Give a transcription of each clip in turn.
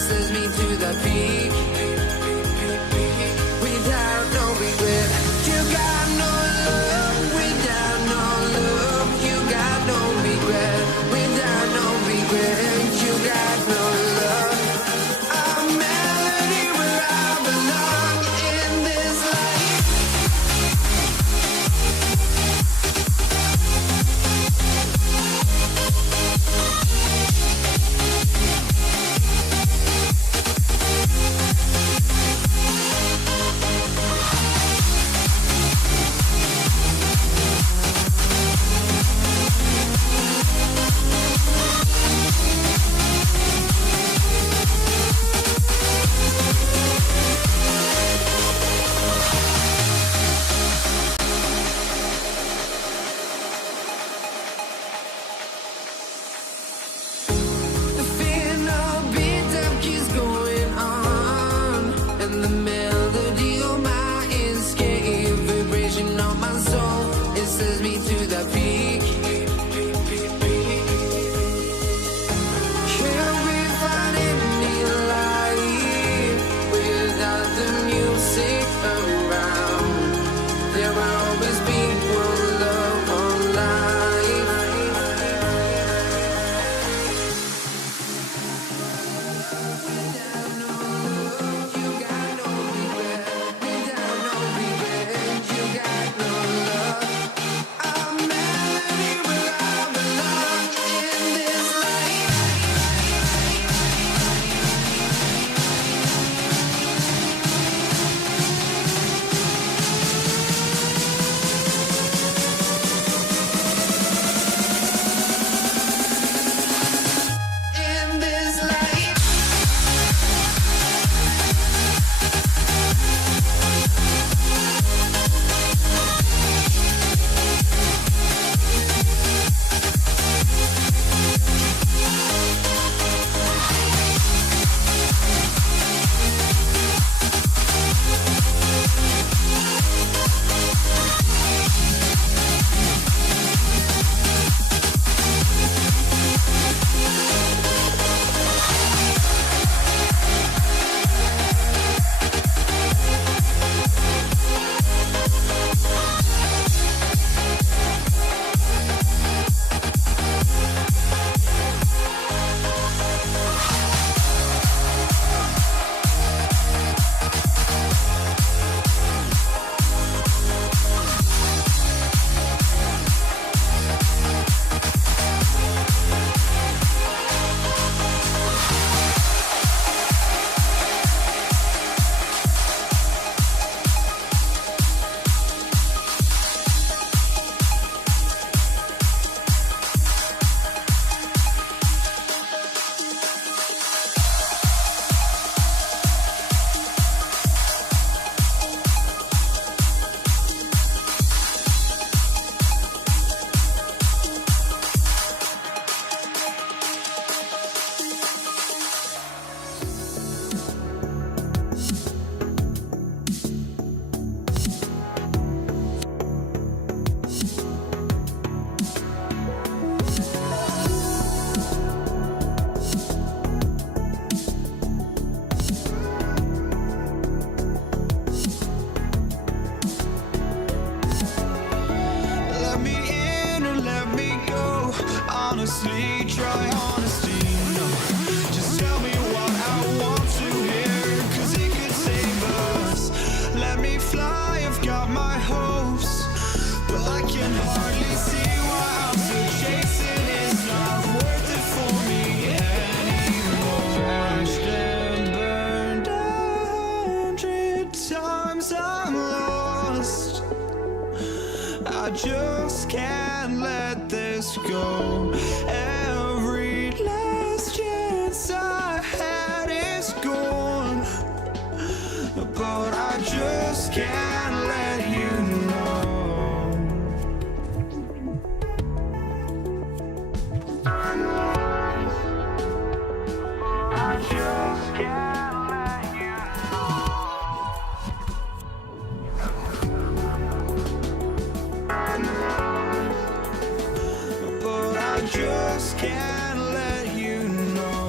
sends me to the peak. Without no regret, you got no love. Without no love, you got no regret. Without no regret, you got no love. A melody where I belong in this life. The final beat up keeps going on, and the melody of my escape, vibration on my soul, it sends me to the peak. Can we find any light without the music around? There will always be one love, one life. Without no love, you got no regret. Without no regret, you got no love. A melody where I belong in this life. In this life. Let me in or let me go. Honestly, try honesty. No, just tell me what I want to hear, 'cause it could save us. Let me fly, I've got my hopes, but I can hardly see why I'm still chasing. It's not worth it for me anymore. Crashed and burned 100 times, I'm lost. I just can't let this go. Every last chance I had is gone, but I just can't let you know. I just can't let you know. But I just can't let you know.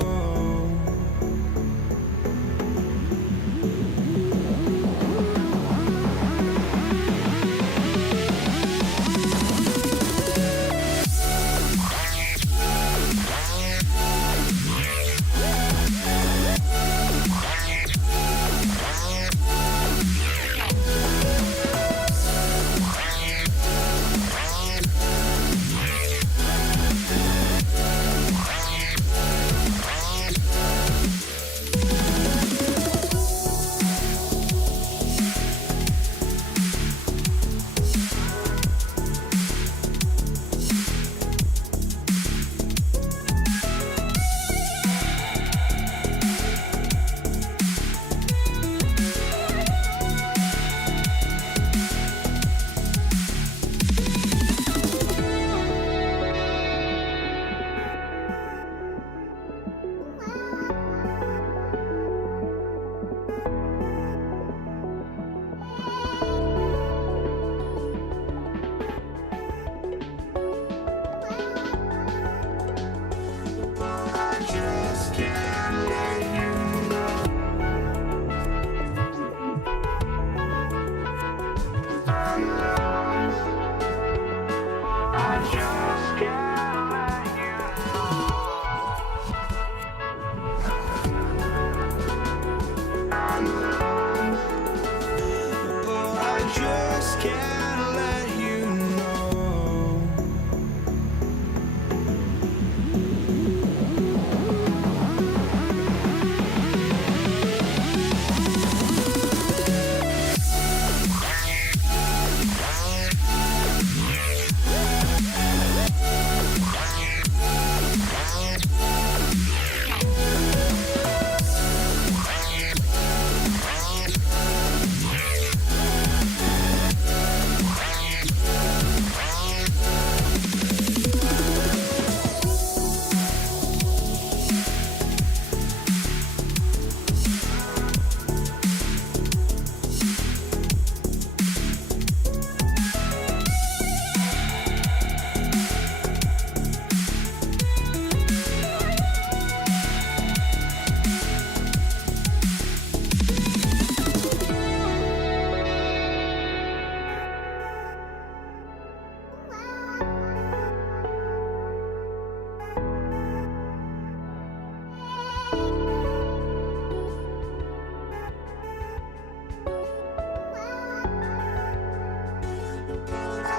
can't let you know.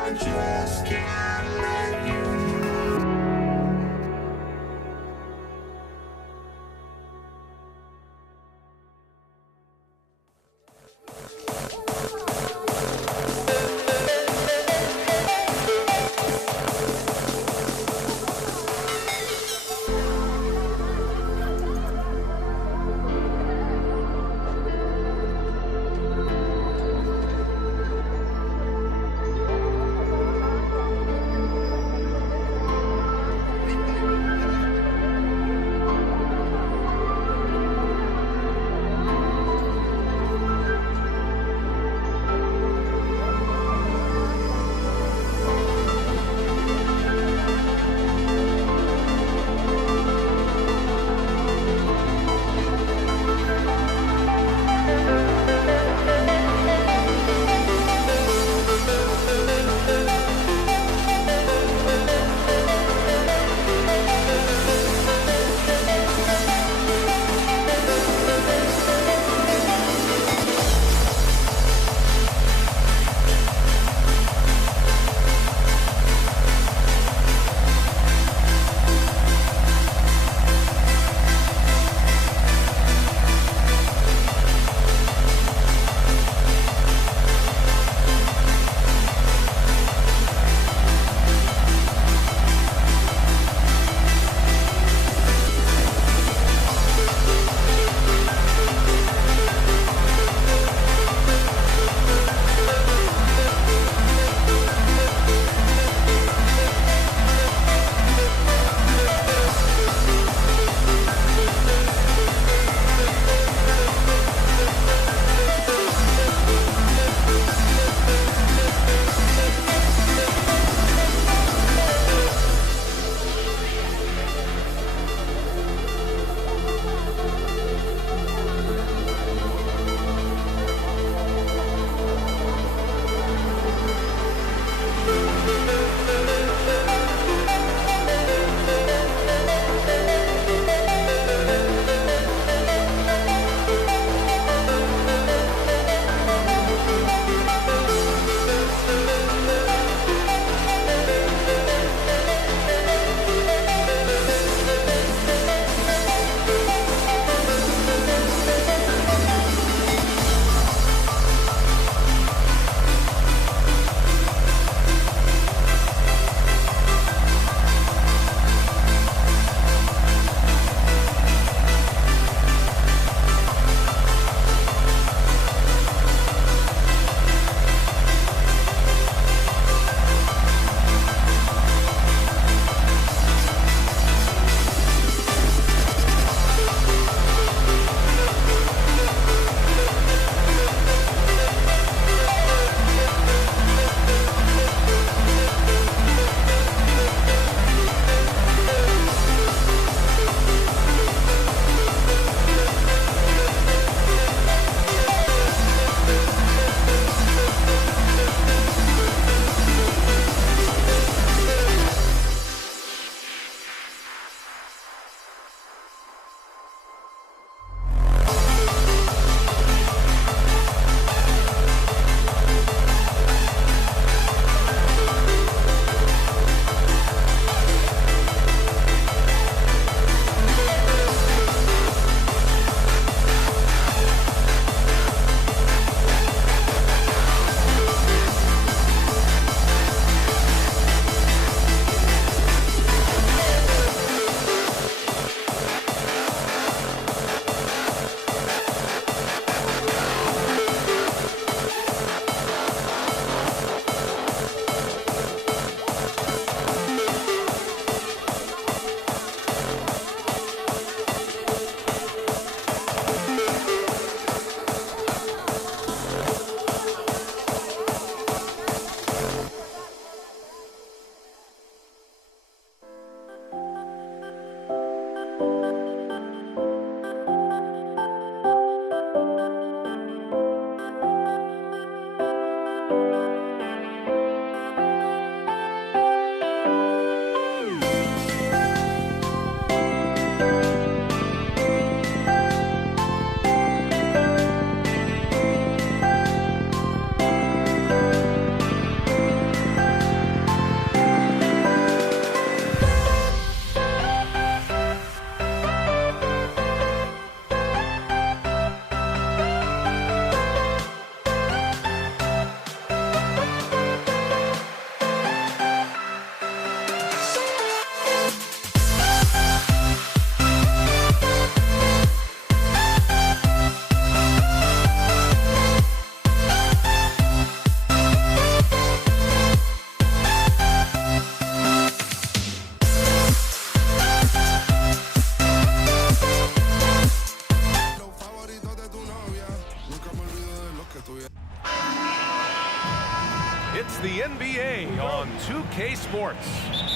I just can't let you know. 2K Sports.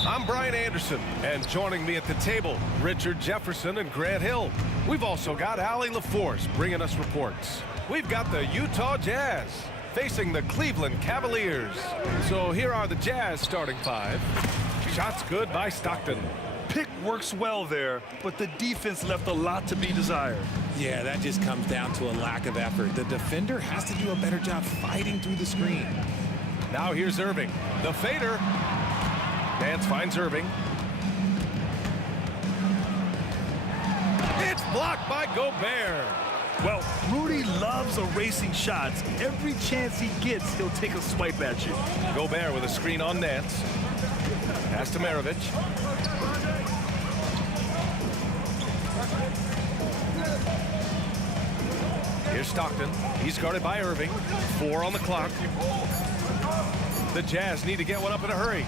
I'm Brian Anderson, and joining me at the table, Richard Jefferson and Grant Hill. We've also got Allie LaForce bringing us reports. We've got the Utah Jazz facing the Cleveland Cavaliers. So here are the Jazz starting five. Shots good by Stockton. Pick works well there, but the defense left a lot to be desired. Yeah, that just comes down to a lack of effort. The defender has to do a better job fighting through the screen. Now here's Irving. The fader. Nance finds Irving. It's blocked by Gobert. Well, Rudy loves erasing shots. Every chance he gets, he'll take a swipe at you. Gobert with a screen on Nance. Pass to Maravich. Here's Stockton. He's guarded by Irving. 4 on the clock. The Jazz need to get one up in a hurry.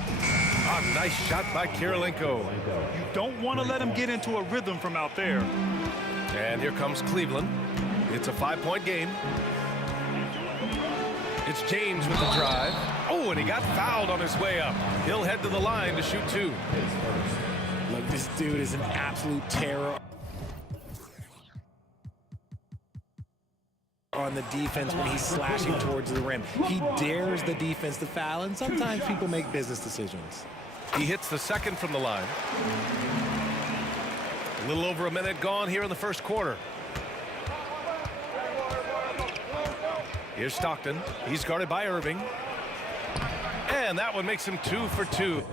A nice shot by Kirilenko. You don't want to let him get into a rhythm from out there. And here comes Cleveland. It's a 5-point game. It's James with the drive. Oh, and he got fouled on his way up. He'll head to the line to shoot 2. Look, this dude is an absolute terror on the defense when he's slashing towards the rim. He dares the defense to foul, and sometimes people make business decisions. He hits the second from the line. A little over a minute gone here in the first quarter. Here's Stockton. He's guarded by Irving. And that one makes him 2 for 2.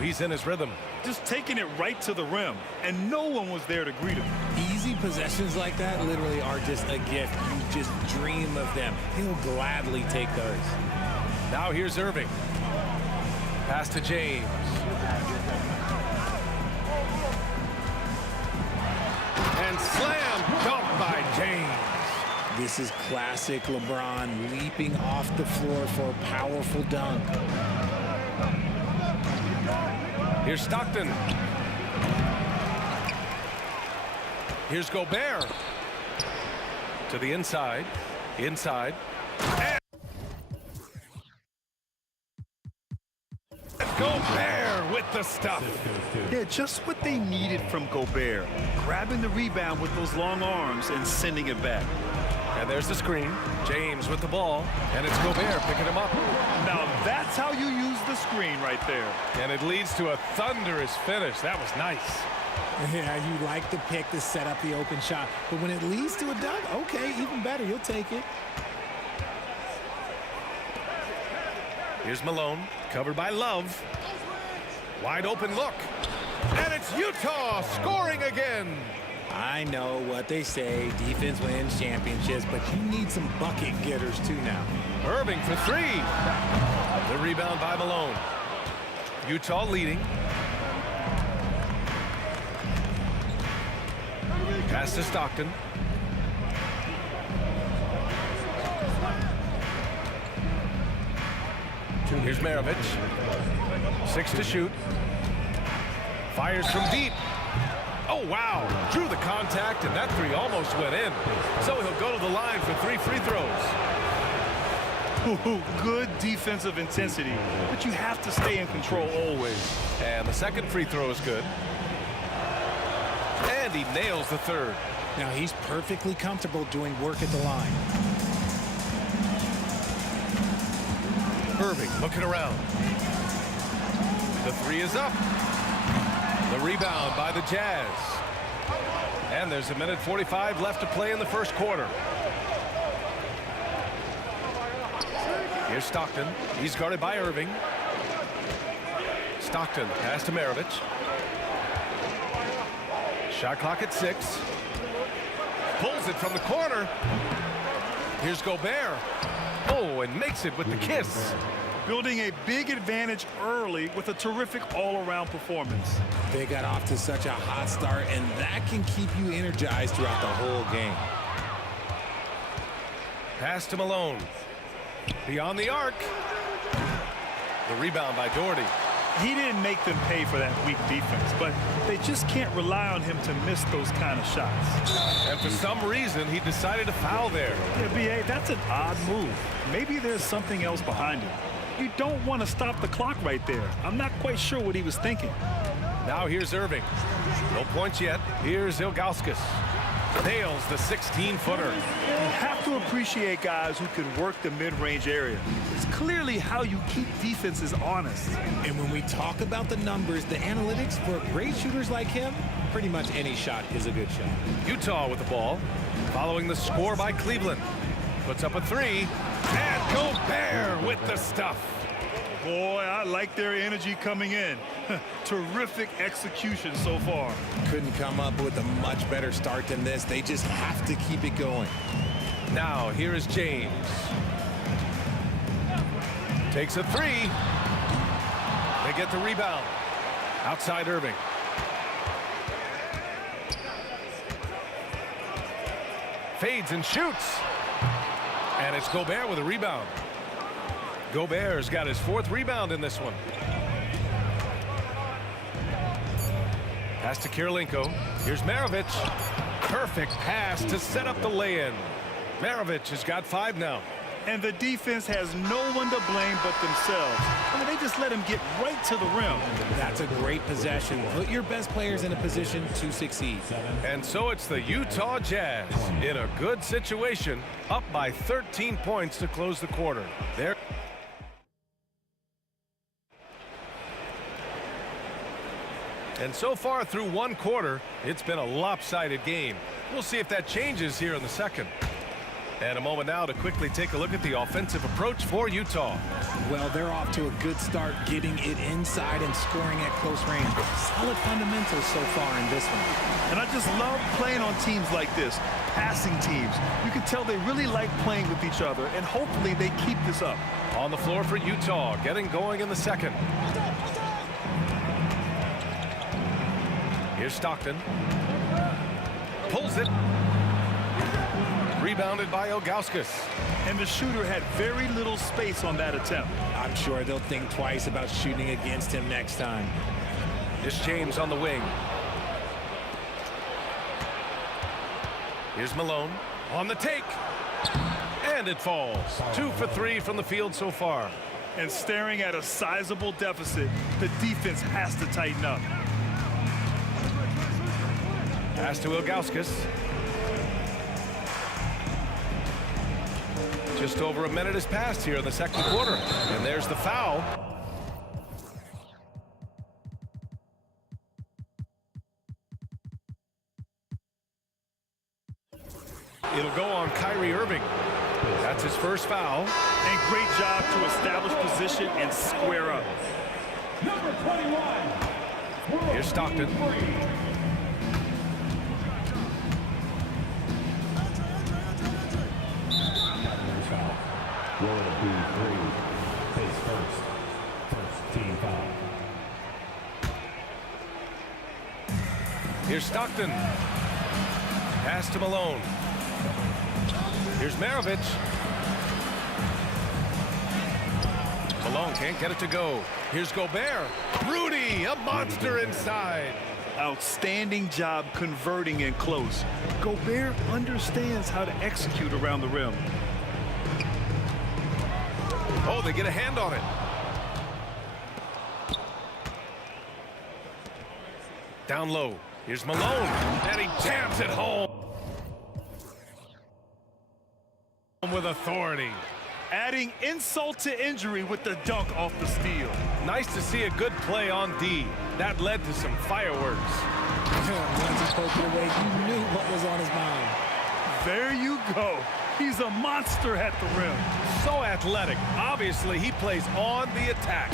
He's in his rhythm. Just taking it right to the rim, and no one was there to greet him. Easy possessions like that literally are just a gift. You just dream of them. He'll gladly take those. Now here's Irving. Pass to James. And slam dunk by James. This is classic LeBron leaping off the floor for a powerful dunk. Here's Stockton. Here's Gobert. To the inside. Inside. And Gobert with the stuff. Yeah, just what they needed from Gobert. Grabbing the rebound with those long arms and sending it back. And there's the screen. James with the ball. And it's Gobert picking him up. Now that's how you use the screen right there. And it leads to a thunderous finish. That was nice. Yeah, you like the pick to set up the open shot. But when it leads to a dunk, okay, even better. You'll take it. Here's Malone, covered by Love. Wide open look. And it's Utah scoring again. I know what they say, defense wins championships, but you need some bucket getters too now. Irving for 3. The rebound by Malone. Utah leading. Pass to Stockton. Here's Maravich. 6 to shoot. Fires from deep. Oh, wow. Drew the contact, and that 3 almost went in. So he'll go to the line for 3 free throws. Ooh, good defensive intensity, but you have to stay in control always. And the second free throw is good. And he nails the 3rd. Now he's perfectly comfortable doing work at the line. Irving looking around. The 3 is up. The rebound by the Jazz. And there's a minute 45 left to play in the first quarter. Here's Stockton. He's guarded by Irving. Stockton pass to Maravich. Shot clock at 6. Pulls it from the corner. Here's Gobert. Oh, and makes it with the kiss. Building a big advantage early with a terrific all-around performance. They got off to such a hot start, and that can keep you energized throughout the whole game. Pass to Malone. Beyond the arc. The rebound by Doherty. He didn't make them pay for that weak defense, but they just can't rely on him to miss those kind of shots. And for some reason, he decided to foul there. Yeah, B.A., that's an odd move. Maybe there's something else behind it. You don't want to stop the clock right there. I'm not quite sure what he was thinking. Now here's Irving. No points yet. Here's Ilgauskas. Nails the 16-footer. You have to appreciate guys who can work the mid-range area. It's clearly how you keep defenses honest. And when we talk about the numbers, the analytics for great shooters like him, pretty much any shot is a good shot. Utah with the ball. Following the score by Cleveland. Puts up a three. And Gobert with the stuff. Boy, I like their energy coming in. Terrific execution so far. Couldn't come up with a much better start than this. They just have to keep it going. Now here is James. Takes a three. They get the rebound. Outside Irving. Fades and shoots. And it's Gobert with a rebound. Gobert's got his 4th rebound in this one. Pass to Kirilenko. Here's Maravich. Perfect pass to set up the lay-in. Maravich has got 5 now. And the defense has no one to blame but themselves. I mean, they just let him get right to the rim. That's a great possession. Put your best players in a position to succeed. And so it's the Utah Jazz in a good situation, up by 13 points to close the quarter. There. And so far through 1 quarter, it's been a lopsided game. We'll see if that changes here in the second. And a moment now to quickly take a look at the offensive approach for Utah. Well, they're off to a good start getting it inside and scoring at close range. Solid fundamentals so far in this one. And I just love playing on teams like this, passing teams. You can tell they really like playing with each other, and hopefully they keep this up. On the floor for Utah, getting going in the second. Here's Stockton. Pulls it. Rebounded by Ilgauskas. And the shooter had very little space on that attempt. I'm sure they'll think twice about shooting against him next time. Here's James on the wing. Here's Malone on the take. And it falls. 2 for 3 from the field so far. And staring at a sizable deficit, the defense has to tighten up. Pass to Ilgauskas. Just over a minute has passed here in the second quarter. And there's the foul. It'll go on Kyrie Irving. That's his first foul. And great job to establish position and square up. Number 21. Here's Stockton. Will be 3. His first team foul. Here's Stockton. Pass to Malone. Here's Maravich. Malone can't get it to go. Here's Gobert. Rudy, a monster inside. Outstanding job converting in close. Gobert understands how to execute around the rim. Oh, they get a hand on it. Down low. Here's Malone. And he jams it home. With authority. Adding insult to injury with the dunk off the steal. Nice to see a good play on D. That led to some fireworks. Once he poked it away, you knew what was on his mind. There you go. He's a monster at the rim. So athletic. Obviously, he plays on the attack.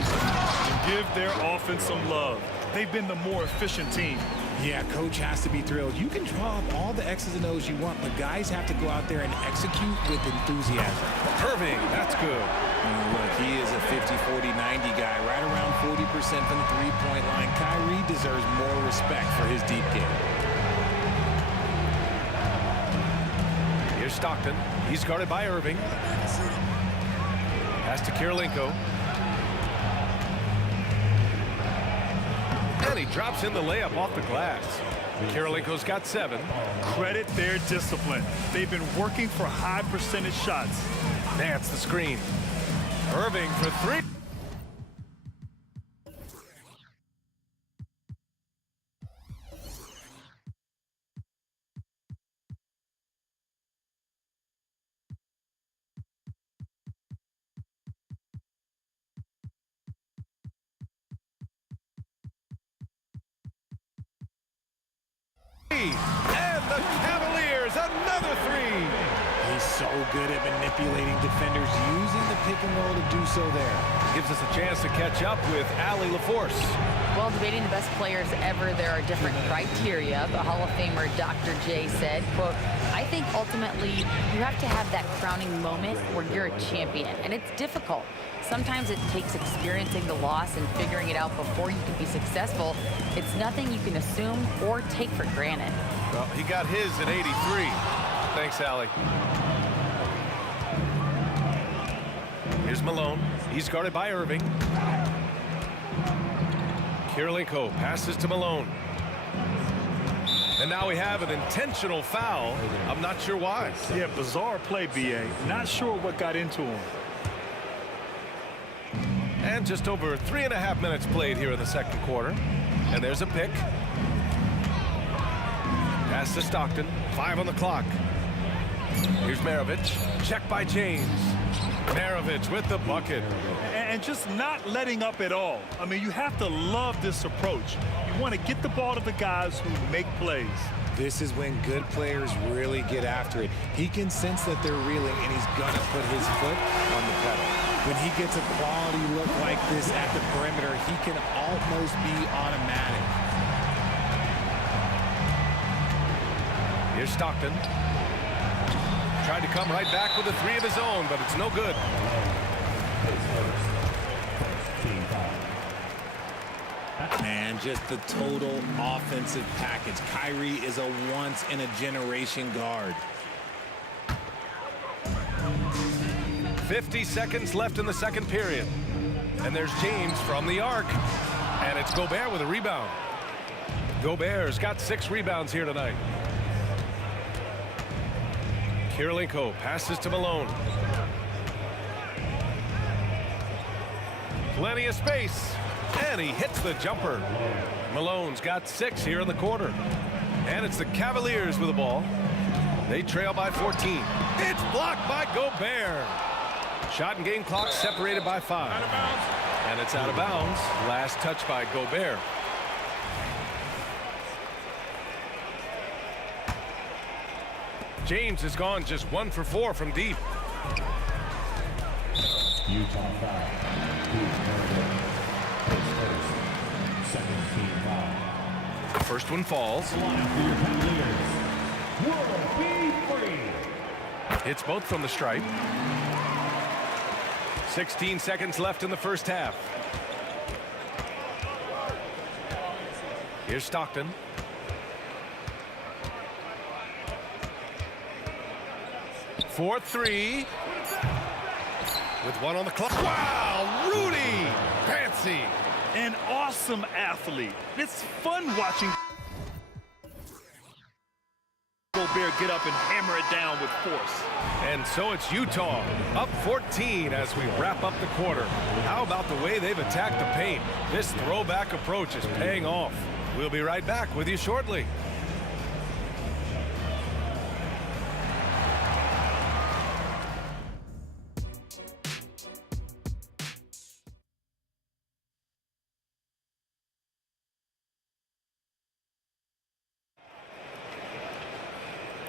Give their offense some love. They've been the more efficient team. Yeah, coach has to be thrilled. You can draw up all the X's and O's you want, but guys have to go out there and execute with enthusiasm. Irving, that's good. Look, he is a 50-40-90 guy, right around 40% from the three-point line. Kyrie deserves more respect for his deep game. Here's Here's Stockton. He's guarded by Irving. Pass to Kirilenko. And he drops in the layup off the glass. Kirilenko's got 7. Credit their discipline. They've been working for high percentage shots. Nance the screen. Irving for 3. And the Cavaliers, another 3. He's so good at manipulating defenders, using the pick and roll to do so there. Gives us a chance to catch up with Allie LaForce. Well, debating the best players ever, there are different criteria. The Hall of Famer Dr. J said, quote, I think ultimately you have to have that crowning moment where you're a champion, and it's difficult. Sometimes it takes experiencing the loss and figuring it out before you can be successful. It's nothing you can assume or take for granted. Well, he got his at 83. Thanks, Allie. Here's Malone. He's guarded by Irving. Kirilenko passes to Malone. And now we have an intentional foul. I'm not sure why. Yeah, bizarre play, B.A. Not sure what got into him. And just over 3.5 minutes played here in the second quarter. And there's a pick. Pass to Stockton. 5 on the clock. Here's Maravich. Check by James. Maravich with the bucket. And just not letting up at all. I mean, you have to love this approach. You want to get the ball to the guys who make plays. This is when good players really get after it. He can sense that they're reeling, and he's going to put his foot on the pedal. When he gets a quality look like this at the perimeter, he can almost be automatic. Here's Stockton. Tried to come right back with a 3 of his own, but it's no good. Man, just the total offensive package. Kyrie is a once-in-a-generation guard. 50 seconds left in the second period. And there's James from the arc. And it's Gobert with a rebound. Gobert's got 6 rebounds here tonight. Kirilenko passes to Malone. Plenty of space. And he hits the jumper. Malone's got 6 here in the quarter. And it's the Cavaliers with the ball. They trail by 14. It's blocked by Gobert. Shot and game clock separated by 5. Out of bounds. And it's out of bounds. Last touch by Gobert. James has gone just 1 for 4 from deep. Utah foul. Second team foul. The first one falls. Line for your Cavaliers. Will be free. Hits both from the stripe. 16 seconds left in the first half. Here's Stockton. For 3. With 1 on the clock. Wow, Rudy! Fancy! An awesome athlete. It's fun watching Gobert get up and hammer it down with force. And so it's Utah, up 14 as we wrap up the quarter. How about the way they've attacked the paint? This throwback approach is paying off. We'll be right back with you shortly.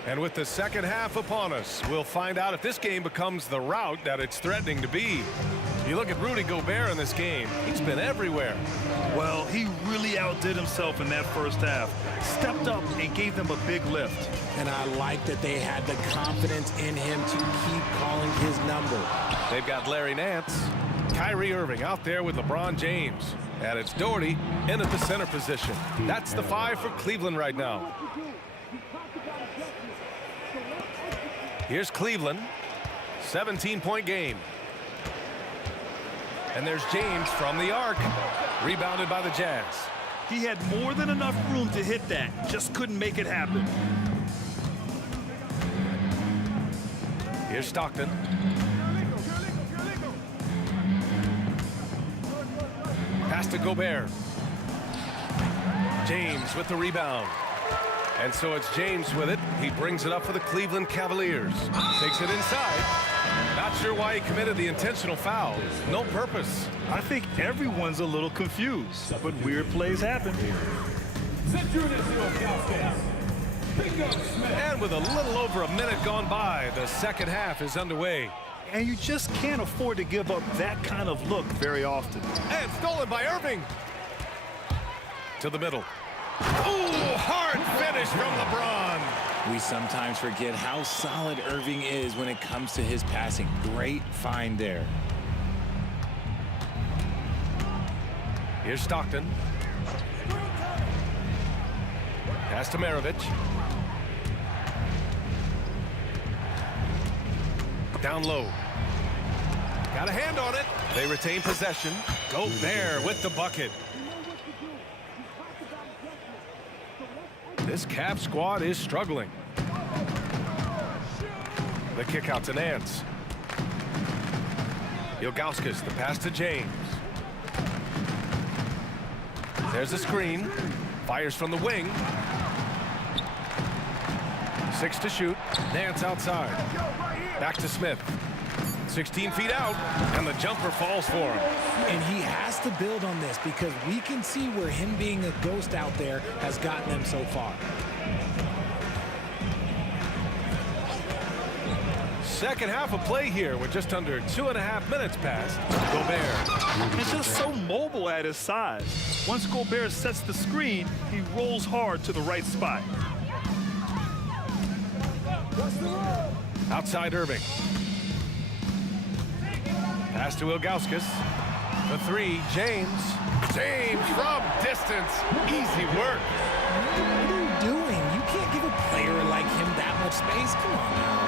And with the second half upon us, we'll find out if this game becomes the rout that it's threatening to be. You look at Rudy Gobert in this game, he's been everywhere. Well, he really outdid himself in that first half. Stepped up and gave them a big lift. And I like that they had the confidence in him to keep calling his number. They've got Larry Nance, Kyrie Irving out there with LeBron James. And it's Doherty in at the center position. That's the 5 for Cleveland right now. Here's Cleveland. 17-point game. And there's James from the arc. Rebounded by the Jazz. He had more than enough room to hit that. Just couldn't make it happen. Here's Stockton. Pass to Gobert. James with the rebound. And so it's James with it. He brings it up for the Cleveland Cavaliers. Takes it inside. Not sure why he committed the intentional foul. No purpose. I think everyone's a little confused, but weird plays happen. And with a little over a minute gone by, the second half is underway. And you just can't afford to give up that kind of look very often. And stolen by Irving. To the middle. Ooh, hard finish from LeBron. We sometimes forget how solid Irving is when it comes to his passing. Great find there. Here's Stockton. Pass to Maravich. Down low. Got a hand on it. They retain possession. Gobert with the bucket. This Cavs squad is struggling. The kick out to Nance. Ilgauskas, the pass to James. There's a screen. Fires from the wing. 6 to shoot. Nance outside. Back to Smith. 16 feet out, and the jumper falls for him. And he has to build on this because we can see where him being a ghost out there has gotten them so far. Second half of play here with just under 2.5 minutes passed. Gobert. He's just so mobile at his size. Once Gobert sets the screen, he rolls hard to the right spot. Outside Irving. Pass to Ilgauskas. The three, James. James from distance. Easy work. What are you doing? You can't give a player like him that much space. Come on now.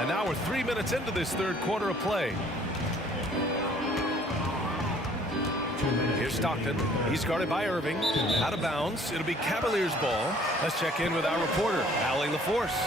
And now we're 3 minutes into this third quarter of play. Here's Stockton. He's guarded by Irving. Out of bounds. It'll be Cavaliers ball. Let's check in with our reporter, Allie LaForce.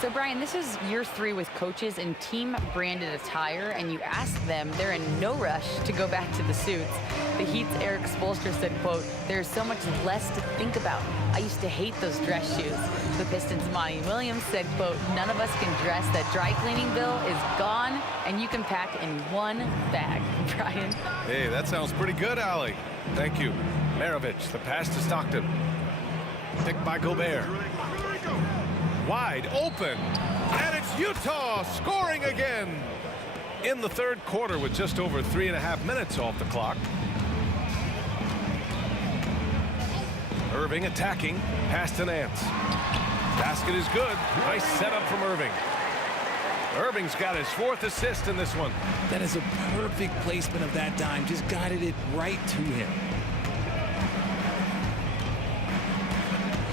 So, Brian, this is year 3 with coaches in team-branded attire, and you ask them, they're in no rush to go back to the suits. The Heat's Eric Spoelstra said, quote, "There's so much less to think about. I used to hate those dress shoes." The Pistons' Monty Williams said, quote, "None of us can dress. That dry cleaning bill is gone, and you can pack in one bag." Brian? Hey, that sounds pretty good, Allie. Thank you. Maravich, the pass to Stockton. Picked by Gobert. Wide open. And it's Utah scoring again. In the third quarter with just over 3.5 minutes off the clock. Irving attacking. Pass to Nance. Basket is good. Nice setup from Irving. Irving's got his 4th assist in this one. That is a perfect placement of that dime. Just guided it right to him.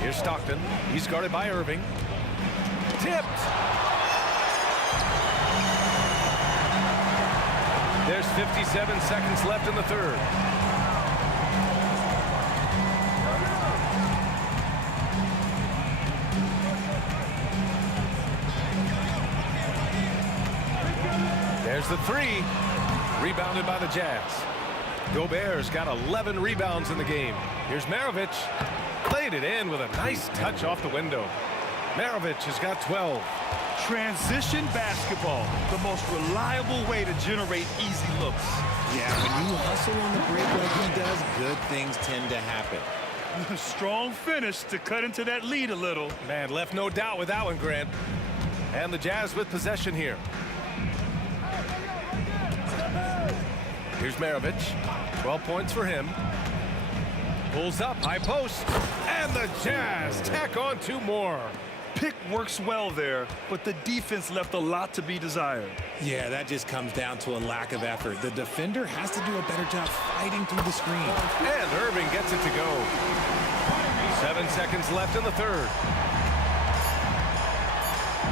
Here's Stockton. He's guarded by Irving. Tipped. There's 57 seconds left in the third. There's the three. Rebounded by the Jazz. Gobert's got 11 rebounds in the game. Here's Maravich. Played it in with a nice touch off the window. Maravich has got 12. Transition basketball, the most reliable way to generate easy looks. Yeah, when you hustle on the break like he does, good things tend to happen. Strong finish to cut into that lead a little. Man, left no doubt with that one, Grant. And the Jazz with possession here. Here's Maravich. 12 points for him. Pulls up, high post. And the Jazz tack on 2 more. Pick works well there, but the defense left a lot to be desired. Yeah, that just comes down to a lack of effort. The defender has to do a better job fighting through the screen. And Irving gets it to go. 7 seconds left in the third.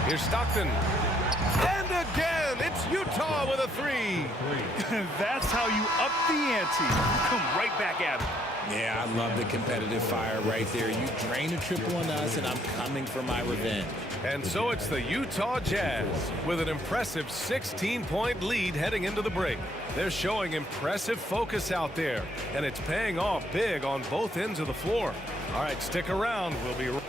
Here's Stockton. And again, it's Utah with a three. That's how you up the ante. Come right back at it. Yeah, I love the competitive fire right there. You drain a triple on us, and I'm coming for my revenge. And so it's the Utah Jazz with an impressive 16-point lead heading into the break. They're showing impressive focus out there, and it's paying off big on both ends of the floor. All right, stick around. We'll be right.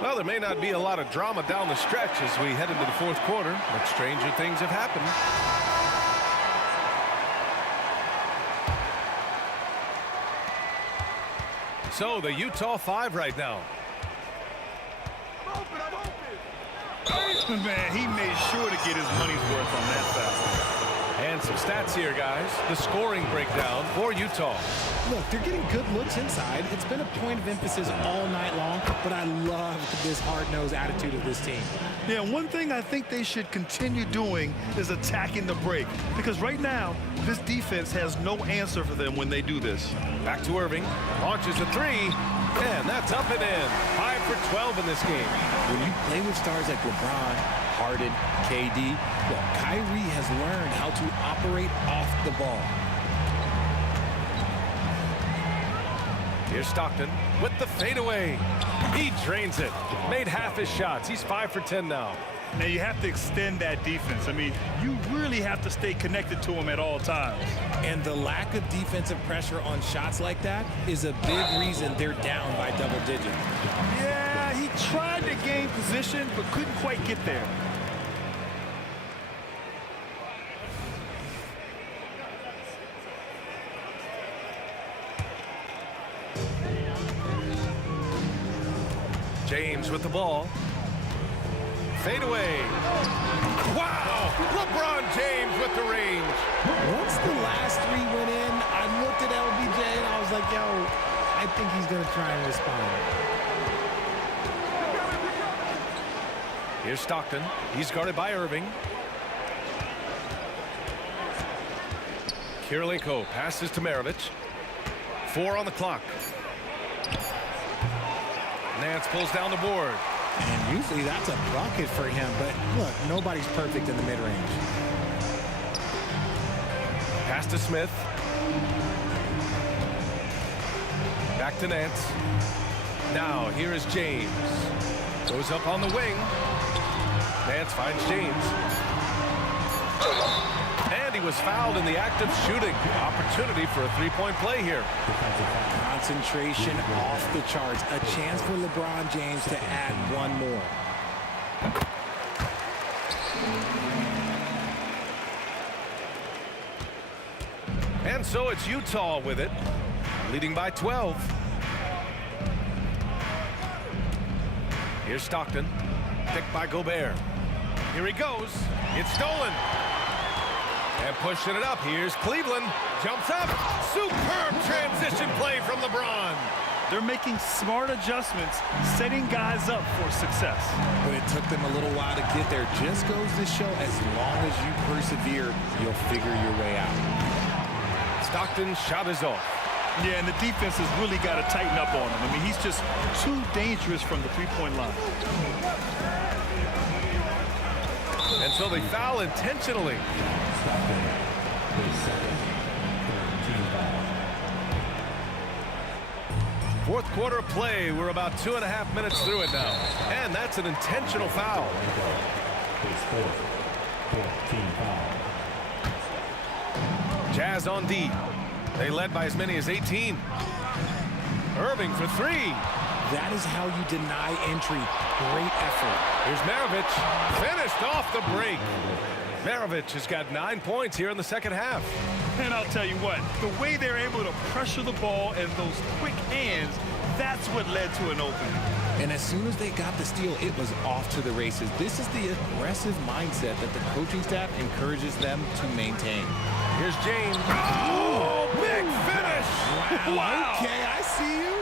Well, there may not be a lot of drama down the stretch as we head into the fourth quarter, but stranger things have happened. So the Utah 5 right now. Man, he made sure to get his money's worth on that foul. And some stats here, guys. The scoring breakdown for Utah. Look, they're getting good looks inside. It's been a point of emphasis all night long, but I love this hard-nosed attitude of this team. Yeah, one thing I think they should continue doing is attacking the break. Because right now, this defense has no answer for them when they do this. Back to Irving. Launches a three. And that's up and in. 5 for 12 in this game. When you play with stars like LeBron, Harden, KD, well, Kyrie has learned how to operate off the ball. Here's Stockton with the fadeaway. He drains it. Made half his shots. He's 5 for 10 now. Now, you have to extend that defense. I mean, you really have to stay connected to him at all times. And the lack of defensive pressure on shots like that is a big reason they're down by double digits. Yeah, he tried to gain position, but couldn't quite get there. James with the ball. Fade away. Wow! LeBron James with the range. Once the last three went in, I looked at LBJ and I was like, yo, I think he's going to try and respond. Here's Stockton. He's guarded by Irving. Kirilenko passes to Maravich. 4 on the clock. Nance pulls down the board. And usually that's a bucket for him, but look, nobody's perfect in the mid-range. Pass to Smith. Back to Nance. Now here is James. Goes up on the wing. Nance finds James. And he was fouled in the act of shooting. Opportunity for a three-point play here. Concentration off the charts. A chance for LeBron James to add one more. And so it's Utah with it, leading by 12. Here's Stockton, picked by Gobert. Here he goes. It's stolen. And pushing it up. Here's Cleveland. Jumps up. Superb transition play from LeBron. They're making smart adjustments, setting guys up for success. But it took them a little while to get there. Just goes to show, as long as you persevere, you'll figure your way out. Stockton's shot is off. Yeah, and the defense has really got to tighten up on him. I mean, he's just too dangerous from the three-point line. And so they foul intentionally. Fourth quarter of play. We're about 2.5 minutes through it now. And that's an intentional foul. Jazz on D. They led by as many as 18. Irving for three. That is how you deny entry. Great effort. Here's Maravich. Finished off the break. Maravich has got 9 points here in the second half. And I'll tell you what, the way they're able to pressure the ball and those quick hands, that's what led to an opening. And as soon as they got the steal, it was off to the races. This is the aggressive mindset that the coaching staff encourages them to maintain. Here's James. Oh, big finish. Wow. Okay, I see you.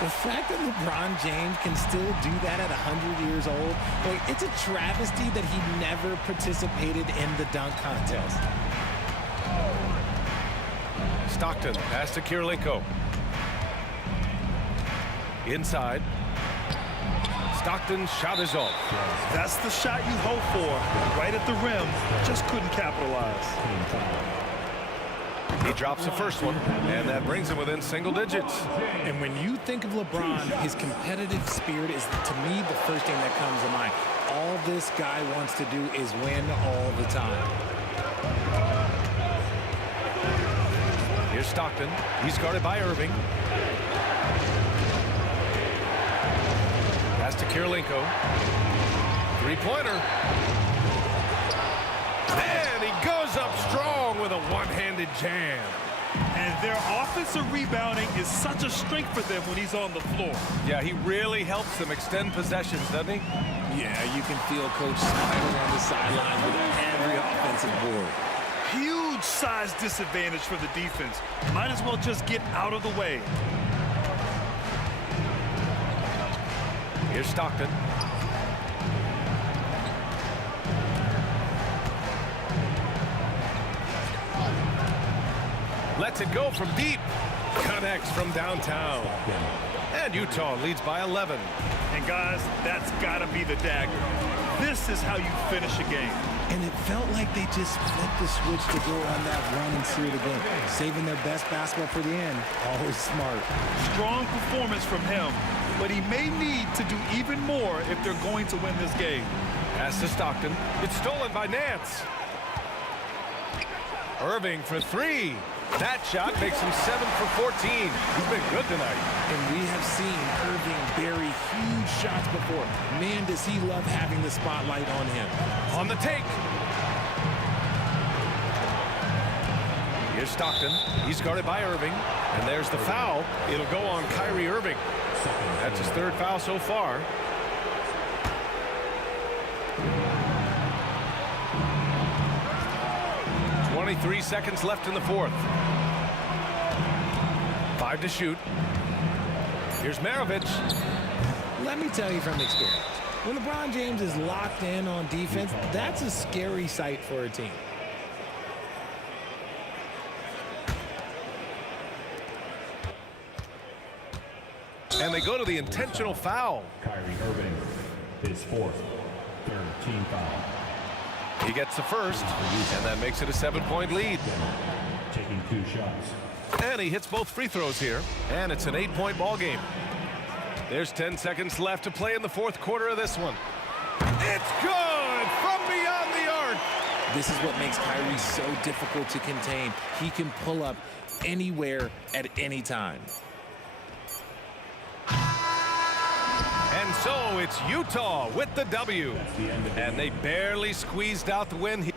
The fact that LeBron James can still do that at 100 years old, like, it's a travesty that he never participated in the dunk contest. Stockton, pass to Kirilenko. Inside. Stockton's shot is off. That's the shot you hope for. Right at the rim, just couldn't capitalize. He drops the first one, and that brings him within single digits. And when you think of LeBron, his competitive spirit is, to me, the first thing that comes to mind. All this guy wants to do is win all the time. Here's Stockton. He's guarded by Irving. Pass to Kirilenko. Three-pointer. And he goes up strong with a one-handed jam. And their offensive rebounding is such a strength for them when he's on the floor. Yeah, he really helps them extend possessions, doesn't he? Yeah, you can feel Coach smiling on the sideline with every offensive board. Huge size disadvantage for the defense. Might as well just get out of the way. Here's Stockton. Lets it go from deep. Connects from downtown. And Utah leads by 11. And guys, that's got to be the dagger. This is how you finish a game. And it felt like they just flipped the switch to go on that run and seal the game. Saving their best basketball for the end. Always smart. Strong performance from him, but he may need to do even more if they're going to win this game. Pass to Stockton. It's stolen by Nance. Irving for three. That shot makes him 7 for 14. He's been good tonight. And we have seen Irving bury huge shots before. Man, does he love having the spotlight on him. On the take. Here's Stockton. He's guarded by Irving. And there's the foul. It'll go on Kyrie Irving. That's his third foul so far. .23 seconds left in the fourth. 5 to shoot. Here's Maravich. Let me tell you from experience, when LeBron James is locked in on defense, that's a scary sight for a team. And they go to the intentional foul. Kyrie Irving, his fourth, third team foul. He gets the first, and that makes it a 7-point lead. Taking 2 shots. And he hits both free throws here, and it's an 8-point ball game. There's 10 seconds left to play in the fourth quarter of this one. It's good from beyond the arc. This is what makes Kyrie so difficult to contain. He can pull up anywhere at any time. And so it's Utah with the W. And they barely squeezed out the win.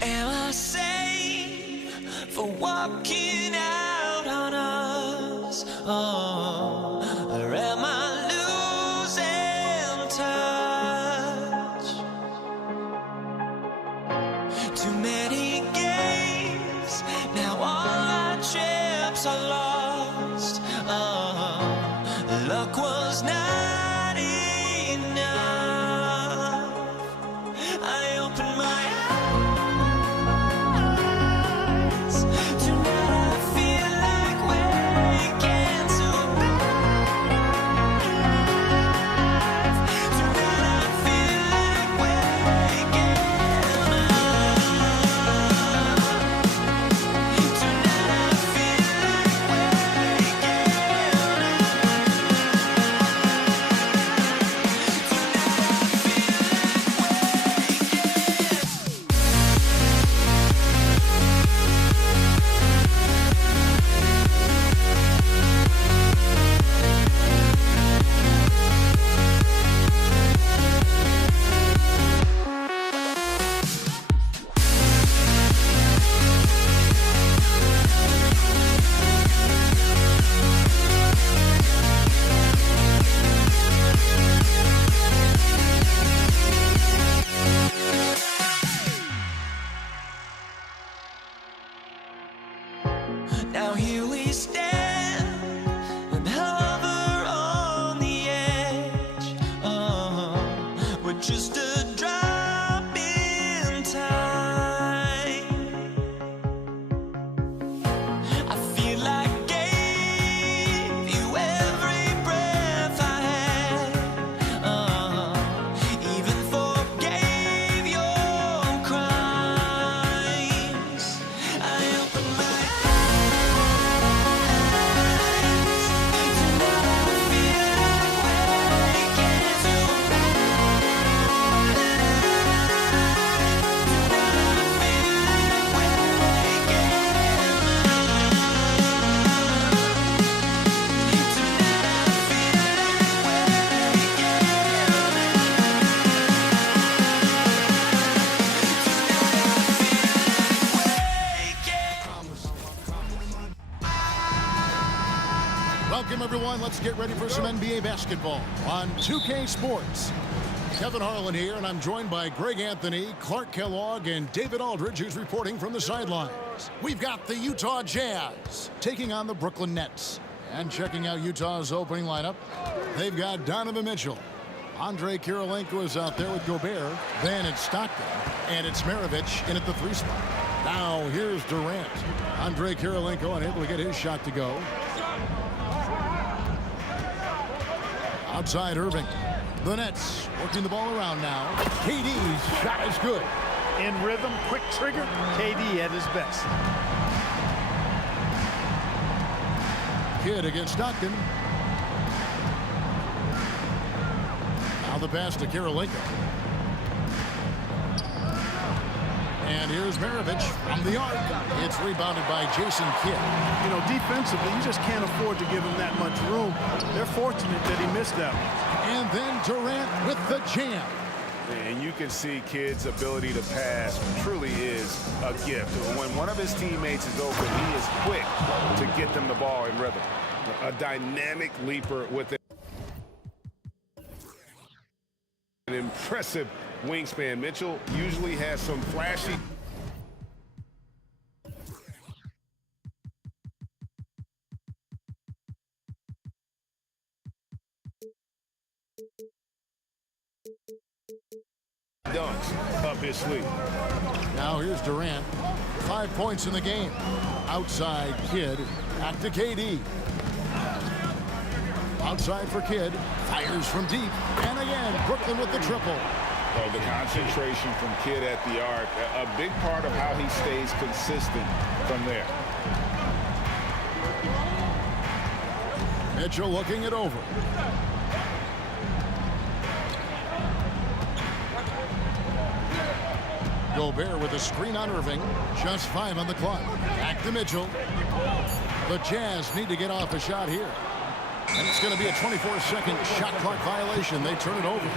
Am I safe for walking out on us? Oh, or am I losing touch? Too many games, now all our chips are lost. Oh, luck was not enough. I opened my eyes. Tonight I feel like Now here we stand and hover on the edge. We're just a drop in time. I feel like I gave you every breath I had. Even forgave your crimes. I open my eyes. Tonight I feel like waking to Welcome, everyone. Let's get ready for some NBA basketball on 2K Sports. Kevin Harlan here, and I'm joined by Greg Anthony, Clark Kellogg, and David Aldridge, who's reporting from the sidelines. We've got the Utah Jazz taking on the Brooklyn Nets. And checking out Utah's opening lineup, they've got Donovan Mitchell. Andre Kirilenko is out there with Gobert. Then it's Stockton, and it's Maravich in at the 3 spot. Now here's Durant. Andre Kirilenko unable to get his shot to go. Outside Irving. The Nets working the ball around now. KD's shot is good. In rhythm, quick trigger, KD at his best. Kidd against Stockton. Now the pass to Kirilenko. And here's Maravich from the arc. It's rebounded by Jason Kidd. You know, defensively, you just can't afford to give him that much room. They're fortunate that he missed that one. And then Durant with the jam. And you can see Kidd's ability to pass truly is a gift. When one of his teammates is open, he is quick to get them the ball in rhythm. A dynamic leaper with an impressive wingspan. Mitchell usually has some flashy dunks up his sleeve. Now here's Durant. 5 points in the game. Outside Kidd. Back to KD. Outside for Kidd. Fires from deep. And again, Brooklyn with the triple. Oh, the concentration from Kidd at the arc, a big part of how he stays consistent from there. Mitchell looking it over. Gobert with a screen on Irving. Just 5 on the clock. Back to Mitchell. The Jazz need to get off a shot here. And it's going to be a 24-second shot clock violation. They turn it over.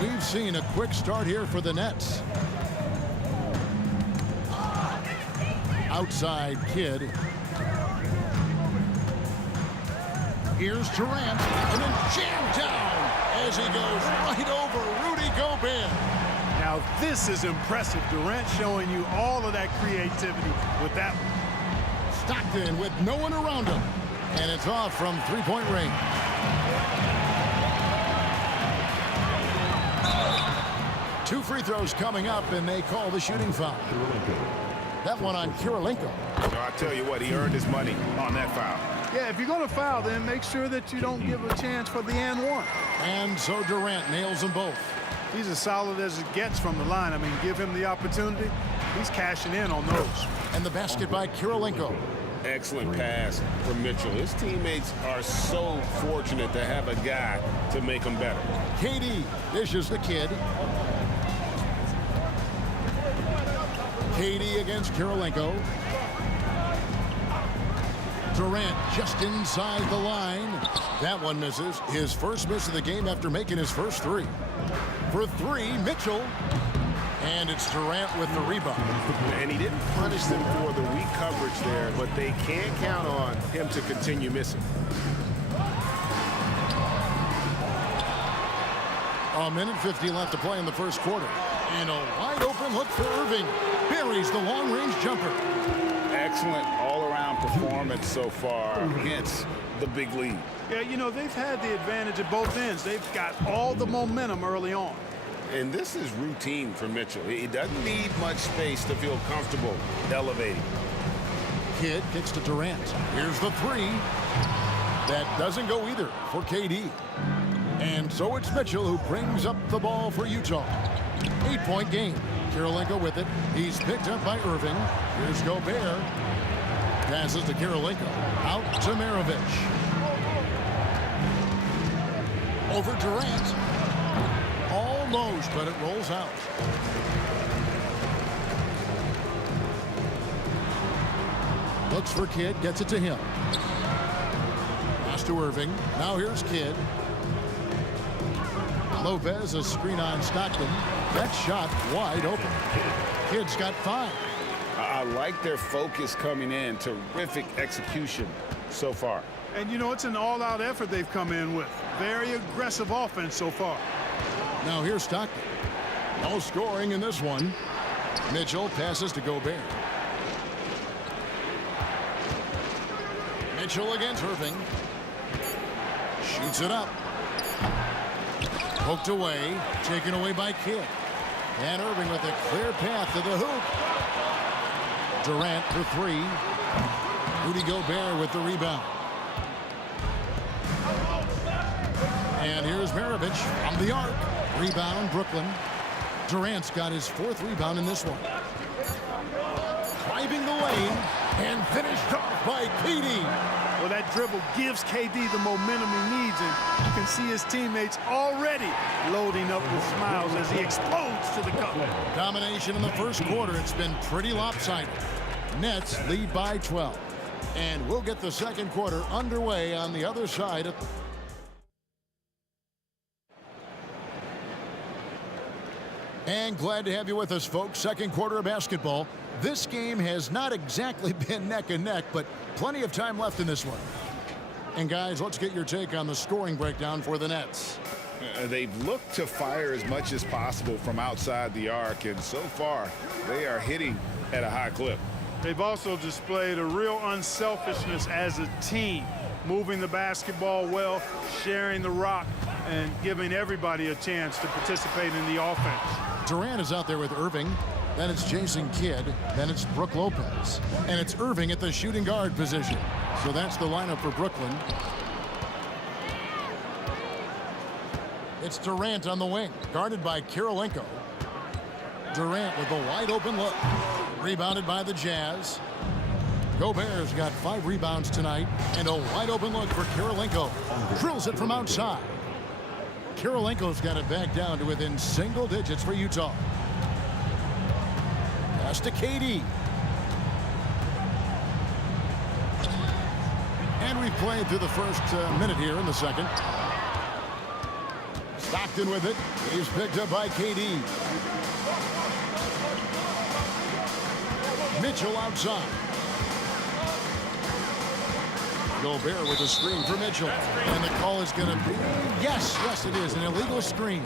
We've seen a quick start here for the Nets. Outside Kidd. Here's Durant, and then jammed down as he goes right over Rudy Gobert. Now, this is impressive. Durant showing you all of that creativity with that one. Stockton with no one around him, and it's off from three-point range. Two free throws coming up, and they call the shooting foul. That one on Kirilenko. I tell you what, he earned his money on that foul. Yeah, if you're going to foul, then make sure that you don't give a chance for the and one. And so Durant nails them both. He's as solid as it gets from the line. I mean, give him the opportunity. He's cashing in on those. And the basket by Kirilenko. Excellent pass from Mitchell. His teammates are so fortunate to have a guy to make them better. KD dishes the Kidd. KD against Kirilenko. Durant just inside the line. That one misses. His first miss of the game after making his first three. For three, Mitchell. And it's Durant with the rebound. And he didn't punish them for the weak coverage there, but they can't count on him to continue missing. A minute 50 left to play in the first quarter. And a wide open look for Irving. Buries the long-range jumper. Excellent all-around performance so far against the big lead. Yeah, you know, they've had the advantage at both ends. They've got all the momentum early on. And this is routine for Mitchell. He doesn't need much space to feel comfortable elevating. Kidd kicks to Durant. Here's the three. That doesn't go either for KD. And so it's Mitchell who brings up the ball for Utah. 8-point game. Kirilenko with it. He's picked up by Irving. Here's Gobert. Passes to Kirilenko. Out to Maravich. Over Durant. Almost, but it rolls out. Looks for Kidd. Gets it to him. Pass to Irving. Now here's Kidd. Lopez, a screen on Stockton. That shot wide open. Kidd's got 5. I like their focus coming in. Terrific execution so far. And, you know, it's an all-out effort they've come in with. Very aggressive offense so far. Now here's Stockton. No scoring in this one. Mitchell passes to Gobert. Mitchell against Irving. Shoots it up. Poked away. Taken away by Kidd. And Irving with a clear path to the hoop. Durant for 3. Rudy Gobert with the rebound. And here's Maravich from the arc. Rebound, Brooklyn. Durant's got his 4th rebound in this one. Driving the lane and finished off by KD. Well, that dribble gives KD the momentum he needs, and you can see his teammates already loading up with smiles as he explodes to the cup. Domination in the first quarter. It's been pretty lopsided. Nets lead by 12. And we'll get the second quarter underway on the other side. And glad to have you with us, folks. Second quarter of basketball. This game has not exactly been neck and neck, but plenty of time left in this one. And guys, let's get your take on the scoring breakdown for the Nets. They've looked to fire as much as possible from outside the arc, and so far they are hitting at a high clip. They've also displayed a real unselfishness as a team, moving the basketball well, sharing the rock, and giving everybody a chance to participate in the offense. Durant is out there with Irving. Then it's Jason Kidd. Then it's Brook Lopez. And it's Irving at the shooting guard position. So that's the lineup for Brooklyn. It's Durant on the wing, guarded by Kirilenko. Durant with a wide open look. Rebounded by the Jazz. Gobert's got 5 rebounds tonight. And a wide open look for Kirilenko. Drills it from outside. Kirilenko's got it back down to within single digits for Utah. Pass to KD. And we've played through the first minute here in the second. Stockton with it. He's picked up by KD. Mitchell outside. Gobert with a screen for Mitchell. And the call is going to be, yes, it is, an illegal screen.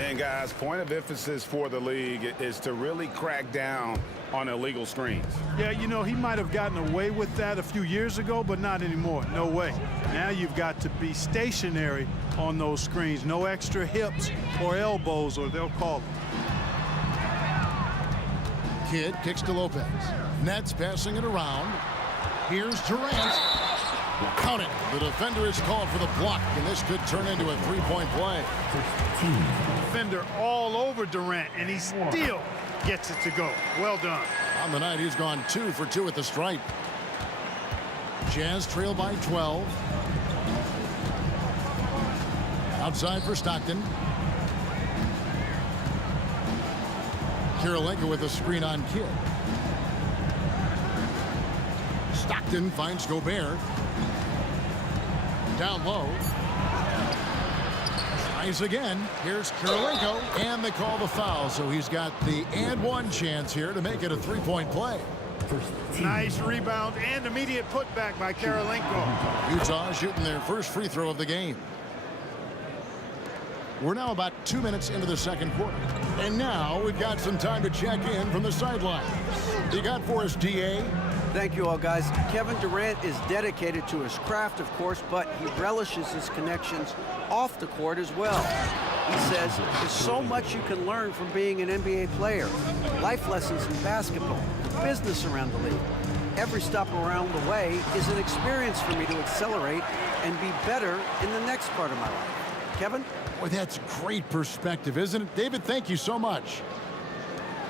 And guys, point of emphasis for the league is to really crack down on illegal screens. Yeah, you know, he might have gotten away with that a few years ago, but not anymore. No way. Now you've got to be stationary on those screens. No extra hips or elbows, or they'll call it. Kidd kicks to Lopez. Nets passing it around. Here's Durant. Count it. The defender is called for the block, and this could turn into a 3-point play. Defender all over Durant, and he still gets it to go. Well done. On the night, he's gone 2 for 2 at the stripe. Jazz trail by 12. Outside for Stockton. Kirilenko with a screen on Kidd. Stockton finds Gobert. Down low. Tries again. Here's Kirilenko. And they call the foul, so he's got the and one chance here to make it a 3-point play. Nice rebound and immediate putback by Kirilenko. Utah shooting their first free throw of the game. We're now about 2 minutes into the second quarter. And now we've got some time to check in from the sidelines. You got for us, DA? Thank you all, guys. Kevin Durant is dedicated to his craft, of course, but he relishes his connections off the court as well. He says there's so much you can learn from being an NBA player. Life lessons in basketball, the business around the league. Every stop around the way is an experience for me to accelerate and be better in the next part of my life. Kevin? Boy, that's great perspective, isn't it? David, thank you so much.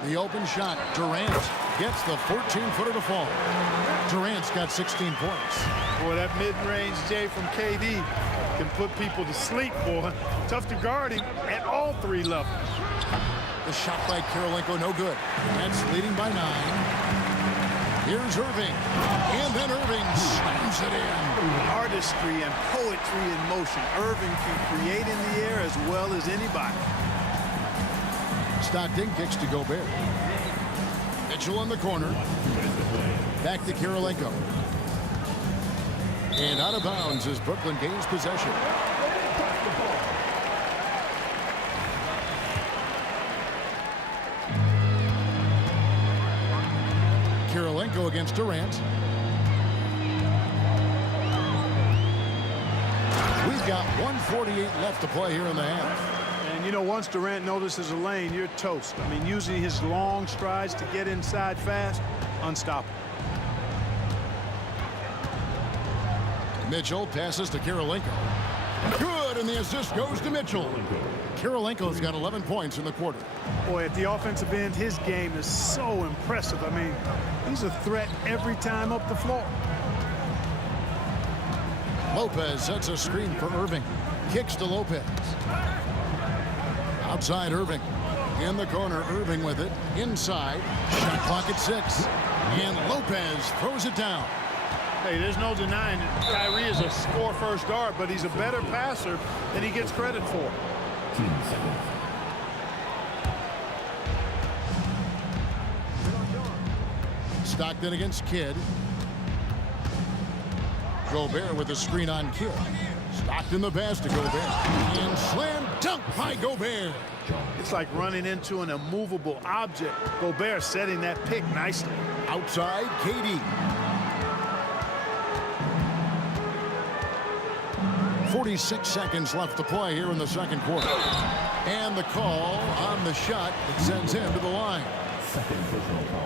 The open shot. Durant gets the 14-footer to fall. Durant's got 16 points. Boy, that mid-range J from KD can put people to sleep, boy. Tough to guard him at all 3 levels. The shot by Kirilenko, no good. That's leading by 9. Here's Irving. And then Irving slams it in. Artistry and poetry in motion. Irving can create in the air as well as anybody. Stockton kicks to Gobert. Mitchell in the corner. Back to Kirilenko. And out of bounds as Brooklyn gains possession. Kirilenko against Durant. We've got 1:48 left to play here in the half. And, you know, once Durant notices a lane, you're toast. I mean, using his long strides to get inside fast, unstoppable. Mitchell passes to Kirilenko. Good, and the assist goes to Mitchell. Kirilenko's got 11 points in the quarter. Boy, at the offensive end, his game is so impressive. I mean, he's a threat every time up the floor. Lopez sets a screen for Irving. Kicks to Lopez. Outside Irving. In the corner, Irving with it. Inside. Shot clock at 6. And Lopez throws it down. Hey, there's no denying it. Kyrie is a score-first guard, but he's a better passer than he gets credit for. 2 seconds. Stockton against Kidd. Gobert with a screen on Kidd. Stockton the pass to Gobert. And slam dunk by Gobert. It's like running into an immovable object. Gobert setting that pick nicely. Outside, KD. 46 seconds left to play here in the second quarter. And the call on the shot that sends him to the line.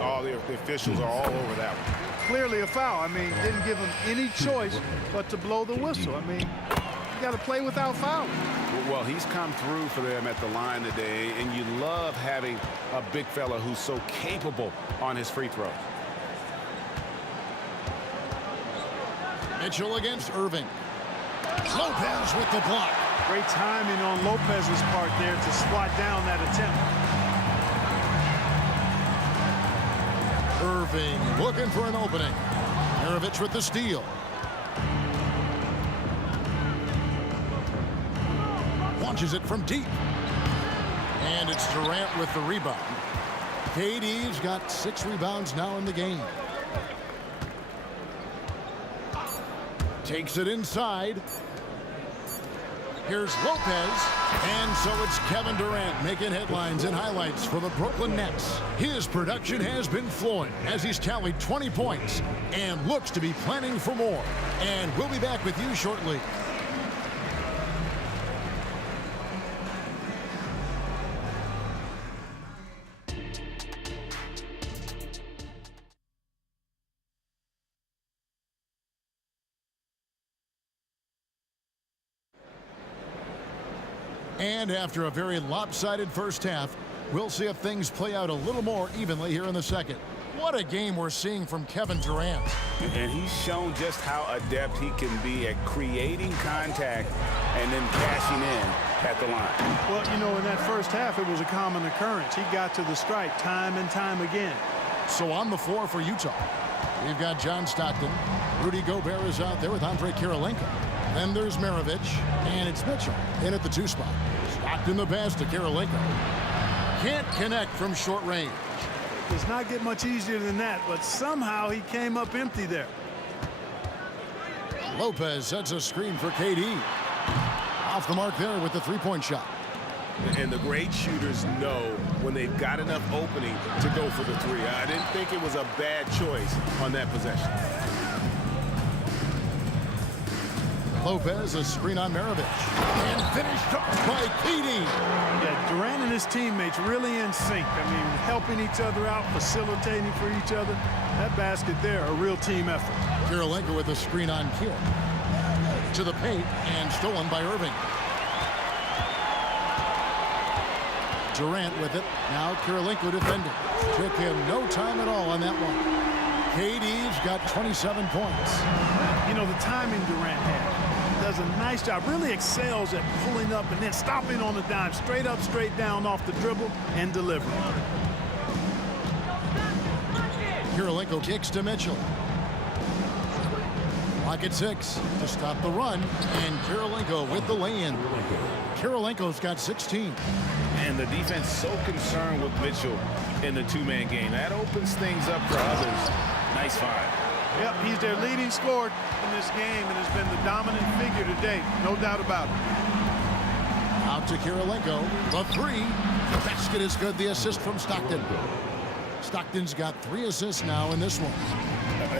Oh, the officials are all over that one. Clearly a foul. I mean, didn't give him any choice but to blow the whistle. I mean, you got to play without fouling. Well, he's come through for them at the line today, and you love having a big fella who's so capable on his free throws. Mitchell against Irving. Lopez with the block. Great timing on Lopez's part there to swat down that attempt. Irving looking for an opening. Maravich with the steal. Launches it from deep. And it's Durant with the rebound. KD's got 6 rebounds now in the game. Takes it inside. Here's Lopez. And so it's Kevin Durant making headlines and highlights for the Brooklyn Nets. His production has been flowing as he's tallied 20 points and looks to be planning for more. And we'll be back with you shortly. And after a very lopsided first half, we'll see if things play out a little more evenly here in the second. What a game we're seeing from Kevin Durant. And he's shown just how adept he can be at creating contact and then cashing in at the line. Well, you know, in that first half, it was a common occurrence. He got to the stripe time and time again. So on the floor for Utah, we've got John Stockton. Rudy Gobert is out there with Andre Kirilenko. Then there's Maravich, and it's Mitchell in at the 2 spot. Stockton the pass to Kirilenko. Can't connect from short range. Does not get much easier than that, but somehow he came up empty there. Lopez sets a screen for KD. Off the mark there with the 3-point shot. And the great shooters know when they've got enough opening to go for the three. I didn't think it was a bad choice on that possession. Lopez, a screen on Maravich. And finished off by KD. Yeah, Durant and his teammates really in sync. I mean, helping each other out, facilitating for each other. That basket there, a real team effort. Kirilenko with a screen on Kidd. To the paint and stolen by Irving. Durant with it. Now Kirilenko defending. Took him no time at all on that one. KD's got 27 points. You know, the timing Durant has. Does a nice job, really excels at pulling up and then stopping on the dime, straight up, straight down off the dribble and delivering. Kirilenko kicks to Mitchell. Clock at 6 to stop the run, and Kirilenko with the lay-in. Kirilenko's got 16. And the defense so concerned with Mitchell in the two-man game. That opens things up for others. Nice find. Yep, he's their leading scorer in this game and has been the dominant figure today, no doubt about it. Out to Kirilenko, the three. The basket is good, the assist from Stockton. Stockton's got 3 assists now in this one.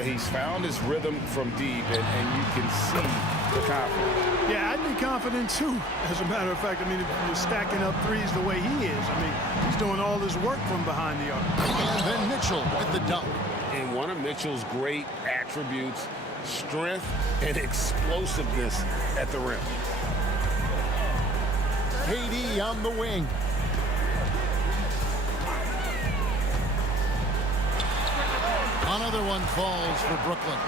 He's found his rhythm from deep, and you can see the confidence. Yeah, I'd be confident too, as a matter of fact. I mean, if you're stacking up threes the way he is, I mean, he's doing all his work from behind the arc. And then Mitchell with the dunk. And one of Mitchell's great attributes, strength and explosiveness at the rim. KD on the wing. Another one falls for Brooklyn.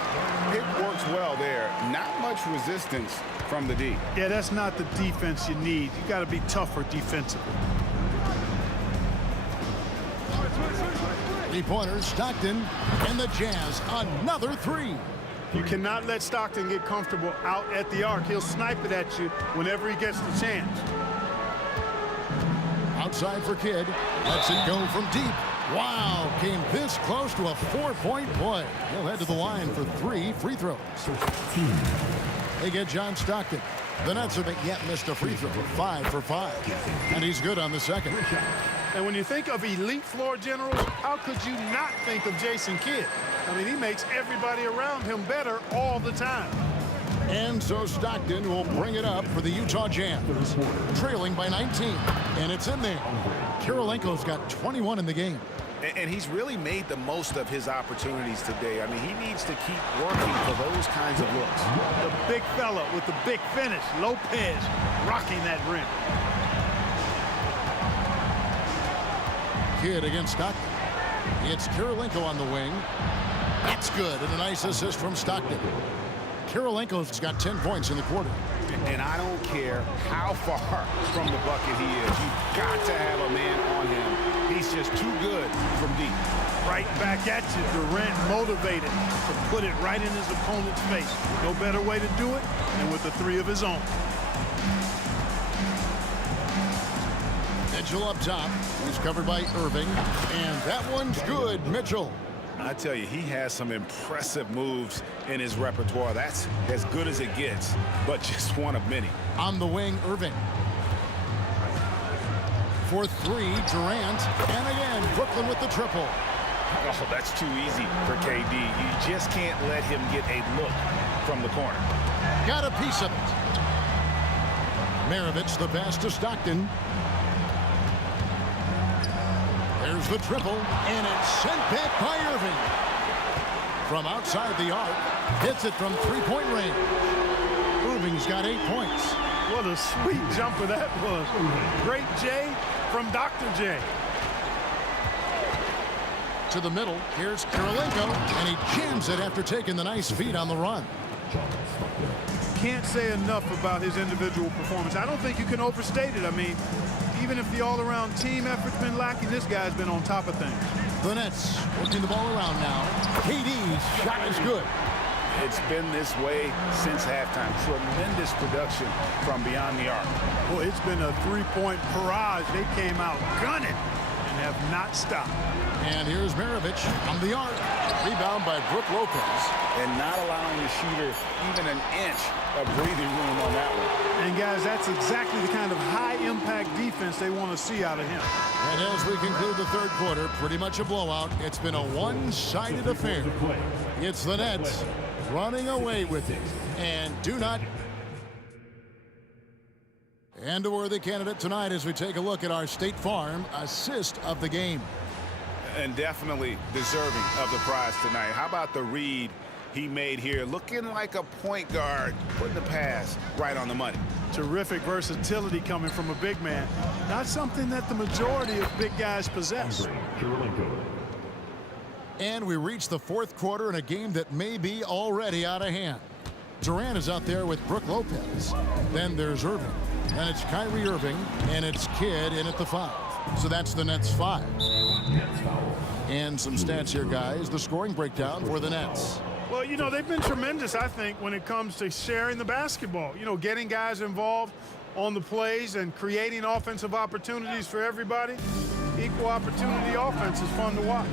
It works well there. Not much resistance from the D. Yeah, that's not the defense you need. You got to be tougher defensively. 3-pointers, Stockton, and the Jazz, another 3. You cannot let Stockton get comfortable out at the arc. He'll snipe it at you whenever he gets the chance. Outside for Kidd, lets it go from deep. Wow, came this close to a 4-point play. He'll head to the line for 3 free throws. They get John Stockton. The Nets haven't yet missed a free throw, 5 for 5. And he's good on the second. And when you think of elite floor generals, how could you not think of Jason Kidd? I mean, he makes everybody around him better all the time. And so Stockton will bring it up for the Utah Jazz, trailing by 19. And it's in there. Kirilenko's got 21 in the game. And he's really made the most of his opportunities today. I mean, he needs to keep working for those kinds of looks. The big fella with the big finish, Lopez, rocking that rim. Kidd against Stockton. It's Kirilenko on the wing. That's good, and a nice assist from Stockton. Kirilenko's got 10 points in the quarter. And I don't care how far from the bucket he is. You've got to have a man on him. He's just too good from deep. Right back at you. Durant motivated to put it right in his opponent's face. No better way to do it than with the 3 of his own. Mitchell up top. He's covered by Irving. And that one's good. Mitchell. I tell you, he has some impressive moves in his repertoire. That's as good as it gets, but just one of many. On the wing, Irving. For 3, Durant. And again, Brooklyn with the triple. Oh, that's too easy for KD. You just can't let him get a look from the corner. Got a piece of it. Maravich the pass to Stockton. There's the triple, and it's sent back by Irving. From outside the arc, hits it from 3-point range. Irving's got 8 points. What a sweet jumper that was. Great J from Dr. J. To the middle, here's Kirilenko, and he jams it after taking the nice feed on the run. Can't say enough about his individual performance. I don't think you can overstate it. I mean, even if the all-around team effort's been lacking, this guy's been on top of things. The Nets working the ball around now. KD's shot is good. It's been this way since halftime. Tremendous production from beyond the arc. Boy, it's been a 3-point barrage. They came out gunning. and have not stopped. And here's Maravich on the arc. Rebound by Brook Lopez. And not allowing the shooter even an inch of breathing room on that one. And guys, that's exactly the kind of high-impact defense they want to see out of him. And as we conclude the third quarter, pretty much a blowout. It's been a one-sided affair. It's the Nets running away with it. And a worthy candidate tonight as we take a look at our State Farm assist of the game. And definitely deserving of the prize tonight. How about the read he made here? Looking like a point guard, putting the pass right on the money. Terrific versatility coming from a big man. Not something that the majority of big guys possess. And we reach the fourth quarter in a game that may be already out of hand. Durant is out there with Brook Lopez. Then there's Irving. Then it's Kyrie Irving, and it's Kidd in at the 5. So that's the Nets 5. And some stats here, guys. The scoring breakdown for the Nets. Well, you know, they've been tremendous, I think, when it comes to sharing the basketball. You know, getting guys involved on the plays and creating offensive opportunities for everybody. Equal opportunity offense is fun to watch.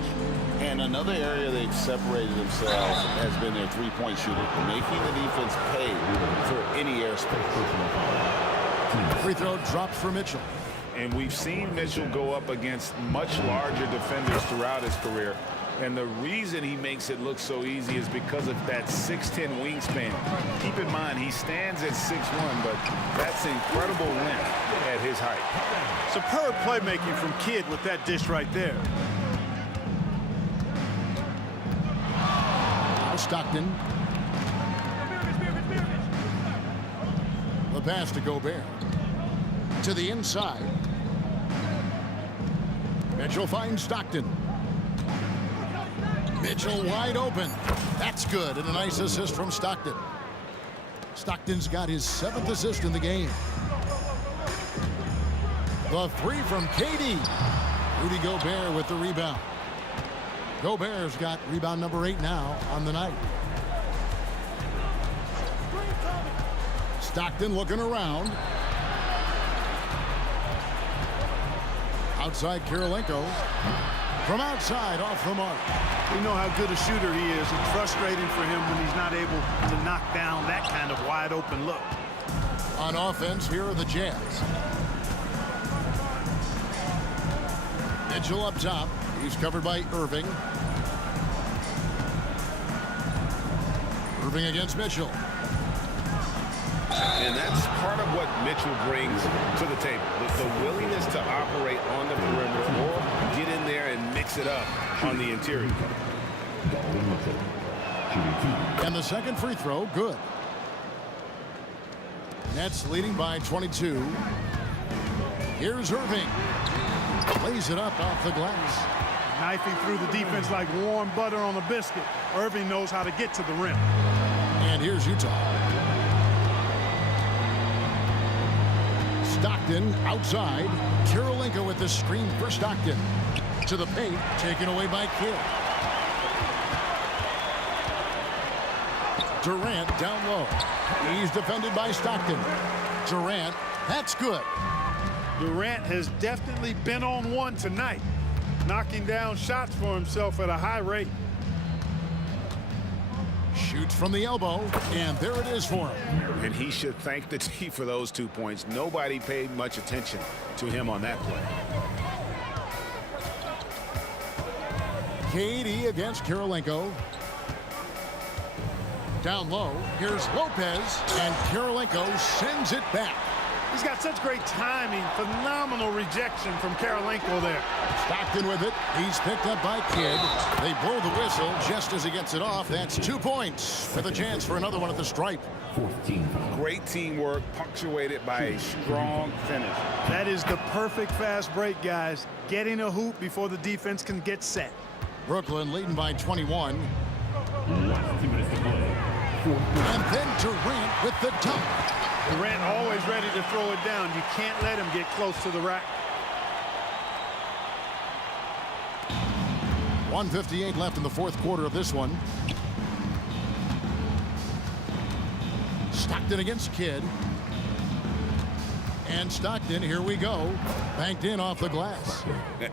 And another area they've separated themselves has been their three-point shooting, making the defense pay for any airspace. Free throw drops for Mitchell. And we've seen Mitchell go up against much larger defenders throughout his career. And the reason he makes it look so easy is because of that 6'10" wingspan. Keep in mind, he stands at 6'1", but that's incredible length at his height. Superb playmaking from Kidd with that dish right there. Now Stockton. The pass to Gobert. To the inside. Mitchell finds Stockton. Mitchell wide open. That's good, and a nice assist from Stockton. Stockton's got his 7th assist in the game. The 3 from KD. Rudy Gobert with the rebound. Gobert's got rebound number 8 now on the night. Stockton looking around. Outside Kirilenko. From outside, off the mark. We know how good a shooter he is. It's frustrating for him when he's not able to knock down that kind of wide open look. On offense, here are the Jazz. Mitchell up top. He's covered by Irving. Irving against Mitchell. And that's part of what Mitchell brings to the table. The willingness to operate on the perimeter or get in there and mix it up on the interior. And the second free throw, good. Nets leading by 22. Here's Irving. Lays it up off the glass. Knifing through the defense like warm butter on a biscuit. Irving knows how to get to the rim. And here's Utah. Stockton outside. Kirilenko with the screen for Stockton. To the paint, taken away by Kidd. Durant down low. He's defended by Stockton. Durant, that's good. Durant has definitely been on one tonight, knocking down shots for himself at a high rate. Shoots from the elbow, and there it is for him. And he should thank the D for those 2 points. Nobody paid much attention to him on that play. KD against Kirilenko. Down low, here's Lopez, and Kirilenko sends it back. He's got such great timing. Phenomenal rejection from Kirilenko there. Stockton with it. He's picked up by Kidd. They blow the whistle just as he gets it off. That's 2 points with a chance for another one at the stripe. Great teamwork, punctuated by a strong finish. That is the perfect fast break, guys. Getting a hoop before the defense can get set. Brooklyn leading by 21. And then Durant with the dunk. Durant always ready to throw it down. You can't let him get close to the rack. 1:58 left in the fourth quarter of this one. Stockton against Kidd. And Stockton, here we go. Banked in off the glass.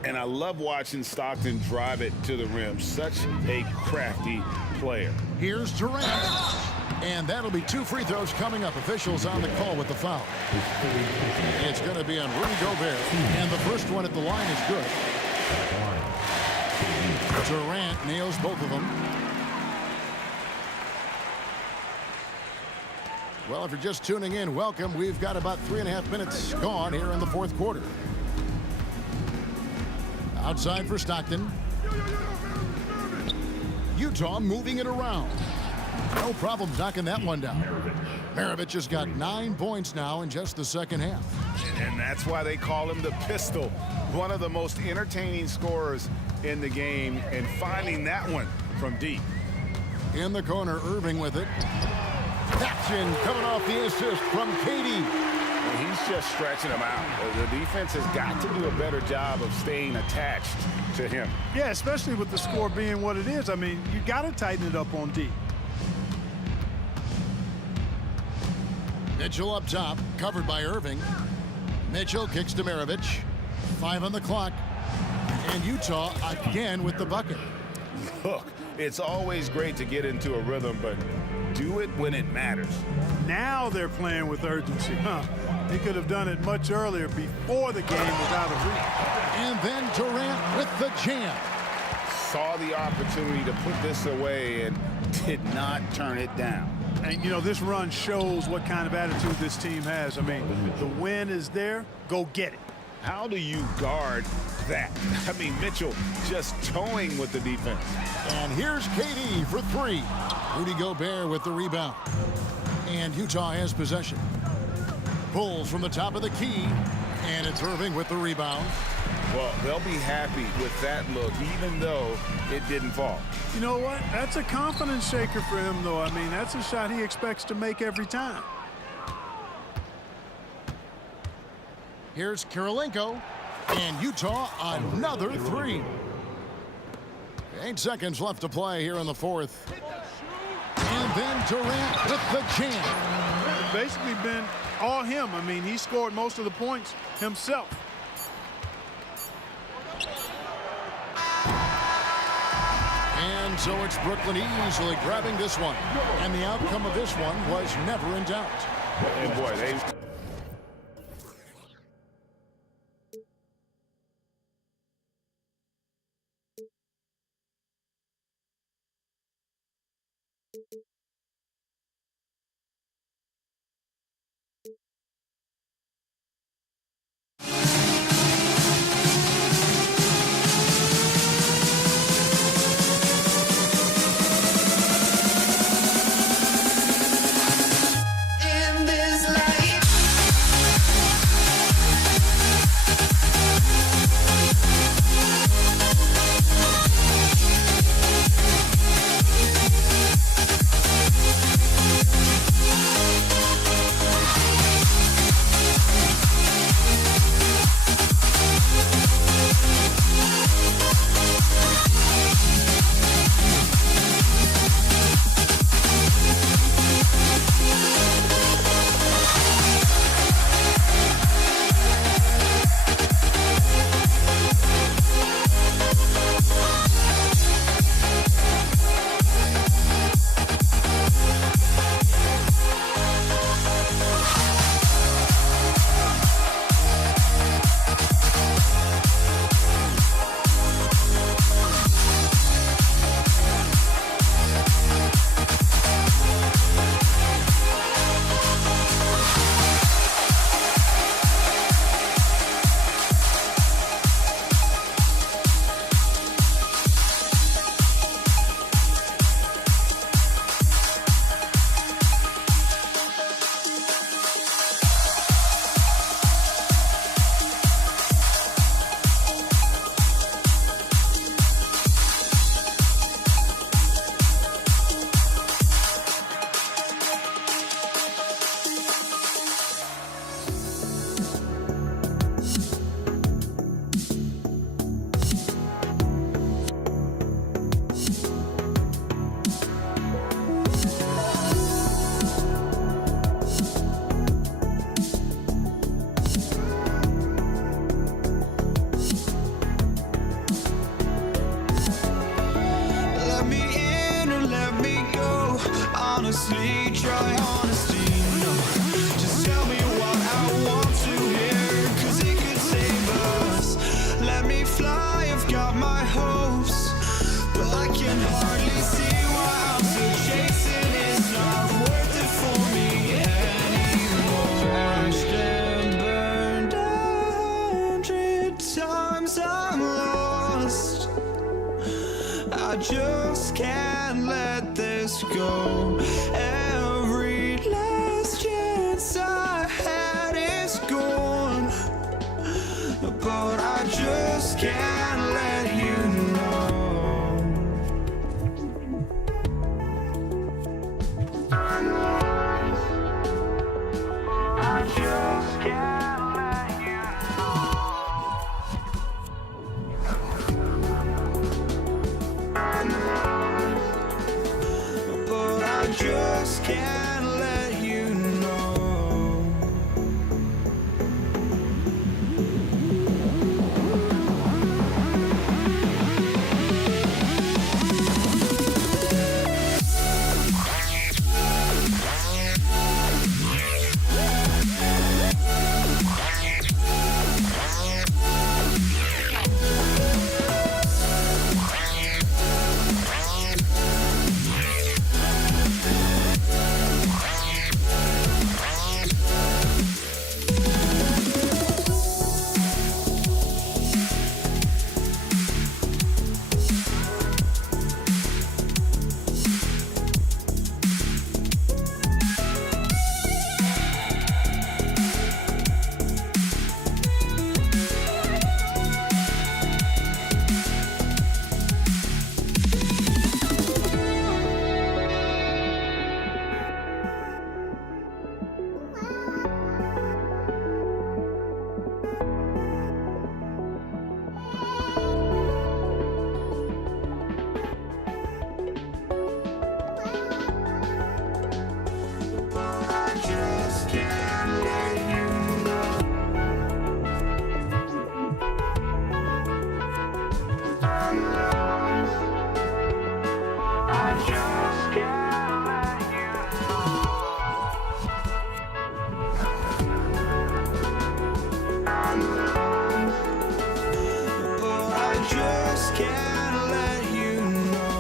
And I love watching Stockton drive it to the rim. Such a crafty player. Here's Durant. And that'll be 2 free throws coming up. Officials on the call with the foul. It's going to be on Rudy Gobert. And the first one at the line is good. Durant nails both of them. Well, if you're just tuning in, welcome. We've got about 3.5 minutes gone here in the fourth quarter. Outside for Stockton. Utah moving it around. No problem knocking that one down. Maravich has got 9 points now in just the second half. And that's why they call him the pistol. One of the most entertaining scorers in the game, and finding that one from deep. In the corner, Irving with it. Action coming off the assist from KD. He's just stretching him out. The defense has got to do a better job of staying attached to him. Yeah, especially with the score being what it is. I mean, you got to tighten it up on D. Mitchell up top, covered by Irving. Mitchell kicks to Maravich. 5 on the clock. And Utah again with the bucket. Look, it's always great to get into a rhythm, but do it when it matters. Now they're playing with urgency. He could have done it much earlier before the game was out of reach. And then Durant with the jam. Saw the opportunity to put this away and did not turn it down. And, you know, this run shows what kind of attitude this team has. I mean, the win is there. Go get it. How do you guard that? I mean, Mitchell just towing with the defense. And here's KD for 3. Rudy Gobert with the rebound. And Utah has possession. Pulls from the top of the key. And it's Irving with the rebound. Well, they'll be happy with that look, even though it didn't fall. You know what? That's a confidence shaker for him, though. I mean, that's a shot he expects to make every time. Here's Kirilenko. And Utah another 3. 8 seconds left to play here in the fourth. And then Durant with the jam. It's basically been all him. I mean, he scored most of the points himself. And so it's Brooklyn easily grabbing this one. And the outcome of this one was never in doubt. And boy, they... In this life honestly, try honesty. No, just tell me what I want to hear, 'cause it could save us. Let me fly, I've got my hopes, but I can hardly see why I'm still chasing. It's not worth it for me anymore. Crashed and burned 100 times, I'm lost. I just can't let this go. Every last chance I had is gone, but I just can't let you know. I just can't let you know. But I just can't let you know. Can't let you know.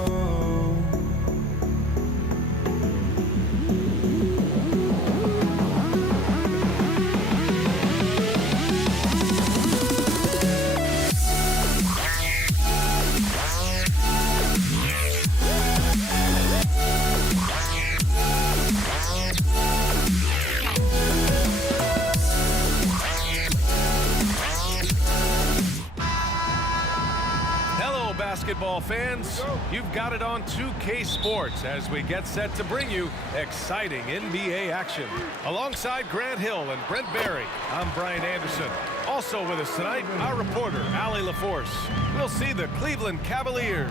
Basketball fans, you've got it on 2K Sports as we get set to bring you exciting NBA action. Alongside Grant Hill and Brent Barry, I'm Brian Anderson. Also with us tonight, our reporter, Allie LaForce. We'll see the Cleveland Cavaliers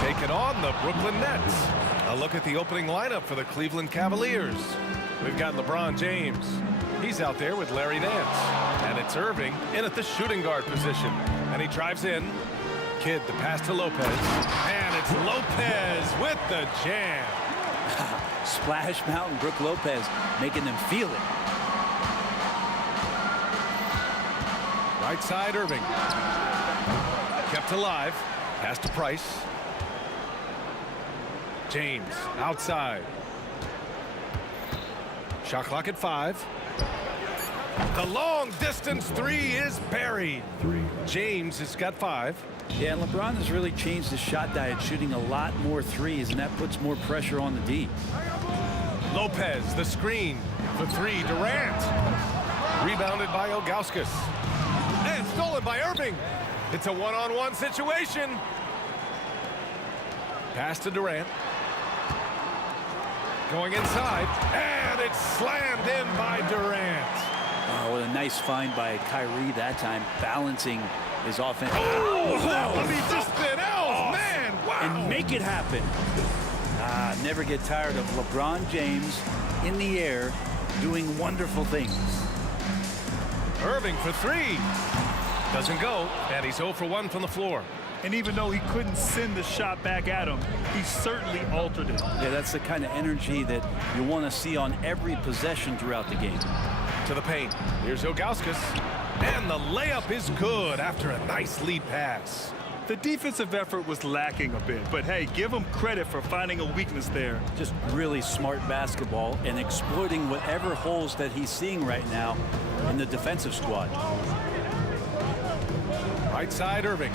taking on the Brooklyn Nets. A look at the opening lineup for the Cleveland Cavaliers. We've got LeBron James. He's out there with Larry Nance. And it's Irving in at the shooting guard position. And he drives in. Kid, the pass to Lopez, and it's Lopez with the jam. Splash Mountain, Brook Lopez making them feel it. Right side, Irving. Kept alive. Pass to Price. James outside. Shot clock at 5. The long distance three is buried. James has got 5. Yeah, and LeBron has really changed his shot diet, shooting a lot more threes, and that puts more pressure on the D. Lopez, the screen for 3. Durant. Rebounded by Ilgauskas. And stolen by Irving. It's a one-on-one situation. Pass to Durant. Going inside, and it's slammed in by Durant. Oh, what a nice find by Kyrie that time, balancing his offense. Oh, I mean, just spin out, man, wow. And make it happen. Never get tired of LeBron James in the air doing wonderful things. Irving for 3. Doesn't go, and he's 0 for 1 from the floor. And even though he couldn't send the shot back at him, he certainly altered it. Yeah, that's the kind of energy that you want to see on every possession throughout the game. To the paint. Here's Ilgauskas. And the layup is good after a nice lead pass. The defensive effort was lacking a bit, but hey, give him credit for finding a weakness there. Just really smart basketball and exploiting whatever holes that he's seeing right now in the defensive squad. Right side, Irving.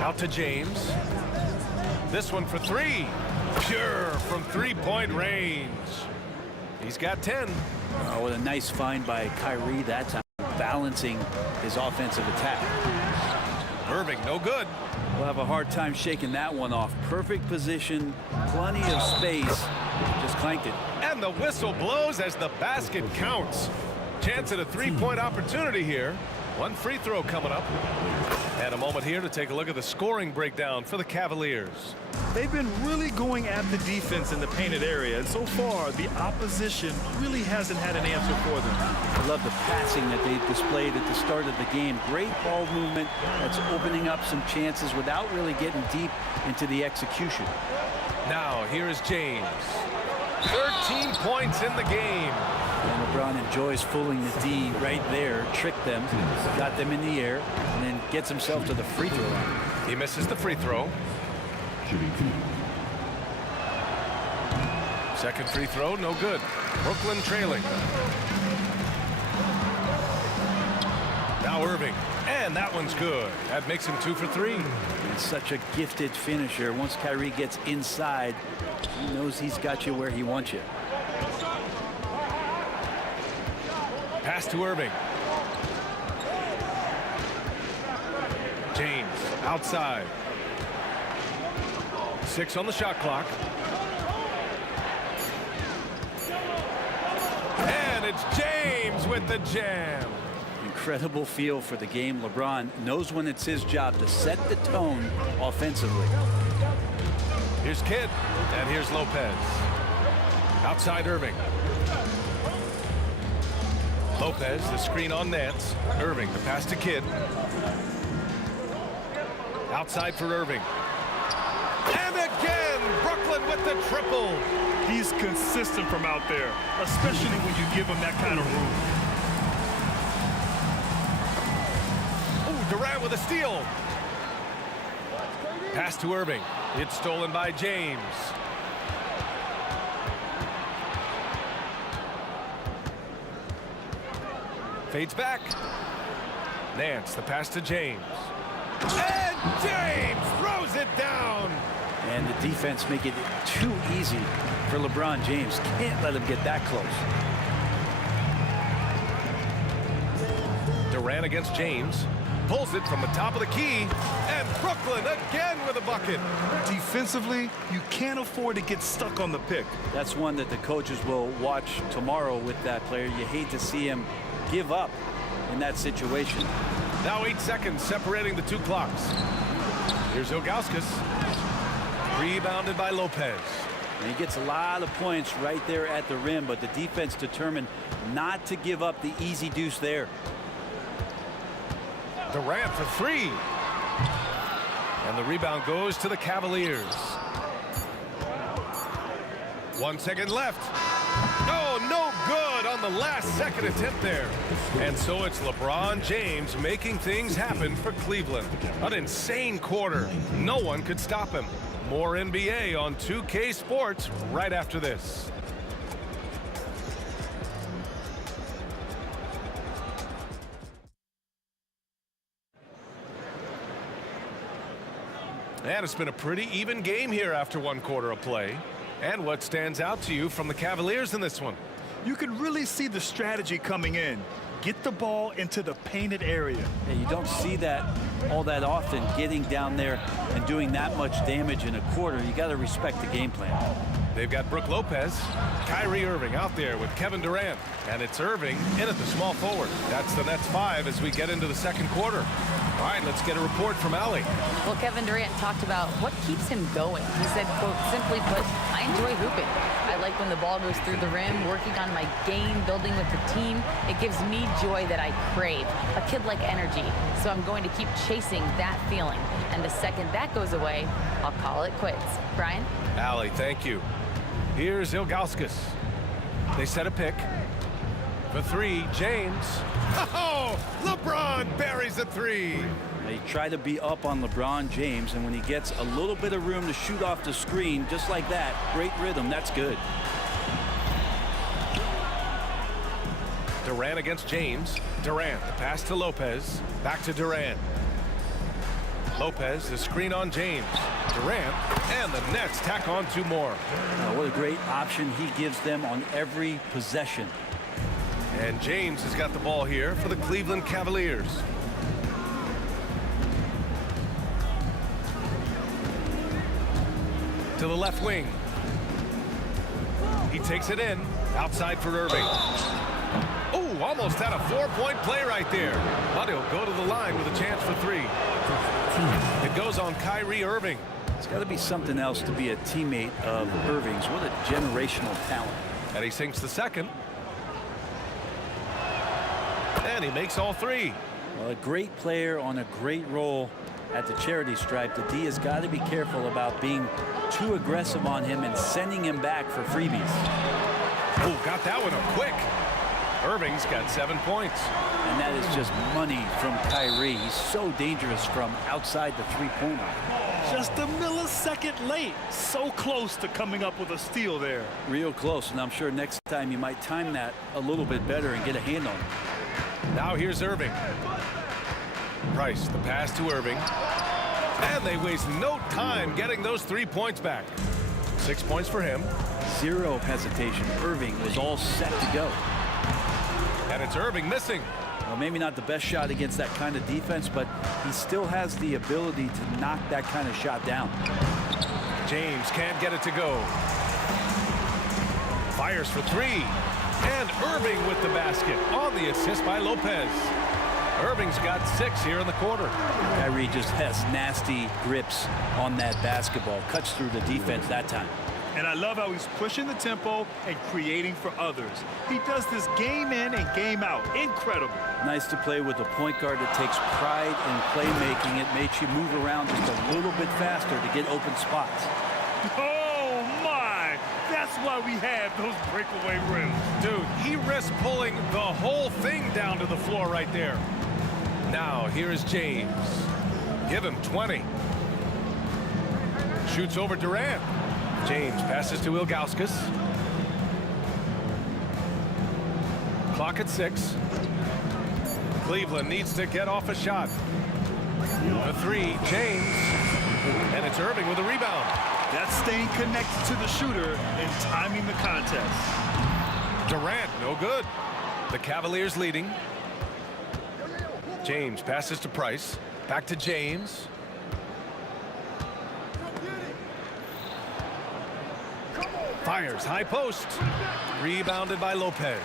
Out to James. This one for three. Pure from three-point range. He's got 10. Oh, what a nice find by Kyrie that time, balancing his offensive attack. Irving, no good. We'll have a hard time shaking that one off. Perfect position, plenty of space. Just clanked it. And the whistle blows as the basket counts. Chance at a three-point opportunity here. One free throw coming up. And a moment here to take a look at the scoring breakdown for the Cavaliers. They've been really going at the defense in the painted area, and so far the opposition really hasn't had an answer for them. I love the passing that they displayed at the start of the game. Great ball movement that's opening up some chances without really getting deep into the execution. Now here is James. 13 points in the game. And LeBron enjoys fooling the D right there, tricked them, got them in the air, and then gets himself to the free throw line. He misses the free throw. Second free throw, no good. Brooklyn trailing. Now Irving, and that one's good. That makes him 2 for 3. He's such a gifted finisher. Once Kyrie gets inside, he knows he's got you where he wants you. Pass to Irving. James outside. 6 on the shot clock. And it's James with the jam. Incredible feel for the game. LeBron knows when it's his job to set the tone offensively. Here's Kidd, and here's Lopez. Outside Irving. Lopez, the screen on Nance. Irving, the pass to Kidd. Outside for Irving. And again, Brooklyn with the triple. He's consistent from out there, especially when you give him that kind of room. Oh, Durant with a steal. Pass to Irving. It's stolen by James. Fades back. Nance, the pass to James. And James throws it down. And the defense make it too easy for LeBron James. Can't let him get that close. Durant against James. Pulls it from the top of the key. And Brooklyn again with a bucket. Defensively, you can't afford to get stuck on the pick. That's one that the coaches will watch tomorrow with that player. You hate to see him give up in that situation. Now 8 seconds separating the two clocks. Here's Ilgauskas. Rebounded by Lopez. And he gets a lot of points right there at the rim, but the defense determined not to give up the easy deuce there. Durant for 3. And the rebound goes to the Cavaliers. 1 second left. Oh, no good on the last second attempt there. And so it's LeBron James making things happen for Cleveland. An insane quarter. No one could stop him. More NBA on 2K Sports right after this. And it's been a pretty even game here after 1 quarter of play. And what stands out to you from the Cavaliers in this one? You can really see the strategy coming in. Get the ball into the painted area. Yeah, you don't see that all that often, getting down there and doing that much damage in a quarter. You got to respect the game plan. They've got Brooke Lopez, Kyrie Irving out there with Kevin Durant, and it's Irving in at the small forward. That's the Nets 5 as we get into the second quarter. All right, let's get a report from Allie. Well, Kevin Durant talked about what keeps him going. He said, quote, simply put, I enjoy hooping. I like when the ball goes through the rim, working on my game, building with the team. It gives me joy that I crave, a kid-like energy. So I'm going to keep chasing that feeling. And the second that goes away, I'll call it quits. Brian? Allie, thank you. Here's Ilgauskas. They set a pick. For three, James. Oh, LeBron buries a three. They try to be up on LeBron James, and when he gets a little bit of room to shoot off the screen, just like that, great rhythm, that's good. Durant against James. Durant, the pass to Lopez. Back to Durant. Lopez, the screen on James. Durant, and the Nets tack on two more. What a great option he gives them on every possession. And James has got the ball here for the Cleveland Cavaliers. To the left wing. He takes it in. Outside for Irving. Oh, almost had a four-point play right there. But he'll go to the line with a chance for three. It goes on Kyrie Irving. It's got to be something else to be a teammate of Irving's. What a generational talent. And he sinks the second. And he makes all three. Well, a great player on a great role at the charity stripe. The D has got to be careful about being too aggressive on him and sending him back for freebies. Oh, got that one up quick. Irving's got 7 points. And that is just money from Kyrie. He's so dangerous from outside the three-point line. Just a millisecond late. So close to coming up with a steal there. Real close, and I'm sure next time you might time that a little bit better and get a hand on it. Now here's Irving. Price, the pass to Irving. And they waste no time getting those 3 points back. 6 points for him. Zero hesitation. Irving was all set to go. And it's Irving missing. Well, maybe not the best shot against that kind of defense, but he still has the ability to knock that kind of shot down. James can't get it to go. Fires for three. And Irving with the basket on the assist by Lopez. Irving's got 6 here in the quarter. Kyrie just has nasty grips on that basketball. Cuts through the defense that time. And I love how he's pushing the tempo and creating for others. He does this game in and game out. Incredible. Nice to play with a point guard that takes pride in playmaking. It makes you move around just a little bit faster to get open spots. Oh, my. That's why we have those breakaway rims. Dude, he risks pulling the whole thing down to the floor right there. Now, here is James. Give him 20. Shoots over Durant. James passes to Ilgauskas. Clock at 6. Cleveland needs to get off a shot. For three, James. And it's Irving with a rebound. That's staying connected to the shooter and timing the contest. Durant, no good. The Cavaliers leading. James passes to Price. Back to James. Fires, high post. Rebounded by Lopez.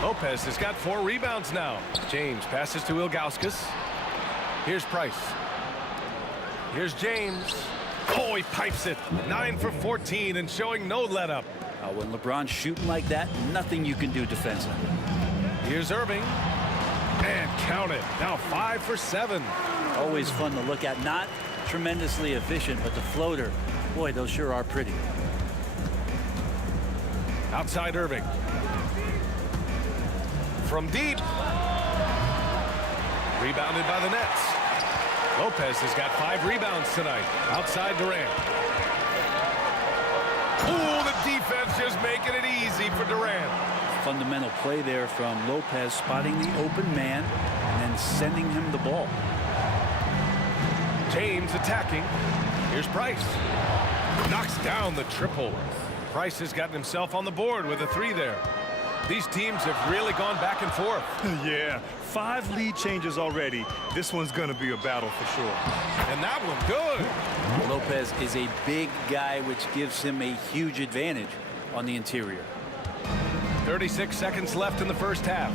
Lopez has got 4 rebounds now. James passes to Ilgauskas. Here's Price. Here's James. Oh, he pipes it. 9 for 14 and showing no let up. When LeBron's shooting like that, nothing you can do defensively. Here's Irving. And count it. Now 5 for 7. Always fun to look at. Not tremendously efficient, but the floater, boy, those sure are pretty. Outside Irving. From deep. Rebounded by the Nets. Lopez has got 5 rebounds tonight. Outside Durant. Oh, the defense just making it easy for Durant. Fundamental play there from Lopez, spotting the open man and then sending him the ball. James attacking. Here's Price. Knocks down the triple. Price has gotten himself on the board with a 3 there. These teams have really gone back and forth. Yeah, 5 lead changes already. This one's going to be a battle for sure. And that one good. Lopez is a big guy, which gives him a huge advantage on the interior. 36 seconds left in the first half.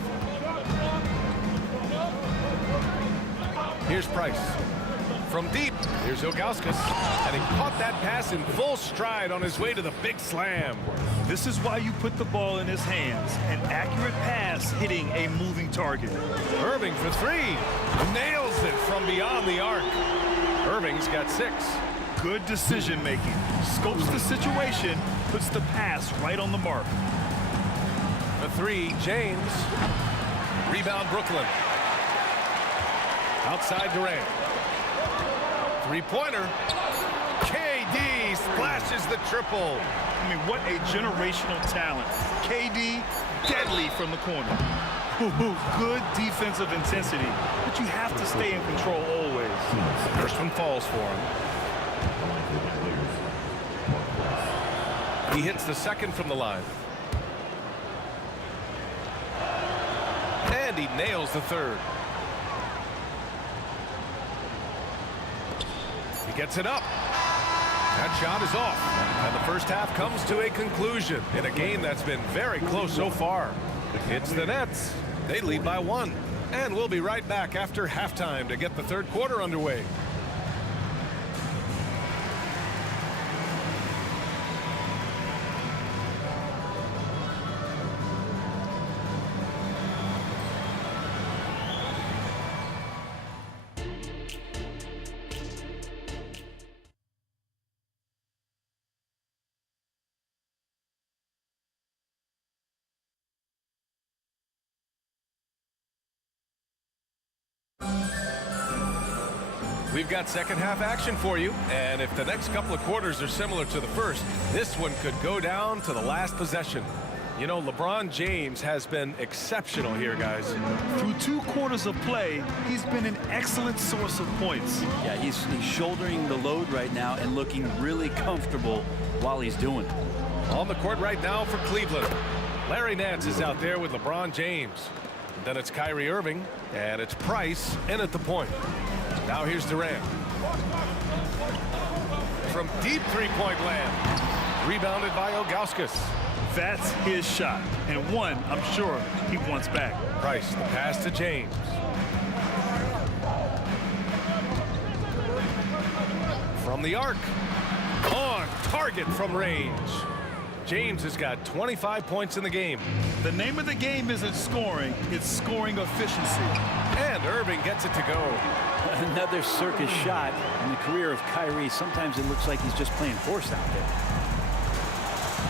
Here's Price. From deep, here's Ilgauskas, and he caught that pass in full stride on his way to the big slam. This is why you put the ball in his hands. An accurate pass hitting a moving target. Irving for 3. Nails it from beyond the arc. Irving's got 6. Good decision making. Scopes the situation, puts the pass right on the mark. For 3, James. Rebound, Brooklyn. Outside Durant. 3-pointer. KD splashes the triple. I mean, what a generational talent. KD, deadly from the corner. Good defensive intensity, but you have to stay in control always. First one falls for him. He hits the second from the line. And he nails the third. He gets it up. That shot is off. And the first half comes to a conclusion in a game that's been very close so far. It's the Nets. They lead by 1. And we'll be right back after halftime to get the third quarter underway. We've got second half action for you, and if the next couple of quarters are similar to the first, this one could go down to the last possession. You know, LeBron James has been exceptional here, guys. Through 2 quarters of play, he's been an excellent source of points. Yeah, he's shouldering the load right now and looking really comfortable while he's doing it. On the court right now for Cleveland, Larry Nance is out there with LeBron James. Then it's Kyrie Irving, and it's Price in at the point. Now here's Durant. From deep 3-point land. Rebounded by Ilgauskas. That's his shot, and one I'm sure he wants back. Price, the pass to James. From the arc. On target from range. James has got 25 points in the game. The name of the game isn't scoring, it's scoring efficiency. And Irving gets it to go. Another circus shot in the career of Kyrie. Sometimes it looks like he's just playing force out there.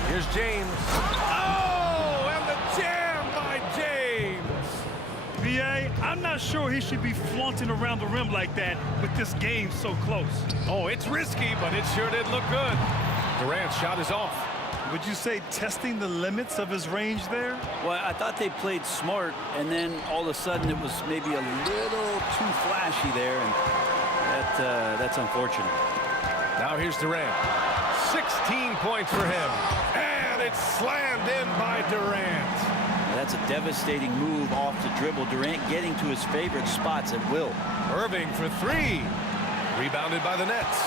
Here's James. Oh, and the jam by James. B.A., I'm not sure he should be flaunting around the rim like that with this game so close. Oh, it's risky, but it sure did look good. Durant's shot is off. Would you say testing the limits of his range there? Well, I thought they played smart, and then all of a sudden it was maybe a little too flashy there, and that's unfortunate. Now here's Durant. 16 points for him. And it's slammed in by Durant. That's a devastating move off the dribble. Durant getting to his favorite spots at will. Irving for 3. Rebounded by the Nets.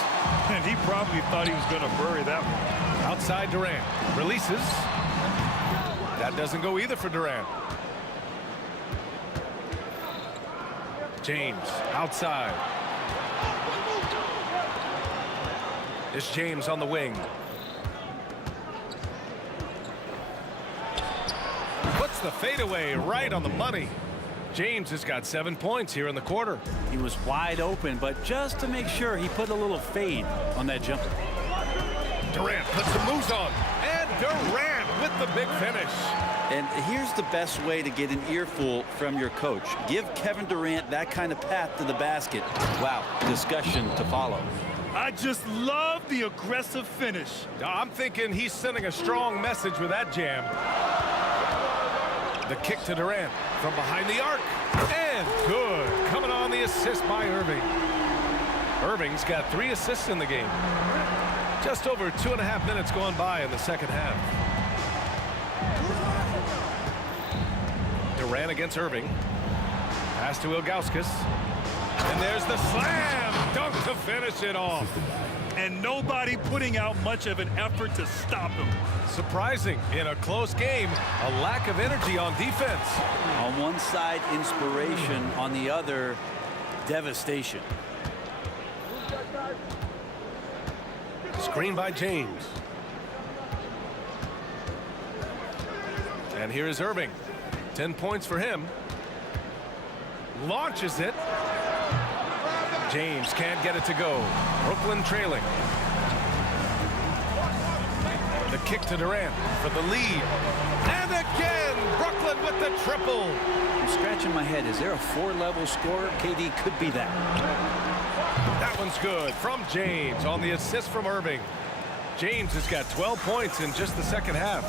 And he probably thought he was going to bury that one. Outside Durant. Releases. That doesn't go either for Durant. James outside. It's James on the wing. Puts the fadeaway right on the money. James has got 7 points here in the quarter. He was wide open, but just to make sure, he put a little fade on that jumper. Durant puts some moves on. And Durant with the big finish. And here's the best way to get an earful from your coach. Give Kevin Durant that kind of path to the basket. Wow, discussion to follow. I just love the aggressive finish. I'm thinking he's sending a strong message with that jam. The kick to Durant from behind the arc. And good. Coming on the assist by Irving. Irving's got 3 assists in the game. Just over 2.5 minutes going by in the second half. Durant against Irving. Pass to Ilgauskas. And there's the slam dunk to finish it off. And nobody putting out much of an effort to stop him. Surprising in a close game, a lack of energy on defense. On one side, inspiration. On the other, devastation. Screen by James. And here is Irving. 10 points for him. Launches it. James can't get it to go. Brooklyn trailing. The kick to Durant for the lead. And again, Brooklyn with the triple. I'm scratching my head. Is there a 4-level scorer? KD could be that. That one's good from James on the assist from Irving. James has got 12 points in just the second half.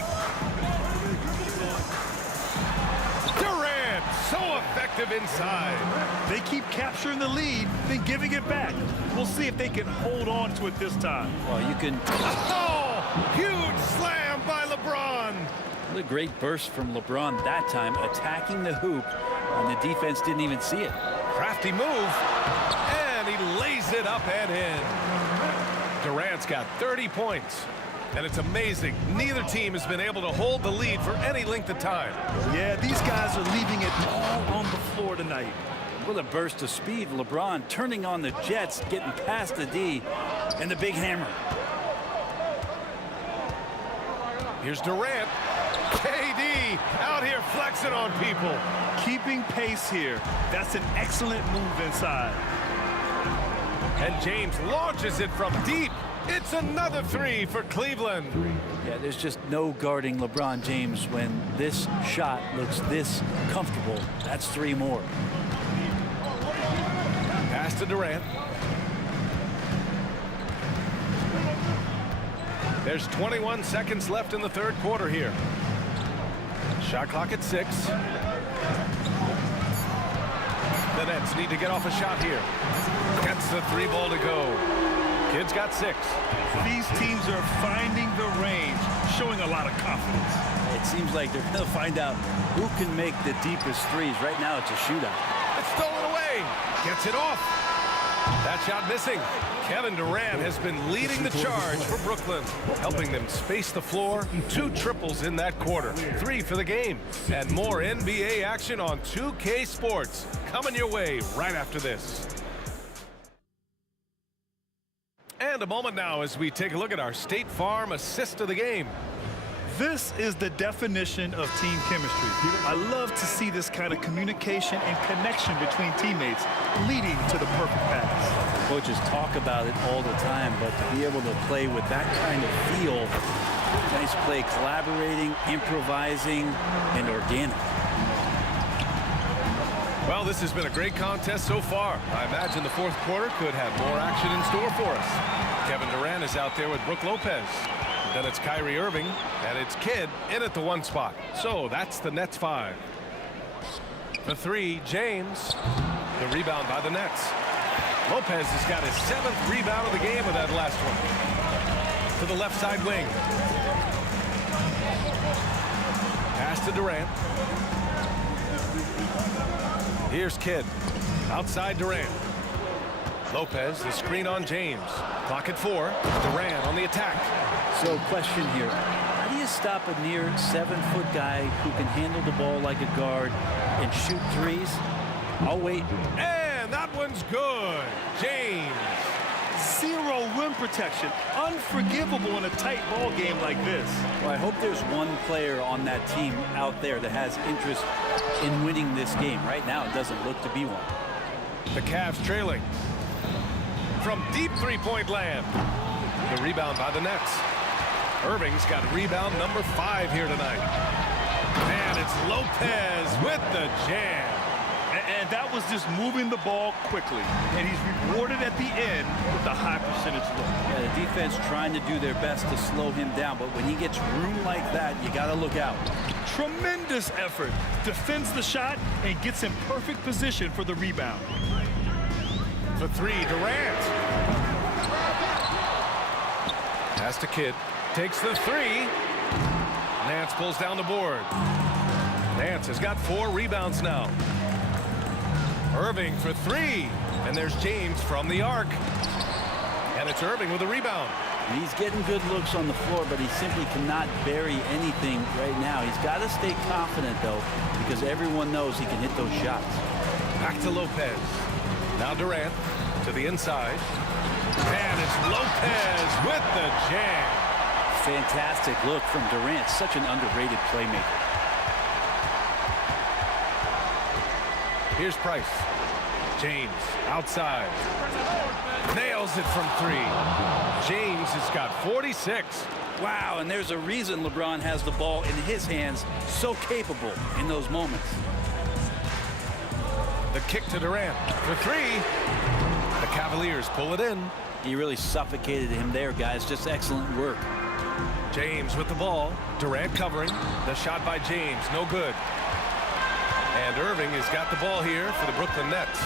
Durant, so effective inside. They keep capturing the lead, then giving it back. We'll see if they can hold on to it this time. Well, you can. Oh, huge slam by LeBron. What a great burst from LeBron that time, attacking the hoop, and the defense didn't even see it. Crafty move, and he lays it up and in. Durant's got 30 points, and it's amazing. Neither team has been able to hold the lead for any length of time. Yeah, these guys are leaving it all on the floor tonight. With a burst of speed, LeBron turning on the Jets, getting past the D, and the big hammer. Here's Durant. KD out here flexing on people. Keeping pace here. That's an excellent move inside. And James launches it from deep. It's another three for Cleveland. Yeah, there's just no guarding LeBron James when this shot looks this comfortable. That's 3 more. Pass to Durant. There's 21 seconds left in the third quarter here. Shot clock at 6. The Nets need to get off a shot here. Gets the 3 ball to go. Kid's got 6. These teams are finding the range, showing a lot of confidence. It seems like they're going to find out who can make the deepest threes. Right now, it's a shootout. It's stolen away. Gets it off. That shot missing. Kevin Durant has been leading the charge for Brooklyn, helping them space the floor. 2 triples in that quarter. 3 for the game. And more NBA action on 2K Sports. Coming your way right after this. And a moment now as we take a look at our State Farm assist of the game. This is the definition of team chemistry. I love to see this kind of communication and connection between teammates leading to the perfect pass. Coaches talk about it all the time, but to be able to play with that kind of feel, nice play, collaborating, improvising, and organic. Well, this has been a great contest so far. I imagine the fourth quarter could have more action in store for us. Kevin Durant is out there with Brook Lopez. Then it's Kyrie Irving, and it's Kidd in at the 1 spot. So that's the Nets 5. The 3, James. The rebound by the Nets. Lopez has got his 7th rebound of the game with that last one. To the left side wing. Pass to Durant. Here's Kidd. Outside Durant. Lopez, the screen on James. Clock at 4. Durant on the attack. So question here. How do you stop a near 7-foot guy who can handle the ball like a guard and shoot threes? I'll wait. And that one's good. James. 0 rim protection. Unforgivable in a tight ball game like this. Well, I hope there's one player on that team out there that has interest in winning this game. Right now, it doesn't look to be one. The Cavs trailing. From deep 3-point land. The rebound by the Nets. Irving's got rebound number 5 here tonight. And it's Lopez with the jam. And that was just moving the ball quickly. And he's rewarded at the end with a high percentage look. Yeah, the defense trying to do their best to slow him down. But when he gets room like that, you got to look out. Tremendous effort. Defends the shot and gets in perfect position for the rebound. For 3, Durant. Pass to Kidd. Takes the 3. Nance pulls down the board. Nance has got 4 rebounds now. Irving for 3. And there's James from the arc. And it's Irving with a rebound. He's getting good looks on the floor, but he simply cannot bury anything right now. He's got to stay confident, though, because everyone knows he can hit those shots. Back to Lopez. Now Durant to the inside. And it's Lopez with the jam. Fantastic look from Durant. Such an underrated playmaker. Here's Price. James outside. Nails it from 3. James has got 46. Wow, and there's a reason LeBron has the ball in his hands. So capable in those moments. The kick to Durant for 3. The Cavaliers pull it in. He really suffocated him there, guys. Just excellent work. James with the ball. Durant covering. The shot by James, no good. And Irving has got the ball here for the Brooklyn Nets.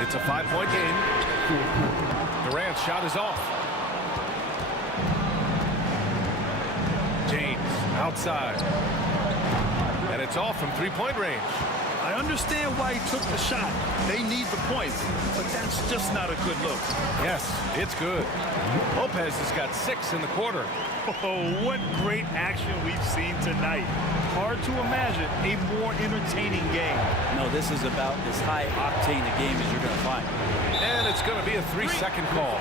It's a 5-point game. Durant's shot is off. James outside. And it's off from 3-point range. I understand why he took the shot. They need the points, but that's just not a good look. Yes, it's good. Lopez has got 6 in the quarter. Oh, what great action we've seen tonight. Hard to imagine a more entertaining game. No, this is about as high octane a game as you're going to find. And it's going to be a 3-second call.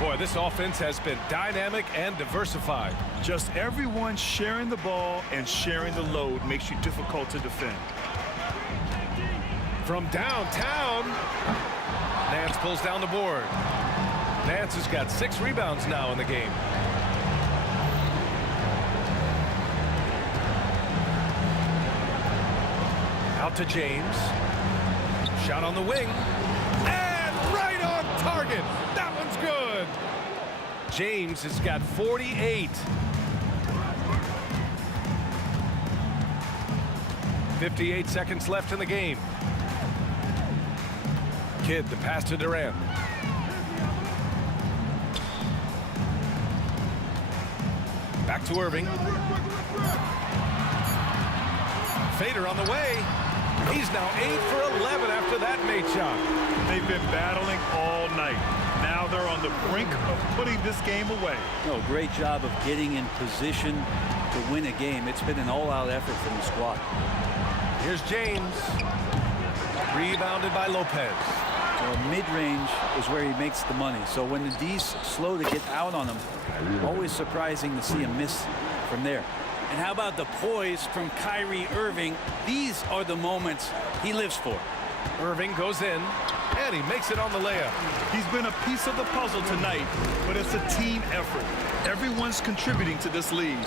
Boy, this offense has been dynamic and diversified. Just everyone sharing the ball and sharing the load makes you difficult to defend. From downtown, Nance pulls down the board. Nance has got 6 rebounds now in the game. Out to James. Shot on the wing. And right on target. That one's good. James has got 48. 58 seconds left in the game. Kidd, the pass to Durant. Back to Irving. Fader on the way. He's now 8 for 11 after that made shot. They've been battling all night. Now they're on the brink of putting this game away. No, great job of getting in position to win a game. It's been an all-out effort from the squad. Here's James. Rebounded by Lopez. Well, mid-range is where he makes the money. So when the D's slow to get out on him, always surprising to see him miss from there. And how about the poise from Kyrie Irving? These are the moments he lives for. Irving goes in, and he makes it on the layup. He's been a piece of the puzzle tonight, but it's a team effort. Everyone's contributing to this lead.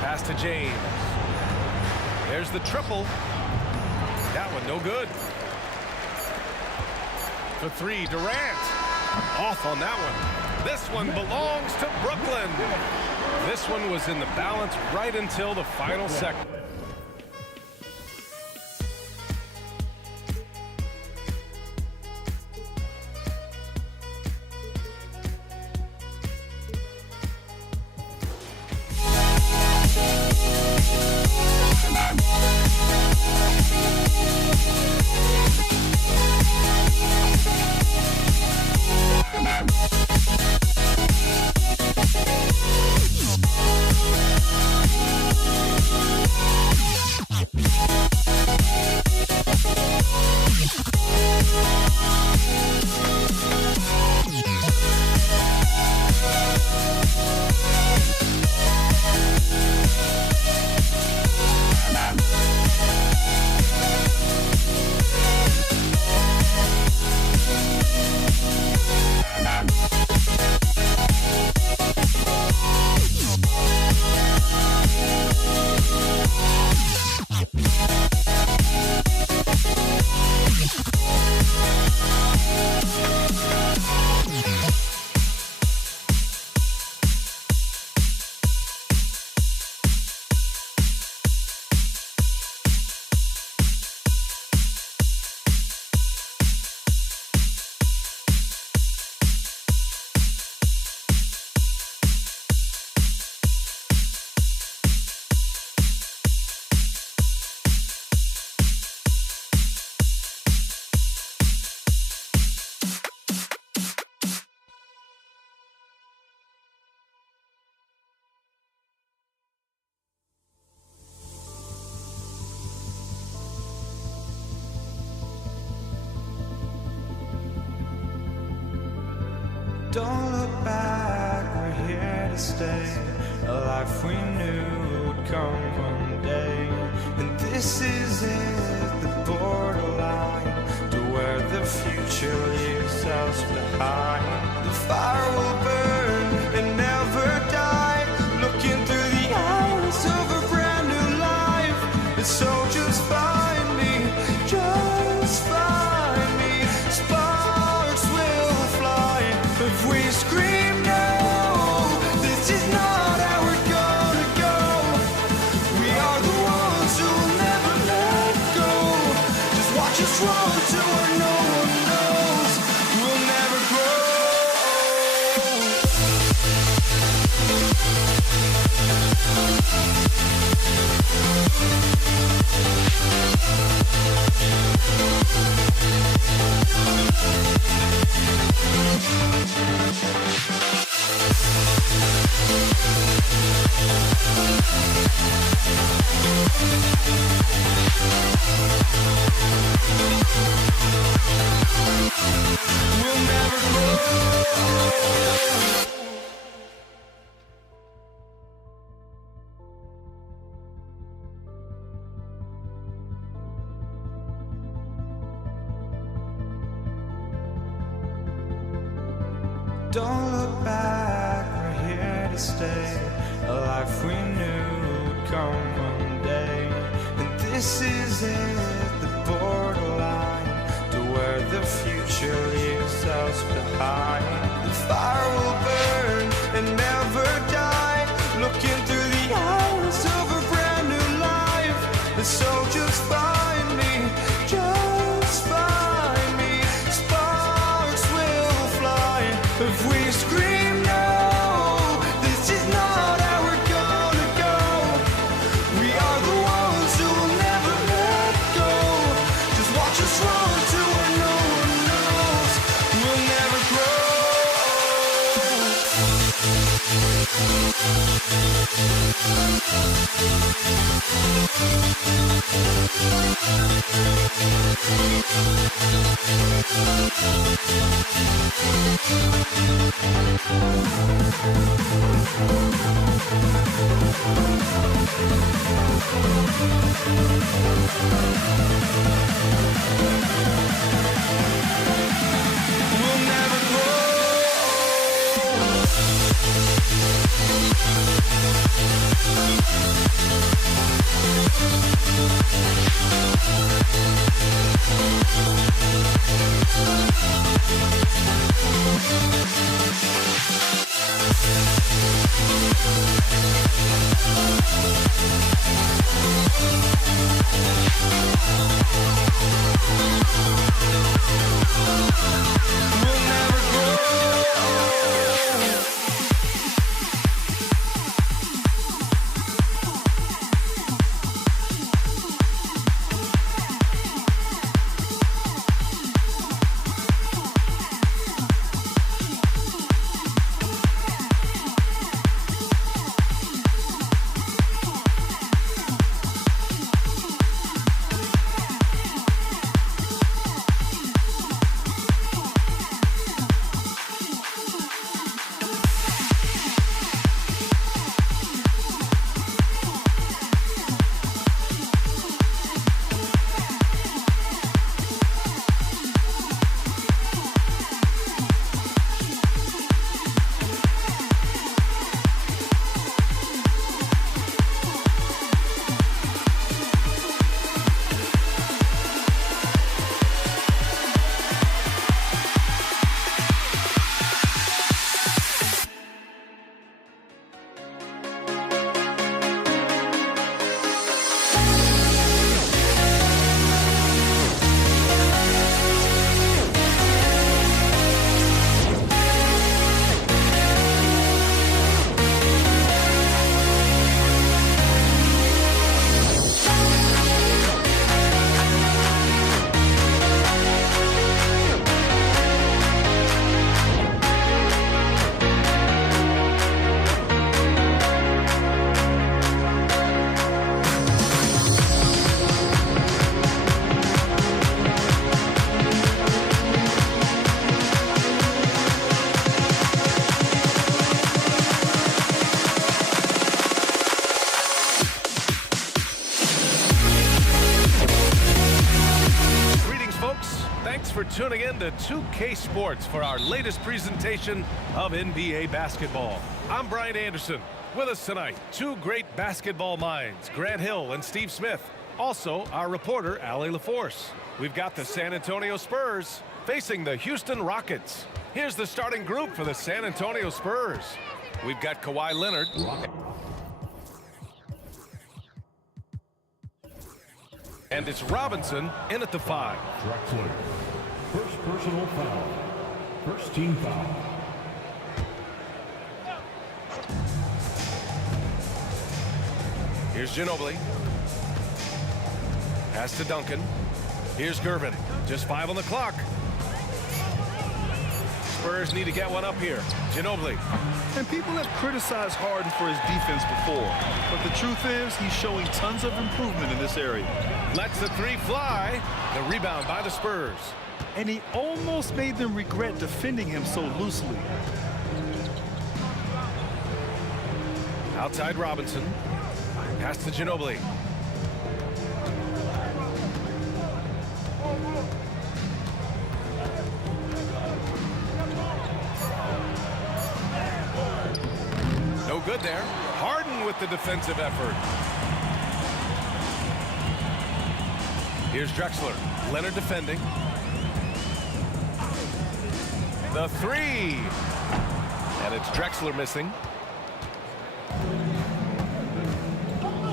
Pass to James. There's the triple. That one no good. For 3, Durant. Off on that one. This one belongs to Brooklyn. This one was in the balance right until the final second. Don't look back, we're here to stay. A life we knew would come one day. And this is it, the borderline to where the future leaves us behind. The fire will burn and never die, looking through the eyes of a brand new life. And so just find me, just find me. Sparks will fly if we scream no. This is not how we're gonna go. We are the ones who will never let go. Just watch us run to where no one knows. We'll never grow. We'll never grow. Don't look back, we're here to stay. A life we knew would come one day. And this is it, the borderline to where the future leaves us behind. The fire will burn and never die, looking through the eyes of a brand new life. And so just find me, just find me. Sparks will fly if we scream no. This is not how we're gonna go. We are the ones who will never let go. Just watch us run to where no one knows. We'll never grow. We'll never grow. We'll never grow. Thanks for tuning in to 2K Sports for our latest presentation of NBA basketball. I'm Brian Anderson. With us tonight, two great basketball minds, Grant Hill and Steve Smith. Also, our reporter, Allie LaForce. We've got the San Antonio Spurs facing the Houston Rockets. Here's the starting group for the San Antonio Spurs. We've got Kawhi Leonard. And it's Robinson in at the 5. Drexler. First personal foul. First team foul. Here's Ginobili. Pass to Duncan. Here's Gervin. Just 5 on the clock. Spurs need to get one up here. Ginobili. And people have criticized Harden for his defense before. But the truth is, he's showing tons of improvement in this area. Lets the 3 fly. The rebound by the Spurs. And he almost made them regret defending him so loosely. Outside Robinson. Pass to Ginobili. No good there. Harden with the defensive effort. Here's Drexler. Leonard defending. The 3. And it's Drexler missing.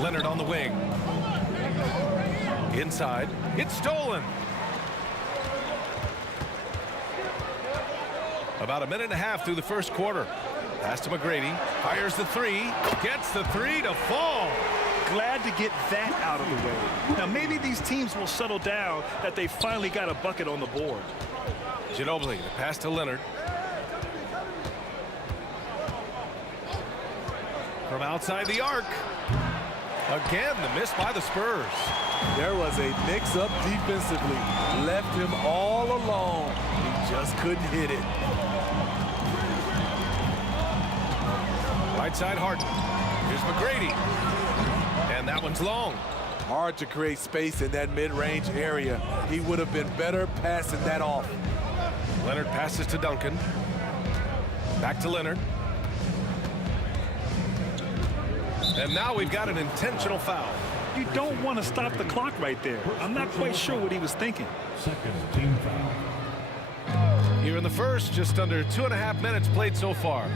Leonard on the wing. Inside. It's stolen. About a minute and a half through the first quarter. Pass to McGrady. Fires the 3. Gets the 3 to fall. Glad to get that out of the way. Now maybe these teams will settle down that they finally got a bucket on the board. Ginobili, the pass to Leonard. From outside the arc. Again, the miss by the Spurs. There was a mix-up defensively. Left him all alone. He just couldn't hit it. Right side Harden. Here's McGrady. And that one's long. Hard to create space in that mid-range area. He would have been better passing that off. Leonard passes to Duncan. Back to Leonard. And now we've got an intentional foul. You don't want to stop the clock right there. I'm not quite sure what he was thinking. Second team foul. Here in the first, just under 2.5 minutes played so far.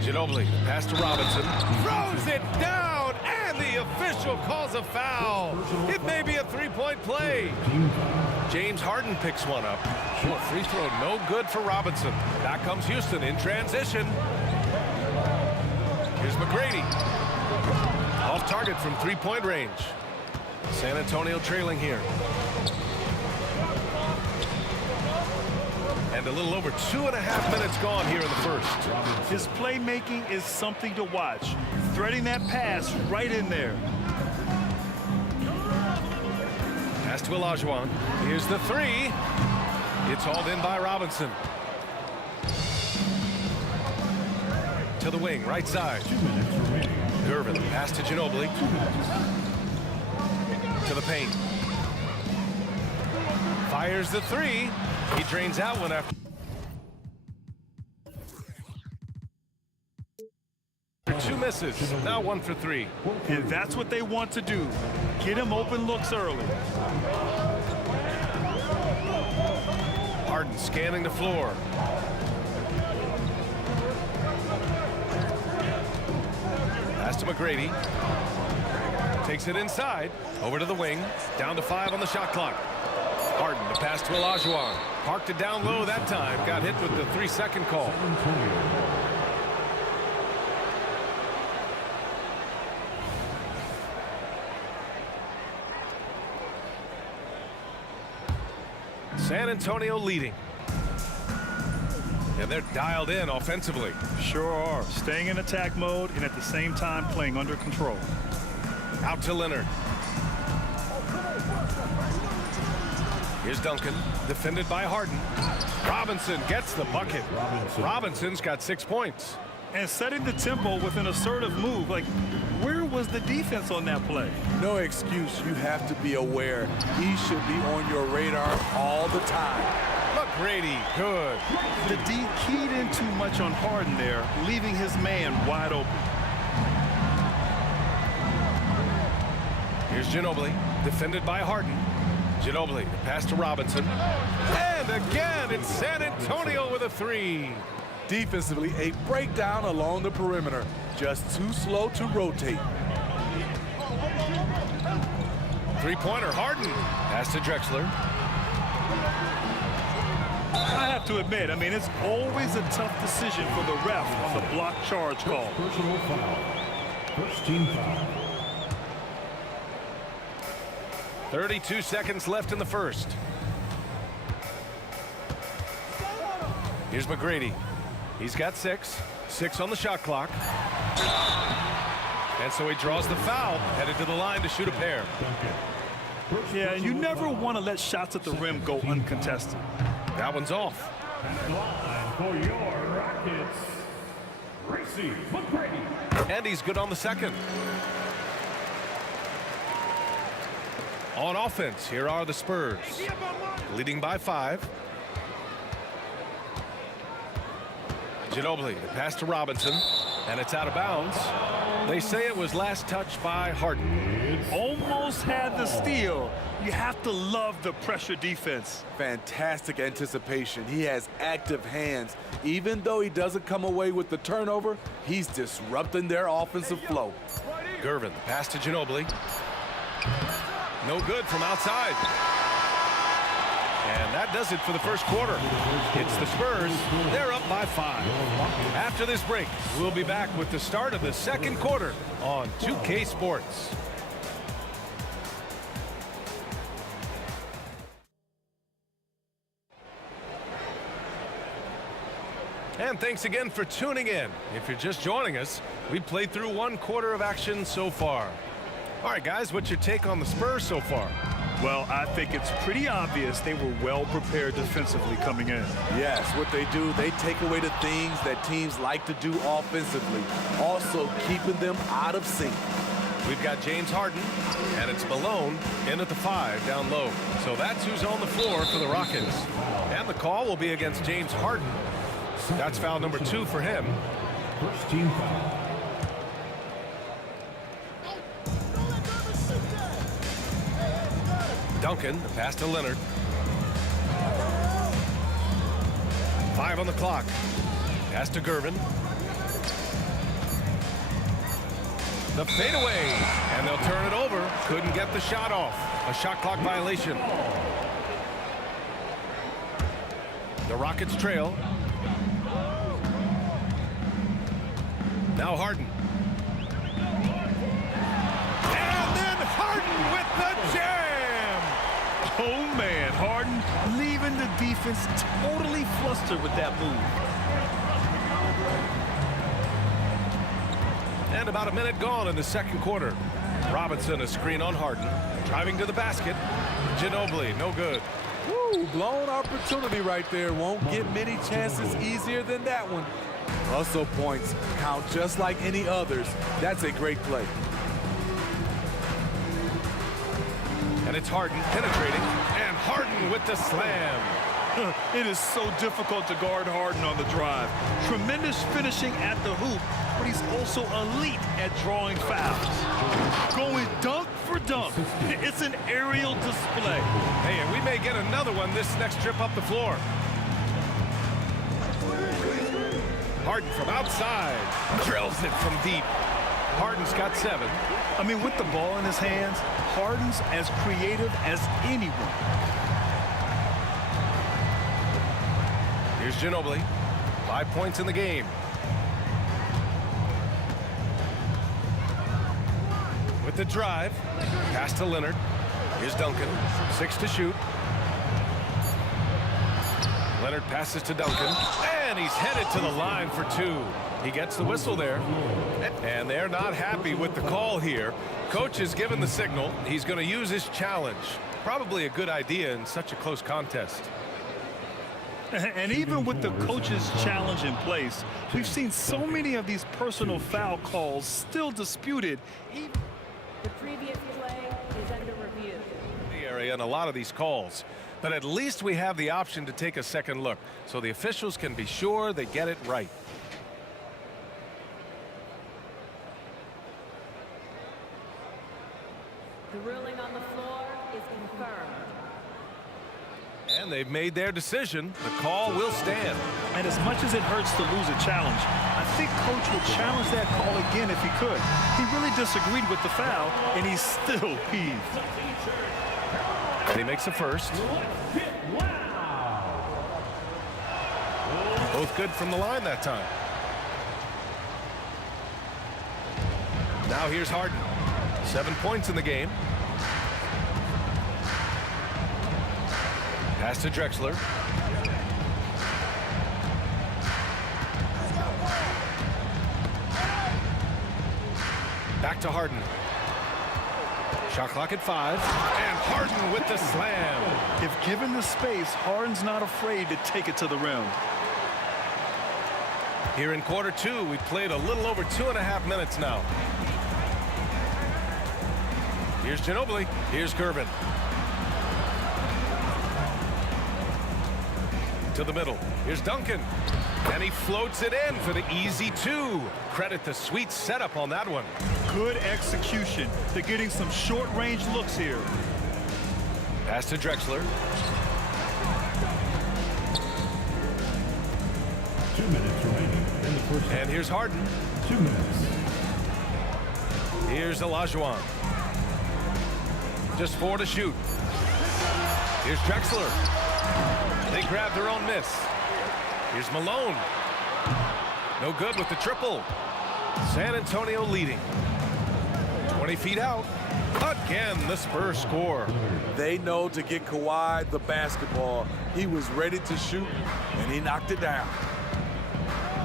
Ginobili, pass to Robinson. Throws it down, and the official calls a foul. It may be a 3-point play. James Harden picks one up. Free throw no good for Robinson. Back comes Houston in transition. Here's McGrady. Off target from 3-point range. San Antonio trailing here. And a little over 2.5 minutes gone here in the first. His playmaking is something to watch. Threading that pass right in there. Pass to Olajuwon. Here's the 3. It's hauled in by Robinson. To the wing, right side. Gervin, pass to Ginobili. To the paint. Fires the 3. He drains out one after 2 misses. Now 1 for 3. And that's what they want to do. Get him open looks early. Harden scanning the floor. Pass to McGrady. Takes it inside. Over to the wing. Down to 5 on the shot clock. Harden, the pass to Olajuwon. Parked it down low that time. Got hit with the 3-second call. San Antonio leading. And they're dialed in offensively. Sure are. Staying in attack mode and at the same time playing under control. Out to Leonard. Here's Duncan, defended by Harden. Robinson gets the bucket. Robinson's got 6 points. And setting the tempo with an assertive move. Like, where was was the defense on that play? No excuse. You have to be aware. He should be on your radar all the time. McGrady, good. The D keyed in too much on Harden there, leaving his man wide open. Here's Ginobili, defended by Harden. Ginobili, the pass to Robinson. And again, it's San Antonio with a three. Defensively, a breakdown along the perimeter. Just too slow to rotate. Three-pointer, Harden. Pass to Drexler. I have to admit, it's always a tough decision for the ref on the block charge call. Personal foul. First team foul. 32 seconds left in the first. Here's McGrady. He's got 6 on the shot clock. And so he draws the foul, headed to the line to shoot a pair. Yeah, and you never want to let shots at the rim go uncontested. That one's off. And line for your Rockets, Tracy McGrady. And he's good on the second. On offense, here are the Spurs, leading by 5. Ginobili, the pass to Robinson, and it's out of bounds. They say it was last touched by Harden. Almost had the steal. You have to love the pressure defense. Fantastic anticipation. He has active hands. Even though he doesn't come away with the turnover, he's disrupting their offensive flow. Gervin, the pass to Ginobili. No good from outside. And that does it for the first quarter. It's the Spurs. They're up by 5. After this break, we'll be back with the start of the second quarter on 2K Sports. And thanks again for tuning in. If you're just joining us, we played through 1 quarter of action so far. All right, guys, what's your take on the Spurs so far? Well, I think it's pretty obvious they were well prepared defensively coming in. Yes, what they do, they take away the things that teams like to do offensively, also keeping them out of sync. We've got James Harden, and it's Malone in at the 5 down low. So that's who's on the floor for the Rockets. And the call will be against James Harden. That's foul number 2 for him. First team foul. Duncan, the pass to Leonard. 5 on the clock. Pass to Gervin. The fadeaway, and they'll turn it over. Couldn't get the shot off. A shot clock violation. The Rockets trail. Now Harden. And then Harden with the jam! Oh, man, Harden leaving the defense totally flustered with that move. And about a minute gone in the second quarter. Robinson, a screen on Harden. Driving to the basket. Ginobili, no good. Woo, blown opportunity right there. Won't get many chances easier than that one. Hustle points count just like any others. That's a great play. And it's Harden penetrating. And Harden with the slam. It is so difficult to guard Harden on the drive. Tremendous finishing at the hoop, but he's also elite at drawing fouls. Going dunk for dunk. It's an aerial display. Hey, and we may get another one this next trip up the floor. Harden from outside. Drills it from deep. Harden's got 7. I mean, with the ball in his hands, Harden's as creative as anyone. Here's Ginobili. 5 points in the game. With the drive. Pass to Leonard. Here's Duncan. 6 to shoot. Leonard passes to Duncan. And he's headed to the line for 2. He gets the whistle there. And they're not happy with the call here. Coach has given the signal. He's going to use his challenge. Probably a good idea in such a close contest. And even with the coach's challenge in place, we've seen so many of these personal foul calls still disputed. The previous play is under review. The area and a lot of these calls. But at least we have the option to take a second look, so the officials can be sure they get it right. The ruling on the floor is confirmed. And they've made their decision. The call will stand. And as much as it hurts to lose a challenge, I think Coach would challenge that call again if he could. He really disagreed with the foul, and he's still peeved. And he makes the first. Both good from the line that time. Now here's Harden. 7 points in the game. Pass to Drexler. Back to Harden. Shot clock at 5. And Harden with the slam. If given the space, Harden's not afraid to take it to the rim. Here in quarter 2, we've played a little over 2.5 minutes now. Here's Ginobili. Here's Gervin. To the middle. Here's Duncan. And he floats it in for the easy 2. Credit the sweet setup on that one. Good execution. They're getting some short-range looks here. Pass to Drexler. 2 minutes remaining in the first half. And here's Harden. 2 minutes. Here's Olajuwon. Just 4 to shoot. Here's Drexler. They grab their own miss. Here's Malone. No good with the triple. San Antonio leading. 20 feet out. Again, the Spurs score. They know to get Kawhi the basketball. He was ready to shoot, and he knocked it down.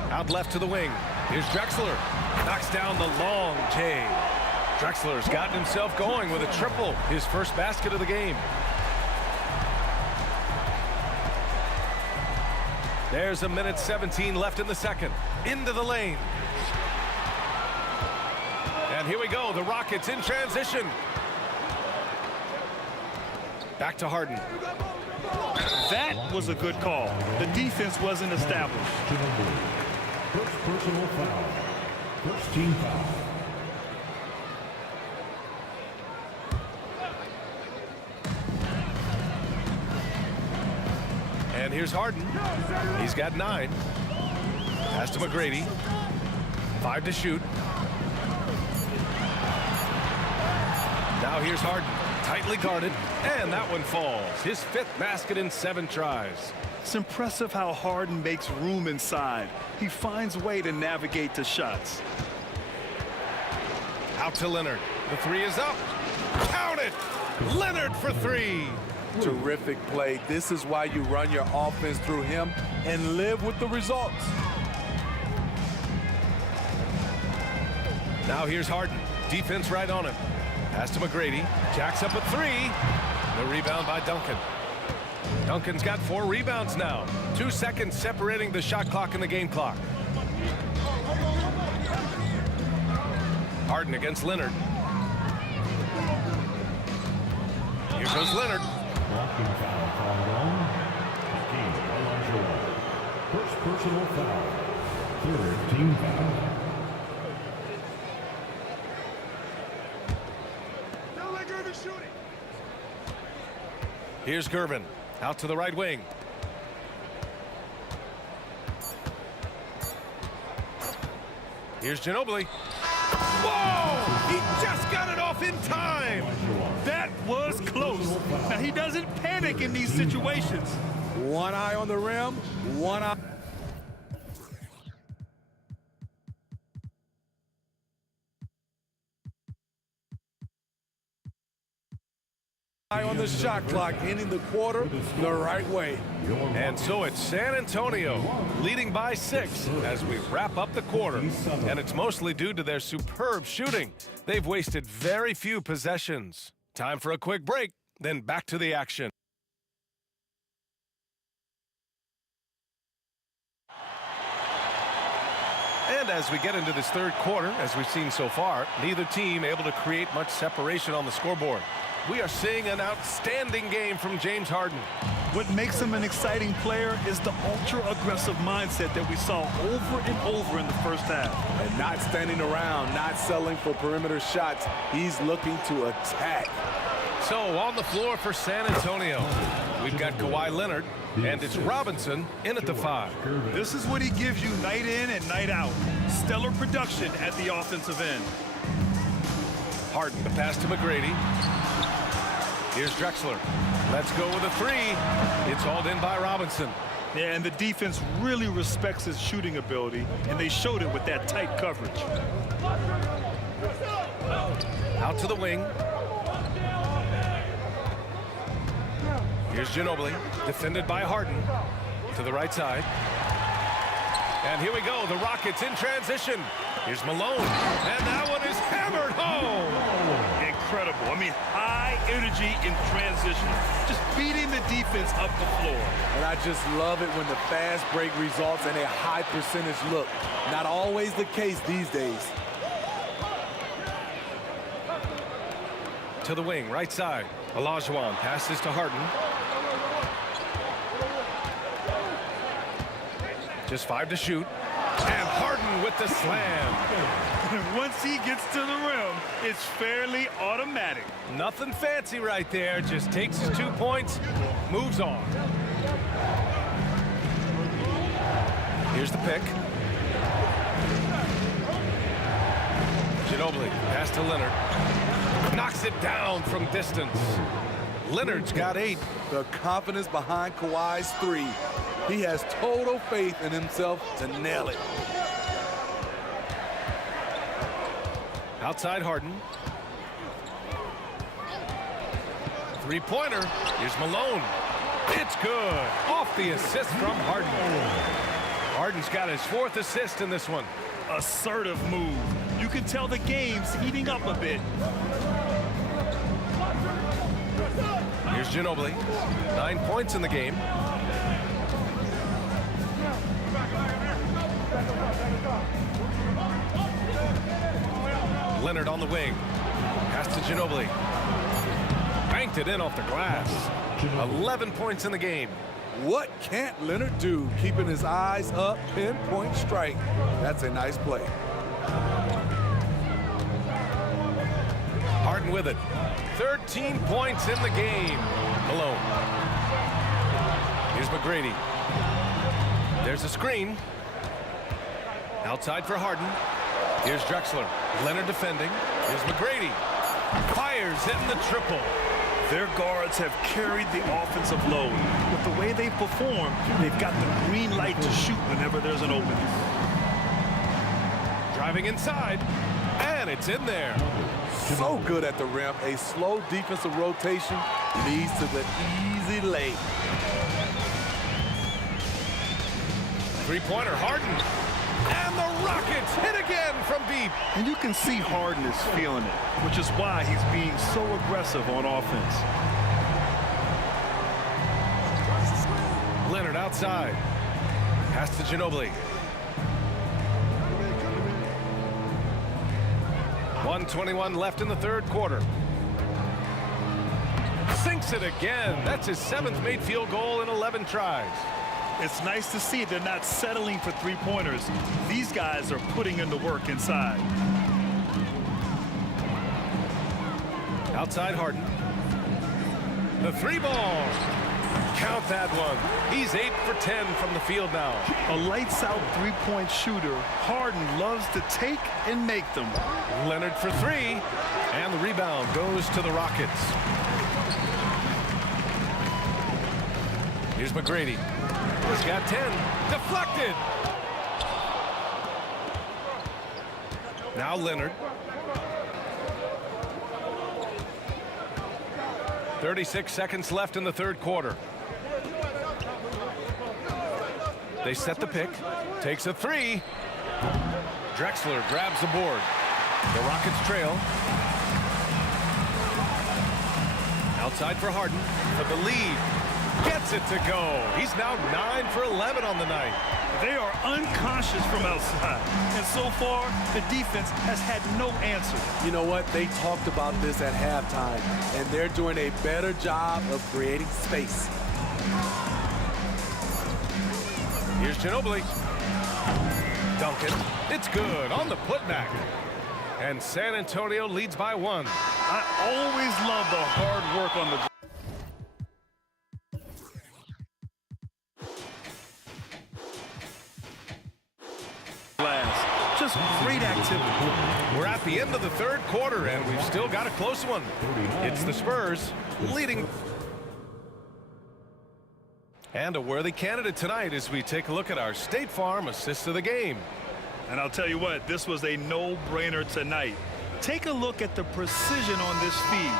Out left to the wing. Here's Drexler. Knocks down the long J. Drexler's gotten himself going with a triple. His first basket of the game. There's a minute 17 left in the second. Into the lane. And here we go. The Rockets in transition. Back to Harden. That was a good call. The defense wasn't established. First personal foul. First team foul. And here's Harden. He's got 9. Pass to McGrady. 5 to shoot. Now here's Harden. Tightly guarded. And that one falls. His 5th basket in 7 tries. It's impressive how Harden makes room inside. He finds a way to navigate to shots. Out to Leonard. The 3 is up. Count it! Leonard for 3. Terrific play. This is why you run your offense through him and live with the results. Now here's Harden. Defense right on him. Pass to McGrady. Jacks up a 3. The rebound by Duncan. Duncan's got 4 rebounds now. 2 seconds separating the shot clock and the game clock. Harden against Leonard. Here goes Leonard. Walking foul called on Hakeem Olajuwon. First personal foul. 3rd team foul. Here's Gervin. Out to the right wing. Here's Ginobili. Whoa! He just got it off in time. That was close. Now, he doesn't panic in these situations. One eye on the rim, one eye. On the shot clock, ending the quarter the right way. And so it's San Antonio leading by 6 as we wrap up the quarter. And it's mostly due to their superb shooting. They've wasted very few possessions. Time for a quick break, then back to the action. And as we get into this third quarter, as we've seen so far, neither team able to create much separation on the scoreboard. We are seeing an outstanding game from James Harden. What makes him an exciting player is the ultra-aggressive mindset that we saw over and over in the first half. And not standing around, not settling for perimeter shots. He's looking to attack. So on the floor for San Antonio, we've got Kawhi Leonard, and it's Robinson in at the 5. This is what he gives you night in and night out. Stellar production at the offensive end. Harden, the pass to McGrady. Here's Drexler. Let's go with a 3. It's hauled in by Robinson. Yeah, and the defense really respects his shooting ability, and they showed it with that tight coverage. Out to the wing. Here's Ginobili, defended by Harden. To the right side. And here we go, the Rockets in transition. Here's Malone, and that one is hammered home. Incredible. I mean, high energy in transition. Just beating the defense up the floor. And I just love it when the fast break results in a high percentage look. Not always the case these days. To the wing, right side. Olajuwon passes to Harden. Just 5 to shoot. And Harden with the slam. Once he gets to the rim, it's fairly automatic. Nothing fancy right there. Just takes his 2 points, moves on. Here's the pick. Ginobili, pass to Leonard. Knocks it down from distance. Leonard's got 8. The confidence behind Kawhi's 3. He has total faith in himself to nail it. Outside Harden. 3-pointer. Here's Malone. It's good. Off the assist from Harden. Harden's got his 4th assist in this one. Assertive move. You can tell the game's heating up a bit. Here's Ginobili. 9 points in the game. Leonard on the wing. Pass to Ginobili. Banked it in off the glass. 11 points in the game. What can't Leonard do? Keeping his eyes up, pinpoint strike. That's a nice play. Harden with it. 13 points in the game. Malone. Here's McGrady. There's a screen. Outside for Harden. Here's Drexler. Leonard defending. Here's McGrady. Fires hitting the triple. Their guards have carried the offensive load. With the way they perform, they've got the green light to shoot whenever there's an opening. Driving inside, and it's in there. So good at the rim. A slow defensive rotation leads to the easy lay. 3-pointer, Harden. And the Rockets hit again from deep. And you can see Harden is feeling it, which is why he's being so aggressive on offense. Leonard outside. Pass to Ginobili. 1:21 left in the third quarter. Sinks it again. That's his 7th made field goal in 11 tries. It's nice to see they're not settling for 3-pointers. These guys are putting in the work inside. Outside Harden. The 3-ball. Count that one. He's 8 for 10 from the field now. A lights-out 3-point shooter. Harden loves to take and make them. Leonard for 3. And the rebound goes to the Rockets. Here's McGrady. He's got 10. Deflected. Now Leonard. 36 seconds left in the third quarter. They set the pick. Takes a 3. Drexler grabs the board. The Rockets trail. Outside for Harden for the lead. Gets it to go. He's now 9 for 11 on the night. They are unconscious from outside. And so far, the defense has had no answer. You know what? They talked about this at halftime, and they're doing a better job of creating space. Here's Ginobili. Duncan. It's good on the putback. And San Antonio leads by 1. I always love the hard work on the glass. Just great activity. We're at the end of the third quarter, and we've still got a close one. It's the Spurs leading. And a worthy candidate tonight as we take a look at our State Farm assist of the game. And I'll tell you what, this was a no-brainer tonight. Take a look at the precision on this feed.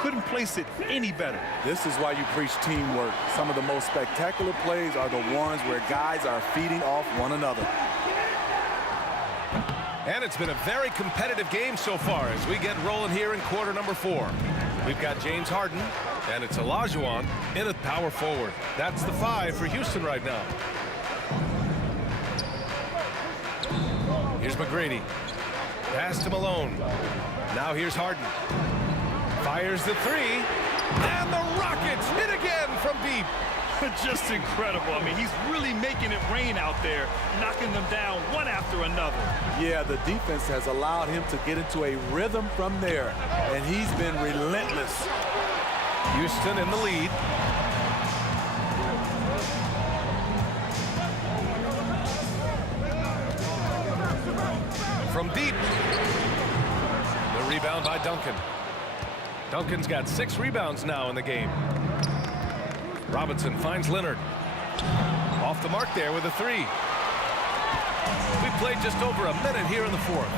Couldn't place it any better. This is why you preach teamwork. Some of the most spectacular plays are the ones where guys are feeding off one another. And it's been a very competitive game so far as we get rolling here in quarter number 4. We've got James Harden, and it's Olajuwon in at power forward. That's the 5 for Houston right now. Here's McGrady. Pass to Malone. Now here's Harden. Fires the 3. And the Rockets hit again from deep. Just incredible. I mean, he's really making it rain out there, knocking them down one after another. Yeah, the defense has allowed him to get into a rhythm from there, and he's been relentless. Houston in the lead. From deep. The rebound by Duncan. Duncan's got 6 rebounds now in the game. Robinson finds Leonard. Off the mark there with a 3. We've played just over a minute here in the 4th.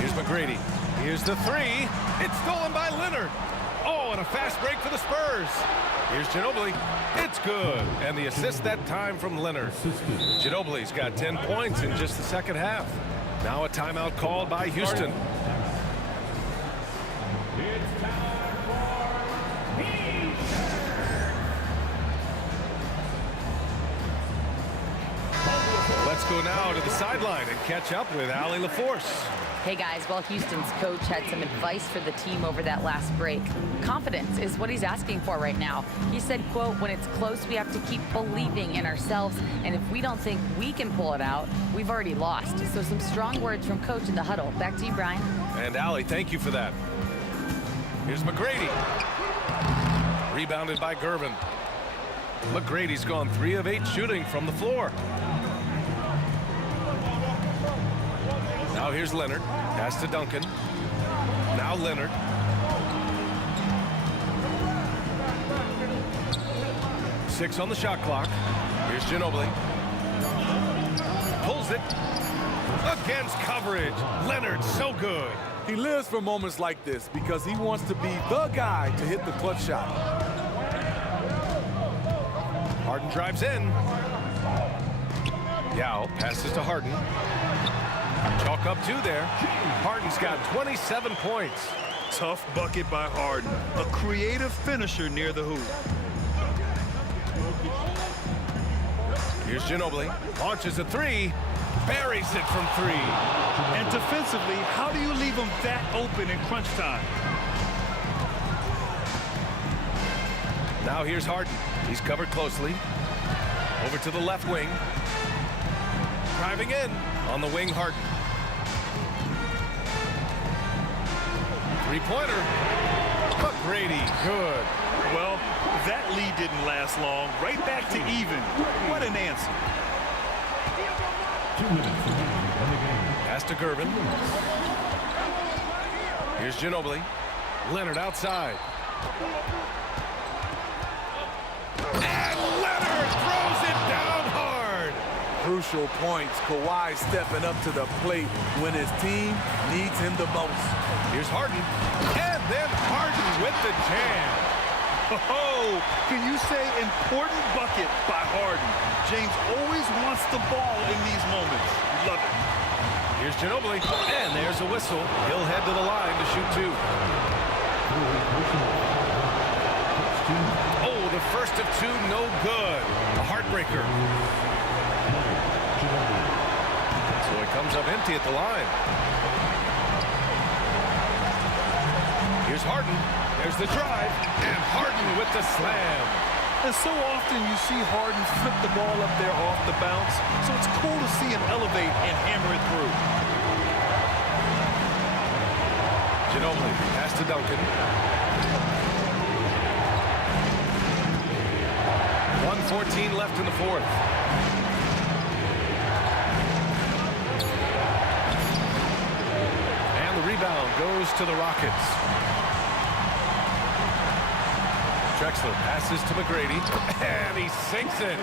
Here's McGrady. Here's the 3. It's stolen by Leonard. Oh, and a fast break for the Spurs. Here's Ginobili. It's good. And the assist that time from Leonard. Ginobili's got 10 points in just the second half. Now a timeout called by Houston. Let's go now to the sideline and catch up with Allie LaForce. Hey guys, well, Houston's coach had some advice for the team over that last break. Confidence is what he's asking for right now. He said, quote, when it's close, we have to keep believing in ourselves, and if we don't think we can pull it out, we've already lost. So some strong words from coach in the huddle. Back to you, Brian. And Allie, thank you for that. Here's McGrady. Rebounded by Gervin. McGrady's gone 3 of 8 shooting from the floor. Now here's Leonard. Pass to Duncan. Now Leonard. Six on the shot clock. Here's Ginobili. Pulls it. Against coverage. Leonard, so good. He lives for moments like this because he wants to be the guy to hit the clutch shot. Harden drives in. Yao passes to Harden. Chalk up 2 there. Harden's got 27 points. Tough bucket by Harden. A creative finisher near the hoop. Here's Ginobili. Launches a 3. Buries it from 3. And defensively, how do you leave him that open in crunch time? Now here's Harden. He's covered closely. Over to the left wing. Driving in on the wing, Harden. 3-pointer. McGrady, good. Well, that lead didn't last long. Right back to even. What an answer. 2 minutes remaining in the game. Pass to Gervin. Here's Ginobili. Leonard outside. And Leonard throws it down hard. Crucial points. Kawhi stepping up to the plate when his team needs him the most. Here's Harden. And then Harden with the jam. Oh, can you say important bucket by Harden? James always wants the ball in these moments. Love it. Here's Ginobili. And there's a whistle. He'll head to the line to shoot 2. first of two, no good. A heartbreaker. So he comes up empty at the line. Here's Harden. There's the drive. And Harden with the slam. And so often you see Harden flip the ball up there off the bounce. So it's cool to see him elevate and hammer it through. Ginobili, pass to Duncan. 1:14 left in the fourth. And the rebound goes to the Rockets. Drexler passes to McGrady, and he sinks it.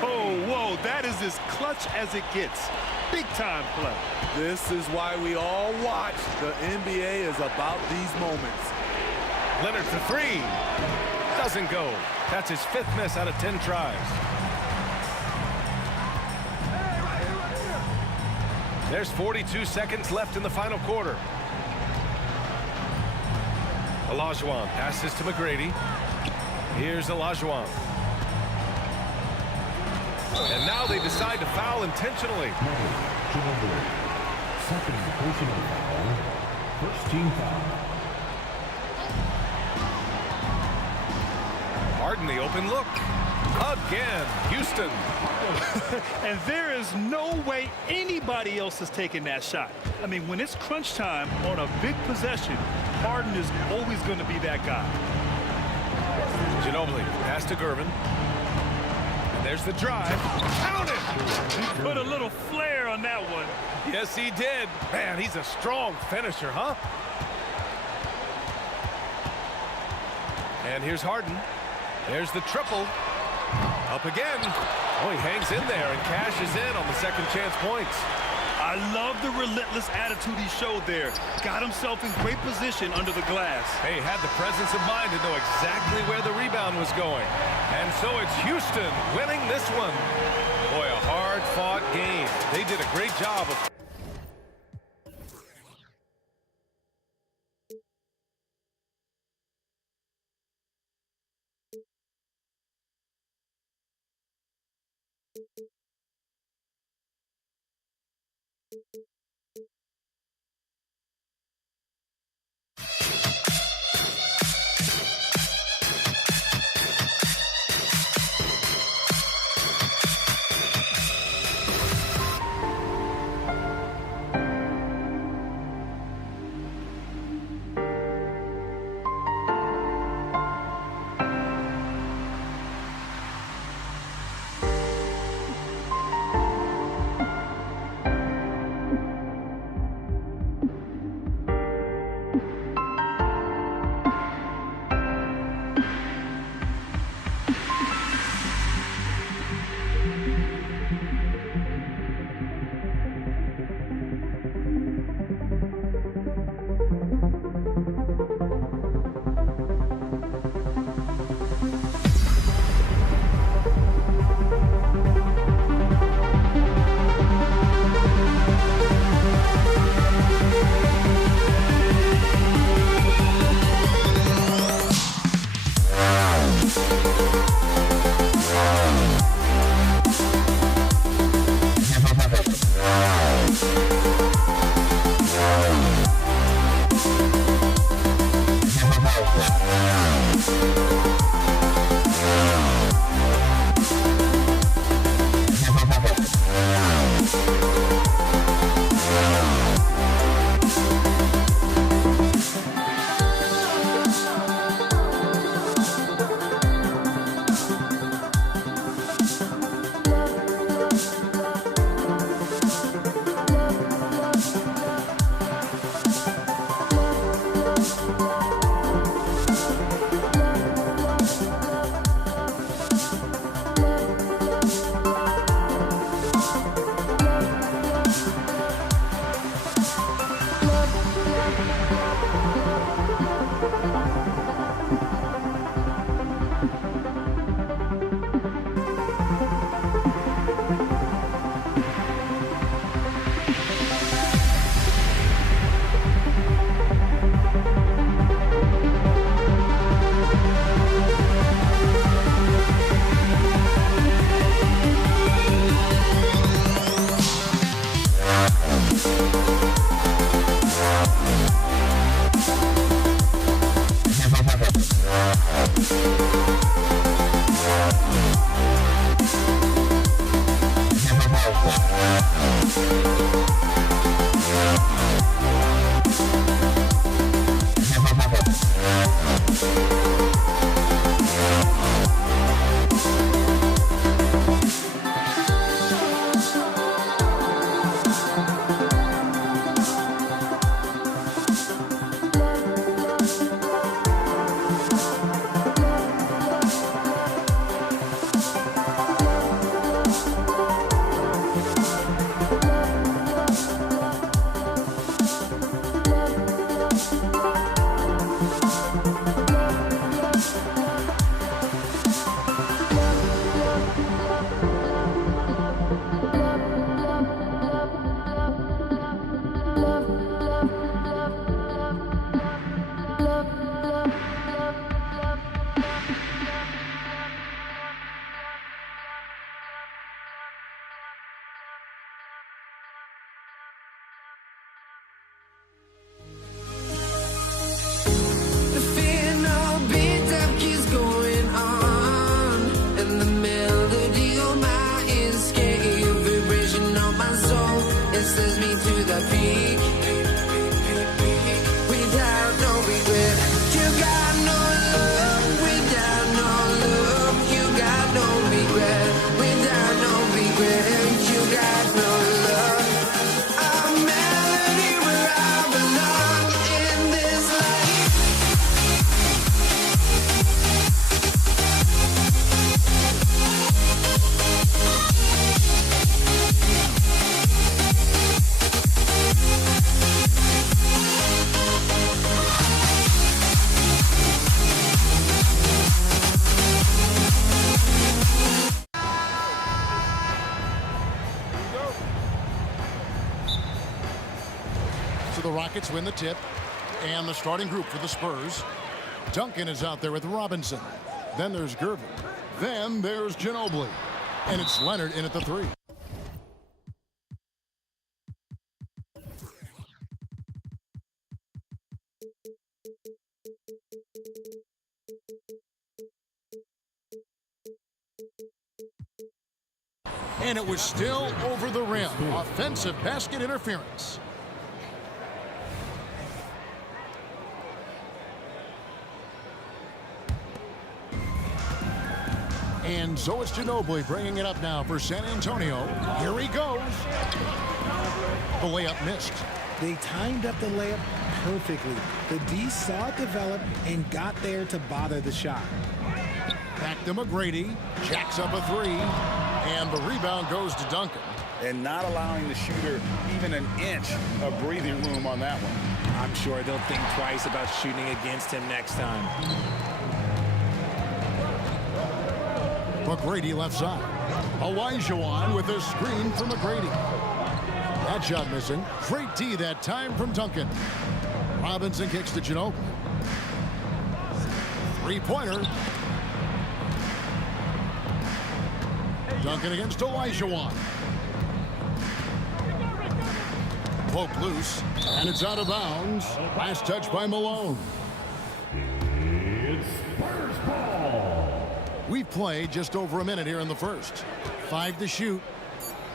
Oh, whoa, that is as clutch as it gets. Big time play. This is why we all watch. The NBA is about these moments. Leonard for three. Doesn't go. That's his fifth miss out of 10 tries. There's 42 seconds left in the final quarter. Olajuwon passes to McGrady. Here's Olajuwon. And now they decide to foul intentionally. Second personal foul. First team foul. Harden, the open look. Again, Houston. And there is no way anybody else is taking that shot. I mean, when it's crunch time on a big possession, Harden is always going to be that guy. Ginobili, pass to Gervin. And there's the drive. Count it! Put a little flair on that one. Yes, he did. Man, he's a strong finisher, huh? And here's Harden. There's the triple. Up again. Oh, he hangs in there and cashes in on the second chance points. I love the relentless attitude he showed there. Got himself in great position under the glass. Hey, had the presence of mind to know exactly where the rebound was going. And so it's Houston winning this one. Boy, a hard-fought game. They did a great job of... So the Rockets win the tip, and the starting group for the Spurs. Duncan is out there with Robinson. Then there's Gervin. Then there's Ginobili. And it's Leonard in at the 3. And it was still over the rim. Offensive basket interference. And so it's Ginobili bringing it up now for San Antonio. Here he goes. The layup missed. They timed up the layup perfectly. The D saw it develop and got there to bother the shot. Back to McGrady. Jacks up a 3. And the rebound goes to Duncan. And not allowing the shooter even an inch of breathing room on that one. I'm sure they'll think twice about shooting against him next time. McGrady left side. Olajuwon with a screen for McGrady. That shot missing. Great D that time from Duncan. Robinson kicks to Ginobili. Three-pointer. Duncan against Olajuwon. Poke loose, and it's out of bounds. Last touch by Malone. It's Spurs ball. We've played just over a minute here in the first. 5 to shoot.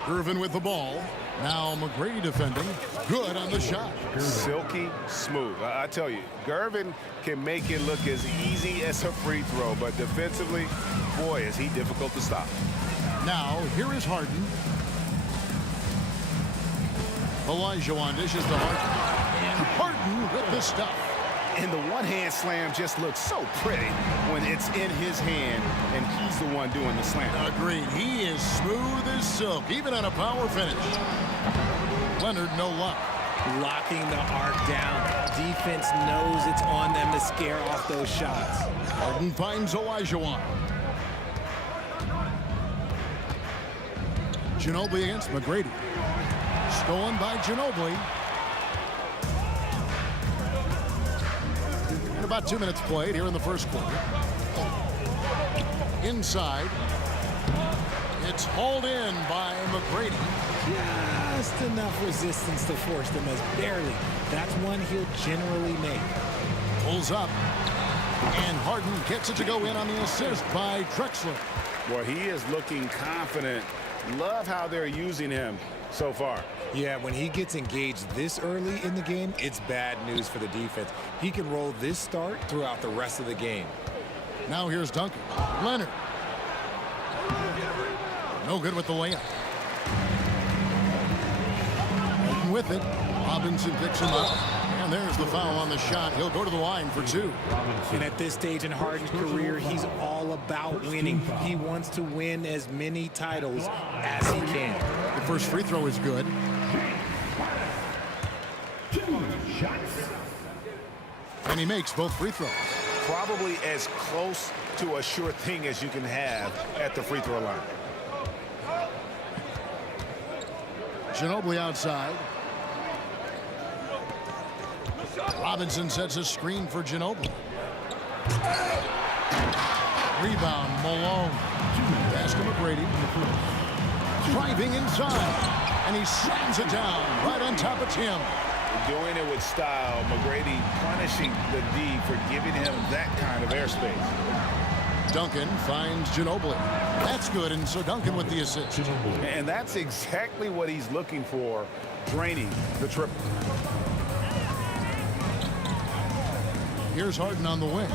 Gervin with the ball. Now McGrady defending. Good on the shot. Silky smooth. I tell you, Gervin can make it look as easy as a free throw, but defensively, boy, is he difficult to stop. Now, here is Harden. Olajuwon dishes to Harden. And Harden with the stuff. And the one-hand slam just looks so pretty when it's in his hand and he's the one doing the slam. Agreed. He is smooth as silk, even on a power finish. Leonard, no luck. Locking the arc down. Defense knows it's on them to scare off those shots. Harden finds Olajuwon. Ginobili against McGrady. Stolen by Ginobili. And about 2 minutes played here in the first quarter. Inside. It's hauled in by McGrady. Just enough resistance to force them as barely. That's one he'll generally make. Pulls up. And Harden gets it to go in on the assist by Drexler. Well, he is looking confident. Love how they're using him so far. Yeah, when he gets engaged this early in the game, it's bad news for the defense. He can roll this start throughout the rest of the game. Now here's Duncan. Leonard. No good with the layup. With it, Robinson picks him up. And there's the foul on the shot. He'll go to the line for two. And at this stage in Harden's career, he's all about winning. He wants to win as many titles as he can. The first free throw is good. And he makes both free throws. Probably as close to a sure thing as you can have at the free throw line. Ginobili outside. Robinson sets a screen for Ginobili. Rebound, Malone. Pass to McGrady. Driving inside. And he slams it down right on top of Tim. Doing it with style. McGrady punishing the D for giving him that kind of airspace. Duncan finds Ginobili. That's good, and so Duncan with the assist. And that's exactly what he's looking for, draining the triple. Here's Harden on the wing.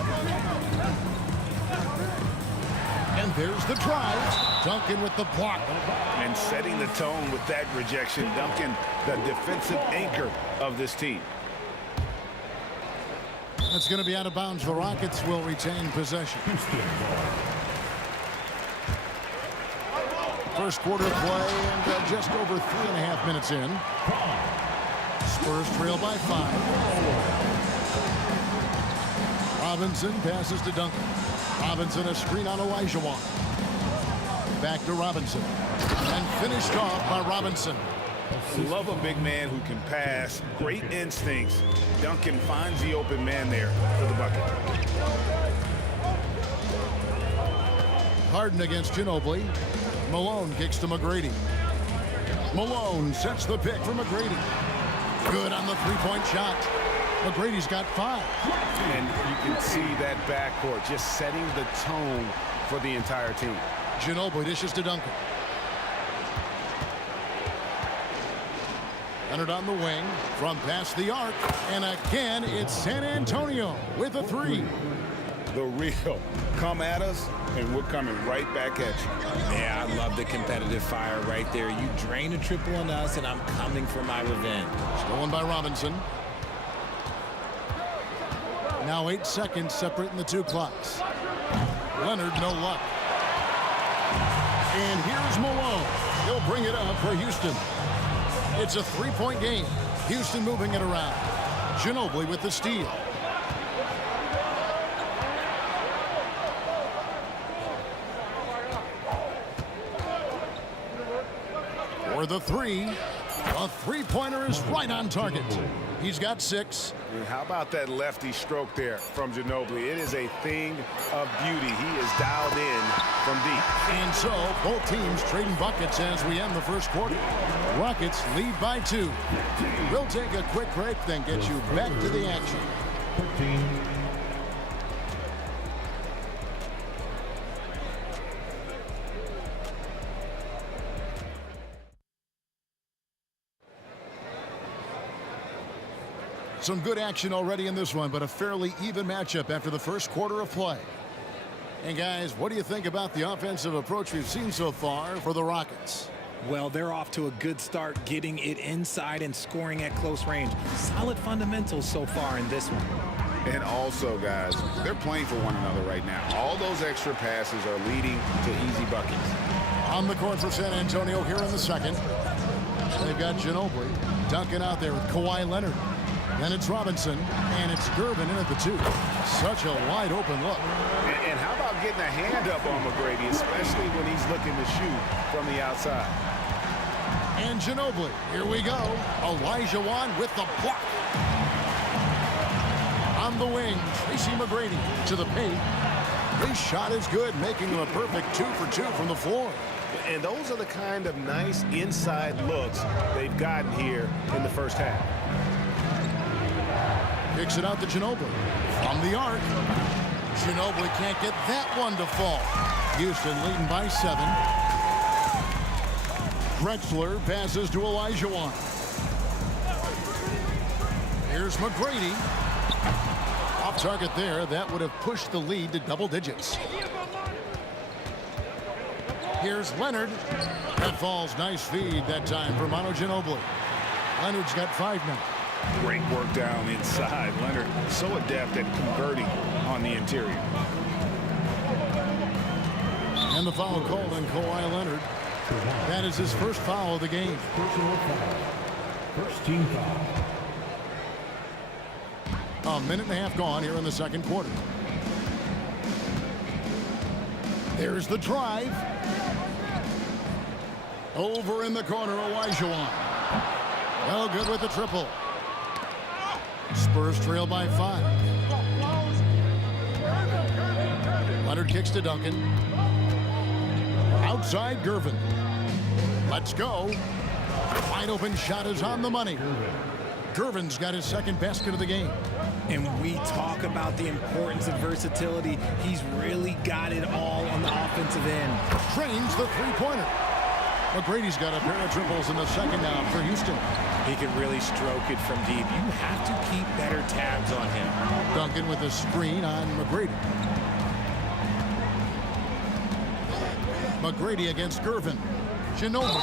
And there's the drive. Duncan with the block. And setting the tone with that rejection. Duncan, the defensive anchor of this team. That's going to be out of bounds. The Rockets will retain possession. First quarter play and just over 3.5 minutes in. Spurs trail by 5. Robinson passes to Duncan. Robinson a screen on Olajuwon. Back to Robinson. And finished off by Robinson. Love a big man who can pass. Great instincts. Duncan finds the open man there for the bucket. Harden against Ginobili. Malone kicks to McGrady. Malone sets the pick for McGrady. Good on the three-point shot. McGrady's got 5. And you can see that backcourt just setting the tone for the entire team. Ginobili dishes to Duncan. Leonard on the wing from past the arc. And again, it's San Antonio with a 3. The real come at us, and we're coming right back at you. Yeah, I love the competitive fire right there. You drain a triple on us, and I'm coming for my revenge. Stolen by Robinson. Now 8 seconds separating the two clocks. Leonard, no luck. And here's Malone. He'll bring it up for Houston. It's a 3-point game. Houston moving it around. Ginobili with the steal. For the 3. A three-pointer is right on target. He's got 6. And how about that lefty stroke there from Ginobili? It is a thing of beauty. He is dialed in from deep. And so both teams trading buckets as we end the first quarter. Rockets lead by 2. We'll take a quick break, then get you back to the action. 13. Some good action already in this one, but a fairly even matchup after the first quarter of play. And guys, what do you think about the offensive approach we've seen so far for the Rockets? Well, they're off to a good start getting it inside and scoring at close range. Solid fundamentals so far in this one. And also, guys, they're playing for one another right now. All those extra passes are leading to easy buckets. On the court for San Antonio here in the second. They've got Ginobili. Duncan out there with Kawhi Leonard. Then it's Robinson, and it's Durbin in at the 2. Such a wide open look. And how about getting a hand up on McGrady, especially when he's looking to shoot from the outside. And Ginobili, here we go. Olajuwon with the block. On the wing, Tracy McGrady to the paint. His shot is good, making him a perfect 2 for 2 from the floor. And those are the kind of nice inside looks they've gotten here in the first half. Kicks it out to Ginobili. From the arc. Ginobili can't get that one to fall. Houston leading by 7. Drexler passes to Olajuwon. Here's McGrady. Off target there. That would have pushed the lead to double digits. Here's Leonard. That falls. Nice feed that time for Manu Ginobili. Leonard's got 5 now. Great work down inside. Leonard so adept at converting on the interior. And the foul called on Kawhi Leonard. That is his first foul of the game. Personal foul. First team foul. A minute and a half gone here in the second quarter. There's the drive. Over in the corner, Olajuwon. Well, good with the triple. Spurs trail by 5. Leonard kicks to Duncan. Outside Gervin. Let's go. Wide open shot is on the money. Gervin's got his second basket of the game. And we talk about the importance of versatility. He's really got it all on the offensive end. Trains the three-pointer. McGrady's got a pair of triples in the second down for Houston. He can really stroke it from deep. You have to keep better tabs on him. Duncan with a screen on McGrady. McGrady against Gervin. Ginobili.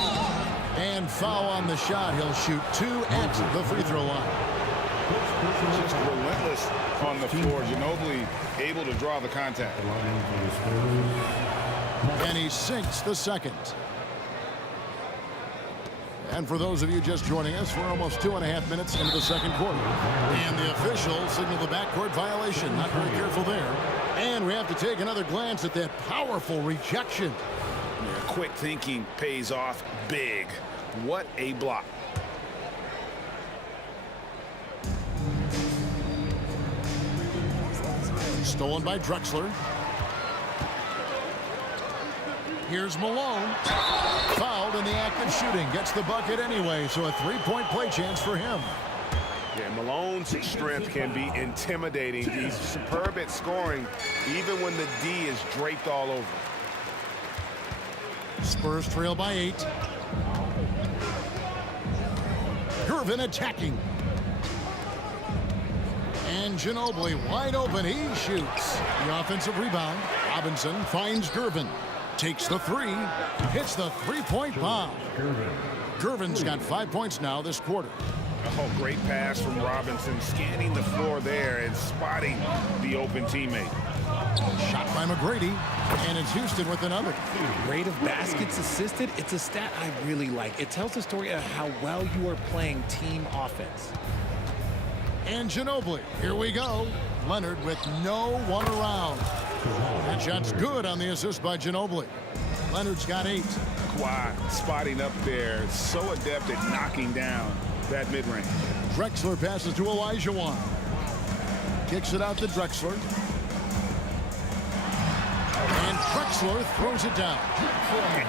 And foul on the shot. He'll shoot 2 at the free throw line. Just relentless on the floor. Ginobili able to draw the contact. And he sinks the second. And for those of you just joining us, we're almost 2.5 minutes into the second quarter. And the officials signal the backcourt violation. Not very careful there. And we have to take another glance at that powerful rejection. Yeah, quick thinking pays off big. What a block. Stolen by Drexler. Here's Malone. Fouled in the act of shooting. Gets the bucket anyway, so a 3-point play chance for him. Yeah, Malone's strength can be intimidating. He's superb at scoring, even when the D is draped all over. Spurs trail by 8. Gervin attacking. And Ginobili wide open. He shoots. The offensive rebound. Robinson finds Gervin. Takes the 3. Hits the 3-point bomb. Gervin's got 5 points now this quarter. Oh, great pass from Robinson, scanning the floor there and spotting the open teammate. Shot by McGrady, and it's Houston with another. Rate of baskets assisted, it's a stat I really like. It tells the story of how well you are playing team offense. And Ginobili, here we go. Leonard with no one around. That shot's good on the assist by Ginobili. Leonard's got 8. Kawhi spotting up there, so adept at knocking down that mid-range. Drexler passes to Olajuwon. Kicks it out to Drexler. And Drexler throws it down.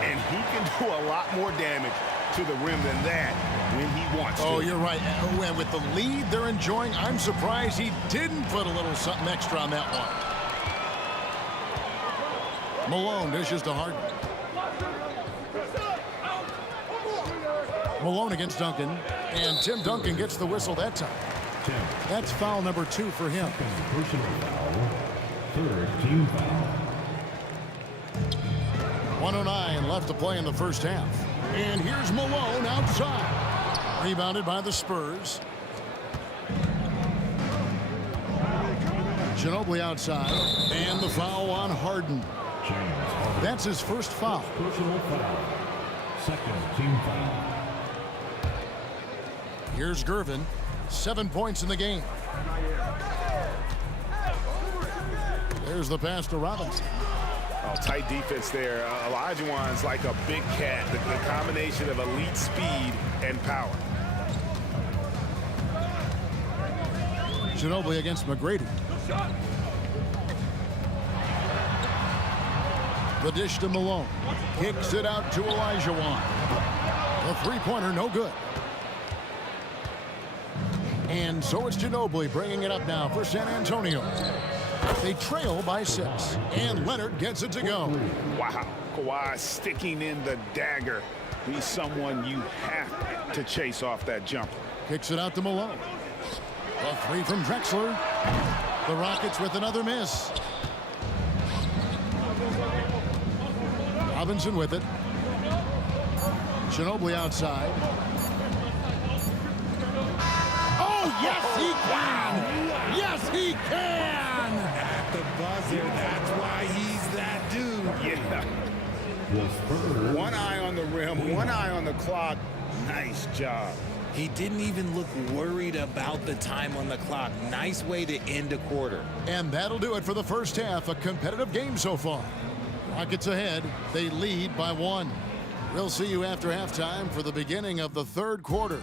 And he can do a lot more damage to the rim than that when he wants to. Oh, you're right. And with the lead they're enjoying, I'm surprised he didn't put a little something extra on that one. Malone dishes to Harden. Malone against Duncan. And Tim Duncan gets the whistle that time. That's foul number 2 for him. Personal foul. Third team foul. 1:09 left to play in the first half. And here's Malone outside. Rebounded by the Spurs. Ginobili outside. And the foul on Harden. That's his first foul. Personal foul. Second team foul. Here's Gervin. 7 points in the game. There's the pass to Robinson. Oh, tight defense there. Olajuwon's like a big cat. The combination of elite speed and power. Ginobili against McGrady. The dish to Malone. Kicks it out to Olajuwon. The three-pointer no good. And so it's Ginobili bringing it up now for San Antonio. They trail by 6, and Leonard gets it to go. Wow, Kawhi sticking in the dagger. He's someone you have to chase off that jumper. Kicks it out to Malone. A 3 from Drexler. The Rockets with another miss. Robinson with it. Ginobili outside. Oh, yes, he can! Yes, he can! At the buzzer, that's why he's that dude. Yeah. One eye on the rim, one eye on the clock. Nice job. He didn't even look worried about the time on the clock. Nice way to end a quarter. And that'll do it for the first half. A competitive game so far. Rockets ahead. They lead by 1. We'll see you after halftime for the beginning of the third quarter.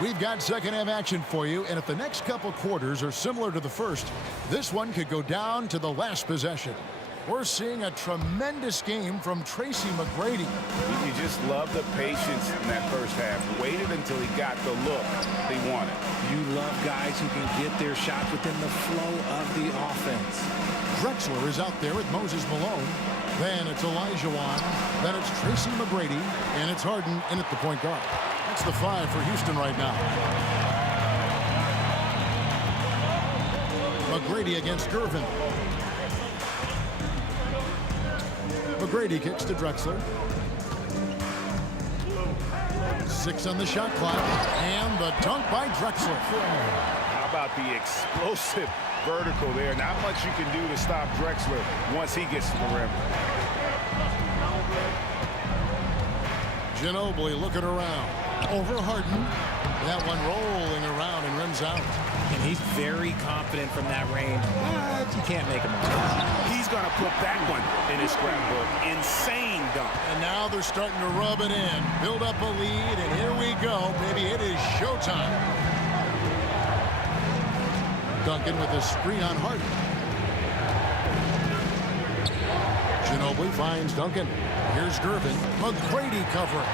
We've got second half action for you, and if the next couple quarters are similar to the first, this one could go down to the last possession. We're seeing a tremendous game from Tracy McGrady. You just love the patience in that first half. Waited until he got the look he wanted. You love guys who can get their shots within the flow of the offense. Drexler is out there with Moses Malone. Then it's Elijah Wan. Then it's Tracy McGrady. And it's Harden in at the point guard. That's the 5 for Houston right now. McGrady against Gervin. McGrady kicks to Drexler. 6 on the shot clock. And the dunk by Drexler. How about the explosive vertical there? Not much you can do to stop Drexler once he gets to the rim. Ginobili looking around. Over Harden. That one rolling around and rims out. And he's very confident from that range. But you can't make him. He's going to put that one in his scrapbook. Insane dunk. And now they're starting to rub it in. Build up a lead, and here we go. Baby, it is showtime. Duncan with a screen on Harden. Ginobili finds Duncan. Here's Gervin. McGrady covering.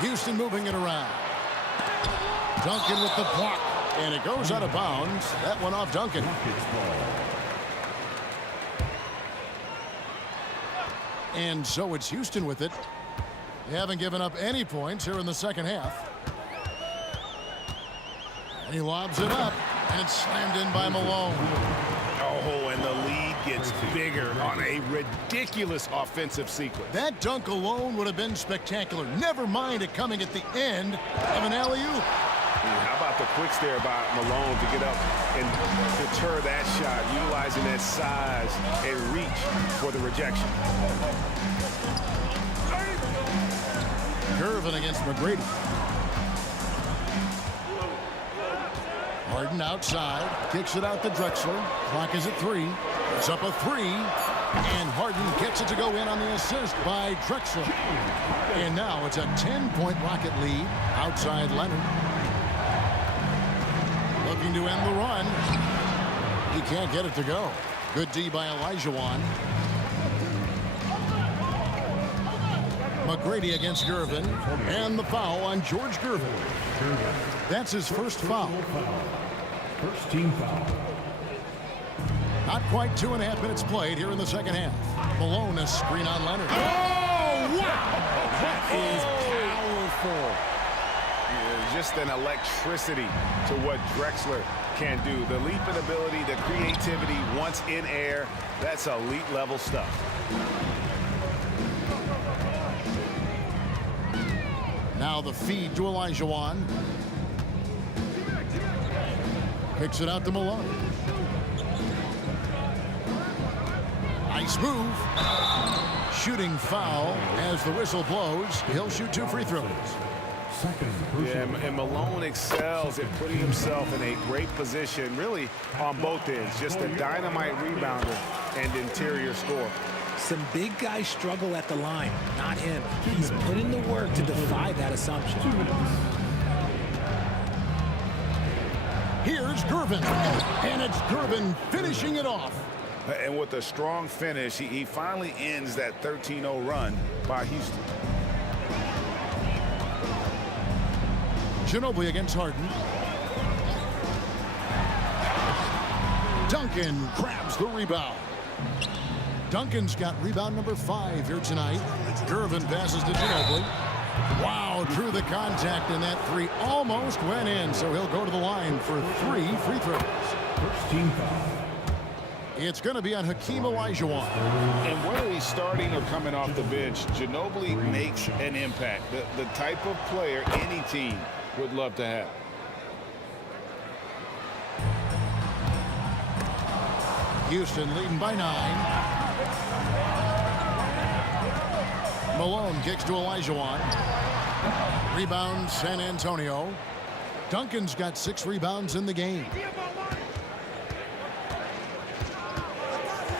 Houston moving it around. Duncan with the block. And it goes out of bounds. That one off Duncan. And so it's Houston with it. They haven't given up any points here in the second half. And he lobs it up. And it's slammed in by Malone. Oh, and the lead gets bigger on a ridiculous offensive sequence. That dunk alone would have been spectacular. Never mind it coming at the end of an alley-oop. How about the quicks there by Malone to get up and deter that shot, utilizing that size and reach for the rejection. Gervin against McGrady. Harden outside, kicks it out to Drexler. Clock is at 3. It's up a 3. And Harden gets it to go in on the assist by Drexler. And now it's a 10-point Rocket lead outside Leonard. Looking to end the run. He can't get it to go. Good D by Elijah Wan. McGrady against Gervin. And the foul on George Gervin. That's his first foul. First team foul. Not quite 2.5 minutes played here in the second half. Malone a screen on Leonard. Oh, wow! That is powerful. Yeah, just an electricity to what Drexler can do. The leaping ability, the creativity once in air, that's elite level stuff. Now the feed to Elijah Wan. Kicks it out to Malone. Nice move. Shooting foul as the whistle blows. He'll shoot 2 free throws. Yeah, and Malone excels at putting himself in a great position, really on both ends. Just a dynamite rebounder and interior scorer. Some big guys struggle at the line, not him. He's put in the work to defy that assumption. Here's Gervin. And it's Gervin finishing it off. And with a strong finish, he finally ends that 13-0 run by Houston. Ginobili against Harden. Duncan grabs the rebound. Duncan's got rebound number 5 here tonight. Gervin passes to Ginobili. Wow, drew the contact, and that 3 almost went in, so he'll go to the line for 3 free throws. First team foul. It's going to be on Hakeem Olajuwon. And whether he's starting or coming off the bench, Ginobili makes an impact. The type of player any team would love to have. Houston leading by 9. Malone kicks to Olajuwon. Rebound San Antonio. Duncan's got 6 rebounds in the game.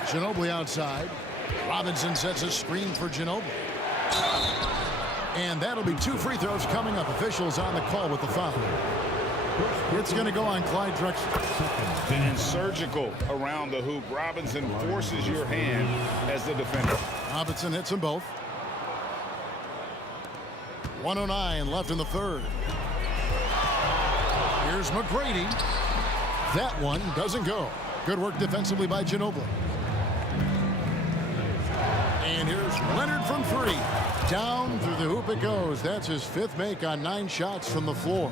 Ginobili outside. Robinson sets a screen for Ginobili. And that'll be 2 free throws coming up. Officials on the call with the foul. It's going to go on Clyde Drexler. And surgical around the hoop. Robinson forces your hand as the defender. Robinson hits them both. 1:09 left in the third. Here's McGrady. That one doesn't go. Good work defensively by Ginobili. And here's Leonard from 3. Down through the hoop it goes. That's his 5th make on 9 shots from the floor.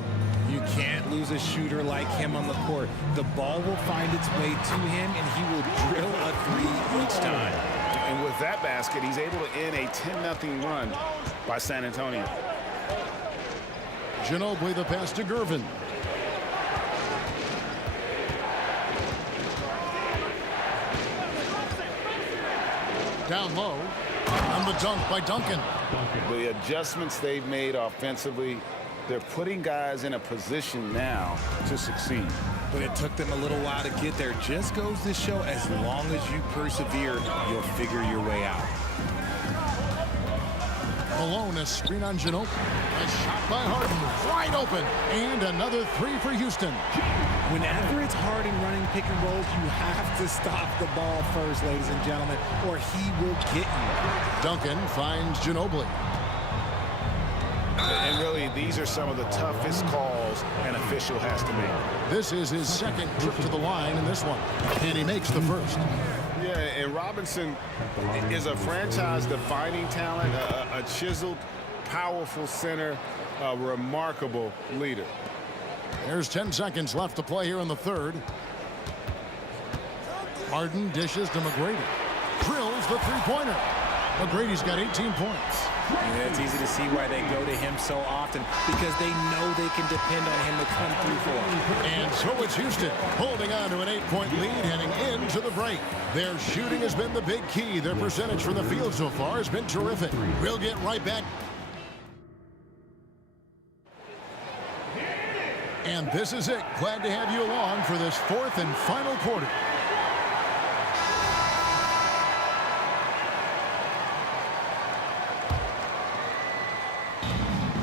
You can't lose a shooter like him on the court. The ball will find its way to him, and he will drill a 3 each time. And with that basket, he's able to end a 10-0 run by San Antonio. Ginobili the pass to Gervin. Down low. And the dunk by Duncan. The adjustments they've made offensively, they're putting guys in a position now to succeed. But it took them a little while to get there. Just goes to show, as long as you persevere, you'll figure your way out. Malone, a screen on Ginobili. A shot by Harden, wide open. And another 3 for Houston. Whenever it's Harden running pick and roll, you have to stop the ball first, ladies and gentlemen, or he will get you. Duncan finds Ginobili. And really, these are some of the toughest calls an official has to make. This is his 2nd trip to the line in this one. And he makes the first. Yeah, and Robinson is a franchise-defining talent, a chiseled, powerful center, a remarkable leader. There's 10 seconds left to play here in the third. Harden dishes to McGrady. Drills the 3-pointer. McGrady's got 18 points. Yeah, it's easy to see why they go to him so often, because they know they can depend on him to come through for them. And so it's Houston holding on to an 8-point lead heading into the break. Their shooting has been the big key. Their percentage from the field so far has been terrific. We'll get right back. And this is it. Glad to have you along for this 4th and final quarter.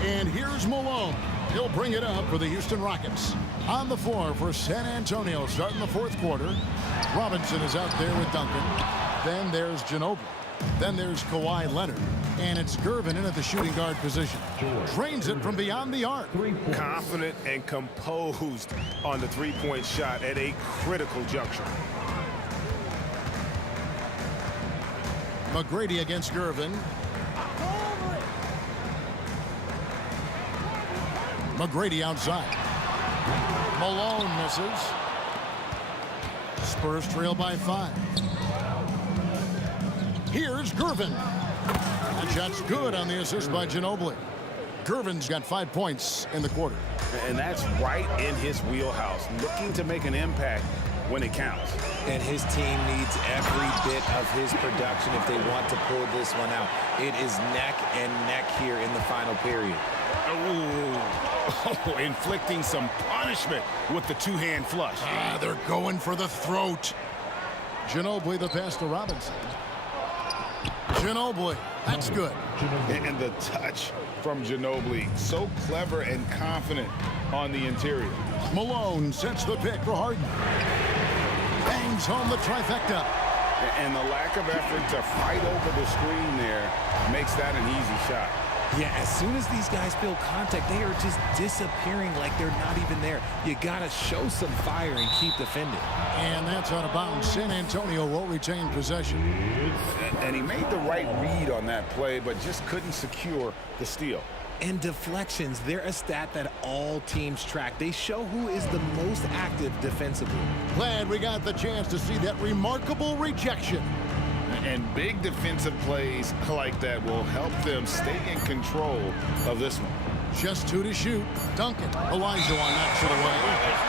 And here's Malone. He'll bring it up for the Houston Rockets. On the floor for San Antonio starting the 4th quarter. Robinson is out there with Duncan. Then there's Ginobili. Then there's Kawhi Leonard. And it's Gervin in at the shooting guard position. Trains it from beyond the arc. Confident and composed on the 3-point shot at a critical juncture. McGrady against Gervin. McGrady outside. Malone misses. Spurs trail by 5. Here's Gervin. That shot's good on the assist by Ginobili. Gervin's got 5 points in the quarter. And that's right in his wheelhouse, looking to make an impact when it counts. And his team needs every bit of his production if they want to pull this one out. It is neck and neck here in the final period. Oh, inflicting some punishment with the 2-hand flush. They're going for the throat. Ginobili the pass to Robinson. Ginobili. That's good. And the touch from Ginobili. So clever and confident on the interior. Malone sets the pick for Harden. Bangs home the trifecta. And the lack of effort to fight over the screen there makes that an easy shot. Yeah, as soon as these guys feel contact, they are just disappearing like they're not even there. You got to show some fire and keep defending. And that's out of bounds. San Antonio will retain possession. And he made the right read on that play, but just couldn't secure the steal. And deflections, they're a stat that all teams track. They show who is the most active defensively. Glad we got the chance to see that remarkable rejection. And big defensive plays like that will help them stay in control of this one. Just 2 to shoot. Duncan. Olajuwon knocks it away.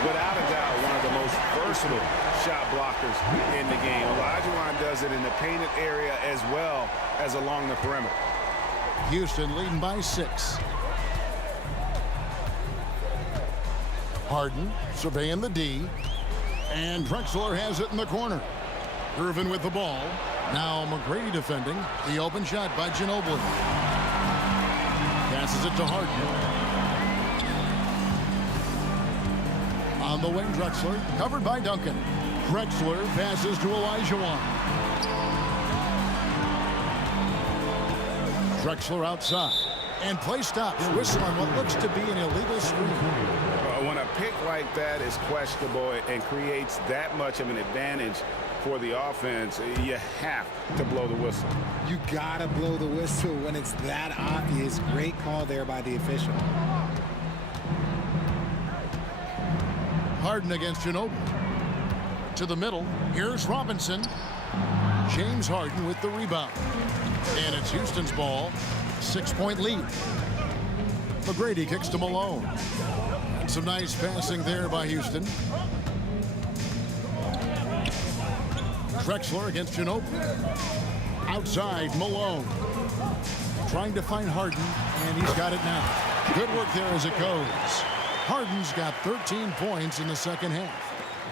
Without a doubt, one of the most versatile shot blockers in the game. Olajuwon does it in the painted area as well as along the perimeter. Houston leading by 6. Harden surveying the D. And Drexler has it in the corner. Irvin with the ball. Now McGrady defending. The open shot by Ginobili. Passes it to Harden. On the wing, Drexler. Covered by Duncan. Drexler passes to Olajuwon. Drexler outside. And play stops. Whistle on what looks to be an illegal screen. When a pick like that is questionable and creates that much of an advantage for the offense, you have to blow the whistle. You got to blow the whistle when it's that obvious. Great call there by the official. Harden against Ginobili. To the middle. Here's Robinson. James Harden with the rebound. And it's Houston's ball. 6-point lead. McGrady kicks to Malone. And some nice passing there by Houston. Drexler against Ginobili. Outside, Malone. Trying to find Harden, and he's got it now. Good work there as it goes. Harden's got 13 points in the second half.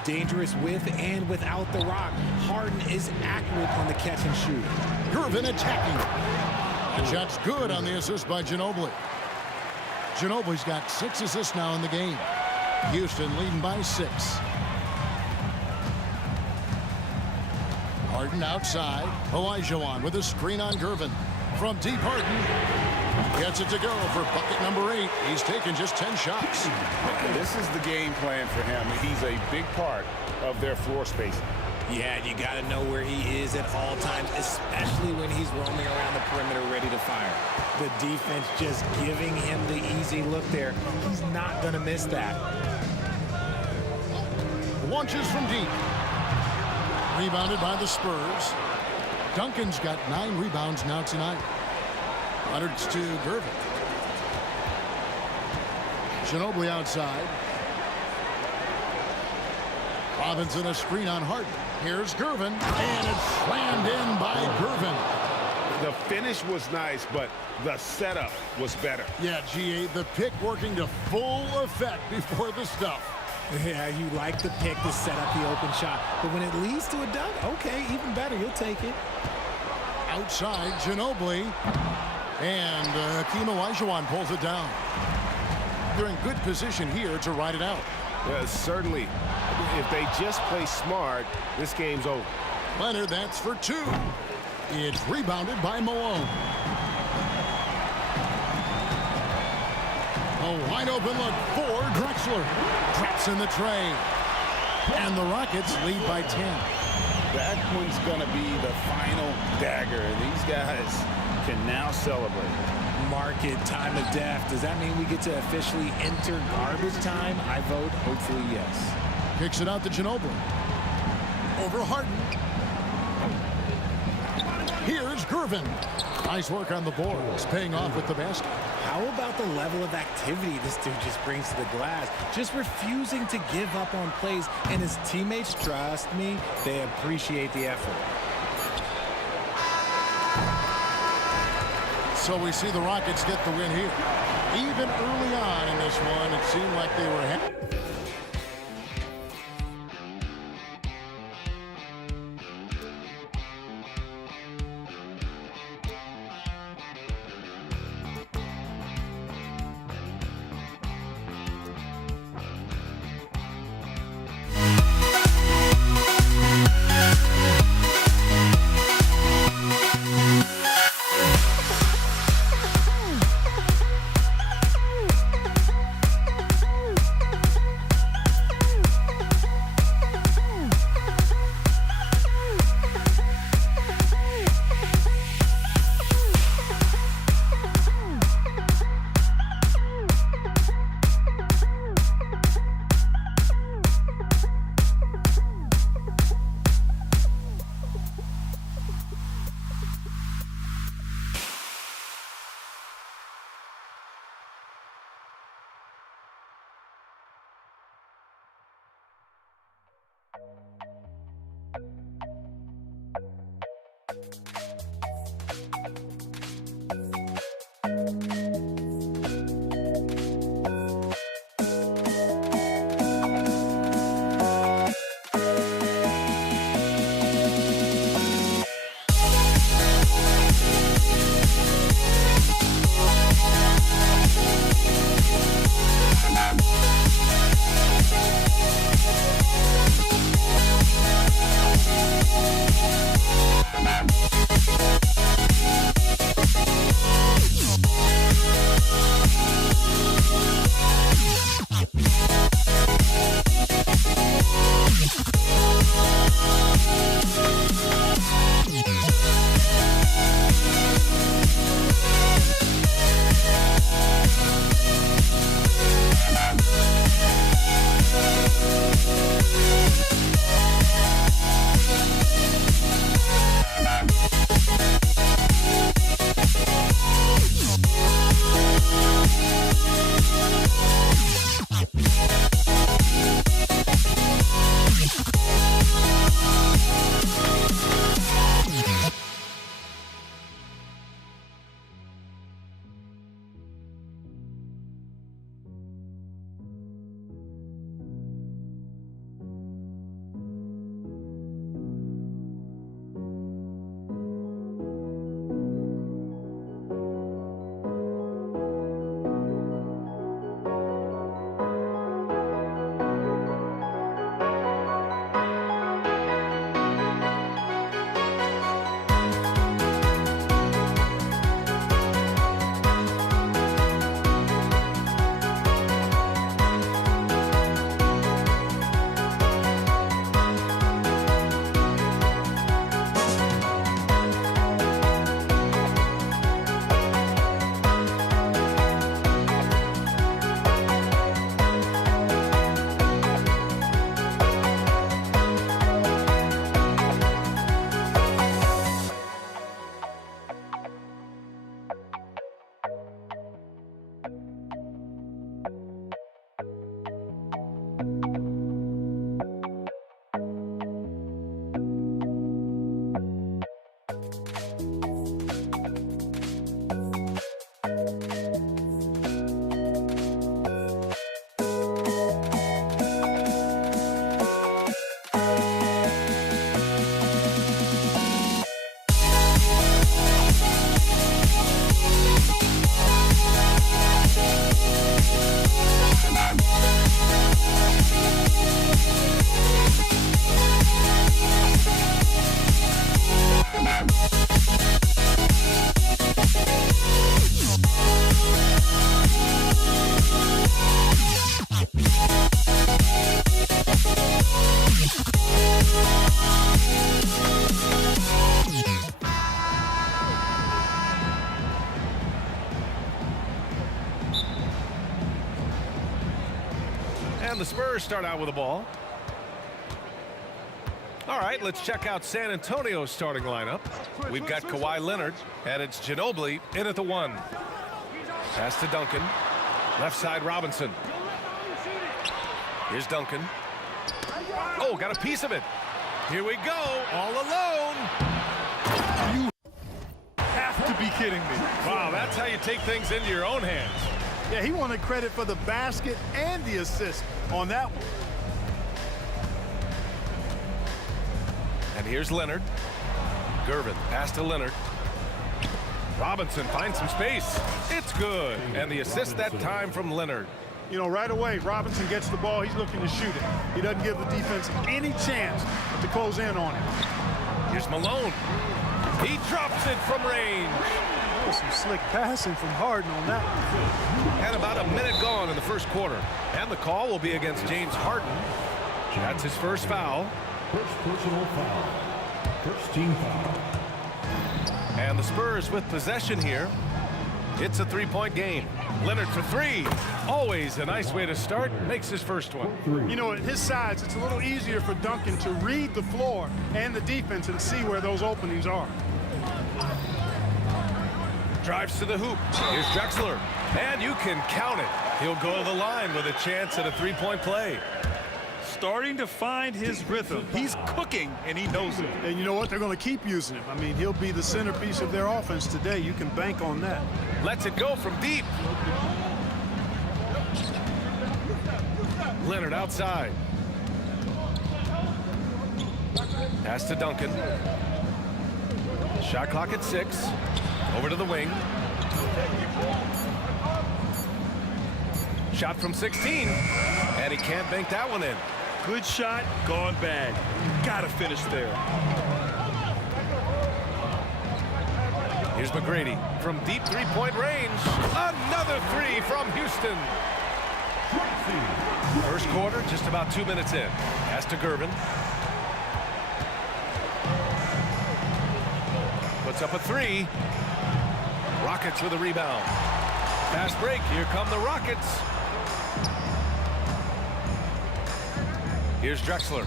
Dangerous with and without the rock. Harden is accurate on the catch and shoot. Irvin attacking. The shot's good on the assist by Ginobili. Ginobili's got 6 assists now in the game. Houston leading by 6. Harden outside. Olajuwon with a screen on Gervin. From deep, Harden gets it to go for bucket number 8. He's taken just 10 shots. And this is the game plan for him. He's a big part of their floor spacing. Yeah, you got to know where he is at all times, especially when he's roaming around the perimeter ready to fire. The defense just giving him the easy look there. He's not going to miss that. Launches from deep. Rebounded by the Spurs. Duncan's got 9 rebounds now tonight. Leonard's to Gervin. Ginobili outside. Robinson a screen on Harden. Here's Gervin, and it's slammed in by Gervin. The finish was nice, but the setup was better. Yeah, GA, the pick working to full effect before the stuff. Yeah, you like the pick to set up the open shot, but when it leads to a dunk, okay, even better, you'll take it. Outside, Ginobili, and Hakeem Olajuwon pulls it down. They're in good position here to ride it out. Certainly, if they just play smart, this game's over. Leonard, that's for 2. It's rebounded by Malone. A wide open look for Drexler. Drops in the tray. And the Rockets lead by 10. That one's going to be the final dagger. These guys can now celebrate. Market time of death. Does that mean we get to officially enter garbage time? I vote hopefully yes. Kicks it out to Ginobili. Over Harden. Here's Gervin. Nice work on the boards, paying off with the basket. How about the level of activity this dude just brings to the glass? Just refusing to give up on plays, and his teammates, trust me, they appreciate the effort. So we see the Rockets get the win here. Even early on in this one, it seemed like they were ahead. And the Spurs start out with the ball. All right, let's check out San Antonio's starting lineup. We've got Kawhi Leonard, and it's Ginobili in at the 1. Pass to Duncan. Left side, Robinson. Here's Duncan. Oh, got a piece of it. Here we go, all alone. You have to be kidding me. Wow, that's how you take things into your own hands. Yeah, he wanted credit for the basket and the assist on that one. And here's Leonard. Gervin, pass to Leonard. Robinson finds some space. It's good. And the assist that time from Leonard. You know, right away, Robinson gets the ball. He's looking to shoot it. He doesn't give the defense any chance to close in on him. Here's Malone. He drops it from range. Oh, some slick passing from Harden on that one. And about a minute gone in the first quarter. And the call will be against James Harden. That's his first foul. First personal foul. First team foul. And the Spurs with possession here. It's a three-point game. Leonard for three. Always a nice way to start. Makes his first one. You know, at his size, it's a little easier for Duncan to read the floor and the defense and see where those openings are. Drives to the hoop. Here's Drexler. And you can count it. He'll go to the line with a chance at a three-point play. starting to find his rhythm. He's cooking, and he knows it. And you know what? They're going to keep using him. I mean, he'll be the centerpiece of their offense today. You can bank on that. Lets it go from deep. Leonard outside. Pass to Duncan. Shot clock at 6. Over to the wing. Shot from 16. And he can't bank that one in. Good shot, gone bad. Gotta finish there. Here's McGrady from deep three-point range. Another three from Houston. First quarter, just about 2 minutes in. Pass to Gervin. Puts up a 3. Rockets with a rebound. Fast break. Here come the Rockets. Here's Drexler.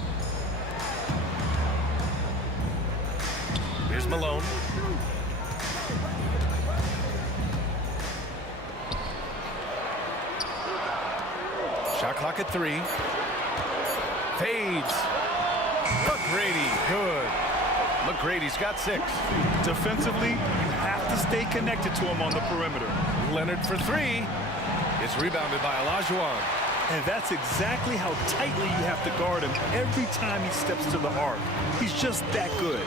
Here's Malone. Shot clock at 3. Fades. McGrady, good. McGrady's got 6. Defensively, you have to stay connected to him on the perimeter. Leonard for 3. It's rebounded by Olajuwon. And that's exactly how tightly you have to guard him every time he steps to the arc. He's just that good.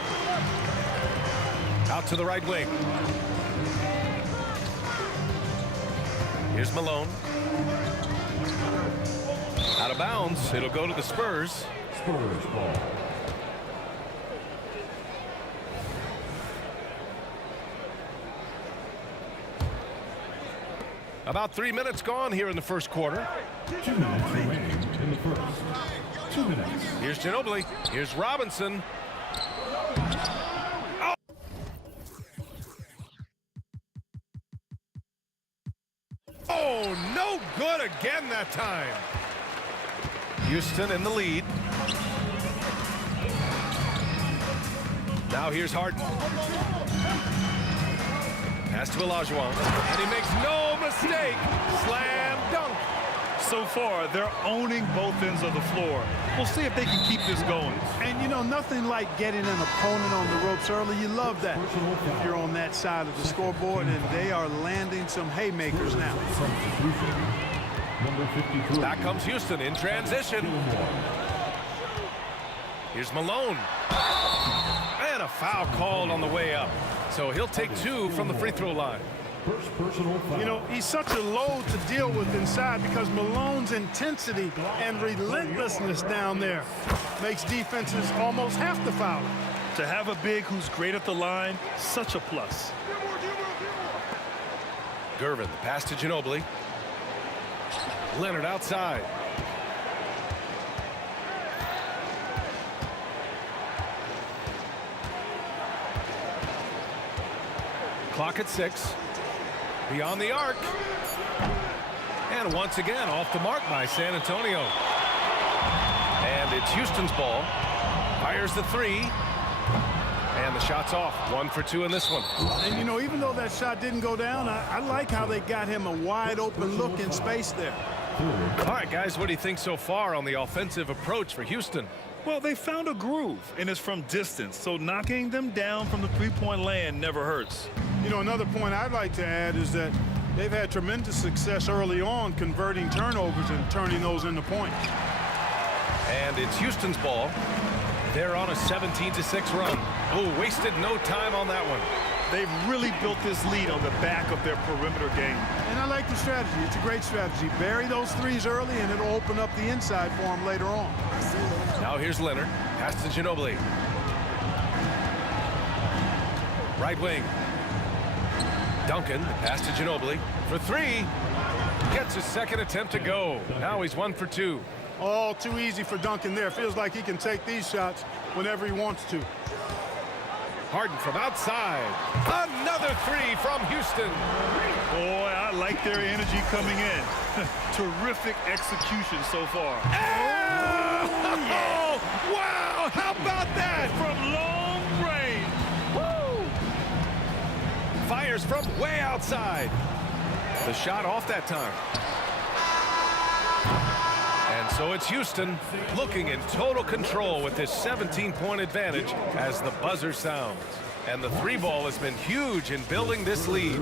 Out to the right wing. Here's Malone. Out of bounds. It'll go to the Spurs. Spurs ball. About 3 minutes gone here in the first quarter. 2 minutes remaining in the first. 2 minutes. Here's Ginobili. Here's Robinson. Oh, no good again that time. Houston in the lead. Now here's Harden. Pass to Olajuwon, and he makes no mistake. Slam dunk. So far, they're owning both ends of the floor. We'll see if they can keep this going. And, you know, nothing like getting an opponent on the ropes early. You love that if you're on that side of the scoreboard, and they are landing some haymakers now. Number 53. Back comes Houston in transition. Here's Malone. And a foul called on the way up. So he'll take 2 from the free throw line. First personal foul. You know, he's such a load to deal with inside because Malone's intensity and relentlessness down there makes defenses almost have to foul. To have a big who's great at the line, such a plus. Gervin, the pass to Ginobili. Leonard outside. Clock at 6. Beyond the arc. And once again off the mark by San Antonio. And it's Houston's ball. Fires the 3. And the shot's off. 1 for 2 in this one. And, you know, even though that shot didn't go down, I like how they got him a wide open look in space there. All right, guys, what do you think so far on the offensive approach for Houston? Well, they found a groove, and it's from distance, so knocking them down from the three-point land never hurts. You know, another point I'd like to add is that they've had tremendous success early on converting turnovers and turning those into points. And it's Houston's ball. They're on a 17-6 run. Oh, wasted no time on that one. They've really built this lead on the back of their perimeter game. And I like the strategy. It's a great strategy. Bury those threes early, and it'll open up the inside for them later on. Now here's Leonard. Pass to Ginobili. Right wing. Duncan, the pass to Ginobili for 3. Gets his second attempt to go. Now he's 1 for 2. All too easy for Duncan there. Feels like he can take these shots whenever he wants to. Harden from outside. Another 3 from Houston. Boy, I like their energy coming in. Terrific execution so far. Oh, wow, how about that? From long range. Woo! Fires from way outside. The shot off that time. And So it's Houston looking in total control with this 17-point advantage as the buzzer sounds. And the three ball has been huge in building this lead.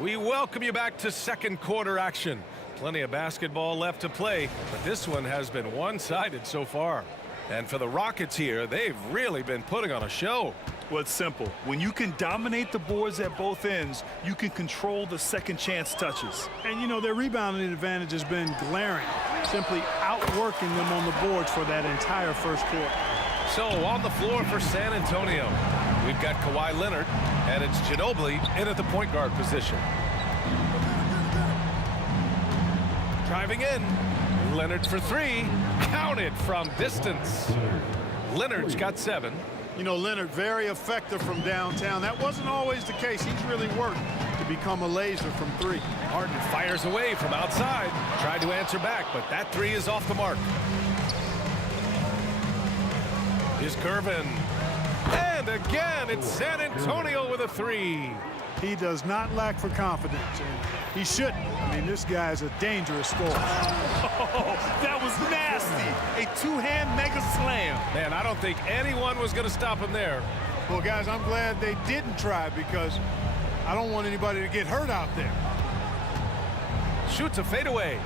We welcome you back to second quarter action. Plenty of basketball left to play, but this one has been one-sided so far. And for the Rockets here, they've really been putting on a show. Well, it's simple. When you can dominate the boards at both ends, you can control the second chance touches. And, you know, their rebounding advantage has been glaring, simply outworking them on the boards for that entire first quarter. So on the floor for San Antonio, we've got Kawhi Leonard, and it's Ginobili in at the point guard position. Driving in, Leonard for three, counted from distance. Leonard's got 7. You know, Leonard very effective from downtown. That wasn't always the case. He's really worked to become a laser from 3. Harden fires away from outside. Tried to answer back, but that 3 is off the mark. Here's Gervin. And again, it's San Antonio with a 3. He does not lack for confidence, and he shouldn't. I mean, this guy's a dangerous scorer. Oh, that was nasty. A two-hand mega slam. Man, I don't think anyone was going to stop him there. Well, guys, I'm glad they didn't try because I don't want anybody to get hurt out there. Shoots a fadeaway.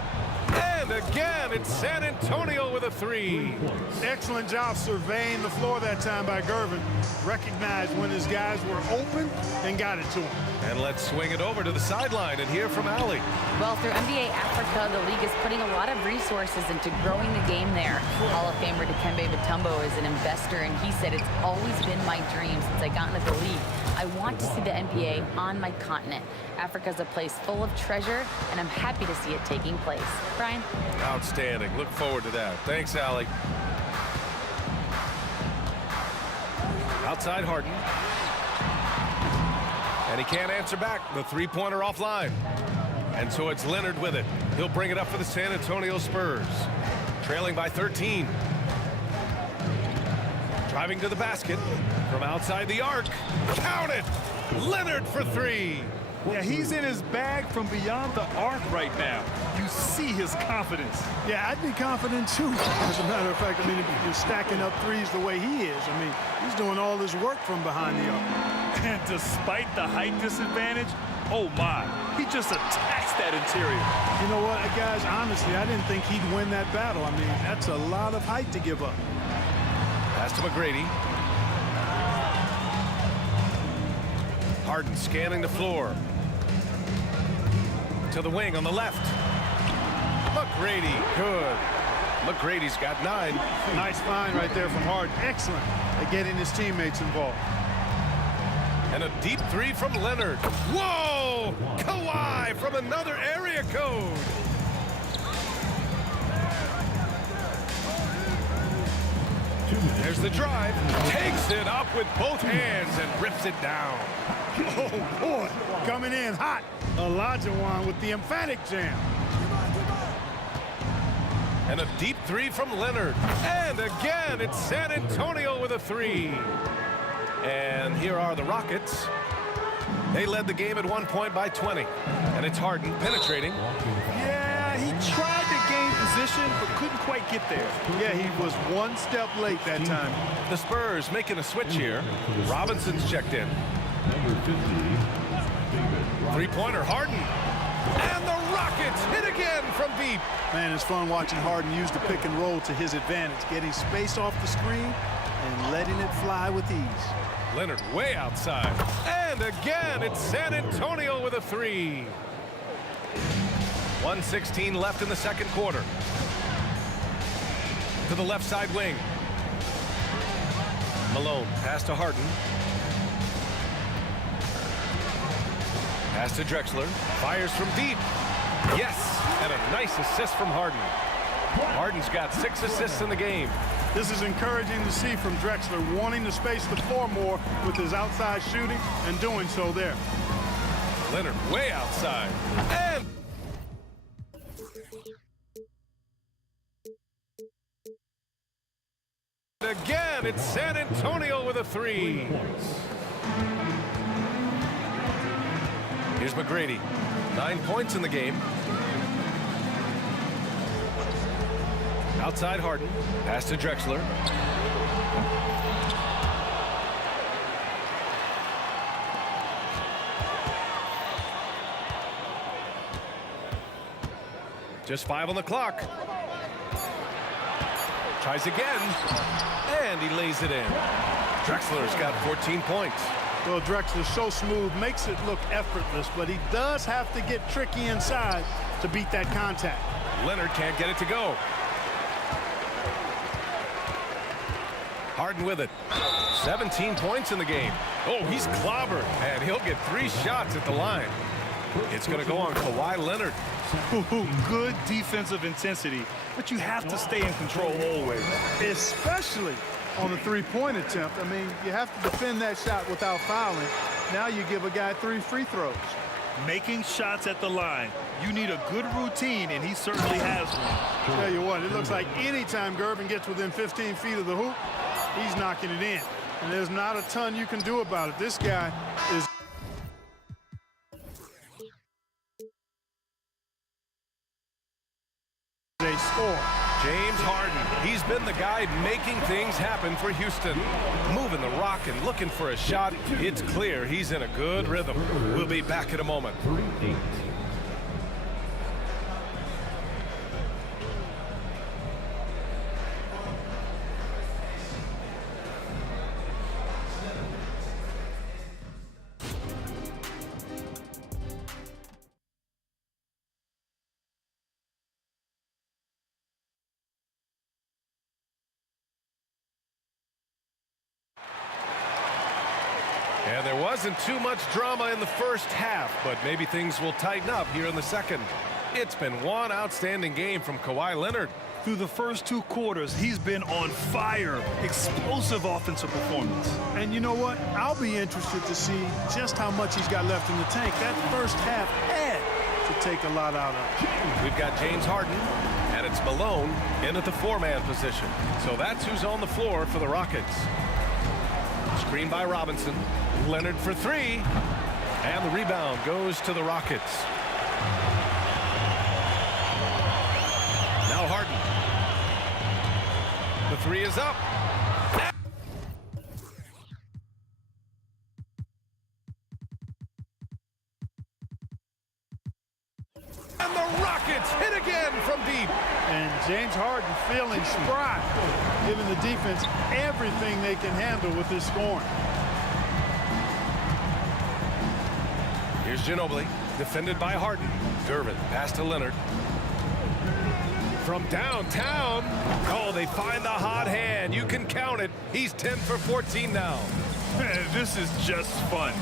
And again, it's San Antonio with a 3. Excellent job surveying the floor that time by Gervin. Recognized when his guys were open and got it to him. And let's swing it over to the sideline and hear from Ali. Well, through NBA Africa, the league is putting a lot of resources into growing the game there. Hall of Famer Dikembe Mutombo is an investor, and he said, it's always been my dream since I got into the league. I want to see the NBA on my continent. Africa's a place full of treasure, and I'm happy to see it taking place. Brian? Outstanding. Look forward to that. Thanks, Ali. Outside Harden. And he can't answer back. The three-pointer offline. And so it's Leonard with it. He'll bring it up for the San Antonio Spurs. Trailing by 13. Driving to the basket from outside the arc. Count it! Leonard for 3. Yeah, he's in his bag from beyond the arc right now. You see his confidence. Yeah, I'd be confident too. As a matter of fact, I mean, if you're stacking up threes the way he is, I mean, he's doing all his work from behind the arc. And despite the height disadvantage, oh my, he just attacks that interior. You know what, guys, honestly, I didn't think he'd win that battle. I mean, that's a lot of height to give up. Pass to McGrady. Harden scanning the floor. To the wing on the left. McGrady, good. McGrady's got 9. Nice find right there from Harden. Excellent at getting his teammates involved. And a deep 3 from Leonard. Whoa! Kawhi from another area code. There's the drive. Takes it up with both hands and rips it down. Oh, boy. Coming in hot. Olajuwon with the emphatic jam. And a deep 3 from Leonard. And again, it's San Antonio with a 3. And here are the Rockets. They led the game at one point by 20. And it's Harden penetrating. Yeah, he tried to gain position, but couldn't quite get there. Yeah, he was one step late that time. The Spurs making a switch here. Robinson's checked in. Three-pointer, Harden. And the Rockets hit again from deep. Man, it's fun watching Harden use the pick and roll to his advantage, getting space off the screen and letting it fly with ease. Leonard way outside. And again, it's San Antonio with a 3. 1:16 left in the second quarter. To the left side wing. Malone, pass to Harden. Pass to Drexler. Fires from deep. Yes, and a nice assist from Harden. Harden's got 6 assists in the game. This is encouraging to see from Drexler, wanting to space the floor more with his outside shooting and doing so there. Leonard way outside. And again, it's San Antonio with a 3. Here's McGrady. 9 points in the game. Outside Harden. Pass to Drexler. Just 5 on the clock. Tries again. And he lays it in. Drexler's got 14 points. Well, Drexler's so smooth, makes it look effortless, but he does have to get tricky inside to beat that contact. Leonard can't get it to go. Harden with it. 17 points in the game. Oh, he's clobbered, and he'll get 3 shots at the line. It's going to go on Kawhi Leonard. Good defensive intensity, but you have to stay in control always. Especially on the three-point attempt. I mean, you have to defend that shot without fouling. Now you give a guy 3 free throws. Making shots at the line. You need a good routine, and he certainly has one. Tell you what, it looks like anytime Gervin gets within 15 feet of the hoop, he's knocking it in. And there's not a ton you can do about it. This guy is a score. James Harden, he's been the guy making things happen for Houston. Moving the rock and looking for a shot. It's clear he's in a good rhythm. We'll be back in a moment. 38. And there wasn't too much drama in the first half, but maybe things will tighten up here in the second. It's been one outstanding game from Kawhi Leonard. Through the first 2 quarters, he's been on fire. Explosive offensive performance. And you know what? I'll be interested to see just how much he's got left in the tank. That first half had to take a lot out of it. We've got James Harden, and it's Malone in at the 4-man position. So that's who's on the floor for the Rockets. Screen by Robinson. Leonard for 3. And the rebound goes to the Rockets. Now Harden. The 3 is up. And the Rockets hit again from deep. And James Harden feeling spry, giving the defense everything they can handle with this scoring. Here's Ginobili, defended by Harden. Gervin, pass to Leonard. From downtown. Oh, they find the hot hand. You can count it. He's 10 for 14 now. Man, this is just fun.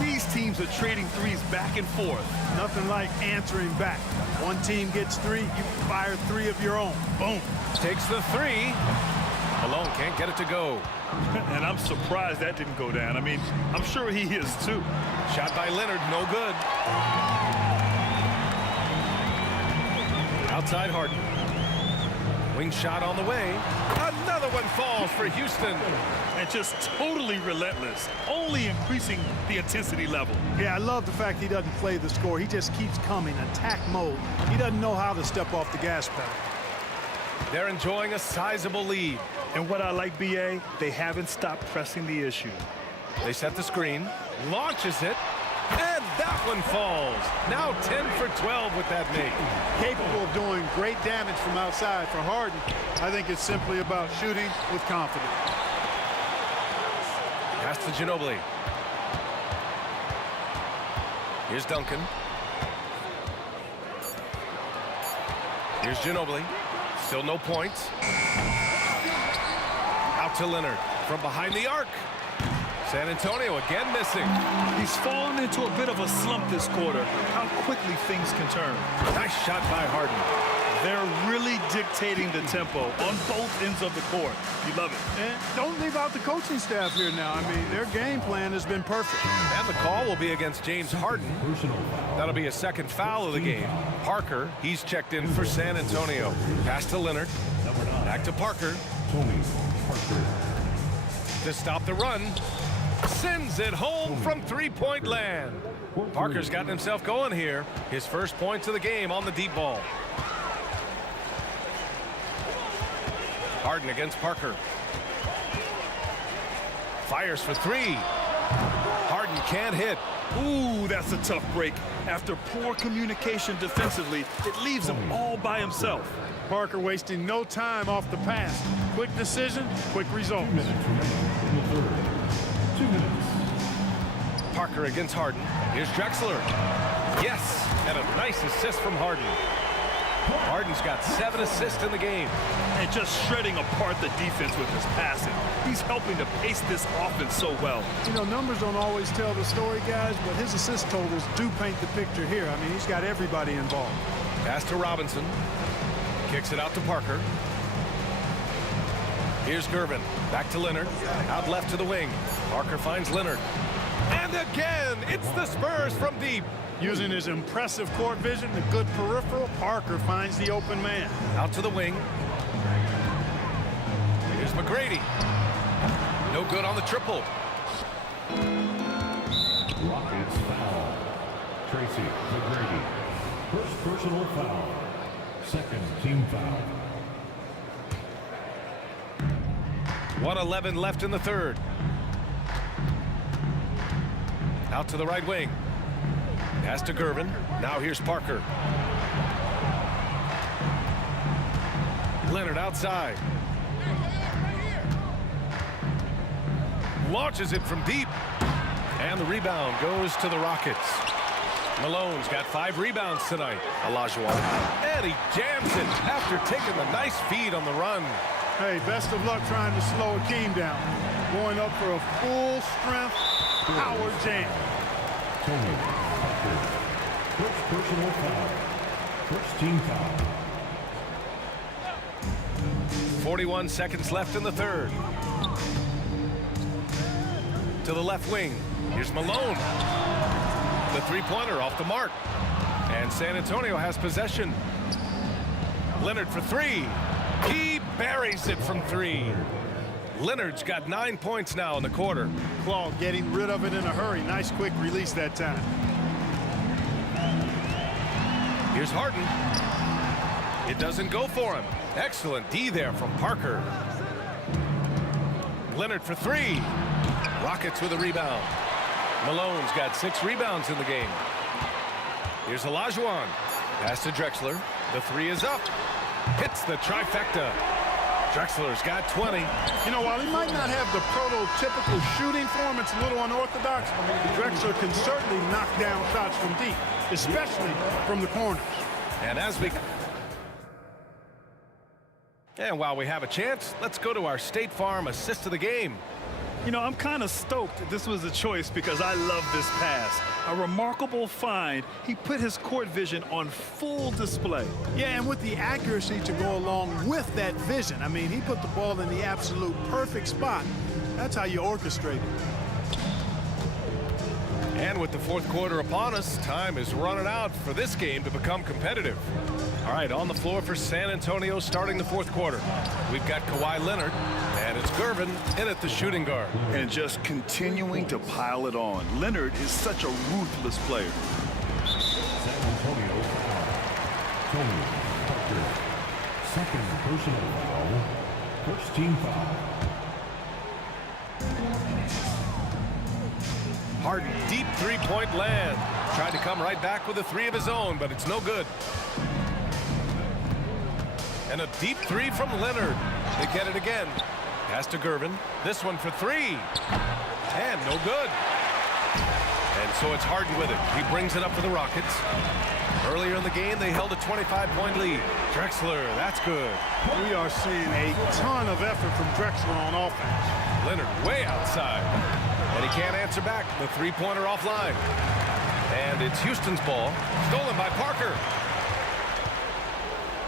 These teams are trading threes back and forth. Nothing like answering back. One team gets 3, you fire 3 of your own. Boom. Takes the 3. Malone can't get it to go. And I'm surprised that didn't go down. I mean, I'm sure he is too. Shot by Leonard, no good. Outside Harden. Wing shot on the way. Another one falls for Houston. And just totally relentless, only increasing the intensity level. Yeah, I love the fact he doesn't play the score. He just keeps coming, attack mode. He doesn't know how to step off the gas pedal. They're enjoying a sizable lead. And what I like, B.A., they haven't stopped pressing the issue. They set the screen, launches it, and that one falls. Now 10 for 12 with that make. Capable of doing great damage from outside. For Harden, I think it's simply about shooting with confidence. Pass to Ginobili. Here's Duncan. Here's Ginobili. Still no points. Out to Leonard from behind the arc. San Antonio again missing. He's fallen into a bit of a slump this quarter. How quickly things can turn. Nice shot by Harden. They're really dictating the tempo on both ends of the court. You love it. And don't leave out the coaching staff here now. I mean, their game plan has been perfect. And the call will be against James Harden. That'll be a second foul of the game. Parker, he's checked in for San Antonio. Pass to Leonard. Back to Parker. To stop the run. Sends it home from 3-point land. Parker's gotten himself going here. His first points of the game on the deep ball. Harden against Parker. Fires for three. Harden can't hit. Ooh, that's a tough break. After poor communication defensively, it leaves him all by himself. Parker wasting no time off the pass. Quick decision, quick results. 2 minutes in the third. 2 minutes. Parker against Harden. Here's Drexler. Yes, and a nice assist from Harden. Harden's got 7 assists in the game. And just shredding apart the defense with his passing. He's helping to pace this offense so well. You know, numbers don't always tell the story, guys, but his assist totals do paint the picture here. I mean, he's got everybody involved. Pass to Robinson. Kicks it out to Parker. Here's Gervin. Back to Leonard. Out left to the wing. Parker finds Leonard. And again, it's the Spurs from deep. Using his impressive court vision, the good peripheral, Parker finds the open man. Out to the wing. Here's McGrady. No good on the triple. Rockets foul. Tracy McGrady. First personal foul. Second team foul. 1:11 left in the third. Out to the right wing. Pass to Gervin. Now here's Parker. Leonard outside. Launches it from deep. And the rebound goes to the Rockets. Malone's got 5 rebounds tonight. Olajuwon. And he jams it after taking the nice feed on the run. Hey, best of luck trying to slow Akeem down. Going up for a full strength power jam. Tony Parker. First personal foul. First team foul. 41 seconds left in the third. To the left wing. Here's Malone. The three-pointer off the mark. And San Antonio has possession. Leonard for three. He buries it from three. Leonard's got 9 points now in the quarter. Claude getting rid of it in a hurry. Nice quick release that time. Here's Harden. It doesn't go for him. Excellent D there from Parker. Leonard for three. Rockets with a rebound. Malone's got 6 rebounds in the game. Here's Olajuwon. Pass to Drexler. The three is up. Hits the trifecta. Drexler's got 20. You know, while he might not have the prototypical shooting form, it's a little unorthodox. Drexler can certainly knock down shots from deep, especially from the corners. And while we have a chance, let's go to our State Farm assist of the game. You know, I'm kind of stoked this was a choice because I love this pass. A remarkable find. He put his court vision on full display. Yeah, and with the accuracy to go along with that vision. I mean, he put the ball in the absolute perfect spot. That's how you orchestrate it. And with the fourth quarter upon us, time is running out for this game to become competitive. All right, on the floor for San Antonio starting the fourth quarter. We've got Kawhi Leonard, and it's Gervin in at the shooting guard. And just continuing to pile it on. Leonard is such a ruthless player. San Antonio foul. Tony Parker. Second personal foul. First team foul. Harden, deep three-point land. Tried to come right back with a three of his own, but it's no good. And a deep three from Leonard. They get it again. Pass to Gervin. This one for three. And no good. And so it's Harden with it. He brings it up for the Rockets. Earlier in the game, they held a 25-point lead. Drexler, that's good. We are seeing a ton of effort from Drexler on offense. Leonard way outside. And he can't answer back. The three-pointer offline. And it's Houston's ball. Stolen by Parker.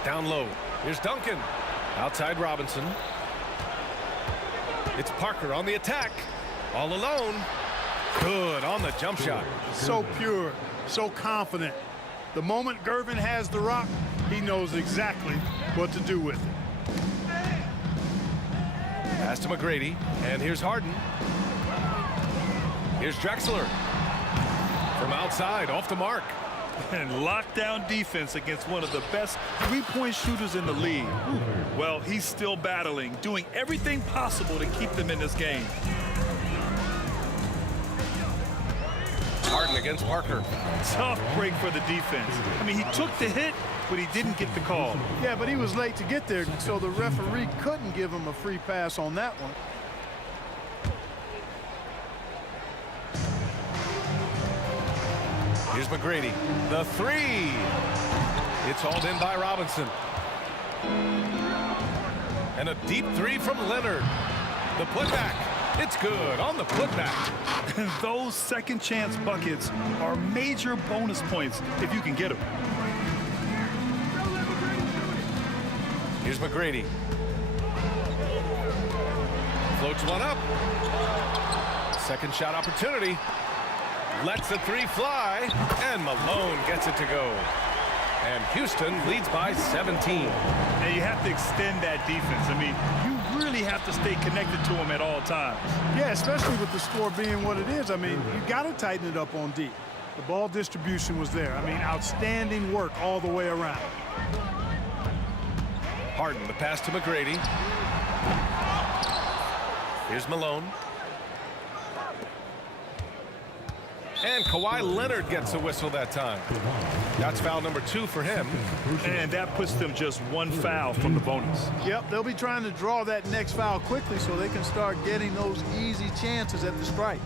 Down low. Here's Duncan. Outside Robinson. It's Parker on the attack. All alone. Good on the jump shot. So pure, so confident. The moment Gervin has the rock, he knows exactly what to do with it. Pass to McGrady. And here's Harden. Here's Drexler. From outside, off the mark. And lockdown defense against one of the best three-point shooters in the league. Well, he's still battling, doing everything possible to keep them in this game. Harden against Parker. Tough break for the defense. I mean, he took the hit, but he didn't get the call. Yeah, but he was late to get there, so the referee couldn't give him a free pass on that one. Here's McGrady. The three. It's hauled in by Robinson. And a deep three from Leonard. The putback. It's good on the putback. Those second chance buckets are major bonus points if you can get them. Here's McGrady. Floats one up. Second shot opportunity. Lets the three fly, and Malone gets it to go. And Houston leads by 17. And you have to extend that defense. I mean, you really have to stay connected to them at all times. Yeah, especially with the score being what it is. I mean, you got to tighten it up on D. The ball distribution was there. I mean, outstanding work all the way around. Harden, the pass to McGrady. Here's Malone. And Kawhi Leonard gets a whistle that time. That's foul number 2 for him. And that puts them just one foul from the bonus. Yep, they'll be trying to draw that next foul quickly so they can start getting those easy chances at the stripe.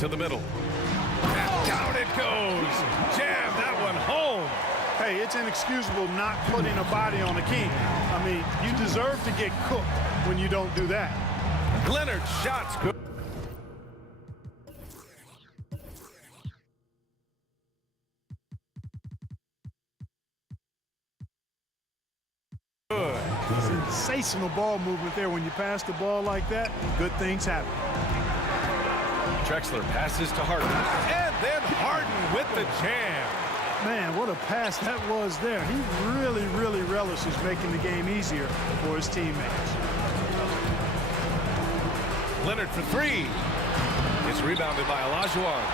To the middle. And down it goes. Jam that one home. Hey, it's inexcusable not putting a body on the king. I mean, you deserve to get cooked when you don't do that. Leonard's shot's good. Sensational ball movement there. When you pass the ball like that, good things happen. Drexler passes to Harden. And then Harden with the jam. Man, what a pass that was there. He really, really relishes making the game easier for his teammates. Leonard for three. It's rebounded by Olajuwon.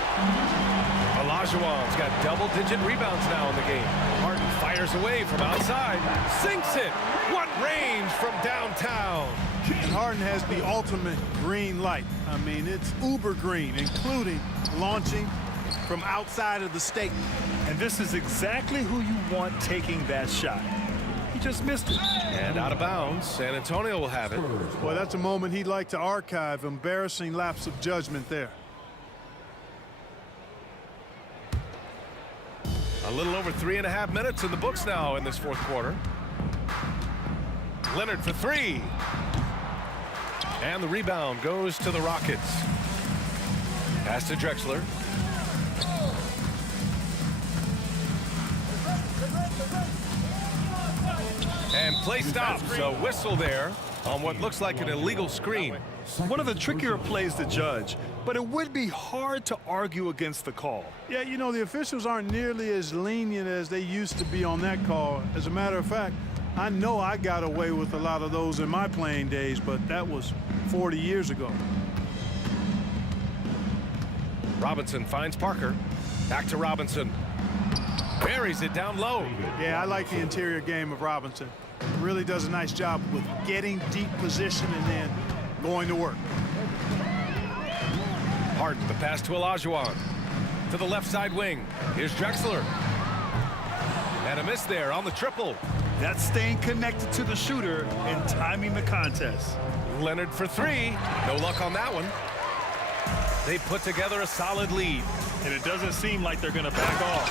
Olajuwon's got double-digit rebounds now in the game. Harden fires away from outside. Sinks it. What range from downtown. And Harden has the ultimate green light. I mean, it's uber green, including launching from outside of the state. And this is exactly who you want taking that shot. He just missed it. And out of bounds. San Antonio will have it. Well, that's a moment he'd like to archive. Embarrassing lapse of judgment there. A little over 3.5 minutes in the books now in this fourth quarter. Leonard for three. And the rebound goes to the Rockets. Pass to Drexler. And play stops. A whistle there on what looks like an illegal screen. One of the trickier plays to judge, but it would be hard to argue against the call. Yeah, you know, the officials aren't nearly as lenient as they used to be on that call. As a matter of fact, I know I got away with a lot of those in my playing days, but that was 40 years ago. Robinson finds Parker. Back to Robinson. Buries it down low. Yeah, I like the interior game of Robinson. Really does a nice job with getting deep position and then going to work. Harden, the pass to Olajuwon. To the left side wing. Here's Drexler. And a miss there on the triple. That's staying connected to the shooter and timing the contest. Leonard for three. No luck on that one. They put together a solid lead. And it doesn't seem like they're going to back off.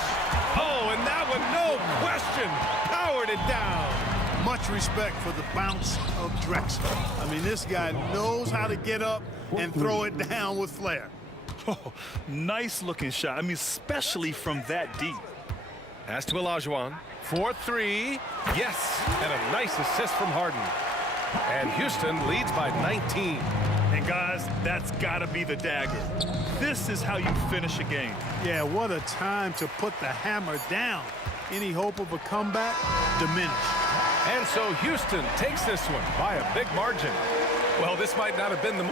Oh, and that one, no question, powered it down. Much respect for the bounce of Drexler. I mean, this guy knows how to get up and throw it down with flair. Oh, nice looking shot. I mean, especially from that deep. Pass to Olajuwon. 4-3. Yes, and a nice assist from Harden. And Houston leads by 19. And guys, that's got to be the dagger. This is how you finish a game. Yeah, what a time to put the hammer down. Any hope of a comeback diminished. And so Houston takes this one by a big margin. Well, this might not have been the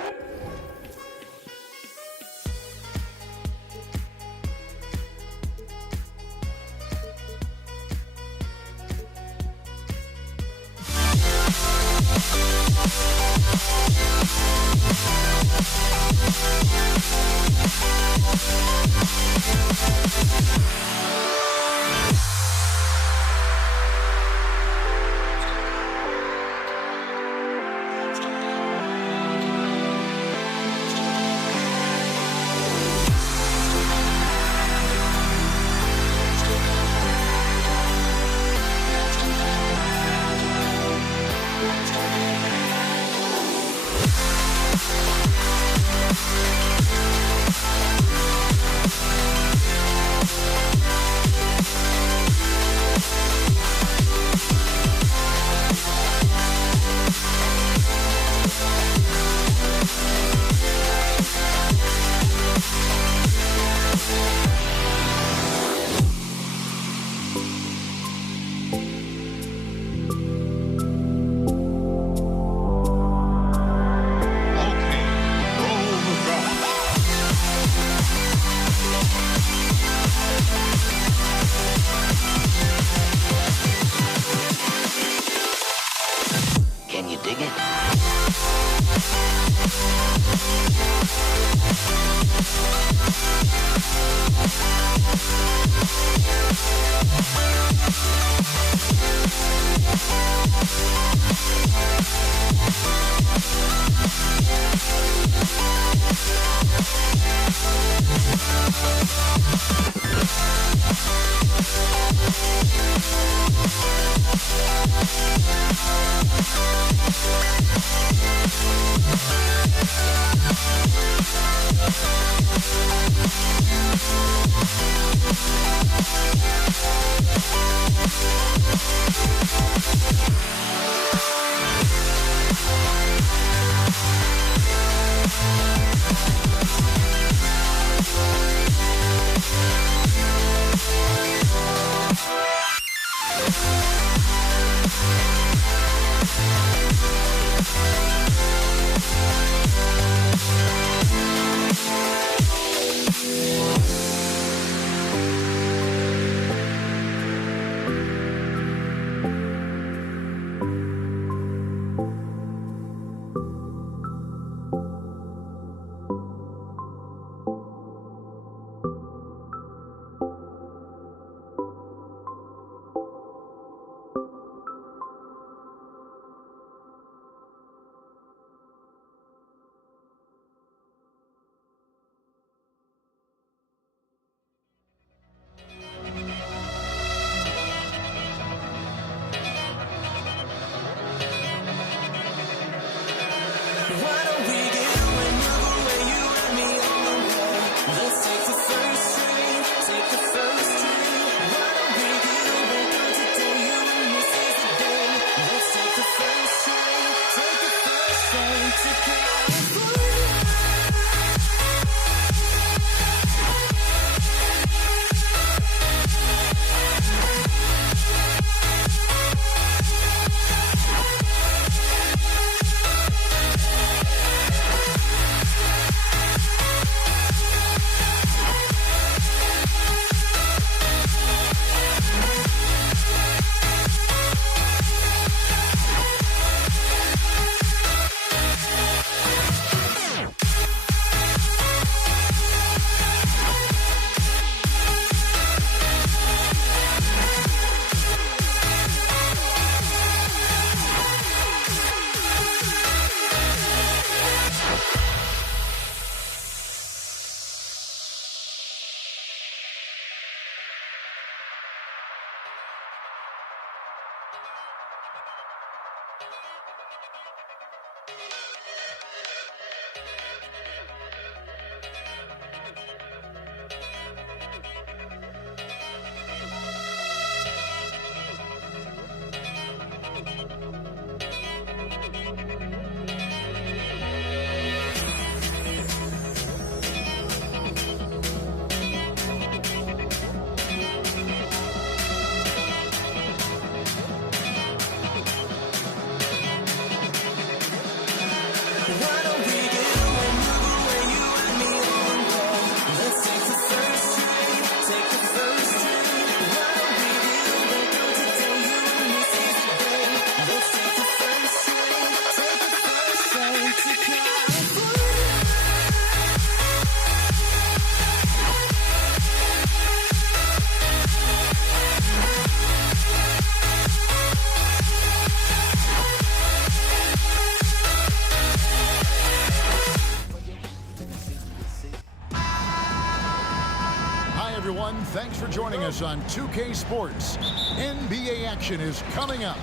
Thanks for joining us on 2K Sports. NBA action is coming up.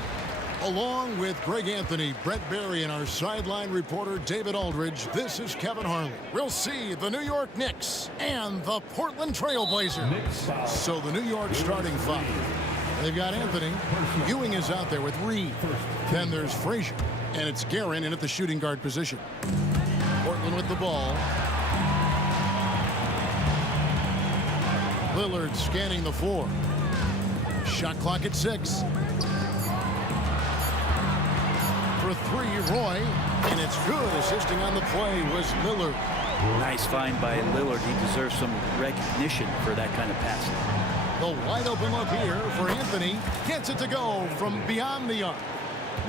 Along with Greg Anthony, Brett Barry, and our sideline reporter David Aldridge, this is Kevin Harlan. We'll see the New York Knicks and the Portland Trail Blazers. So the New York starting five. They've got Anthony. Ewing is out there with Reed. Then there's Frazier. And it's Guerin in at the shooting guard position. Portland with the ball. Lillard scanning the floor. Shot clock at 6. For 3, Roy. And it's good. Assisting on the play was Lillard. Nice find by Lillard. He deserves some recognition for that kind of passing. The wide open look here for Anthony. Gets it to go from beyond the arc.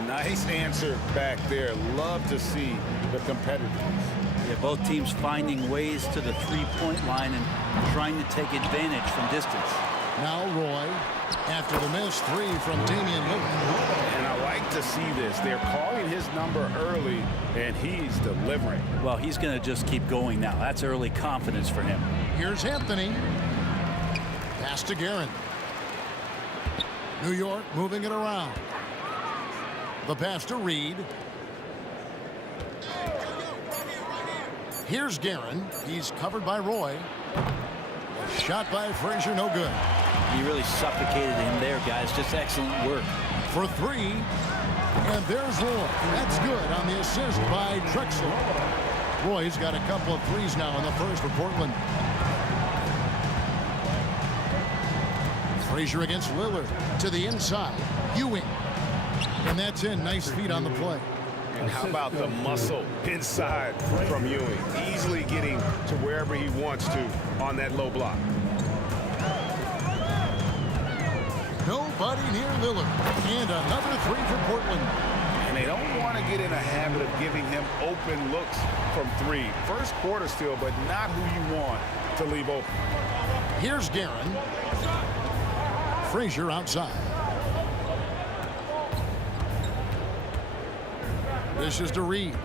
Nice answer back there. Love to see the competitiveness. Yeah, both teams finding ways to the three-point line and trying to take advantage from distance. Now Roy, after the miss three from Damian Lillard. And I like to see this. They're calling his number early, and he's delivering. Well, he's going to just keep going now. That's early confidence for him. Here's Anthony. Pass to Guerin. New York moving it around. The pass to Reed. Here's Guerin. He's covered by Roy. A shot by Frazier, no good. He really suffocated him there, guys. Just excellent work. For three. And there's Roy. That's good on the assist by Drexel. Roy's got a couple of threes now in the first for Portland. Frazier against Lillard to the inside. Ewing. And that's in. Nice feet on the play. And how about the muscle inside from Ewing? Easily getting to wherever he wants to on that low block. Nobody near Lillard. And another three for Portland. And they don't want to get in a habit of giving him open looks from three. First quarter still, but not who you want to leave open. Here's Guerin. Frazier outside. This is to Reed.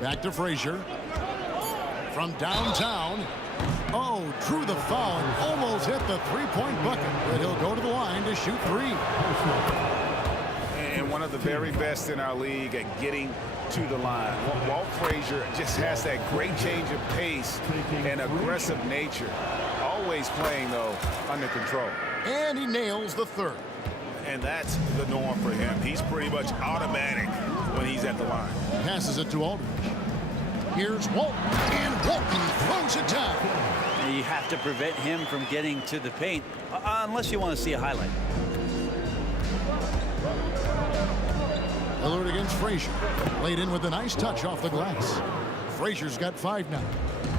Back to Frazier. From downtown. Oh, drew the foul. Almost hit the three-point bucket. But he'll go to the line to shoot three. And one of the very best in our league at getting to the line. Walt Frazier just has that great change of pace and aggressive nature. Always playing, though, under control. And he nails the third. And that's the norm for him. He's pretty much automatic when he's at the line. Passes it to Aldridge. Here's Walton. And Walton throws it down. And you have to prevent him from getting to the paint, unless you want to see a highlight. Lillard against Frazier. Laid in with a nice touch off the glass. Frazier's got 5 now.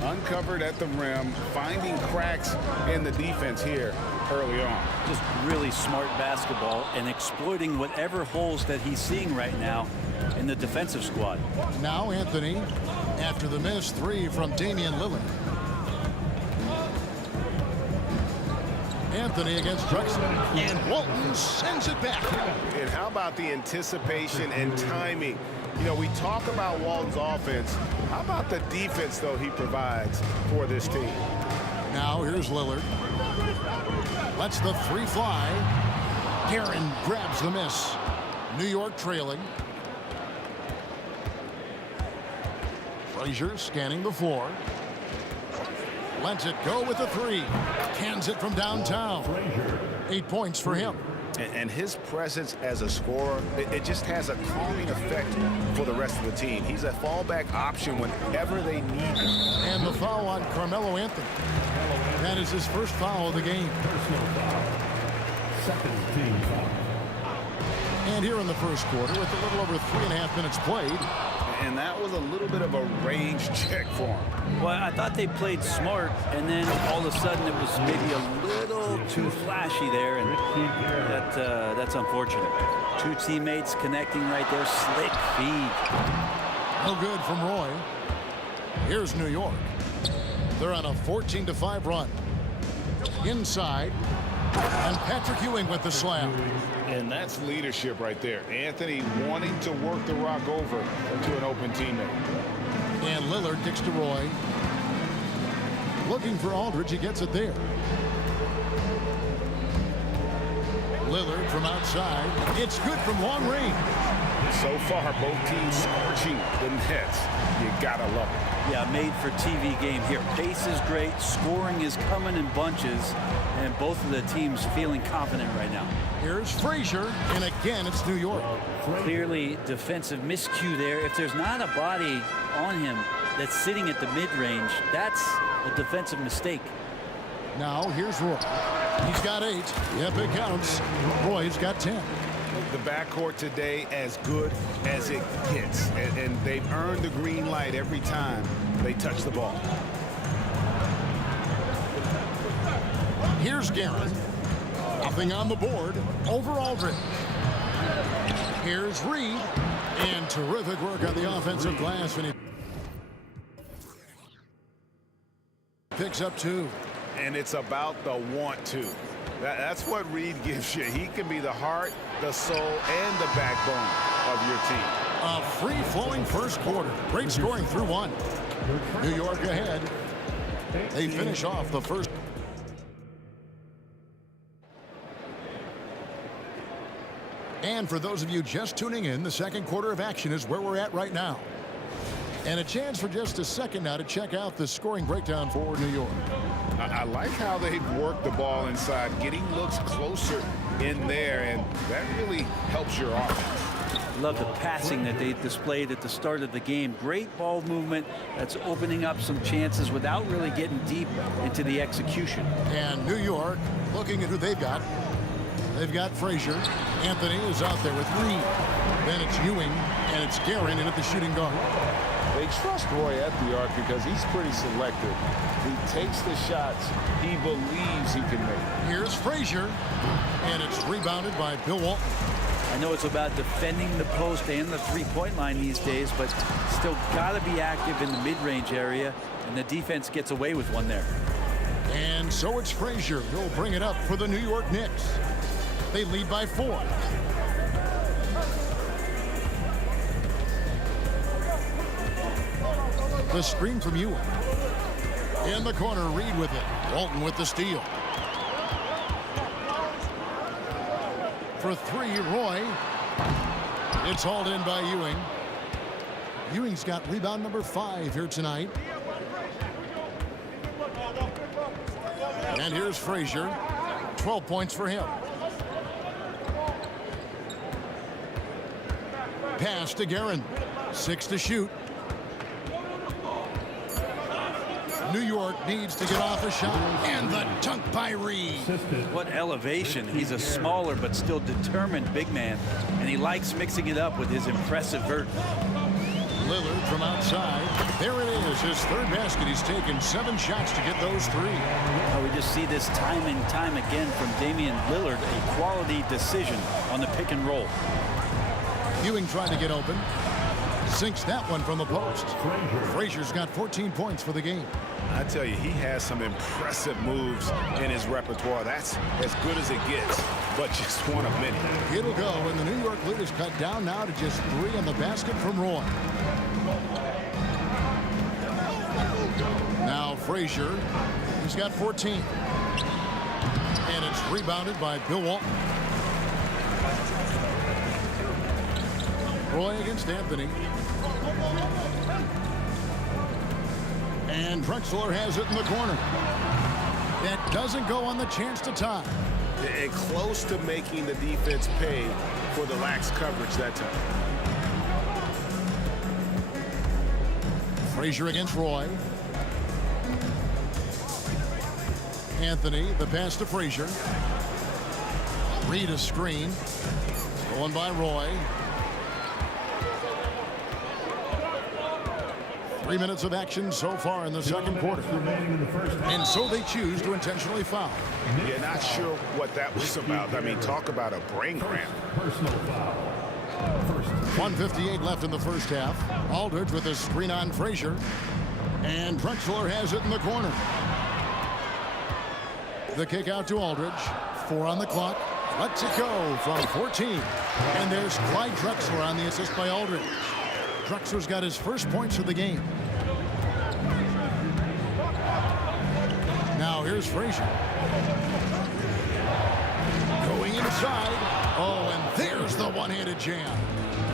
Uncovered at the rim, finding cracks in the defense here early on. Just really smart basketball and exploiting whatever holes that he's seeing right now in the defensive squad. Now Anthony, after the missed three from Damian Lillard. Anthony against Drexel. And Walton sends it back. And how about the anticipation and timing? You know, we talk about Walton's offense. How about the defense, though, he provides for this team? Now here's Lillard. Lets the three fly. Guerin grabs the miss. New York trailing. Frazier scanning the floor. Lets it go with the three. Cans it from downtown. 8 points for him. And his presence as a scorer, it just has a calming effect for the rest of the team. He's a fallback option whenever they need him. And the foul on Carmelo Anthony. That is his first foul of the game. Second team foul. And here in the first quarter, with a little over 3.5 minutes played. And that was a little bit of a range check for him. Well, I thought they played smart, and then all of a sudden it was maybe a little too flashy there, and that's unfortunate. Two teammates connecting right there, slick feed. No good from Roy. Here's New York. They're on a 14-5 run. Inside, and Patrick Ewing with the slam. And that's leadership right there. Anthony wanting to work the rock over to an open teammate. And Lillard kicks to Roy. Looking for Aldridge. He gets it there. Lillard from outside. It's good from long range. So far, both teams scorching the nets. You gotta love it. Yeah, made for TV game here. Pace is great. Scoring is coming in bunches. And both of the teams feeling confident right now. Here's Frazier. And again, it's New York. Clearly defensive miscue there. If there's not a body on him that's sitting at the mid-range, that's a defensive mistake. Now here's Roy. He's got 8. Yep, it counts. Roy's got 10. The backcourt today as good as it gets. And they've earned the green light every time they touch the ball. Here's Guerin. A Nothing on the board over Aldridge. Here's Reed. And terrific work on the offensive glass. And he picks up 2. And it's about the want to. That's what Reed gives you. He can be the heart, the soul, and the backbone of your team. A free-flowing first quarter. Great scoring through 1. New York ahead. They finish off the first. And for those of you just tuning in, the second quarter of action is where we're at right now. And a chance for just a second now to check out the scoring breakdown for New York. I like how they've worked the ball inside, getting looks closer in there, and that really helps your offense. Love the passing that they displayed at the start of the game. Great ball movement that's opening up some chances without really getting deep into the execution. And New York, looking at who they've got. They've got Frazier. Anthony is out there with Reed. Then it's Ewing, and it's Guerin in at the shooting guard. They trust Roy at the arc because he's pretty selective. He takes the shots he believes he can make. Here's Frazier, and it's rebounded by Bill Walton. I know it's about defending the post and the three-point line these days, but still got to be active in the mid-range area, and the defense gets away with one there. And so it's Frazier who'll bring it up for the New York Knicks. They lead by 4. The screen from Ewing. In the corner, Reed with it. Walton with the steal. For 3, Roy. It's hauled in by Ewing. Ewing's got rebound number 5 here tonight. And here's Frazier. 12 points for him. Pass to Guerin. 6 to shoot. New York needs to get off a shot. And the dunk by Reed. What elevation. He's a smaller but still determined big man, and he likes mixing it up with his impressive vert. Lillard from outside. There it is, his 3rd basket. He's taken 7 shots to get those 3. We just see this time and time again from Damian Lillard, a quality decision on the pick and roll. Ewing trying to get open. Sinks that one from the post. Frazier's got 14 points for the game. I tell you, he has some impressive moves in his repertoire. That's as good as it gets, but just one of many. It'll go, and the New York lead is cut down now to just 3 on the basket from Roy. Now Frazier, he's got 14. And it's rebounded by Bill Walton. Roy against Anthony. And Drexler has it in the corner. That doesn't go on the chance to tie. And close to making the defense pay for the lax coverage that time. Frazier against Roy. Anthony, the pass to Frazier. Reed a screen. Going by Roy. 3 minutes of action so far in the second quarter. And so they choose to intentionally foul. Yeah, not sure what that was about. I mean, talk about a brain cramp. Personal foul. 1:58 left in the first half. Aldridge with a screen on Frazier. And Drexler has it in the corner. The kick out to Aldridge. 4 on the clock. Lets it go from 14. And there's Clyde Drexler on the assist by Aldridge. Drexler's got his first points of the game. Now here's Frazier. Going inside. Oh, and there's the one-handed jam.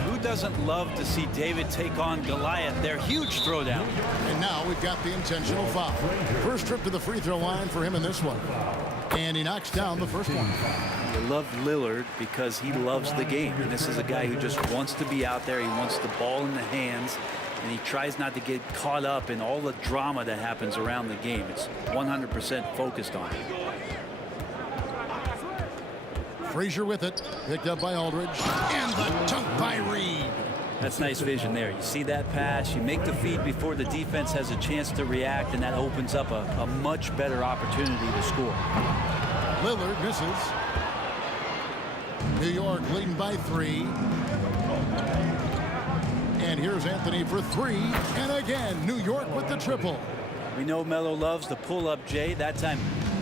Who doesn't love to see David take on Goliath? Their huge throwdown. And now we've got the intentional foul. First trip to the free throw line for him in this one. And he knocks down the first one. You love Lillard because he loves the game. And this is a guy who just wants to be out there. He wants the ball in the hands. And he tries not to get caught up in all the drama that happens around the game. It's 100% focused on it. Frazier with it. Picked up by Aldridge. And the dunk by Reed. That's nice vision there. You see that pass, you make the feed before the defense has a chance to react, and that opens up a much better opportunity to score. Lillard misses. New York leading by 3. And here's Anthony for 3. And again, New York with the triple. We know Melo loves the pull-up J. That time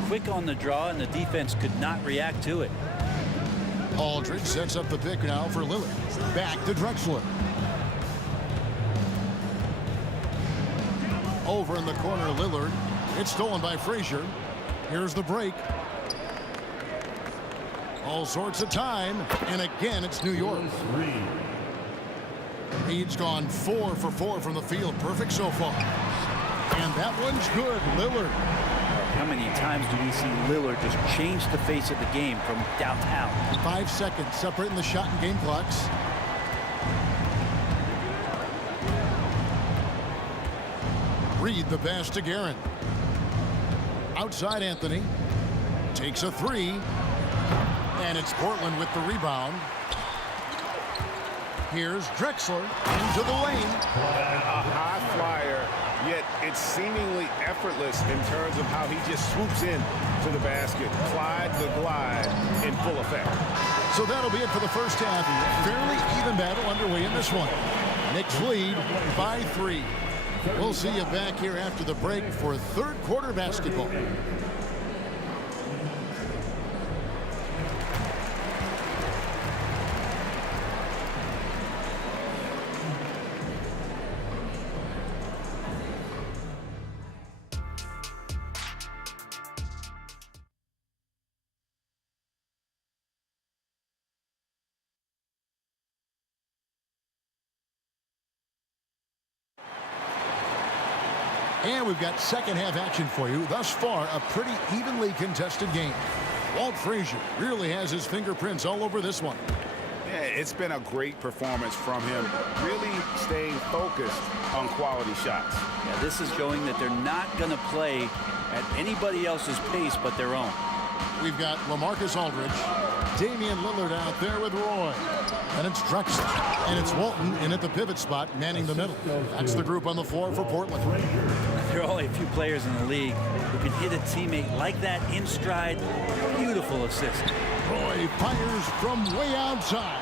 quick on the draw, and the defense could not react to it. Aldridge sets up the pick now for Lillard. Back to Drexler. Over in the corner, Lillard. It's stolen by Frazier. Here's the break. All sorts of time. And again, it's New York. He's gone 4 for 4 from the field. Perfect so far. And that one's good. Lillard. How many times do we see Lillard just change the face of the game from downtown? 5 seconds separating the shot and game clocks. Reed the pass to Guerin. Outside Anthony. Takes a 3. And it's Portland with the rebound. Here's Drexler into the lane. A high flyer, yet it's seemingly effortless in terms of how he just swoops in to the basket. Clyde the glide in full effect. So that'll be it for the first half. Fairly even battle underway in this one. Knicks lead by 3. We'll see you back here after the break for third quarter basketball. And we've got second half action for you. Thus far, a pretty evenly contested game. Walt Frazier really has his fingerprints all over this one. Yeah, it's been a great performance from him, really staying focused on quality shots. Yeah, this is showing that they're not going to play at anybody else's pace but their own. We've got LaMarcus Aldridge, Damian Lillard out there with Roy. And it's Drexler. And it's Walton in at the pivot spot, manning the middle. That's the group on the floor for Portland. There are only a few players in the league who can hit a teammate like that in stride. Beautiful assist. Roy fires from way outside.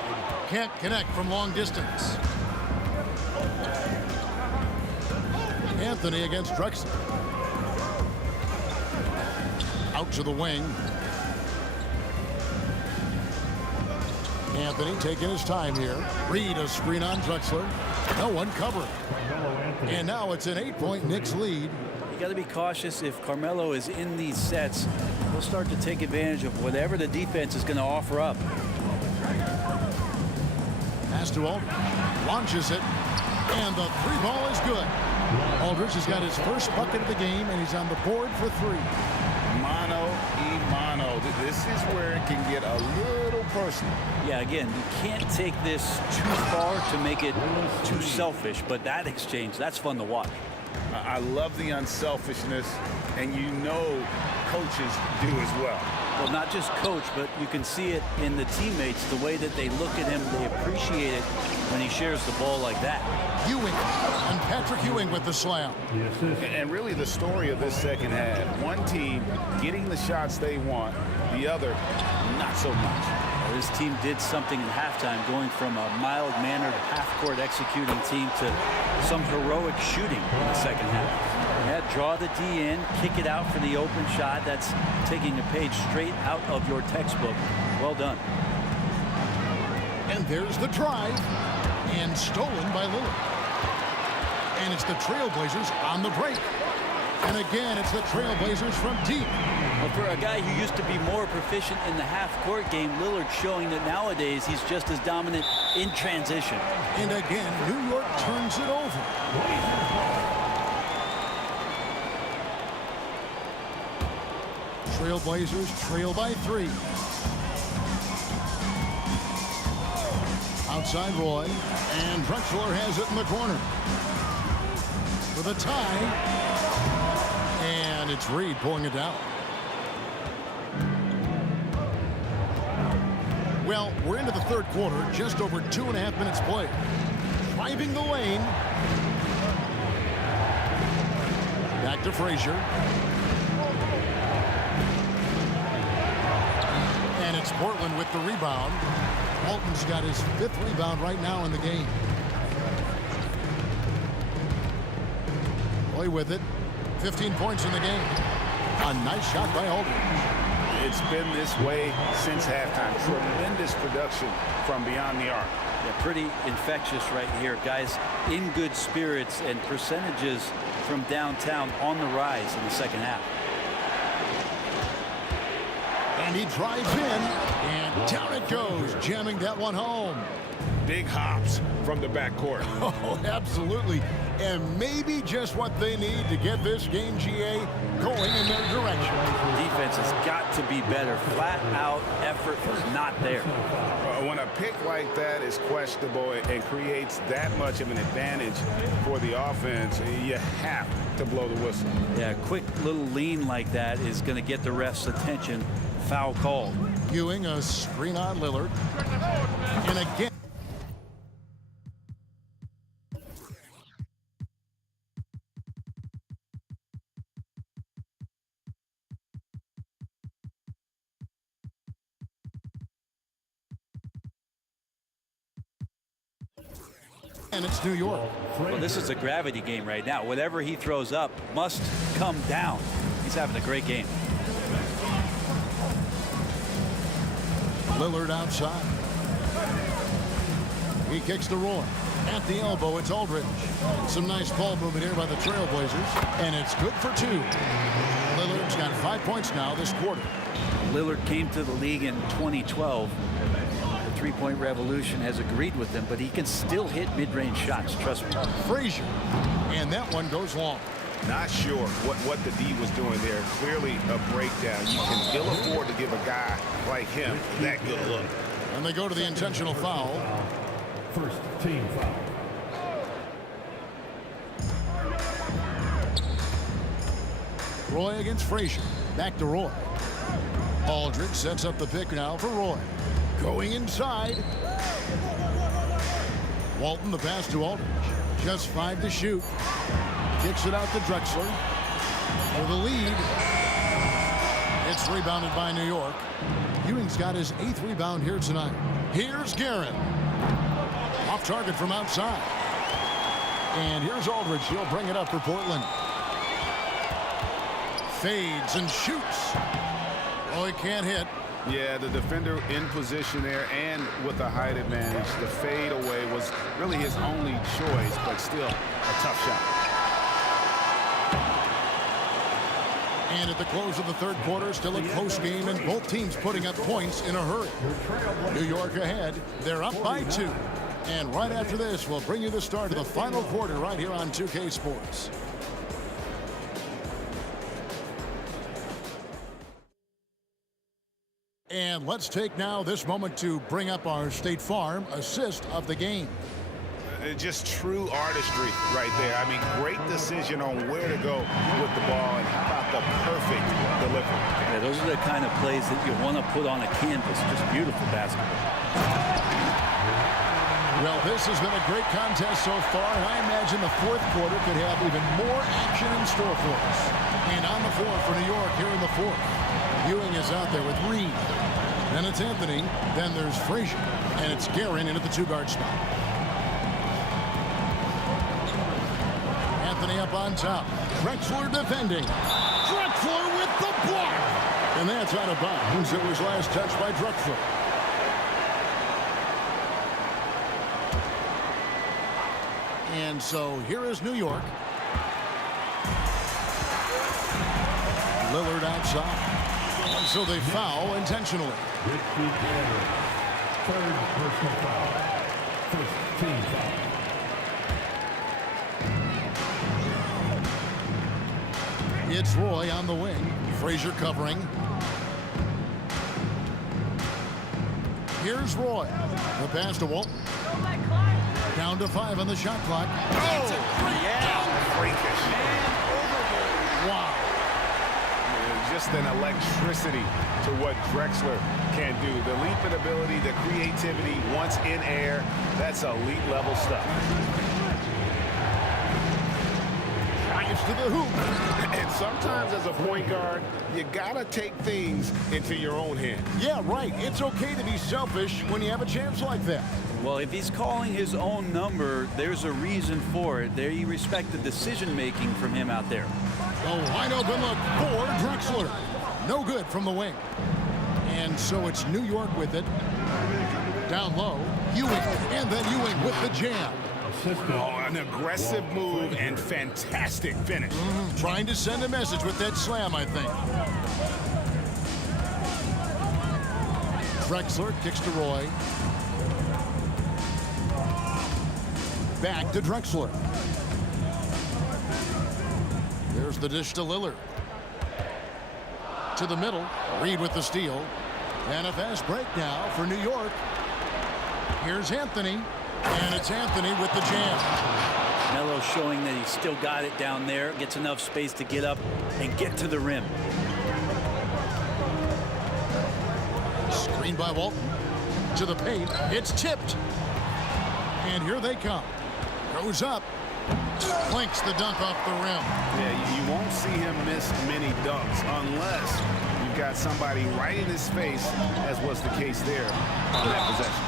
Can't connect from long distance. Anthony against Drexler. Out to the wing. Anthony taking his time here. Reed a screen on Drexler. No one covering. And now it's an 8-point Knicks lead. You got to be cautious. If Carmelo is in these sets, he'll start to take advantage of whatever the defense is going to offer up. Pass to Aldridge. Launches it. And the 3-ball is good. Aldridge has got his first bucket of the game, and he's on the board for 3. Mano y mano. This is where it can get a little personal. Yeah, again, you can't take this too far to make it too selfish, but that exchange, that's fun to watch. I love the unselfishness, and you know coaches do as well. Well, not just coach, but you can see it in the teammates, the way that they look at him, they appreciate it when he shares the ball like that. Ewing, and Patrick Ewing with the slam. And really the story of this second half, one team getting the shots they want, the other not so much. Well, this team did something in halftime, going from a mild-mannered half-court executing team to some heroic shooting in the second half. Yeah, draw the D in, kick it out for the open shot. That's taking a page straight out of your textbook. Well done. And there's the drive, and stolen by Lillard. And it's the Trailblazers on the break. And again, it's the Trailblazers from deep. Well, for a guy who used to be more proficient in the half-court game, Lillard showing that nowadays he's just as dominant in transition. And again, New York turns it over. Trailblazers trail by 3. Outside Roy, and Drexler has it in the corner. For the tie, and it's Reed pulling it down. Well, we're into the third quarter, just over 2.5 minutes played. Driving the lane. Back to Frazier. And it's Portland with the rebound. Walton's got his 5th rebound right now in the game. Roy with it. 15 points in the game. A nice shot by Aldridge. It's been this way since halftime. Tremendous production from beyond the arc. Yeah, pretty infectious right here. Guys in good spirits, and percentages from downtown on the rise in the second half. And he drives in, and down it goes, jamming that one home. Big hops from the backcourt. Oh, absolutely. And maybe just what they need to get this game, GA, going in their direction. Defense has got to be better. Flat out effort was not there. When a pick like that is questionable and creates that much of an advantage for the offense, you have to blow the whistle. Yeah, a quick little lean like that is going to get the ref's attention. Foul called. Ewing, a screen on Lillard. And again. And it's New York. Well, this is a gravity game right now. Whatever he throws up must come down. He's having a great game. Lillard outside. He kicks to Roy. At the elbow, it's Aldridge. Some nice ball movement here by the Trailblazers. And it's good for 2. Lillard's got 5 points now this quarter. Lillard came to the league in 2012. The three-point revolution has agreed with him, but he can still hit mid-range shots. Trust me. Frazier. And that one goes long. Not sure what the D was doing there. Clearly a breakdown. You can ill afford to give a guy like him that good a look. And they go to the intentional foul. First team foul. Roy against Frazier. Back to Roy. Aldridge sets up the pick now for Roy. Going inside. Walton, the pass to Aldridge. Just 5 to shoot. Kicks it out to Drexler for the lead. It's rebounded by New York. Ewing's got his 8th rebound here tonight. Here's Guerin. Off target from outside. And here's Aldridge. He'll bring it up for Portland. Fades and shoots. Oh, he can't hit. Yeah, the defender in position there and with the height advantage. The fade away was really his only choice, but still a tough shot. And at the close of the 3rd quarter, still a close game, and both teams putting up points in a hurry. New York ahead. They're up by 2. And right after this, we'll bring you the start of the final quarter right here on 2K Sports. And let's take now this moment to bring up our State Farm assist of the game. Just true artistry right there. I mean, great decision on where to go with the ball, and how about the perfect delivery. Yeah, those are the kind of plays that you want to put on a canvas. Just beautiful basketball. Well, this has been a great contest so far, and I imagine the 4th quarter could have even more action in store for us. And on the floor for New York here in the 4th. Ewing is out there with Reed. Then it's Anthony. Then there's Frazier. And it's Guerin in at the 2-guard spot. Anthony up on top. Drexler defending. Drexler with the block. And that's out of bounds. It was last touched by Drexler. And so here is New York. Lillard outside. And so they foul intentionally. Richie Guerin. 3rd personal foul. First team foul. It's Roy on the wing. Frazier covering. Here's Roy. The pass to Walton. Down to 5 on the shot clock. Yeah, freakish. Wow. Just an electricity to what Drexler can do. The leaping ability, the creativity, once in air, that's elite level stuff. Trying Gets to the hoop. And sometimes as a point guard, you gotta take things into your own hands. Yeah, right. It's okay to be selfish when you have a chance like that. Well, if he's calling his own number, there's a reason for it. There you respect the decision-making from him out there. A wide open look for Drexler. No good from the wing. And so it's New York with it. Down low, Ewing, and then Ewing with the jam. Oh, an aggressive move and fantastic finish. Trying to send a message with that slam, I think. Drexler kicks to Roy. Back to Drexler. There's the dish to Lillard. To the middle, Reed with the steal. And a fast break now for New York. Here's Anthony. And it's Anthony with the jam. Melo showing that he's still got it down there, gets enough space to get up and get to the rim. Screen by Walton. To the paint. It's tipped. And here they come. Goes up. Clinks the dunk off the rim. Yeah, you won't see him miss many dunks unless you've got somebody right in his face, as was the case there on that possession.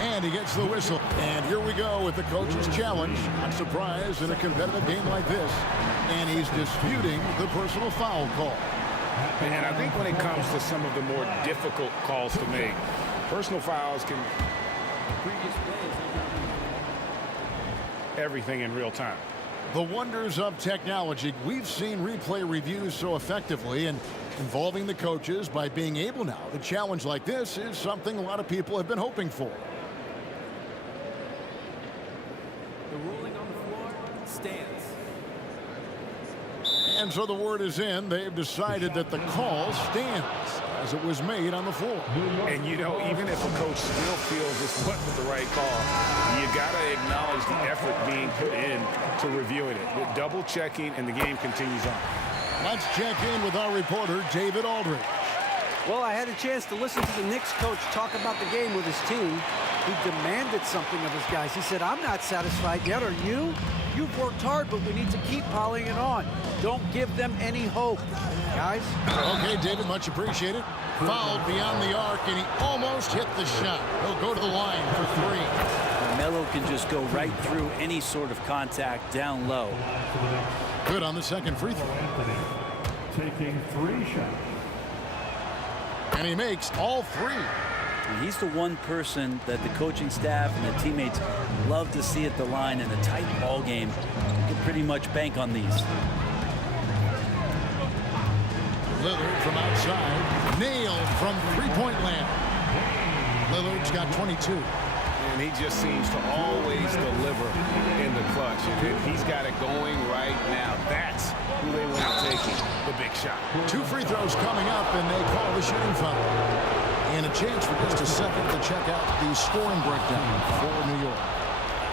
And he gets the whistle. And here we go with the coach's challenge. Not surprised in a competitive game like this. And he's disputing the personal foul call. And I think when it comes to some of the more difficult calls to make, personal fouls can everything in real time. The wonders of technology. We've seen replay reviews so effectively and involving the coaches by being able now. The challenge like this is something a lot of people have been hoping for. The ruling on the floor stands. And so the word is in. They've decided that the call stands as it was made on the floor. And you know, even if a coach still feels this wasn't the right call, you got to acknowledge the effort being put in to reviewing it. With double checking, and the game continues on. Let's check in with our reporter, David Aldridge. Well, I had a chance to listen to the Knicks coach talk about the game with his team. He demanded something of his guys. He said, I'm not satisfied yet. Are you? You've worked hard, but we need to keep piling it on. Don't give them any hope, guys. Okay, David, much appreciated. Fouled beyond the arc, and he almost hit the shot. He'll go to the line for three. Melo can just go right through any sort of contact down low. Good on the second free throw. Taking 3 shots. And he makes all 3. And he's the one person that the coaching staff and the teammates love to see at the line in a tight ball game. You can pretty much bank on these. Lillard from outside. Nailed from three-point land. Lillard's got 22. And he just seems to always deliver in the clutch. And he's got it going right now. That's who they want taking the big shot. 2 free throws coming up, and they call the shooting foul. And a chance for just a second to check out the scoring breakdown for New York.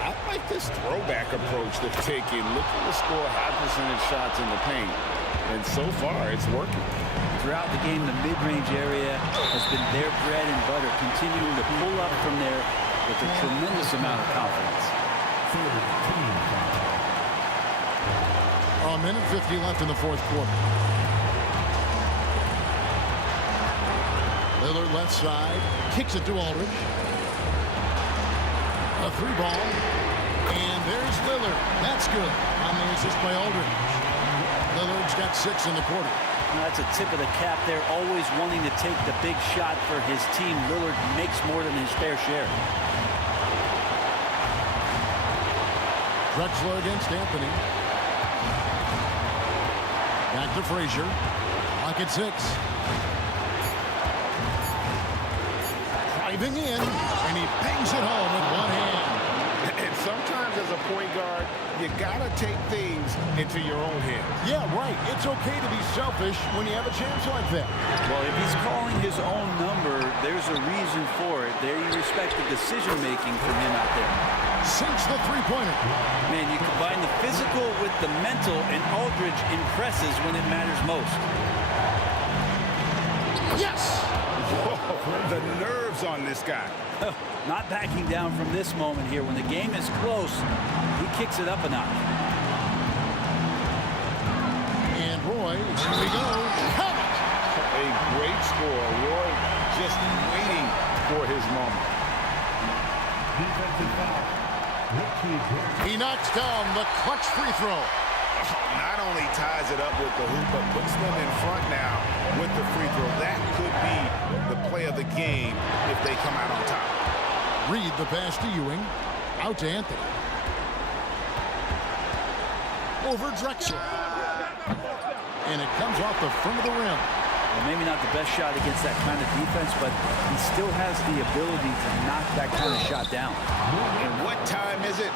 I like this throwback approach they're taking. Looking to score high percentage shots in the paint. And so far, it's working. Throughout the game, the mid-range area has been their bread and butter, continuing to pull up from there with a tremendous amount of confidence. A minute 50 left in the fourth quarter. Lillard left side, kicks it to Aldridge. A 3-ball, and there's Lillard. That's good on the assist by Aldridge. Lillard's got 6 in the quarter. That's a tip of the cap there, always wanting to take the big shot for his team. Lillard makes more than his fair share. Drexler against Anthony. Back to Frazier. Clock at 6. Driving in, and he bangs it home with one hand. And sometimes as a point guard, you gotta take things into your own hands. Yeah, right. It's okay to be selfish when you have a chance like that. Well, if he's calling his own number, there's a reason for it. There you respect the decision-making from him out there. Sinks the three-pointer. Man, you combine the physical with the mental, and Aldridge impresses when it matters most. Yes! Whoa, the nerves on this guy. Not backing down from this moment here. When the game is close, he kicks it up a notch. boys. Here we go. Count it. A great score. Roy just waiting for his moment. Defensive foul. He knocks down the clutch free throw. Not only ties it up with the hoop, but puts them in front now with the free throw. That could be the play of the game if they come out on top. Reed the pass to Ewing. Out to Anthony. Over Drexler. And it comes off the front of the rim. Well, maybe not the best shot against that kind of defense, but he still has the ability to knock that kind of shot down. And what time is it?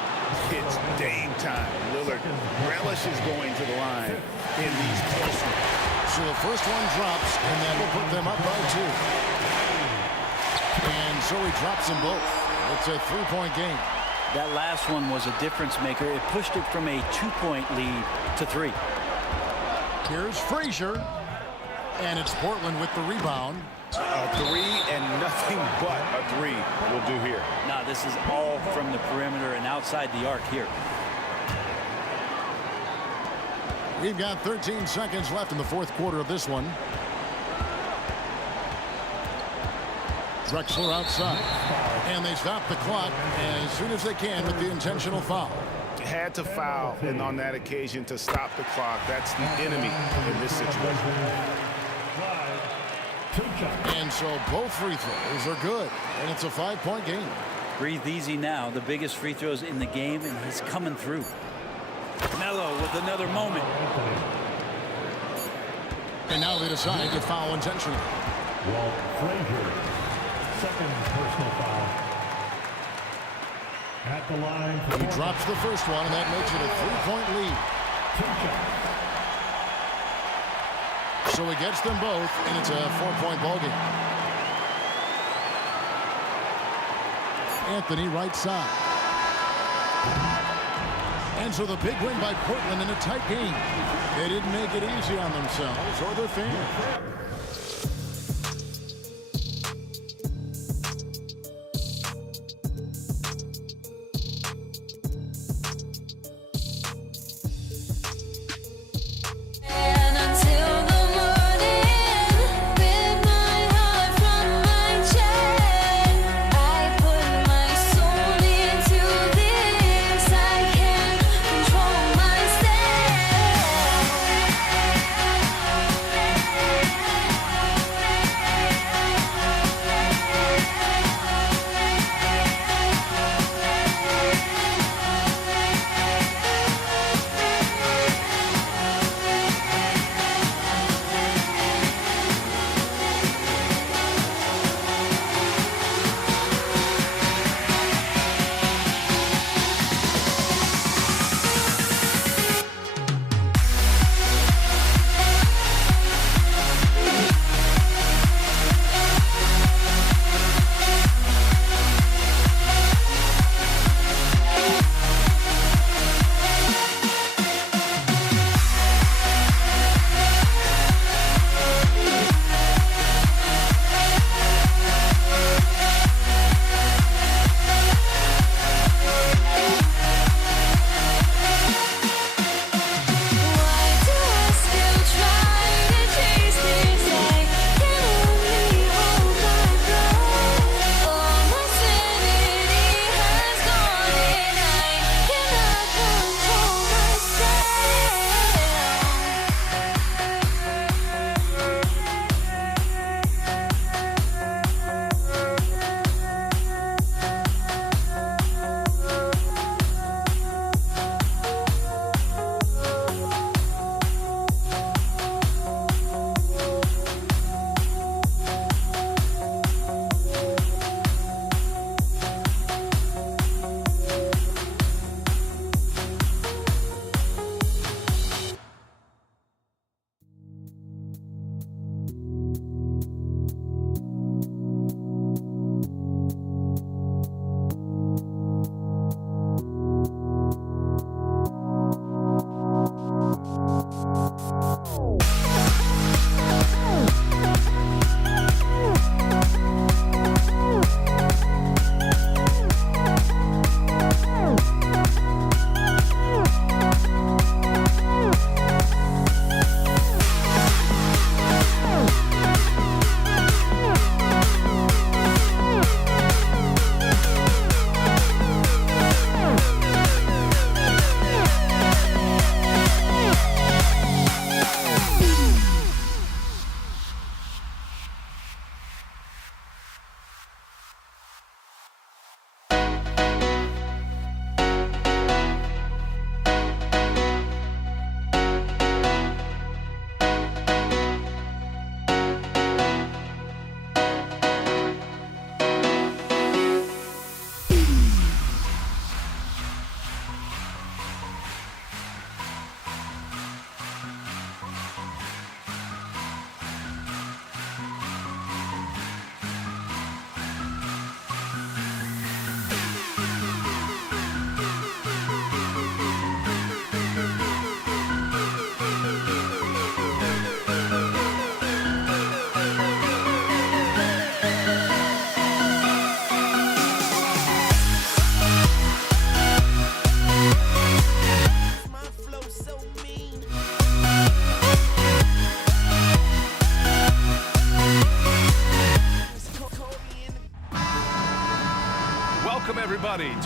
It's Dame time. Lillard relishes going to the line in these close ones. So the first one drops, and that will put them up by 2. And so he drops them both. It's a 3-point game. That last one was a difference maker. It pushed it from a 2-point lead to 3. Here's Frazier. And it's Portland with the rebound. A 3 and nothing but a 3 will do here. Now this is all from the perimeter and outside the arc here. We've got 13 seconds left in the fourth quarter of this one. Drexler outside. And they stop the clock as soon as they can with the intentional foul. Had to foul, and on that occasion to stop the clock. That's the enemy in this situation. And so both free throws are good, and it's a 5-point game. Breathe easy now. The biggest free throws in the game, and he's coming through. Melo with another moment. And now they decide to foul intentionally. Walt Frazier, second personal foul. At the line. He drops the first one, and that makes it a 3-point lead. So he gets them both, and it's a 4-point ball game. Anthony right side. And so the big win by Portland in a tight game. They didn't make it easy on themselves or their fans.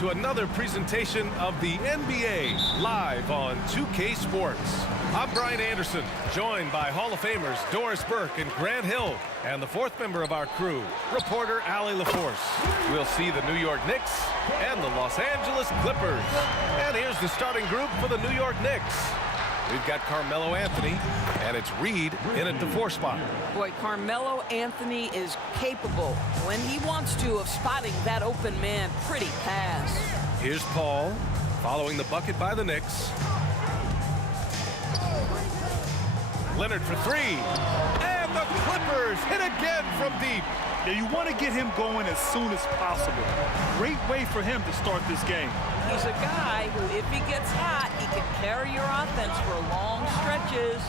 to another presentation of the NBA live on 2K Sports. I'm Brian Anderson, joined by Hall of Famers Doris Burke and Grant Hill, and the fourth member of our crew, reporter Allie LaForce. We'll see the New York Knicks and the Los Angeles Clippers. And here's the starting group for the New York Knicks. We've got Carmelo Anthony, and it's Reed in at the 4 spot. Boy, Carmelo Anthony is capable, when he wants to, of spotting that open man pretty pass. Here's Paul, following the bucket by the Knicks. Leonard for 3. And the Clippers hit again from deep. Now you want to get him going as soon as possible. Great way for him to start this game. He's a guy who, if he gets hot, he can carry your offense for long stretches.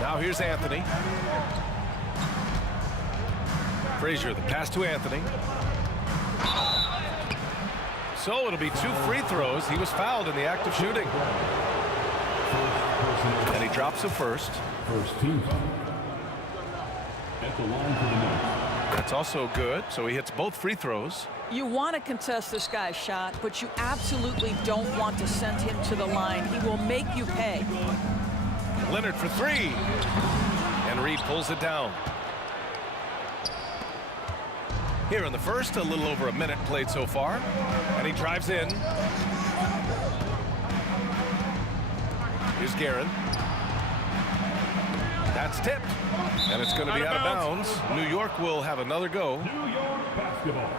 Now here's Anthony. Frazier, the pass to Anthony. So it'll be 2 free throws. He was fouled in the act of shooting. And he drops the first. First team at the line for the Knicks. That's also good, so he hits both free throws. You want to contest this guy's shot, but you absolutely don't want to send him to the line. He will make you pay. Leonard for 3. And Reed pulls it down. Here in the first, a little over a minute played so far. And he drives in. Here's Guerin. That's tipped. And it's going to be out of bounds. New York will have another go. New York basketball.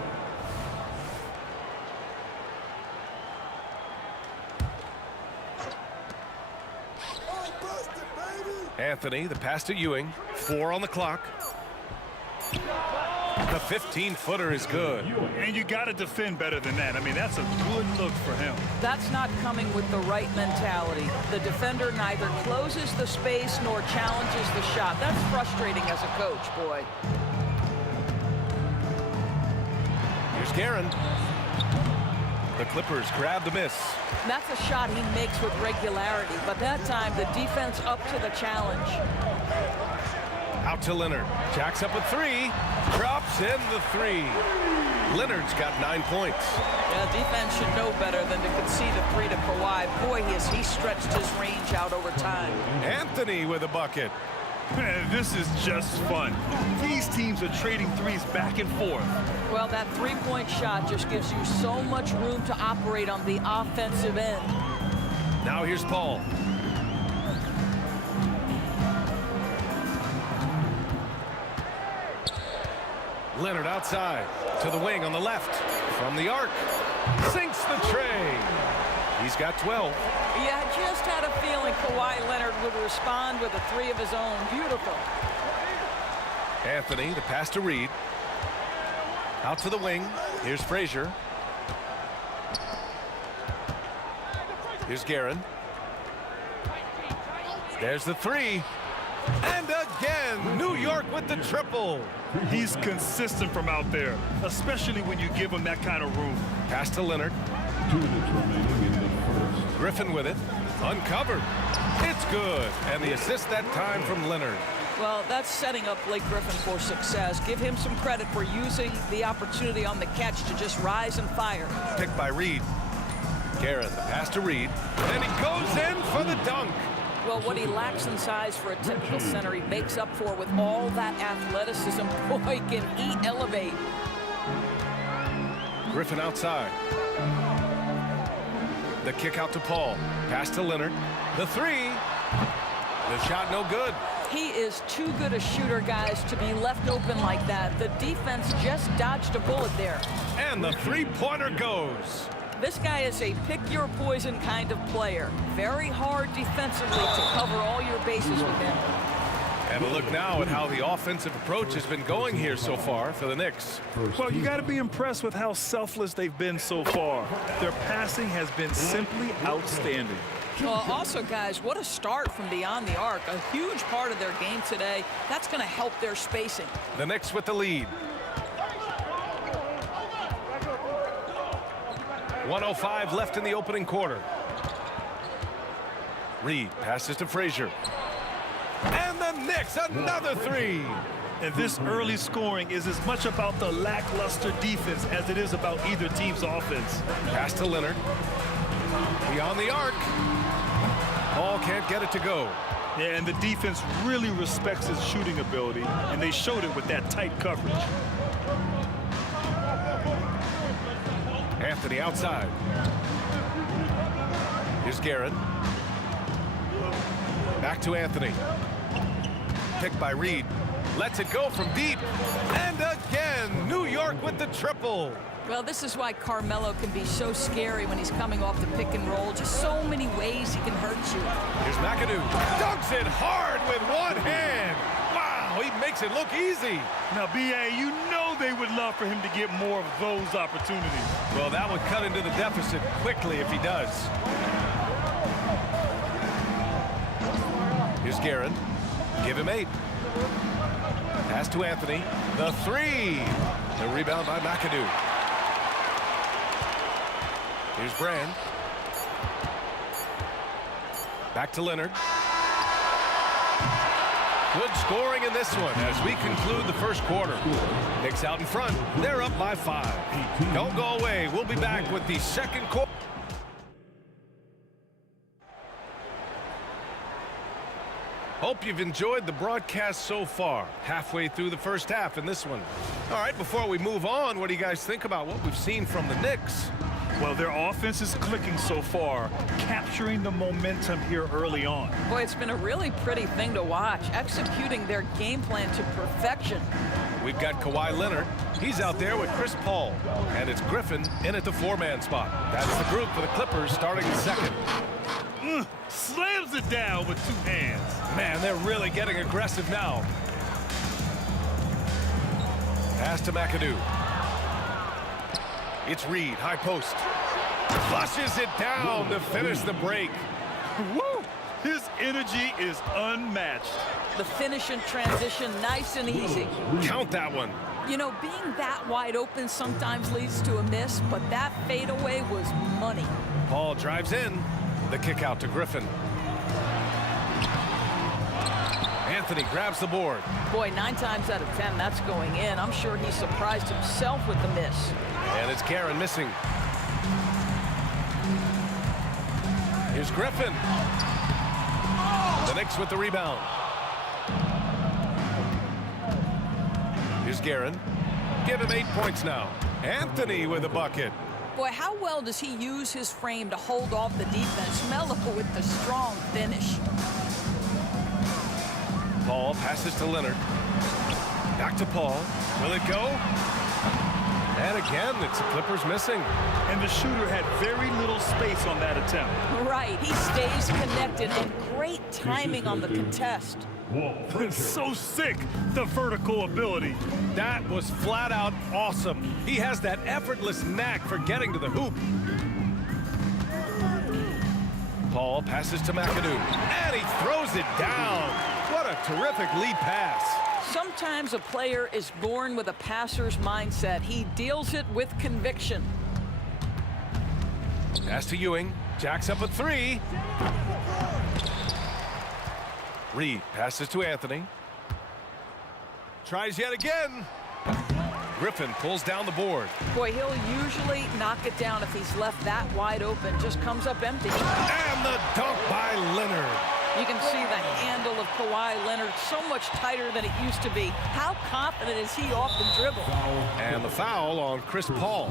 Anthony, the pass to Ewing. 4 on the clock. The 15-footer is good. And you got to defend better than that. I mean, that's a good look for him. That's not coming with the right mentality. The defender neither closes the space nor challenges the shot. That's frustrating as a coach, boy. Here's Guerin. The Clippers grab the miss. That's a shot he makes with regularity, but that time the defense up to the challenge. Out to Leonard. Jacks up with 3. Drops in the 3. Leonard's got 9 points. Yeah, defense should know better than to concede a 3 to Kawhi. Boy, he stretched his range out over time. Anthony with a bucket. Man, this is just fun. These teams are trading threes back and forth. Well, that 3-point shot just gives you so much room to operate on the offensive end. Now here's Paul. Leonard outside to the wing on the left. From the arc. Sinks the tray. He's got 12. Yeah, I just had a feeling Kawhi Leonard would respond with a 3 of his own. Beautiful. Anthony, the pass to Reed. Out to the wing. Here's Frazier. Here's Guerin. There's the 3. And again, New York with the triple. He's consistent from out there, especially when you give him that kind of room. Pass to Leonard. 2 minutes remaining in the first. Griffin with it. Uncovered. It's good. And the assist that time from Leonard. Well, that's setting up Blake Griffin for success. Give him some credit for using the opportunity on the catch to just rise and fire. Picked by Reed. Guerin, the pass to Reed. And he goes in for the dunk. Well, what he lacks in size for a typical center, he makes up for with all that athleticism. Boy, can he elevate. Griffin outside. The kick out to Paul. Pass to Leonard. The 3. The shot no good. He is too good a shooter, guys, to be left open like that. The defense just dodged a bullet there. And the 3-pointer goes. This guy is a pick-your-poison kind of player. Very hard defensively to cover all your bases with him. And a look now at how the offensive approach has been going here so far for the Knicks. Well, you got to be impressed with how selfless they've been so far. Their passing has been simply outstanding. Also, guys, what a start from beyond the arc. A huge part of their game today. That's going to help their spacing. The Knicks with the lead. 1:05 left in the opening quarter. Reed passes to Frazier. And the Knicks, another 3. And this early scoring is as much about the lackluster defense as it is about either team's offense. Pass to Leonard. Beyond the arc. Ball can't get it to go. Yeah, and the defense really respects his shooting ability, and they showed it with that tight coverage. Anthony outside. Here's Guerin. Back to Anthony. Picked by Reed. Lets it go from deep. And again, New York with the triple. Well, this is why Carmelo can be so scary when he's coming off the pick and roll. Just so many ways he can hurt you. Here's McAdoo. Dunks it hard with one hand. Wow, he makes it look easy. Now, B.A., you know they would love for him to get more of those opportunities. Well, that would cut into the deficit quickly if he does. Here's Guerin. Give him 8. Pass to Anthony. The 3. The rebound by McAdoo. Here's Brand. Back to Leonard. Good scoring in this one as we conclude the first quarter. Knicks out in front. They're up by 5. Don't go away. We'll be back with the second quarter. Hope you've enjoyed the broadcast so far. Halfway through the first half in this one. All right, before we move on, what do you guys think about what we've seen from the Knicks? Well, their offense is clicking so far, capturing the momentum here early on. Boy, it's been a really pretty thing to watch, executing their game plan to perfection. We've got Kawhi Leonard. He's out there with Chris Paul. And it's Griffin in at the 4-man spot. That's the group for the Clippers starting the second. Slams it down with 2 hands. Man, they're really getting aggressive now. Pass to McAdoo. It's Reed, high post. Flushes it down to finish the break. Woo! His energy is unmatched. The finish and transition, nice and easy. Count that one. You know, being that wide open sometimes leads to a miss, but that fadeaway was money. Paul drives in. The kick out to Griffin. Anthony grabs the board. Boy, 9 times out of 10, that's going in. I'm sure he surprised himself with the miss. And it's Guerin missing. Here's Griffin. The Knicks with the rebound. Here's Guerin. Give him 8 points now. Anthony with a bucket. Boy, how well does he use his frame to hold off the defense? Melo with the strong finish. Paul passes to Leonard. Back to Paul. Will it go? And again, it's the Clippers missing. And the shooter had very little space on that attempt. Right, he stays connected, and great timing on the contest. It's so sick, the vertical ability. That was flat out awesome. He has that effortless knack for getting to the hoop. Paul passes to McAdoo, and he throws it down. What a terrific lead pass. Sometimes a player is born with a passer's mindset. He deals it with conviction. Pass to Ewing. Jacks up a 3. Reed passes to Anthony. Tries yet again. Griffin pulls down the board. Boy, he'll usually knock it down if he's left that wide open. Just comes up empty. And the dunk by Leonard. You can see the handle of Kawhi Leonard so much tighter than it used to be. How confident is he off the dribble? And the foul on Chris Paul.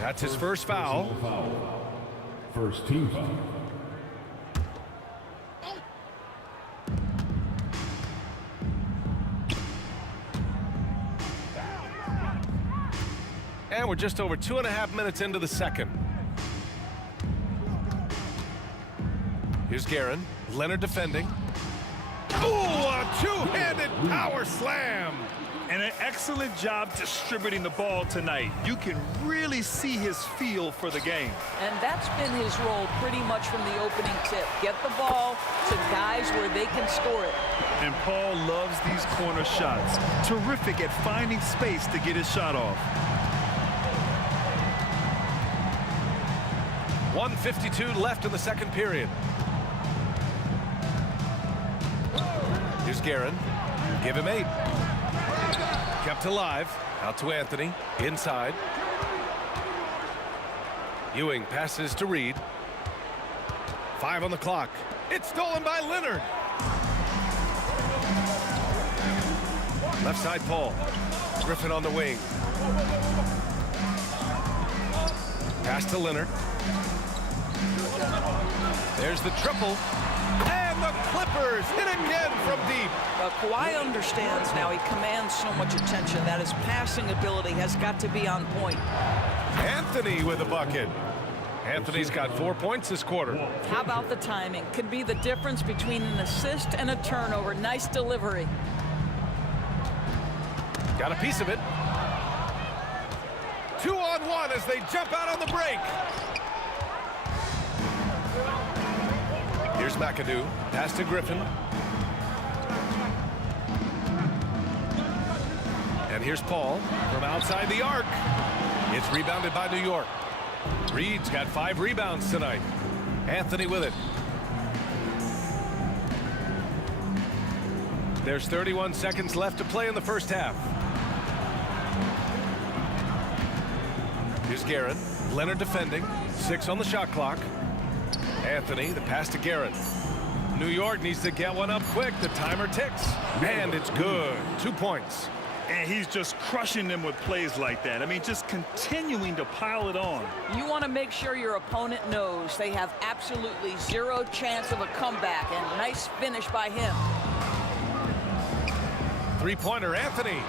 That's his first foul. First team foul. And we're just over 2.5 minutes into the second. Here's Guerin. Leonard defending. Ooh, a 2-handed power slam. And an excellent job distributing the ball tonight. You can really see his feel for the game. And that's been his role pretty much from the opening tip. Get the ball to guys where they can score it. And Paul loves these corner shots. Terrific at finding space to get his shot off. 1:52 left in the second period. Here's Guerin. Give him 8. Kept alive. Out to Anthony. Inside. Ewing passes to Reed. 5 on the clock. It's stolen by Leonard. Left side, Paul. Griffin on the wing. Pass to Leonard. There's the triple. And the Clippers hit again from deep. Kawhi understands now. He commands so much attention that his passing ability has got to be on point. Anthony with a bucket. Anthony's got 4 points this quarter. How about the timing? Could be the difference between an assist and a turnover. Nice delivery. Got a piece of it. 2-on-1 as they jump out on the break. Here's McAdoo. Pass to Griffin. And here's Paul from outside the arc. It's rebounded by New York. Reed's got 5 rebounds tonight. Anthony with it. There's 31 seconds left to play in the first half. Here's Guerin. Leonard defending. 6 on the shot clock. Anthony, the pass to Guerin. New York needs to get one up quick. The timer ticks. And it's good. 2 points. And he's just crushing them with plays like that. I mean, just continuing to pile it on. You want to make sure your opponent knows they have absolutely 0 chance of a comeback, and nice finish by him. Three-pointer, Anthony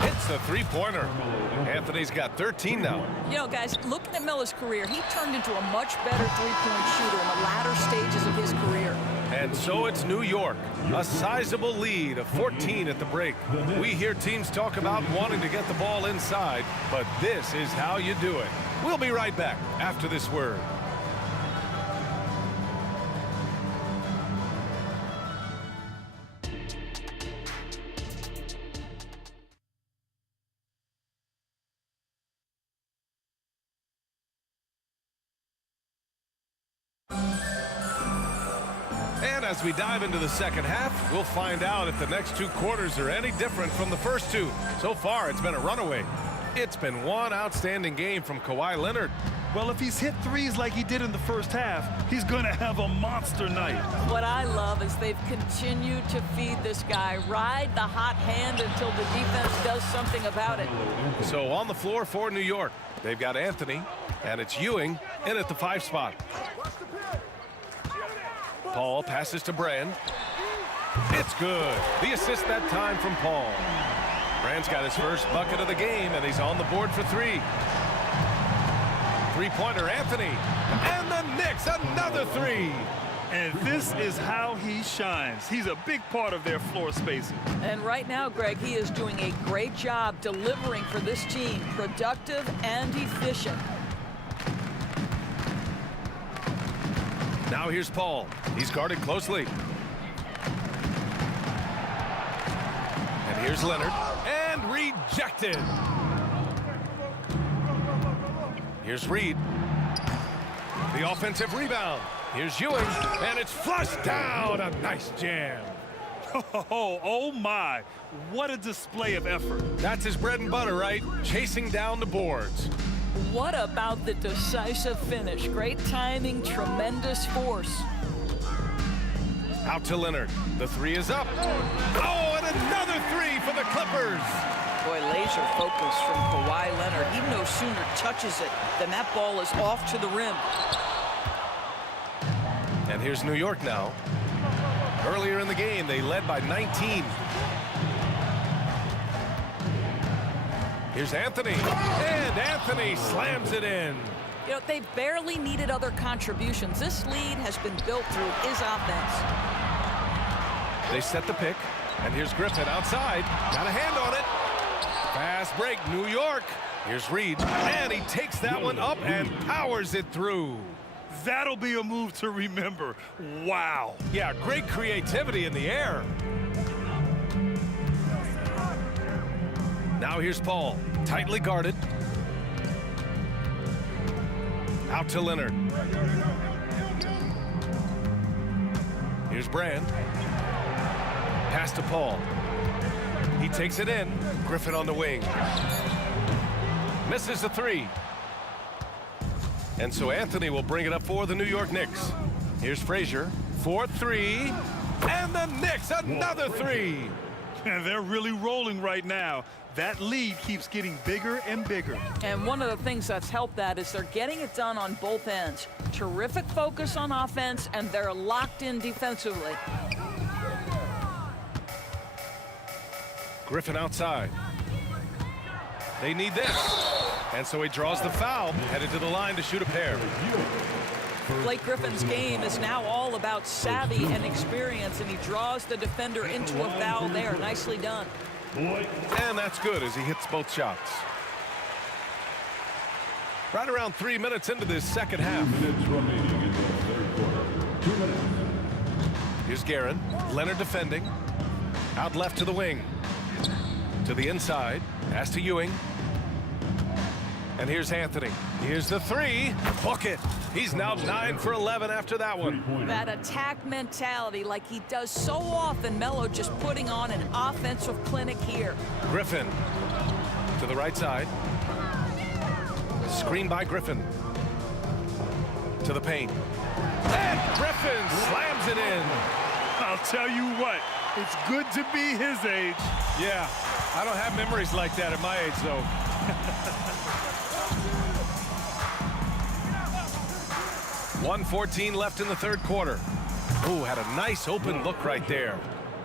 hits the three-pointer. Anthony's got 13 now. You know, guys, looking at Miller's career, he turned into a much better three-point shooter in the latter stages of his career. And so it's New York, a sizable lead of 14 at the break. We hear teams talk about wanting to get the ball inside, but this is how you do it. We'll be right back after this word. As we dive into the second half, we'll find out if the next 2 quarters are any different from the first 2. So far, it's been a runaway. It's been one outstanding game from Kawhi Leonard. Well, if he's hit threes like he did in the first half, he's going to have a monster night. What I love is they've continued to feed this guy. Ride the hot hand until the defense does something about it. So on the floor for New York, they've got Anthony, and it's Ewing in at the 5 spot. Paul passes to Brand. It's good. The assist that time from Paul. Brand's got his first bucket of the game, and he's on the board for 3. Three-pointer, Anthony. And the Knicks, another 3. And this is how he shines. He's a big part of their floor spacing. And right now, Greg, he is doing a great job delivering for this team. Productive and efficient. Now here's Paul. He's guarded closely. And here's Leonard. And rejected. Here's Reed. The offensive rebound. Here's Ewing. And it's flushed down. A nice jam. Oh my. What a display of effort. That's his bread and butter, right? Chasing down the boards. What about the decisive finish? Great timing, tremendous force. Out to Leonard. The 3 is up. Oh, and another 3 for the Clippers. Boy, laser focus from Kawhi Leonard. He no sooner touches it than that ball is off to the rim. And here's New York now. Earlier in the game, they led by 19. Here's Anthony. And Anthony slams it in. You know, they barely needed other contributions. This lead has been built through his offense. They set the pick. And here's Griffin outside. Got a hand on it. Fast break, New York. Here's Reed. And he takes that one up and powers it through. That'll be a move to remember. Wow. Yeah, great creativity in the air. Now here's Paul, tightly guarded. Out to Leonard. Here's Brand. Pass to Paul. He takes it in. Griffin on the wing. Misses the three. And so Anthony will bring it up for the New York Knicks. Here's Frazier for three. And the Knicks, another three. And they're really rolling right now. That lead keeps getting bigger and bigger. And one of the things that's helped that is they're getting it done on both ends. Terrific focus on offense, and they're locked in defensively. Griffin outside. They need this. And so he draws the foul, headed to the line to shoot a pair. Blake Griffin's game is now all about savvy and experience, and he draws the defender into a foul there. Nicely done. And that's good as he hits both shots. Right around 3 minutes into this second half. Here's Guerin. Leonard defending. Out left to the wing. To the inside. Pass to Ewing. And here's Anthony. Here's the three. Hook it. He's now 9 for 11 after that one. That attack mentality like he does so often. Melo just putting on an offensive clinic here. Griffin to the right side. Screen by Griffin. To the paint. And Griffin slams it in. I'll tell you what, it's good to be his age. Yeah, I don't have memories like that at my age, though. 1:14 left in the third quarter. Ooh, had a nice open look right there.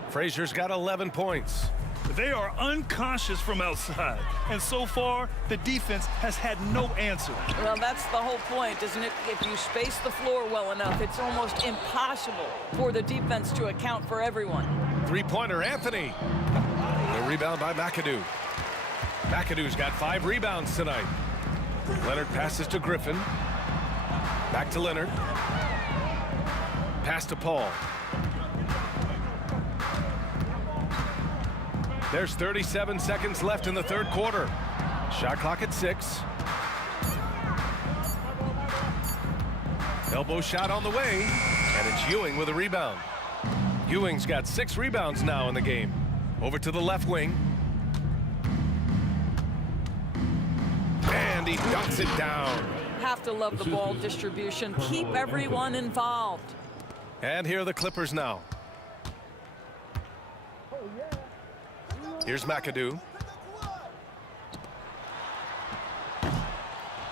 Frazier's got 11 points. They are unconscious from outside, and so far the defense has had no answer. Well, that's the whole point, isn't it? If you space the floor well enough, it's almost impossible for the defense to account for everyone. Three-pointer, Anthony. The rebound by McAdoo. McAdoo's got 5 rebounds tonight. Leonard passes to Griffin. Back to Leonard. Pass to Paul. There's 37 seconds left in the third quarter. Shot clock at 6. Elbow shot on the way, and it's Ewing with a rebound. Ewing's got 6 rebounds now in the game. Over to the left wing. And he dunks it down. Have to love the ball distribution. Keep everyone involved. And here are the Clippers now. Here's McAdoo.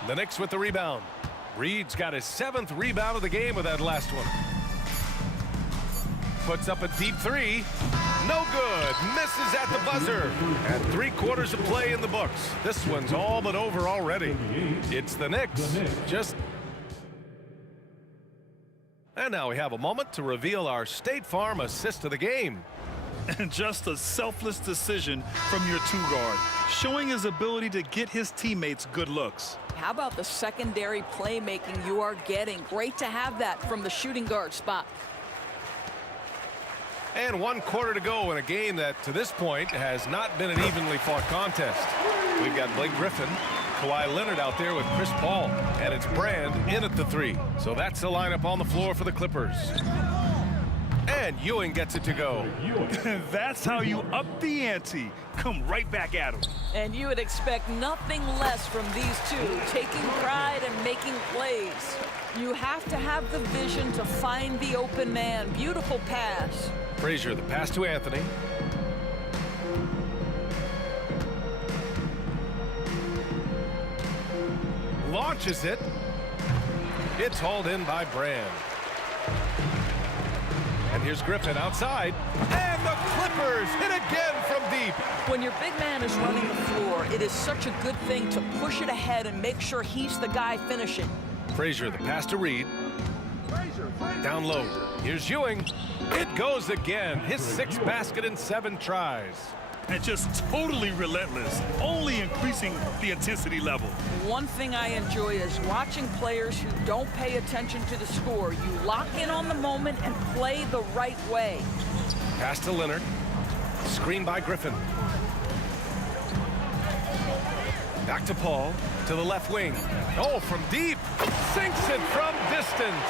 The Knicks with the rebound. Reed's got his 7th rebound of the game with that last one. Puts up a deep three. No good. Misses at the buzzer. And 3 quarters of play in the books. This one's all but over already. It's the Knicks. And now we have a moment to reveal our State Farm assist of the game. And just a selfless decision from your 2-guard, showing his ability to get his teammates good looks. How about the secondary playmaking you are getting? Great to have that from the shooting guard spot. And 1 quarter to go in a game that, to this point, has not been an evenly fought contest. We've got Blake Griffin, Kawhi Leonard out there with Chris Paul, and it's Brand in at the 3. So that's the lineup on the floor for the Clippers. And Ewing gets it to go. That's how you up the ante. Come right back at him. And you would expect nothing less from these two, taking pride and making plays. You have to have the vision to find the open man. Beautiful pass. Frazier, the pass to Anthony. Launches it. It's hauled in by Brand. And here's Griffin outside. And the Clippers hit again from deep. When your big man is running the floor, it is such a good thing to push it ahead and make sure he's the guy finishing. Frazier, the pass to Reed. Down low. Here's Ewing. It goes again. His 6th basket in 7 tries. And just totally relentless, only increasing the intensity level. One thing I enjoy is watching players who don't pay attention to the score. You lock in on the moment and play the right way. Pass to Leonard. Screen by Griffin. Back to Paul. To the left wing. Oh, from deep. Sinks it from distance.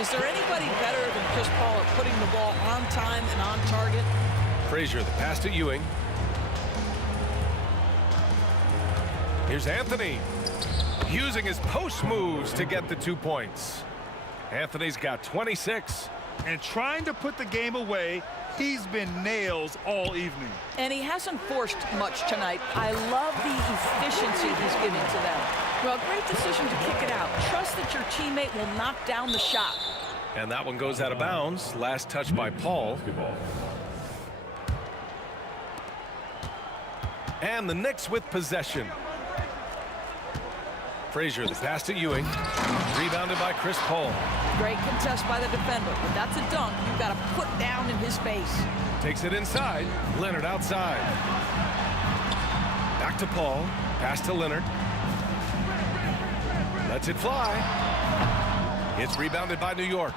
Is there anybody better than Chris Paul at putting the ball on time and on target? Frazier, the pass to Ewing. Here's Anthony using his post moves to get the 2 points. Anthony's got 26. And trying to put the game away, he's been nails all evening. And he hasn't forced much tonight. I love the efficiency he's giving to them. Well, great decision to kick it out. Trust that your teammate will knock down the shot. And that one goes out of bounds. Last touch by Paul. And the Knicks with possession. Frazier, the pass to Ewing. Rebounded by Chris Paul. Great contest by the defender, but that's a dunk you've got to put down in his face. Takes it inside. Leonard outside. Back to Paul. Pass to Leonard. Lets it fly. It's rebounded by New York.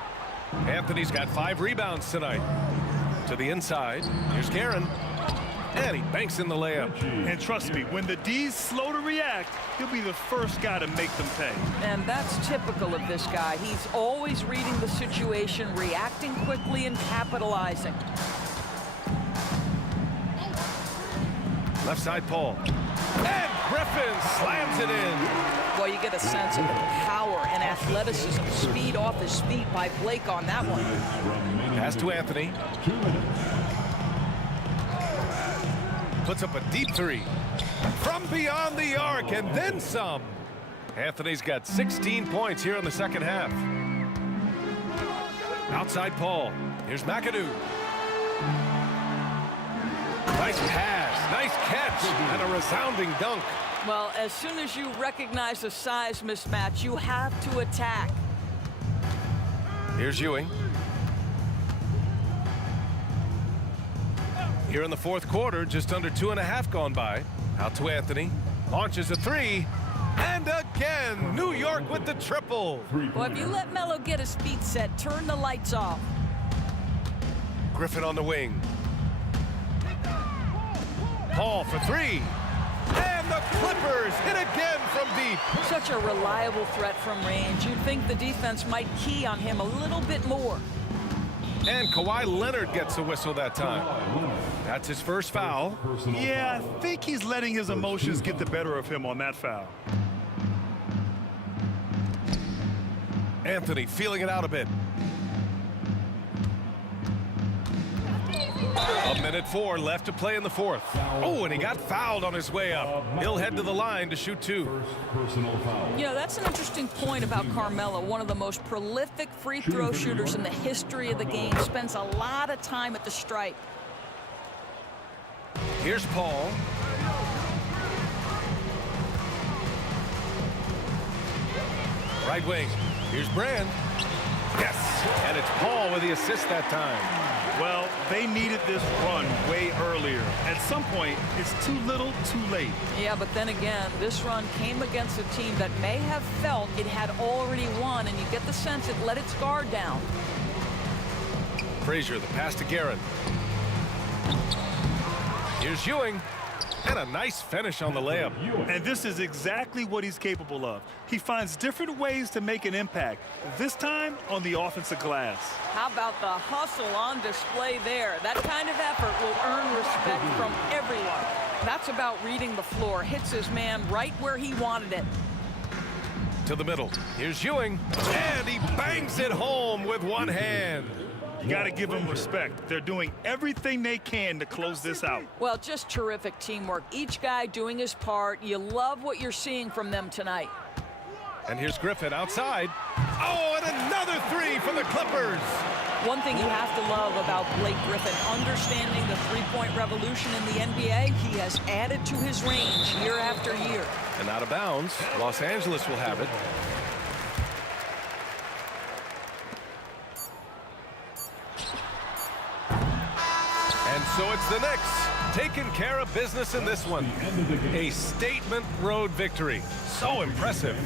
Anthony's got 5 rebounds tonight. To the inside. Here's Guerin. And he banks in the layup. And trust me, when the D's slow to react, he'll be the first guy to make them pay. And that's typical of this guy. He's always reading the situation, reacting quickly, and capitalizing. Left side, Paul. And Griffin slams it in. Well, you get a sense of the power and athleticism, speed off his feet by Blake on that one. Pass to Anthony. Puts up a deep 3 from beyond the arc and then some. Anthony's got 16 points here in the second half. Outside Paul. Here's McAdoo. Nice pass, nice catch, and a resounding dunk. Well, as soon as you recognize a size mismatch, you have to attack. Here's Ewing. Here in the fourth quarter, just under 2.5 gone by. Out to Anthony. Launches a 3. And again, New York with the triple. Well, if you let Melo get his feet set, turn the lights off. Griffin on the wing. Paul for 3. And the Clippers hit again from deep. Such a reliable threat from range. You'd think the defense might key on him a little bit more. And Kawhi Leonard gets a whistle that time. That's his first foul. Yeah, I think he's letting his emotions get the better of him on that foul. Anthony feeling it out a bit. A minute 4 left to play in the fourth. Oh, and he got fouled on his way up. He'll head to the line to shoot 2. You know, that's an interesting point about Carmelo, one of the most prolific free throw shooters in the history of the game. Spends a lot of time at the stripe. Here's Paul. Right wing. Here's Brand. Yes, and it's Paul with the assist that time. Well, they needed this run way earlier. At some point, it's too little, too late. Yeah, but then again, this run came against a team that may have felt it had already won, and you get the sense it let its guard down. Frazier, the pass to Guerin. Here's Ewing. And a nice finish on the layup. And this is exactly what he's capable of. He finds different ways to make an impact, this time on the offensive glass. How about the hustle on display there? That kind of effort will earn respect from everyone. That's about reading the floor. Hits his man right where he wanted it. To the middle. Here's Ewing. And he bangs it home with one hand. You got to give them respect. They're doing everything they can to close this out. Well, just terrific teamwork. Each guy doing his part. You love what you're seeing from them tonight. And here's Griffin outside. Oh, and another 3 for the Clippers. One thing you have to love about Blake Griffin, understanding the three-point revolution in the NBA, he has added to his range year after year. And out of bounds, Los Angeles will have it. And so it's the Knicks taking care of business in this one. A statement road victory. So impressive.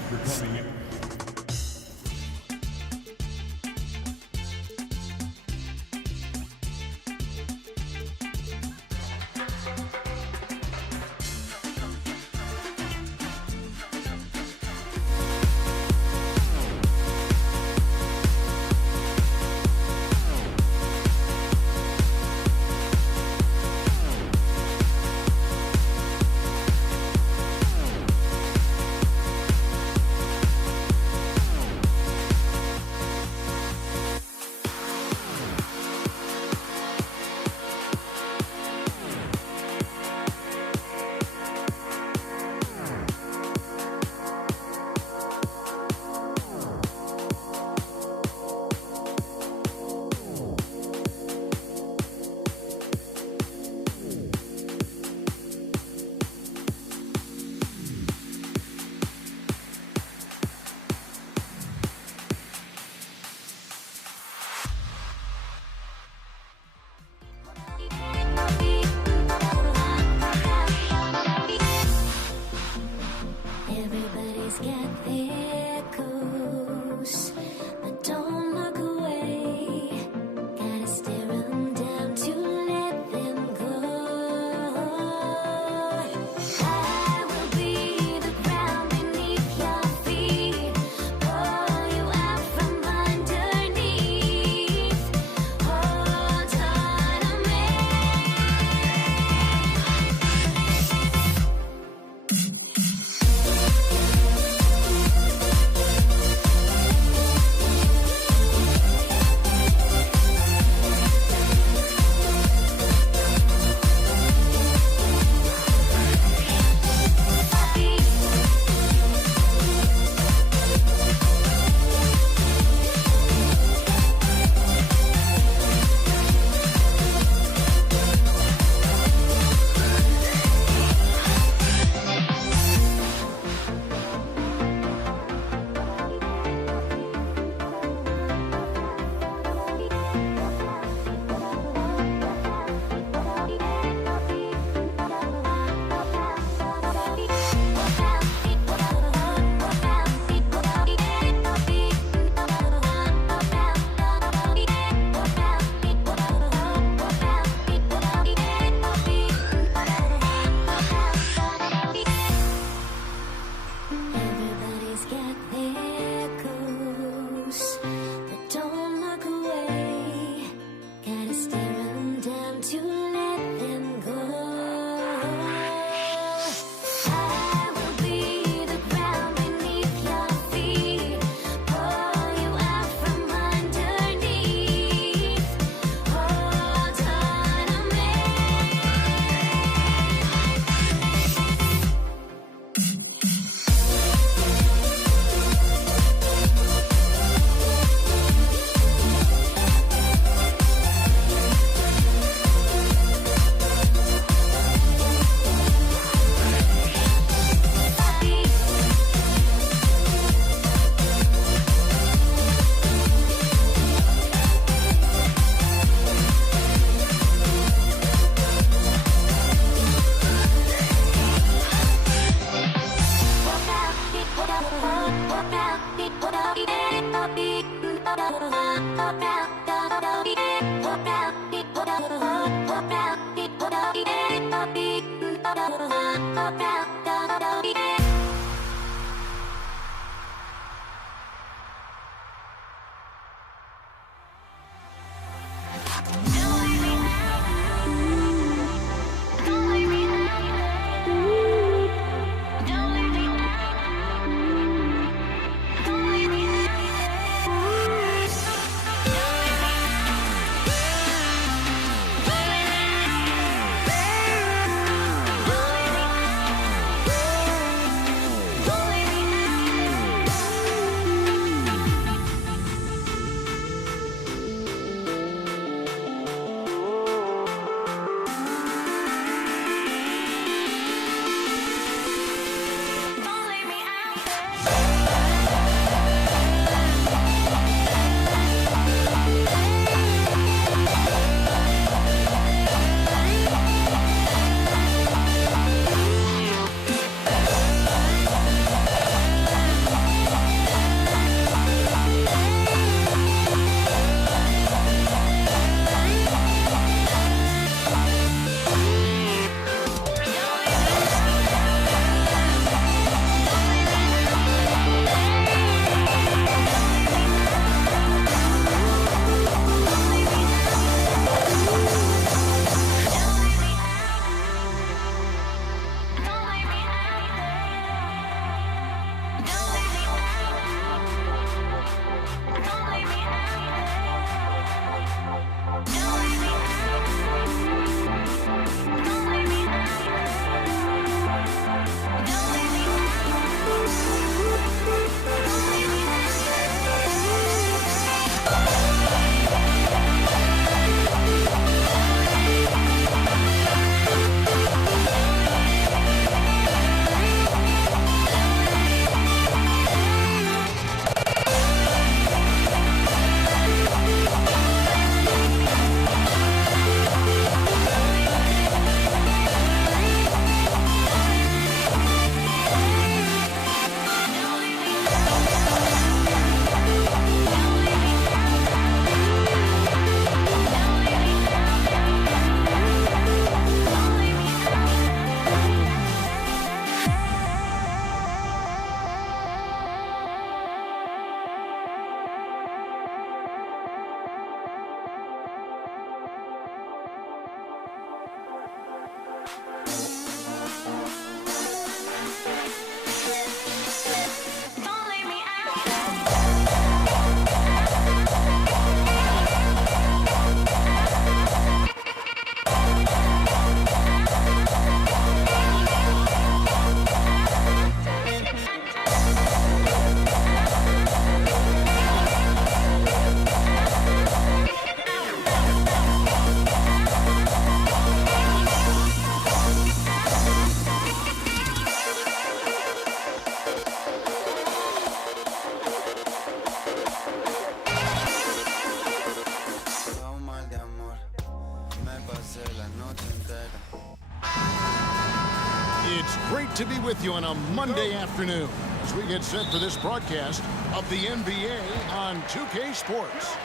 It's great to be with you on a Monday afternoon as we get set for this broadcast of the NBA on 2K Sports.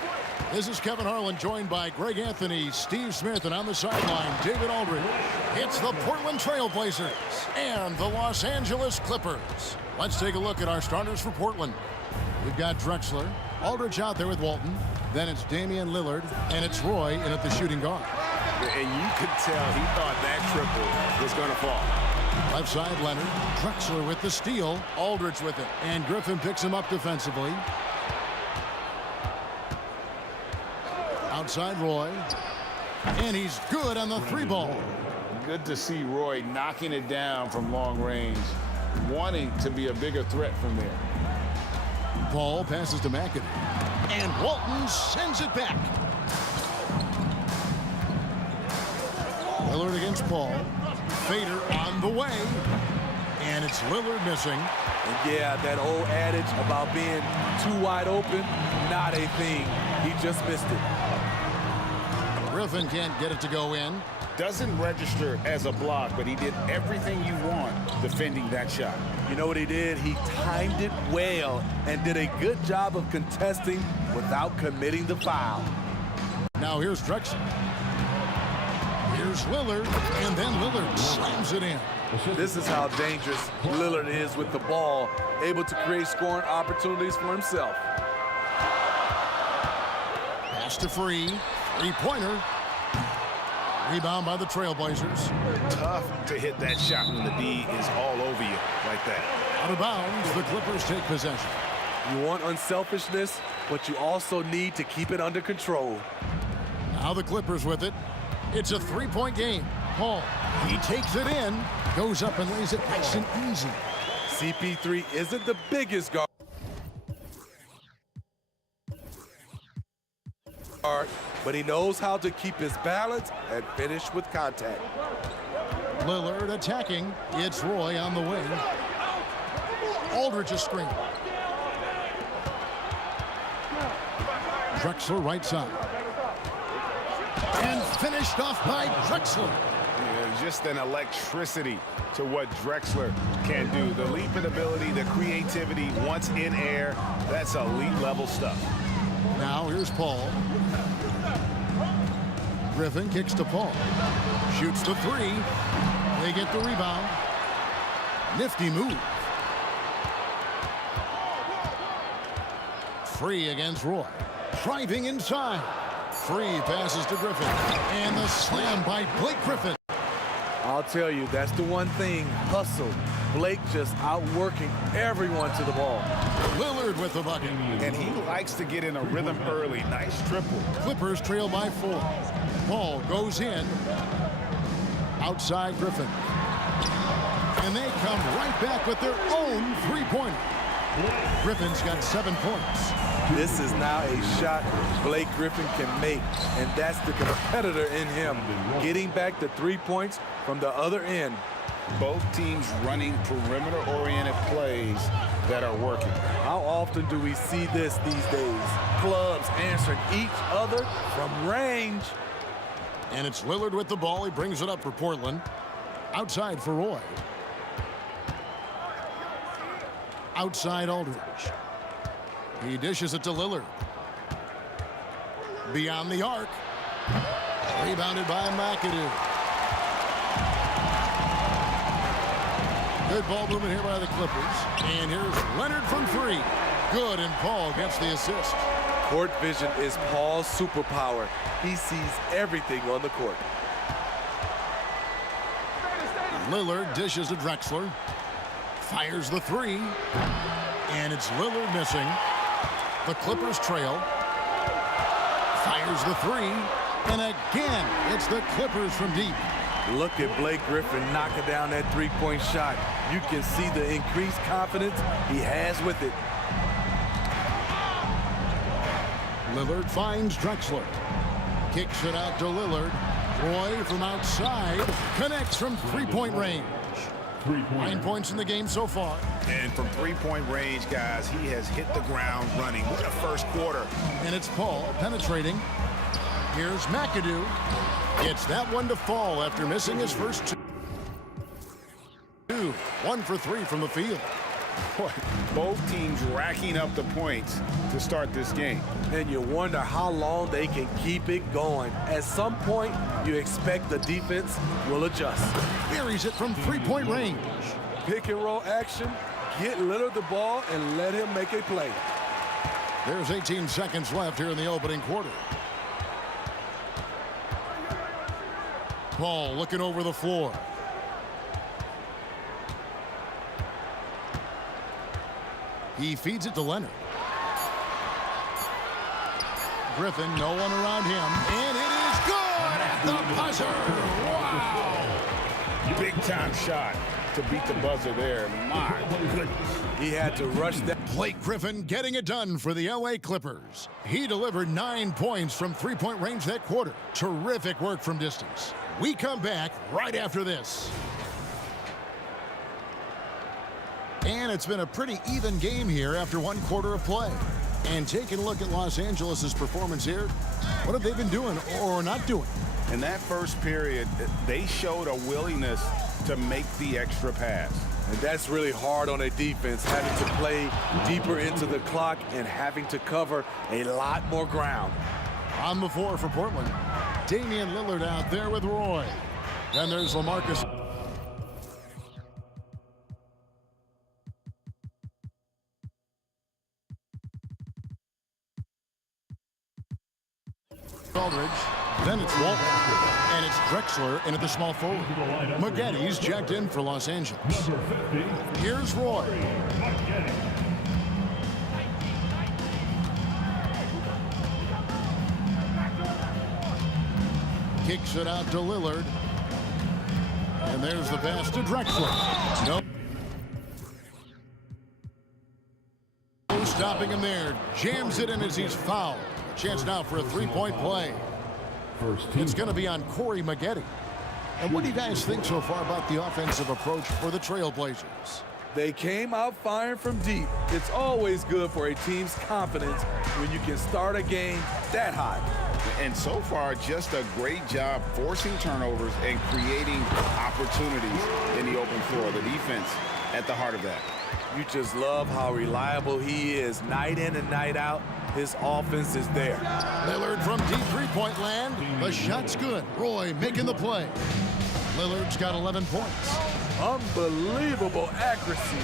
This is Kevin Harlan, joined by Greg Anthony, Steve Smith, and on the sideline, David Aldridge. It's the Portland Trail Blazers and the Los Angeles Clippers. Let's take a look at our starters for Portland. We've got Drexler, Aldridge out there with Walton. Then it's Damian Lillard, and it's Roy in at the shooting guard. And you could tell he thought that triple was going to fall. Left side, Leonard. Drexler with the steal. Aldridge with it. And Griffin picks him up defensively. Outside, Roy. And he's good on the three ball. Good to see Roy knocking it down from long range, wanting to be a bigger threat from there. Paul passes to McAdoo. And Walton sends it back. Lillard against Paul. Fader on the way. And it's Lillard missing. And yeah, that old adage about being too wide open, not a thing. He just missed it. Griffin can't get it to go in. doesn't register as a block, but he did everything you want defending that shot. You know what he did? He timed it well and did a good job of contesting without committing the foul. Now here's Drexler. Here's Lillard, and then Lillard slams it in. This is how dangerous Lillard is with the ball, able to create scoring opportunities for himself. Pass to Free. Three-pointer. Rebound by the Trailblazers. Tough to hit that shot when the D is all over you like that. Out of bounds, the Clippers take possession. You want unselfishness, but you also need to keep it under control. Now the Clippers with it. It's a three-point game. Paul, he takes it in, goes up and lays it nice and easy. CP3 isn't the biggest guard, but he knows how to keep his balance and finish with contact. Lillard attacking. It's Roy on the wing. Aldridge a screen. Drexler right side. And finished off by Drexler. Yeah, just an electricity to what Drexler can do. The leaping ability, the creativity, once in air, that's elite level stuff. Now here's Paul. Griffin kicks to Paul. Shoots the three. They get the rebound. Nifty move. Free against Roy. Driving inside. Free passes to Griffin. And the slam by Blake Griffin. I'll tell you, that's the one thing. Hustle. Blake just outworking everyone to the ball. Lillard with the bucket. And he likes to get in a rhythm early. Nice triple. Clippers trail by 4. Ball goes in. Outside Griffin. And they come right back with their own three-pointer. Griffin's got 7 points. This is now a shot Blake Griffin can make, and that's the competitor in him, getting back the 3 points from the other end. Both teams running perimeter-oriented plays that are working. How often do we see this these days? Clubs answering each other from range. And it's Lillard with the ball. He brings it up for Portland. Outside for Roy. Outside Aldridge. He dishes it to Lillard. Beyond the arc. Rebounded by McAdoo. Good ball movement here by the Clippers. And here's Leonard from 3. Good, and Paul gets the assist. Court vision is Paul's superpower. He sees everything on the court. Lillard dishes to Drexler. Fires the 3. And it's Lillard missing. The Clippers trail. Fires the 3. And again, it's the Clippers from deep. Look at Blake Griffin knocking down that three-point shot. You can see the increased confidence he has with it. Lillard finds Drexler. Kicks it out to Lillard. Roy from outside connects from three-point range. 9 points in the game so far. And from three-point range, guys, he has hit the ground running. What a first quarter. And it's Paul penetrating. Here's McAdoo. Gets that one to fall after missing his first 2. 1 for 3 from the field. Boy, both teams racking up the points to start this game. And you wonder how long they can keep it going. At some point, you expect the defense will adjust. Buries it from three-point range. Pick and roll action. Get Lillard the ball and let him make a play. There's 18 seconds left here in the opening quarter. Paul looking over the floor. He feeds it to Leonard. Griffin, no one around him, and it is good at the buzzer. Wow! Big time shot to beat the buzzer there. My goodness. He had to rush that. Blake Griffin getting it done for the LA Clippers. He delivered 9 points from three-point range that quarter. Terrific work from distance. We come back right after this. And it's been a pretty even game here after 1 quarter of play. And taking a look at Los Angeles' performance here, what have they been doing or not doing? In that first period, they showed a willingness to make the extra pass. And that's really hard on a defense, having to play deeper into the clock and having to cover a lot more ground. On the floor for Portland, Damian Lillard out there with Roy. Then there's LaMarcus. Aldridge, then it's Walton, and it's Drexler in at the small forward. Maggetti's checked in for Los Angeles. Here's Roy. Kicks it out to Lillard. And there's the pass to Drexler. Nope. Stopping him there. Jams it in as he's fouled. Chance now for a three-point play. It's going to be on Corey Maggetti. And what do you guys think so far about the offensive approach for the Trailblazers? They came out firing from deep. It's always good for a team's confidence when you can start a game that high. And so far, just a great job forcing turnovers and creating opportunities in the open floor. The defense at the heart of that. You just love how reliable he is night in and night out. His offense is there. Lillard from deep three-point land. The shot's good. Roy making the play. Lillard's got 11 points. Unbelievable accuracy.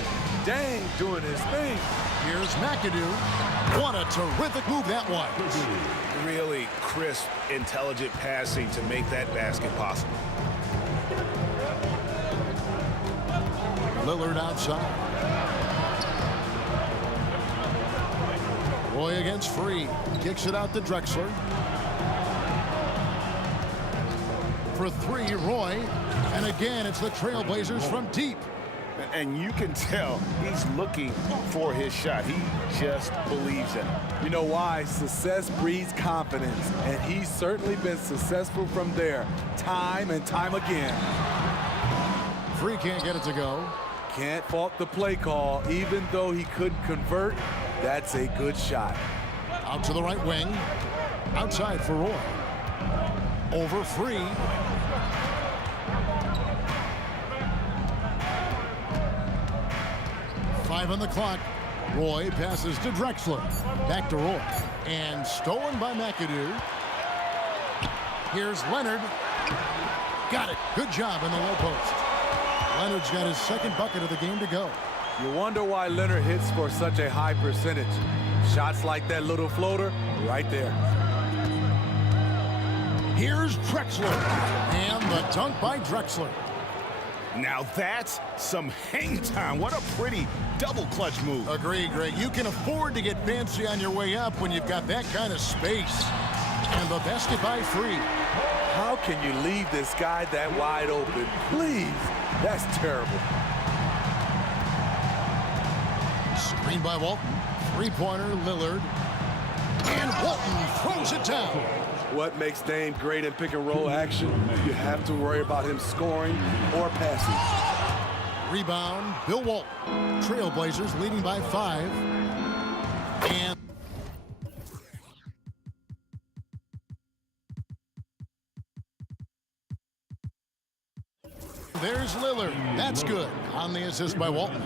Dang, doing his thing. Here's McAdoo. What a terrific move that was. Really crisp, intelligent passing to make that basket possible. Lillard outside. Roy against Free. Kicks it out to Drexler. For three, Roy. And again, it's the Trailblazers from deep. And you can tell he's looking for his shot. He just believes in it. You know why? Success breeds confidence. And he's certainly been successful from there, time and time again. Free can't get it to go. Can't fault the play call. Even though he couldn't convert, that's a good shot. Out to the right wing. Outside for Roy. Over Free. Five on the clock. Roy passes to Drexler. Back to Roy. And stolen by McAdoo. Here's Leonard. Got it. Good job in the low post. Leonard's got his second bucket of the game to go. You wonder why Leonard hits for such a high percentage. Shots like that little floater right there. Here's Drexler. And the dunk by Drexler. Now that's some hang time. What a pretty double clutch move. Agree, Greg. You can afford to get fancy on your way up when you've got that kind of space. And the basket by Free. How can you leave this guy that wide open? Please. That's terrible. Screen by Walton. Three-pointer, Lillard. And Walton throws it down. What makes Dame great in pick-and-roll action? You have to worry about him scoring or passing. Rebound, Bill Walton. Trailblazers leading by 5. And there's Lillard. That's good on the assist by Walton.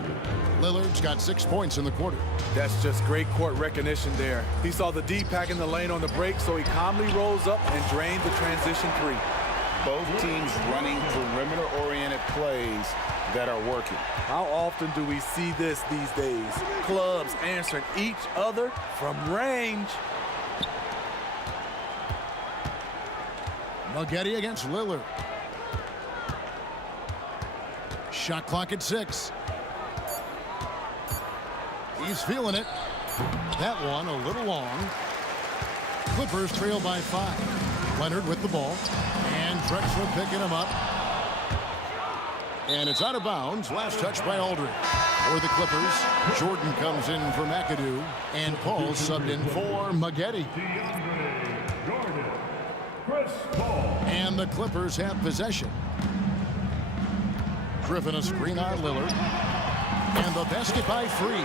Lillard's got 6 points in the quarter. That's just great court recognition there. He saw the D pack in the lane on the break, so he calmly rolls up and drained the transition three. Both teams running perimeter-oriented plays that are working. How often do we see this these days? Clubs answering each other from range. Maggetti against Lillard. Shot clock at 6. He's feeling it. That one a little long. Clippers trail by 5. Leonard with the ball. And Drexler picking him up. And it's out of bounds. Last touch by Aldridge. For the Clippers, Jordan comes in for McAdoo. And Paul subbed in for Maggetti. And the Clippers have possession. Griffin a screen on Lillard. And the basket by Free.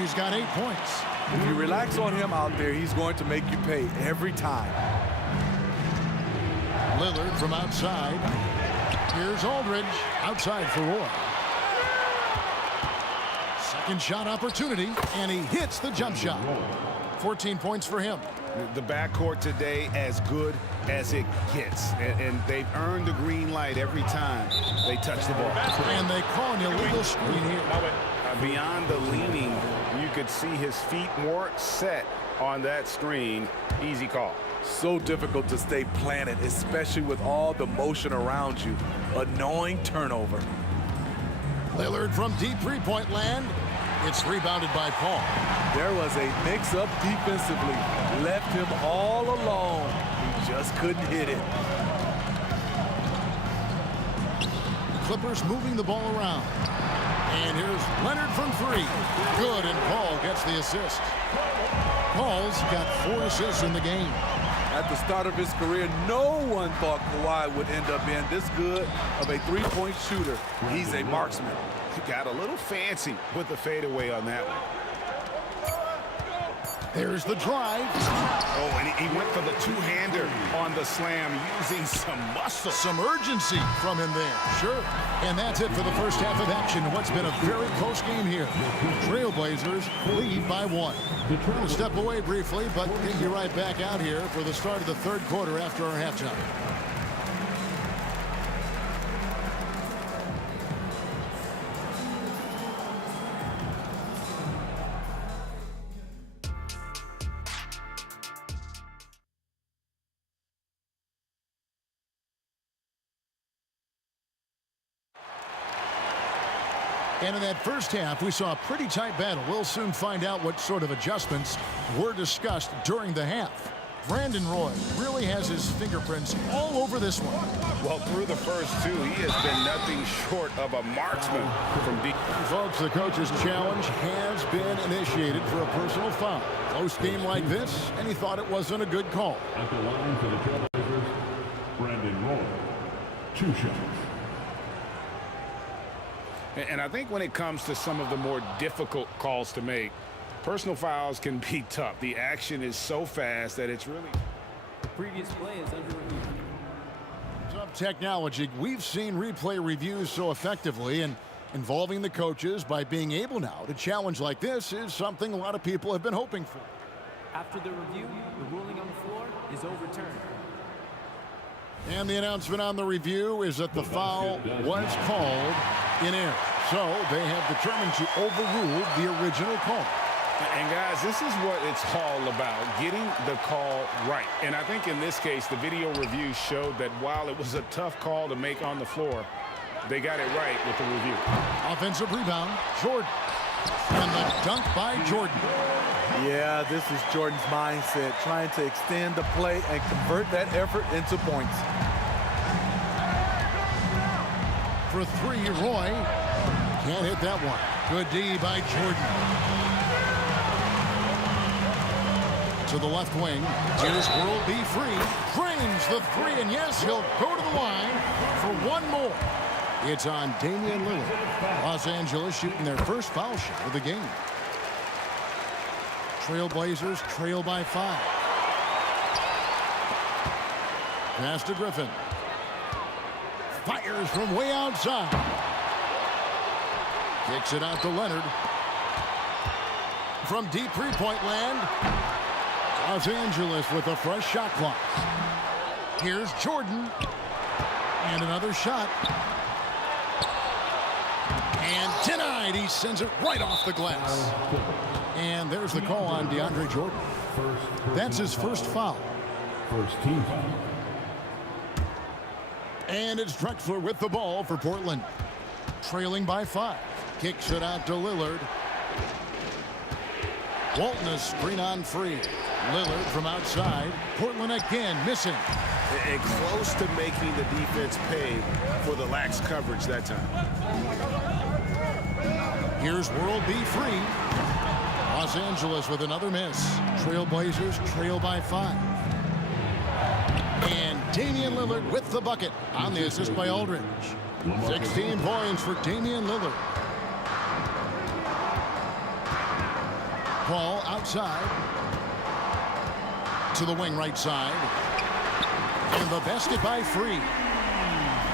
He's got 8 points. If you relax on him out there, he's going to make you pay every time. Lillard from outside. Here's Aldridge. Outside for Roy. Second shot opportunity, and he hits the jump shot. 14 points for him. The backcourt today as good as it gets. And they've earned the green light every time they touch the ball. And they call an illegal screen here. Beyond the leaning, you could see his feet more set on that screen. Easy call. So difficult to stay planted, especially with all the motion around you. Annoying turnover. Lillard from deep three-point land. It's rebounded by Paul. There was a mix-up defensively. Left him all alone. He just couldn't hit it. Clippers moving the ball around. And here's Leonard from three. Good, and Paul gets the assist. Paul's got 4 assists in the game. At the start of his career, no one thought Kawhi would end up being this good of a three-point shooter. He's a marksman. He got a little fancy with the fadeaway on that one. There's the drive. Oh, and he went for the two-hander on the slam, using some muscle. Some urgency from him there. Sure. And that's it for the first half of action. What's been a very close game here. Trailblazers lead by 1. We're going to step away briefly, but get you right back out here for the start of the third quarter after our halftime. And in that first half, we saw a pretty tight battle. We'll soon find out what sort of adjustments were discussed during the half. Brandon Roy really has his fingerprints all over this one. Well, through the first 2, he has been nothing short of a marksman from deep. Folks, the coach's challenge has been initiated for a personal foul. Close game like this, and he thought it wasn't a good call. At the line for the Trailblazers, Brandon Roy. 2 shots. And I think when it comes to some of the more difficult calls to make, personal fouls can be tough. The action is so fast that it's really... The previous play is under review. Tough technology. We've seen replay reviews so effectively, and involving the coaches by being able now to challenge like this is something a lot of people have been hoping for. After the review, the ruling on the floor is overturned. And the announcement on the review is that the foul was called in error. So they have determined to overrule the original call. And guys, this is what it's all about, getting the call right. And I think in this case, the video review showed that while it was a tough call to make on the floor, they got it right with the review. Offensive rebound, Jordan. And the dunk by Jordan. Yeah, this is Jordan's mindset, trying to extend the play and convert that effort into points. For 3, Roy can't hit that one. Good D by Jordan. To the left wing. Here's World B. Free. Drains the 3, and yes, he'll go to the line for 1 more. It's on Damian Lillard. Los Angeles shooting their first foul shot of the game. Trailblazers trail by 5. Pass to Griffin. Fires from way outside. Kicks it out to Leonard. From deep three-point land, Los Angeles with a fresh shot clock. Here's Jordan. And another shot. And denied. He sends it right off the glass. And there's the call on DeAndre Jordan. That's his first foul. First team foul. And it's Drexler with the ball for Portland. Trailing by 5. Kicks it out to Lillard. Walton is screen on free. Lillard from outside. Portland again missing. And close to making the defense pay for the lax coverage that time. Here's World B. Free. Los Angeles with another miss. Trailblazers trail by 5. And Damian Lillard with the bucket on the assist by Aldridge. 16 points for Damian Lillard. Ball outside. To the wing right side. And the basket by Free.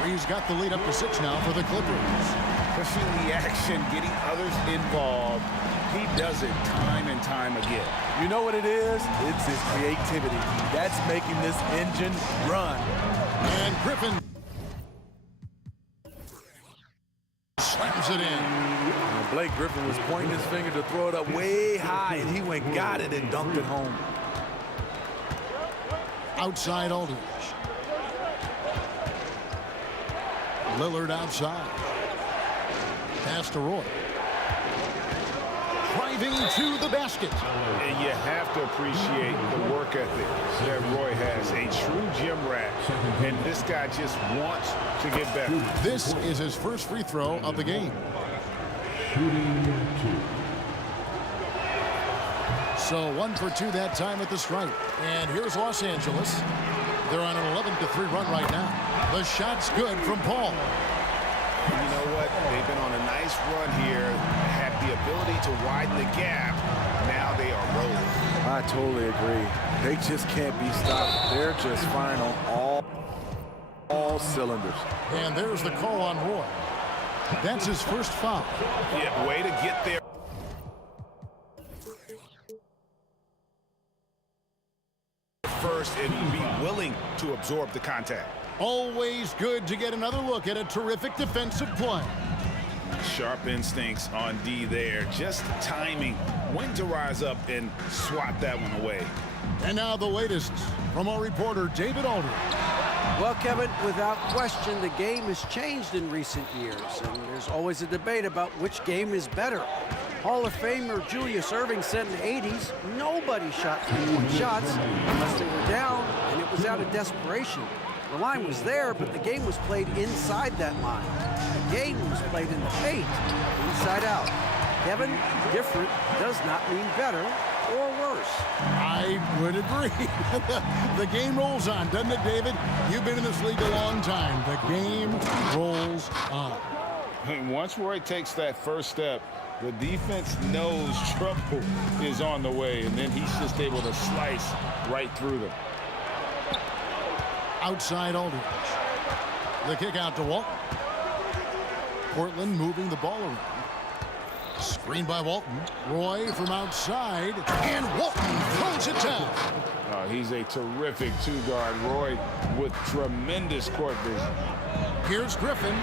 Free's got the lead up to 6 now for the Clippers. Pushing the action, getting others involved. He does it time and time again. You know what it is? It's his creativity. That's making this engine run. And Griffin slams it in. And Blake Griffin was pointing his finger to throw it up way high, and he went, got it, and dunked it home. Outside Aldridge. Lillard outside. Pass to Roy. Driving to the basket. And you have to appreciate the work ethic that Roy has. A true gym rat. And this guy just wants to get better. This is his first free throw of the game. Shooting 2. So 1 for 2 that time at the stripe. And here's Los Angeles. They're on an 11-3 run right now. The shot's good from Paul. You know what? They've been on a nice run here. Have the ability to widen the gap. Now they are rolling. I totally agree. They just can't be stopped. They're just firing on all cylinders. And there's the call on Roy. That's his first foul. Yeah, way to get there. First and be willing to absorb the contact. Always good to get another look at a terrific defensive play. Sharp instincts on D there. Just timing when to rise up and swat that one away. And now the latest from our reporter, David Aldridge. Well, Kevin, without question, the game has changed in recent years, and there's always a debate about which game is better. Hall of Famer Julius Erving said in the 80s, nobody shot 3-point shots unless they were down, and it was out of desperation. The line was there, but the game was played inside that line. The game was played in the paint, inside out. Kevin, different does not mean better or worse. I would agree. The game rolls on, doesn't it, David? You've been in this league a long time. The game rolls on. And once Roy takes that first step, the defense knows trouble is on the way, and then he's just able to slice right through them. Outside Aldridge. The kick out to Walton. Portland moving the ball around. Screen by Walton. Roy from outside. And Walton throws it down. He's a terrific two-guard. Roy with tremendous court vision. Here's Griffin.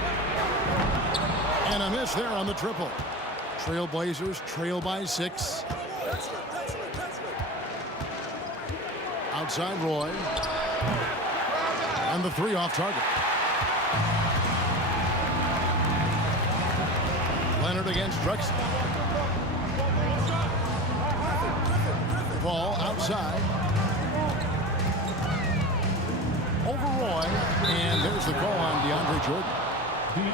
And a miss there on the triple. Trailblazers trail by 6. Outside Roy. And the 3 off target. Leonard against Drexler. Ball outside. Over Roy. And there's the call on DeAndre Jordan.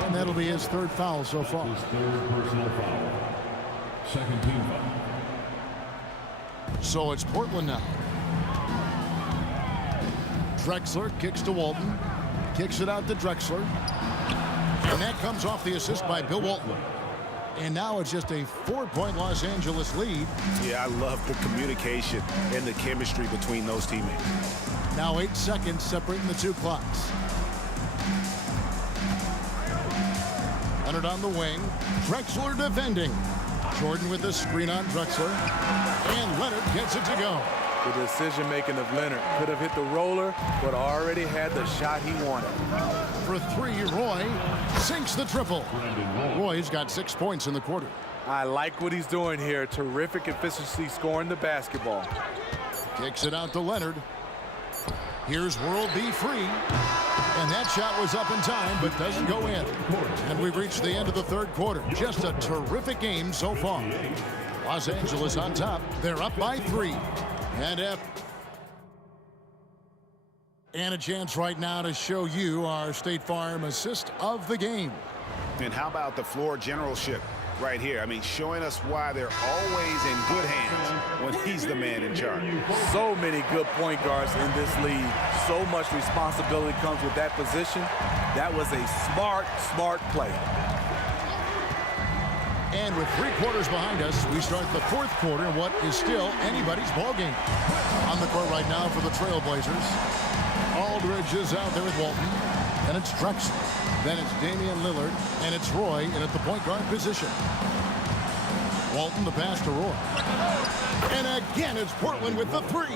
And that'll be his 3rd foul so far. His 3rd personal foul. 2nd team foul. So it's Portland now. Drexler kicks to Walton. Kicks it out to Drexler. And that comes off the assist by Bill Walton. And now it's just a 4-point Los Angeles lead. Yeah, I love the communication and the chemistry between those teammates. Now 8 seconds separating the 2 clocks. Leonard on the wing. Drexler defending. Jordan with the screen on Drexler. And Leonard gets it to go. The decision-making of Leonard could have hit the roller, but already had the shot he wanted. For 3, Roy sinks the triple. Roy's got 6 points in the quarter. I like what he's doing here. Terrific efficiency scoring the basketball. Kicks it out to Leonard. Here's World B. Free. And that shot was up in time, but doesn't go in. And we've reached the end of the 3rd quarter. Just a terrific game so far. Los Angeles on top. They're up by 3. And a chance right now to show you our State Farm assist of the game. And how about the floor generalship right here? I mean, showing us why they're always in good hands when he's the man in charge. So many good point guards in this league. So much responsibility comes with that position. That was a smart play. And with 3 quarters behind us, we start the 4th quarter in what is still anybody's ball game. On the court right now for the Trailblazers. Aldridge is out there with Walton. And it's Drexler. Then it's Damian Lillard. And it's Roy in at the point guard position. Walton the pass to Roy. And again, it's Portland with the 3.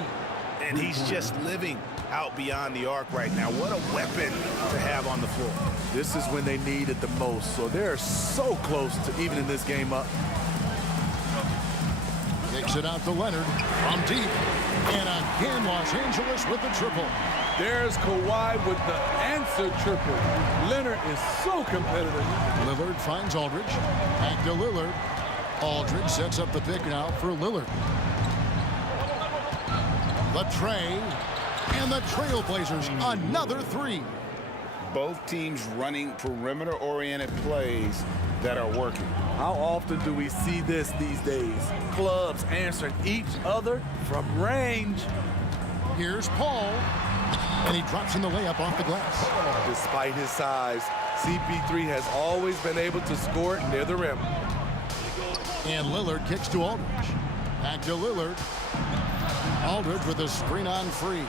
And he's just living out beyond the arc right now. What a weapon to have on the floor. This is when they need it the most, so they're so close to evening this game up. Kicks it out to Leonard from deep. And again, Los Angeles with the triple. There's Kawhi with the answer triple. Leonard is so competitive. Lillard finds Aldridge. Back to Lillard. Aldridge sets up the pick now for Lillard. The tray. And the Trailblazers, another 3. Both teams running perimeter-oriented plays that are working. How often do we see this these days? Clubs answering each other from range. Here's Paul. And he drops in the layup off the glass. Despite his size, CP3 has always been able to score it near the rim. And Lillard kicks to Aldridge. Back to Lillard. Aldridge with a screen on free.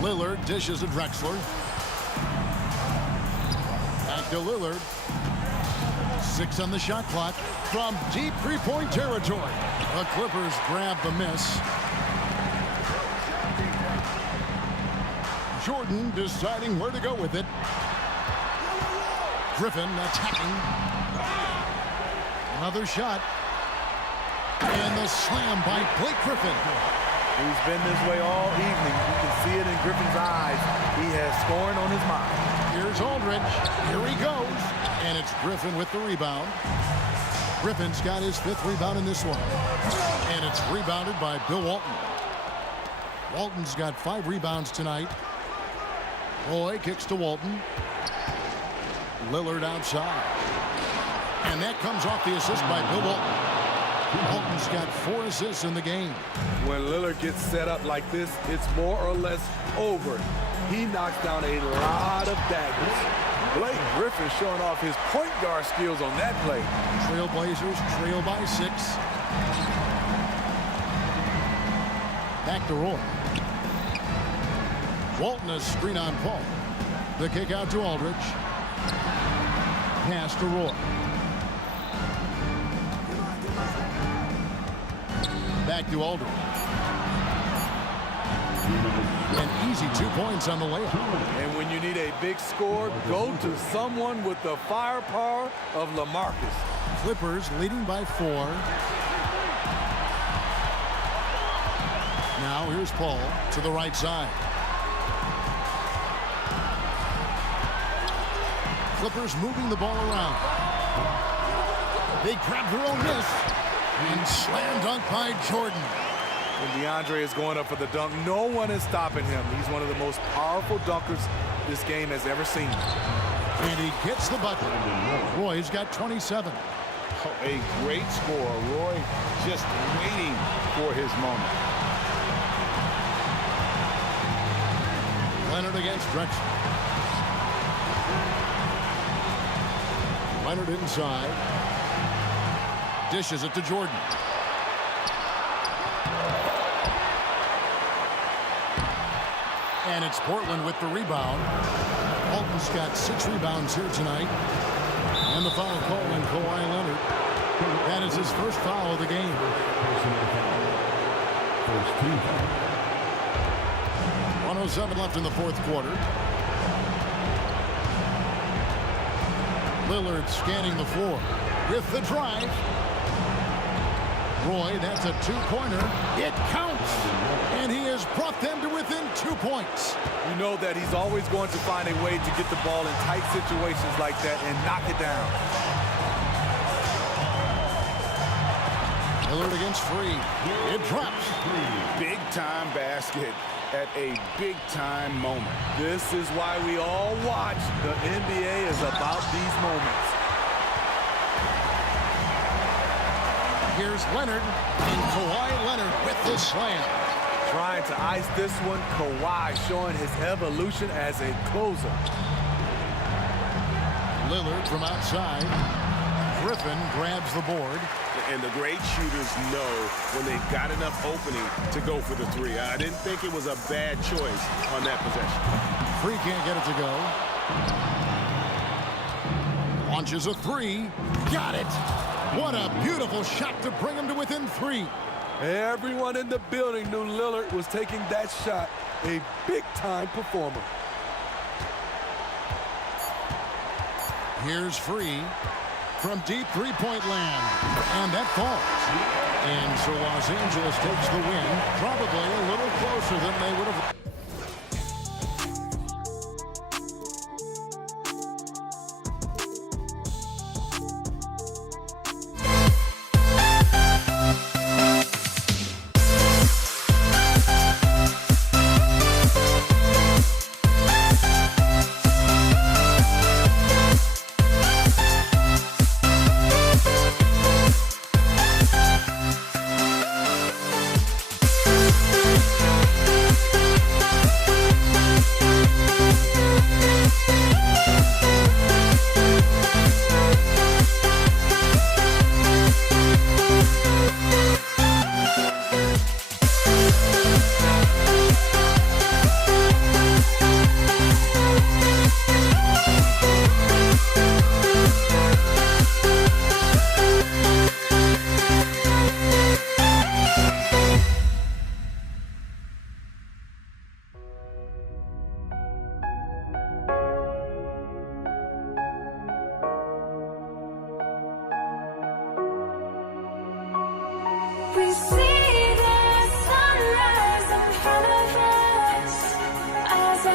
Lillard dishes to Drexler. Back to Lillard. 6 on the shot clock from deep 3-point territory. The Clippers grab the miss. Jordan deciding where to go with it. Griffin attacking. Another shot. And the slam by Blake Griffin. He's been this way all evening. You can see it in Griffin's eyes. He has scoring on his mind. Here's Aldridge. Here he goes. And it's Griffin with the rebound. Griffin's got his 5th rebound in this one. And it's rebounded by Bill Walton. Walton's got 5 rebounds tonight. Roy kicks to Walton. Lillard outside. And that comes off the assist by Bill Walton. Walton's got 4 assists in the game. When Lillard gets set up like this, it's more or less over. He knocks down a lot of daggers. Blake Griffin showing off his point guard skills on that play. Trailblazers trail by 6. Back to Roy. Walton a screen on Paul. The kick out to Aldridge. Pass to Roy. Back to Aldridge. An easy 2 points on the layup. And when you need a big score, go to someone with the firepower of LaMarcus. Clippers leading by 4. Now here's Paul to the right side. Clippers moving the ball around. They grab their own miss. And slam dunk by Jordan. When DeAndre is going up for the dunk, no one is stopping him. He's one of the most powerful dunkers this game has ever seen. And he gets the bucket. Roy's got 27. Oh, a great score. Roy just waiting for his moment. Leonard against Drexler. Leonard inside. Dishes it to Jordan. And it's Portland with the rebound. Walton's got 6 rebounds here tonight. And the foul call on Kawhi Leonard. That is his first foul of the game. First team. 1:07 left in the 4th quarter. Lillard scanning the floor with the drive. Roy, that's a 2-pointer. It counts. And he has brought them to within 2 points. You know that he's always going to find a way to get the ball in tight situations like that and knock it down. Lillard against Free. It drops. Big time basket at a big time moment. This is why we all watch. The NBA is about these moments. Here's Leonard, and Kawhi Leonard with the slam. Trying to ice this one, Kawhi showing his evolution as a closer. Lillard from outside. Griffin grabs the board. And the great shooters know when they've got enough opening to go for the three. I didn't think it was a bad choice on that possession. Free can't get it to go. Launches a three. Got it. What a beautiful shot to bring him to within 3. Everyone in the building knew Lillard was taking that shot. A big-time performer. Here's Free from deep three-point land. And that falls. And so Los Angeles takes the win, probably a little closer than they would have. We see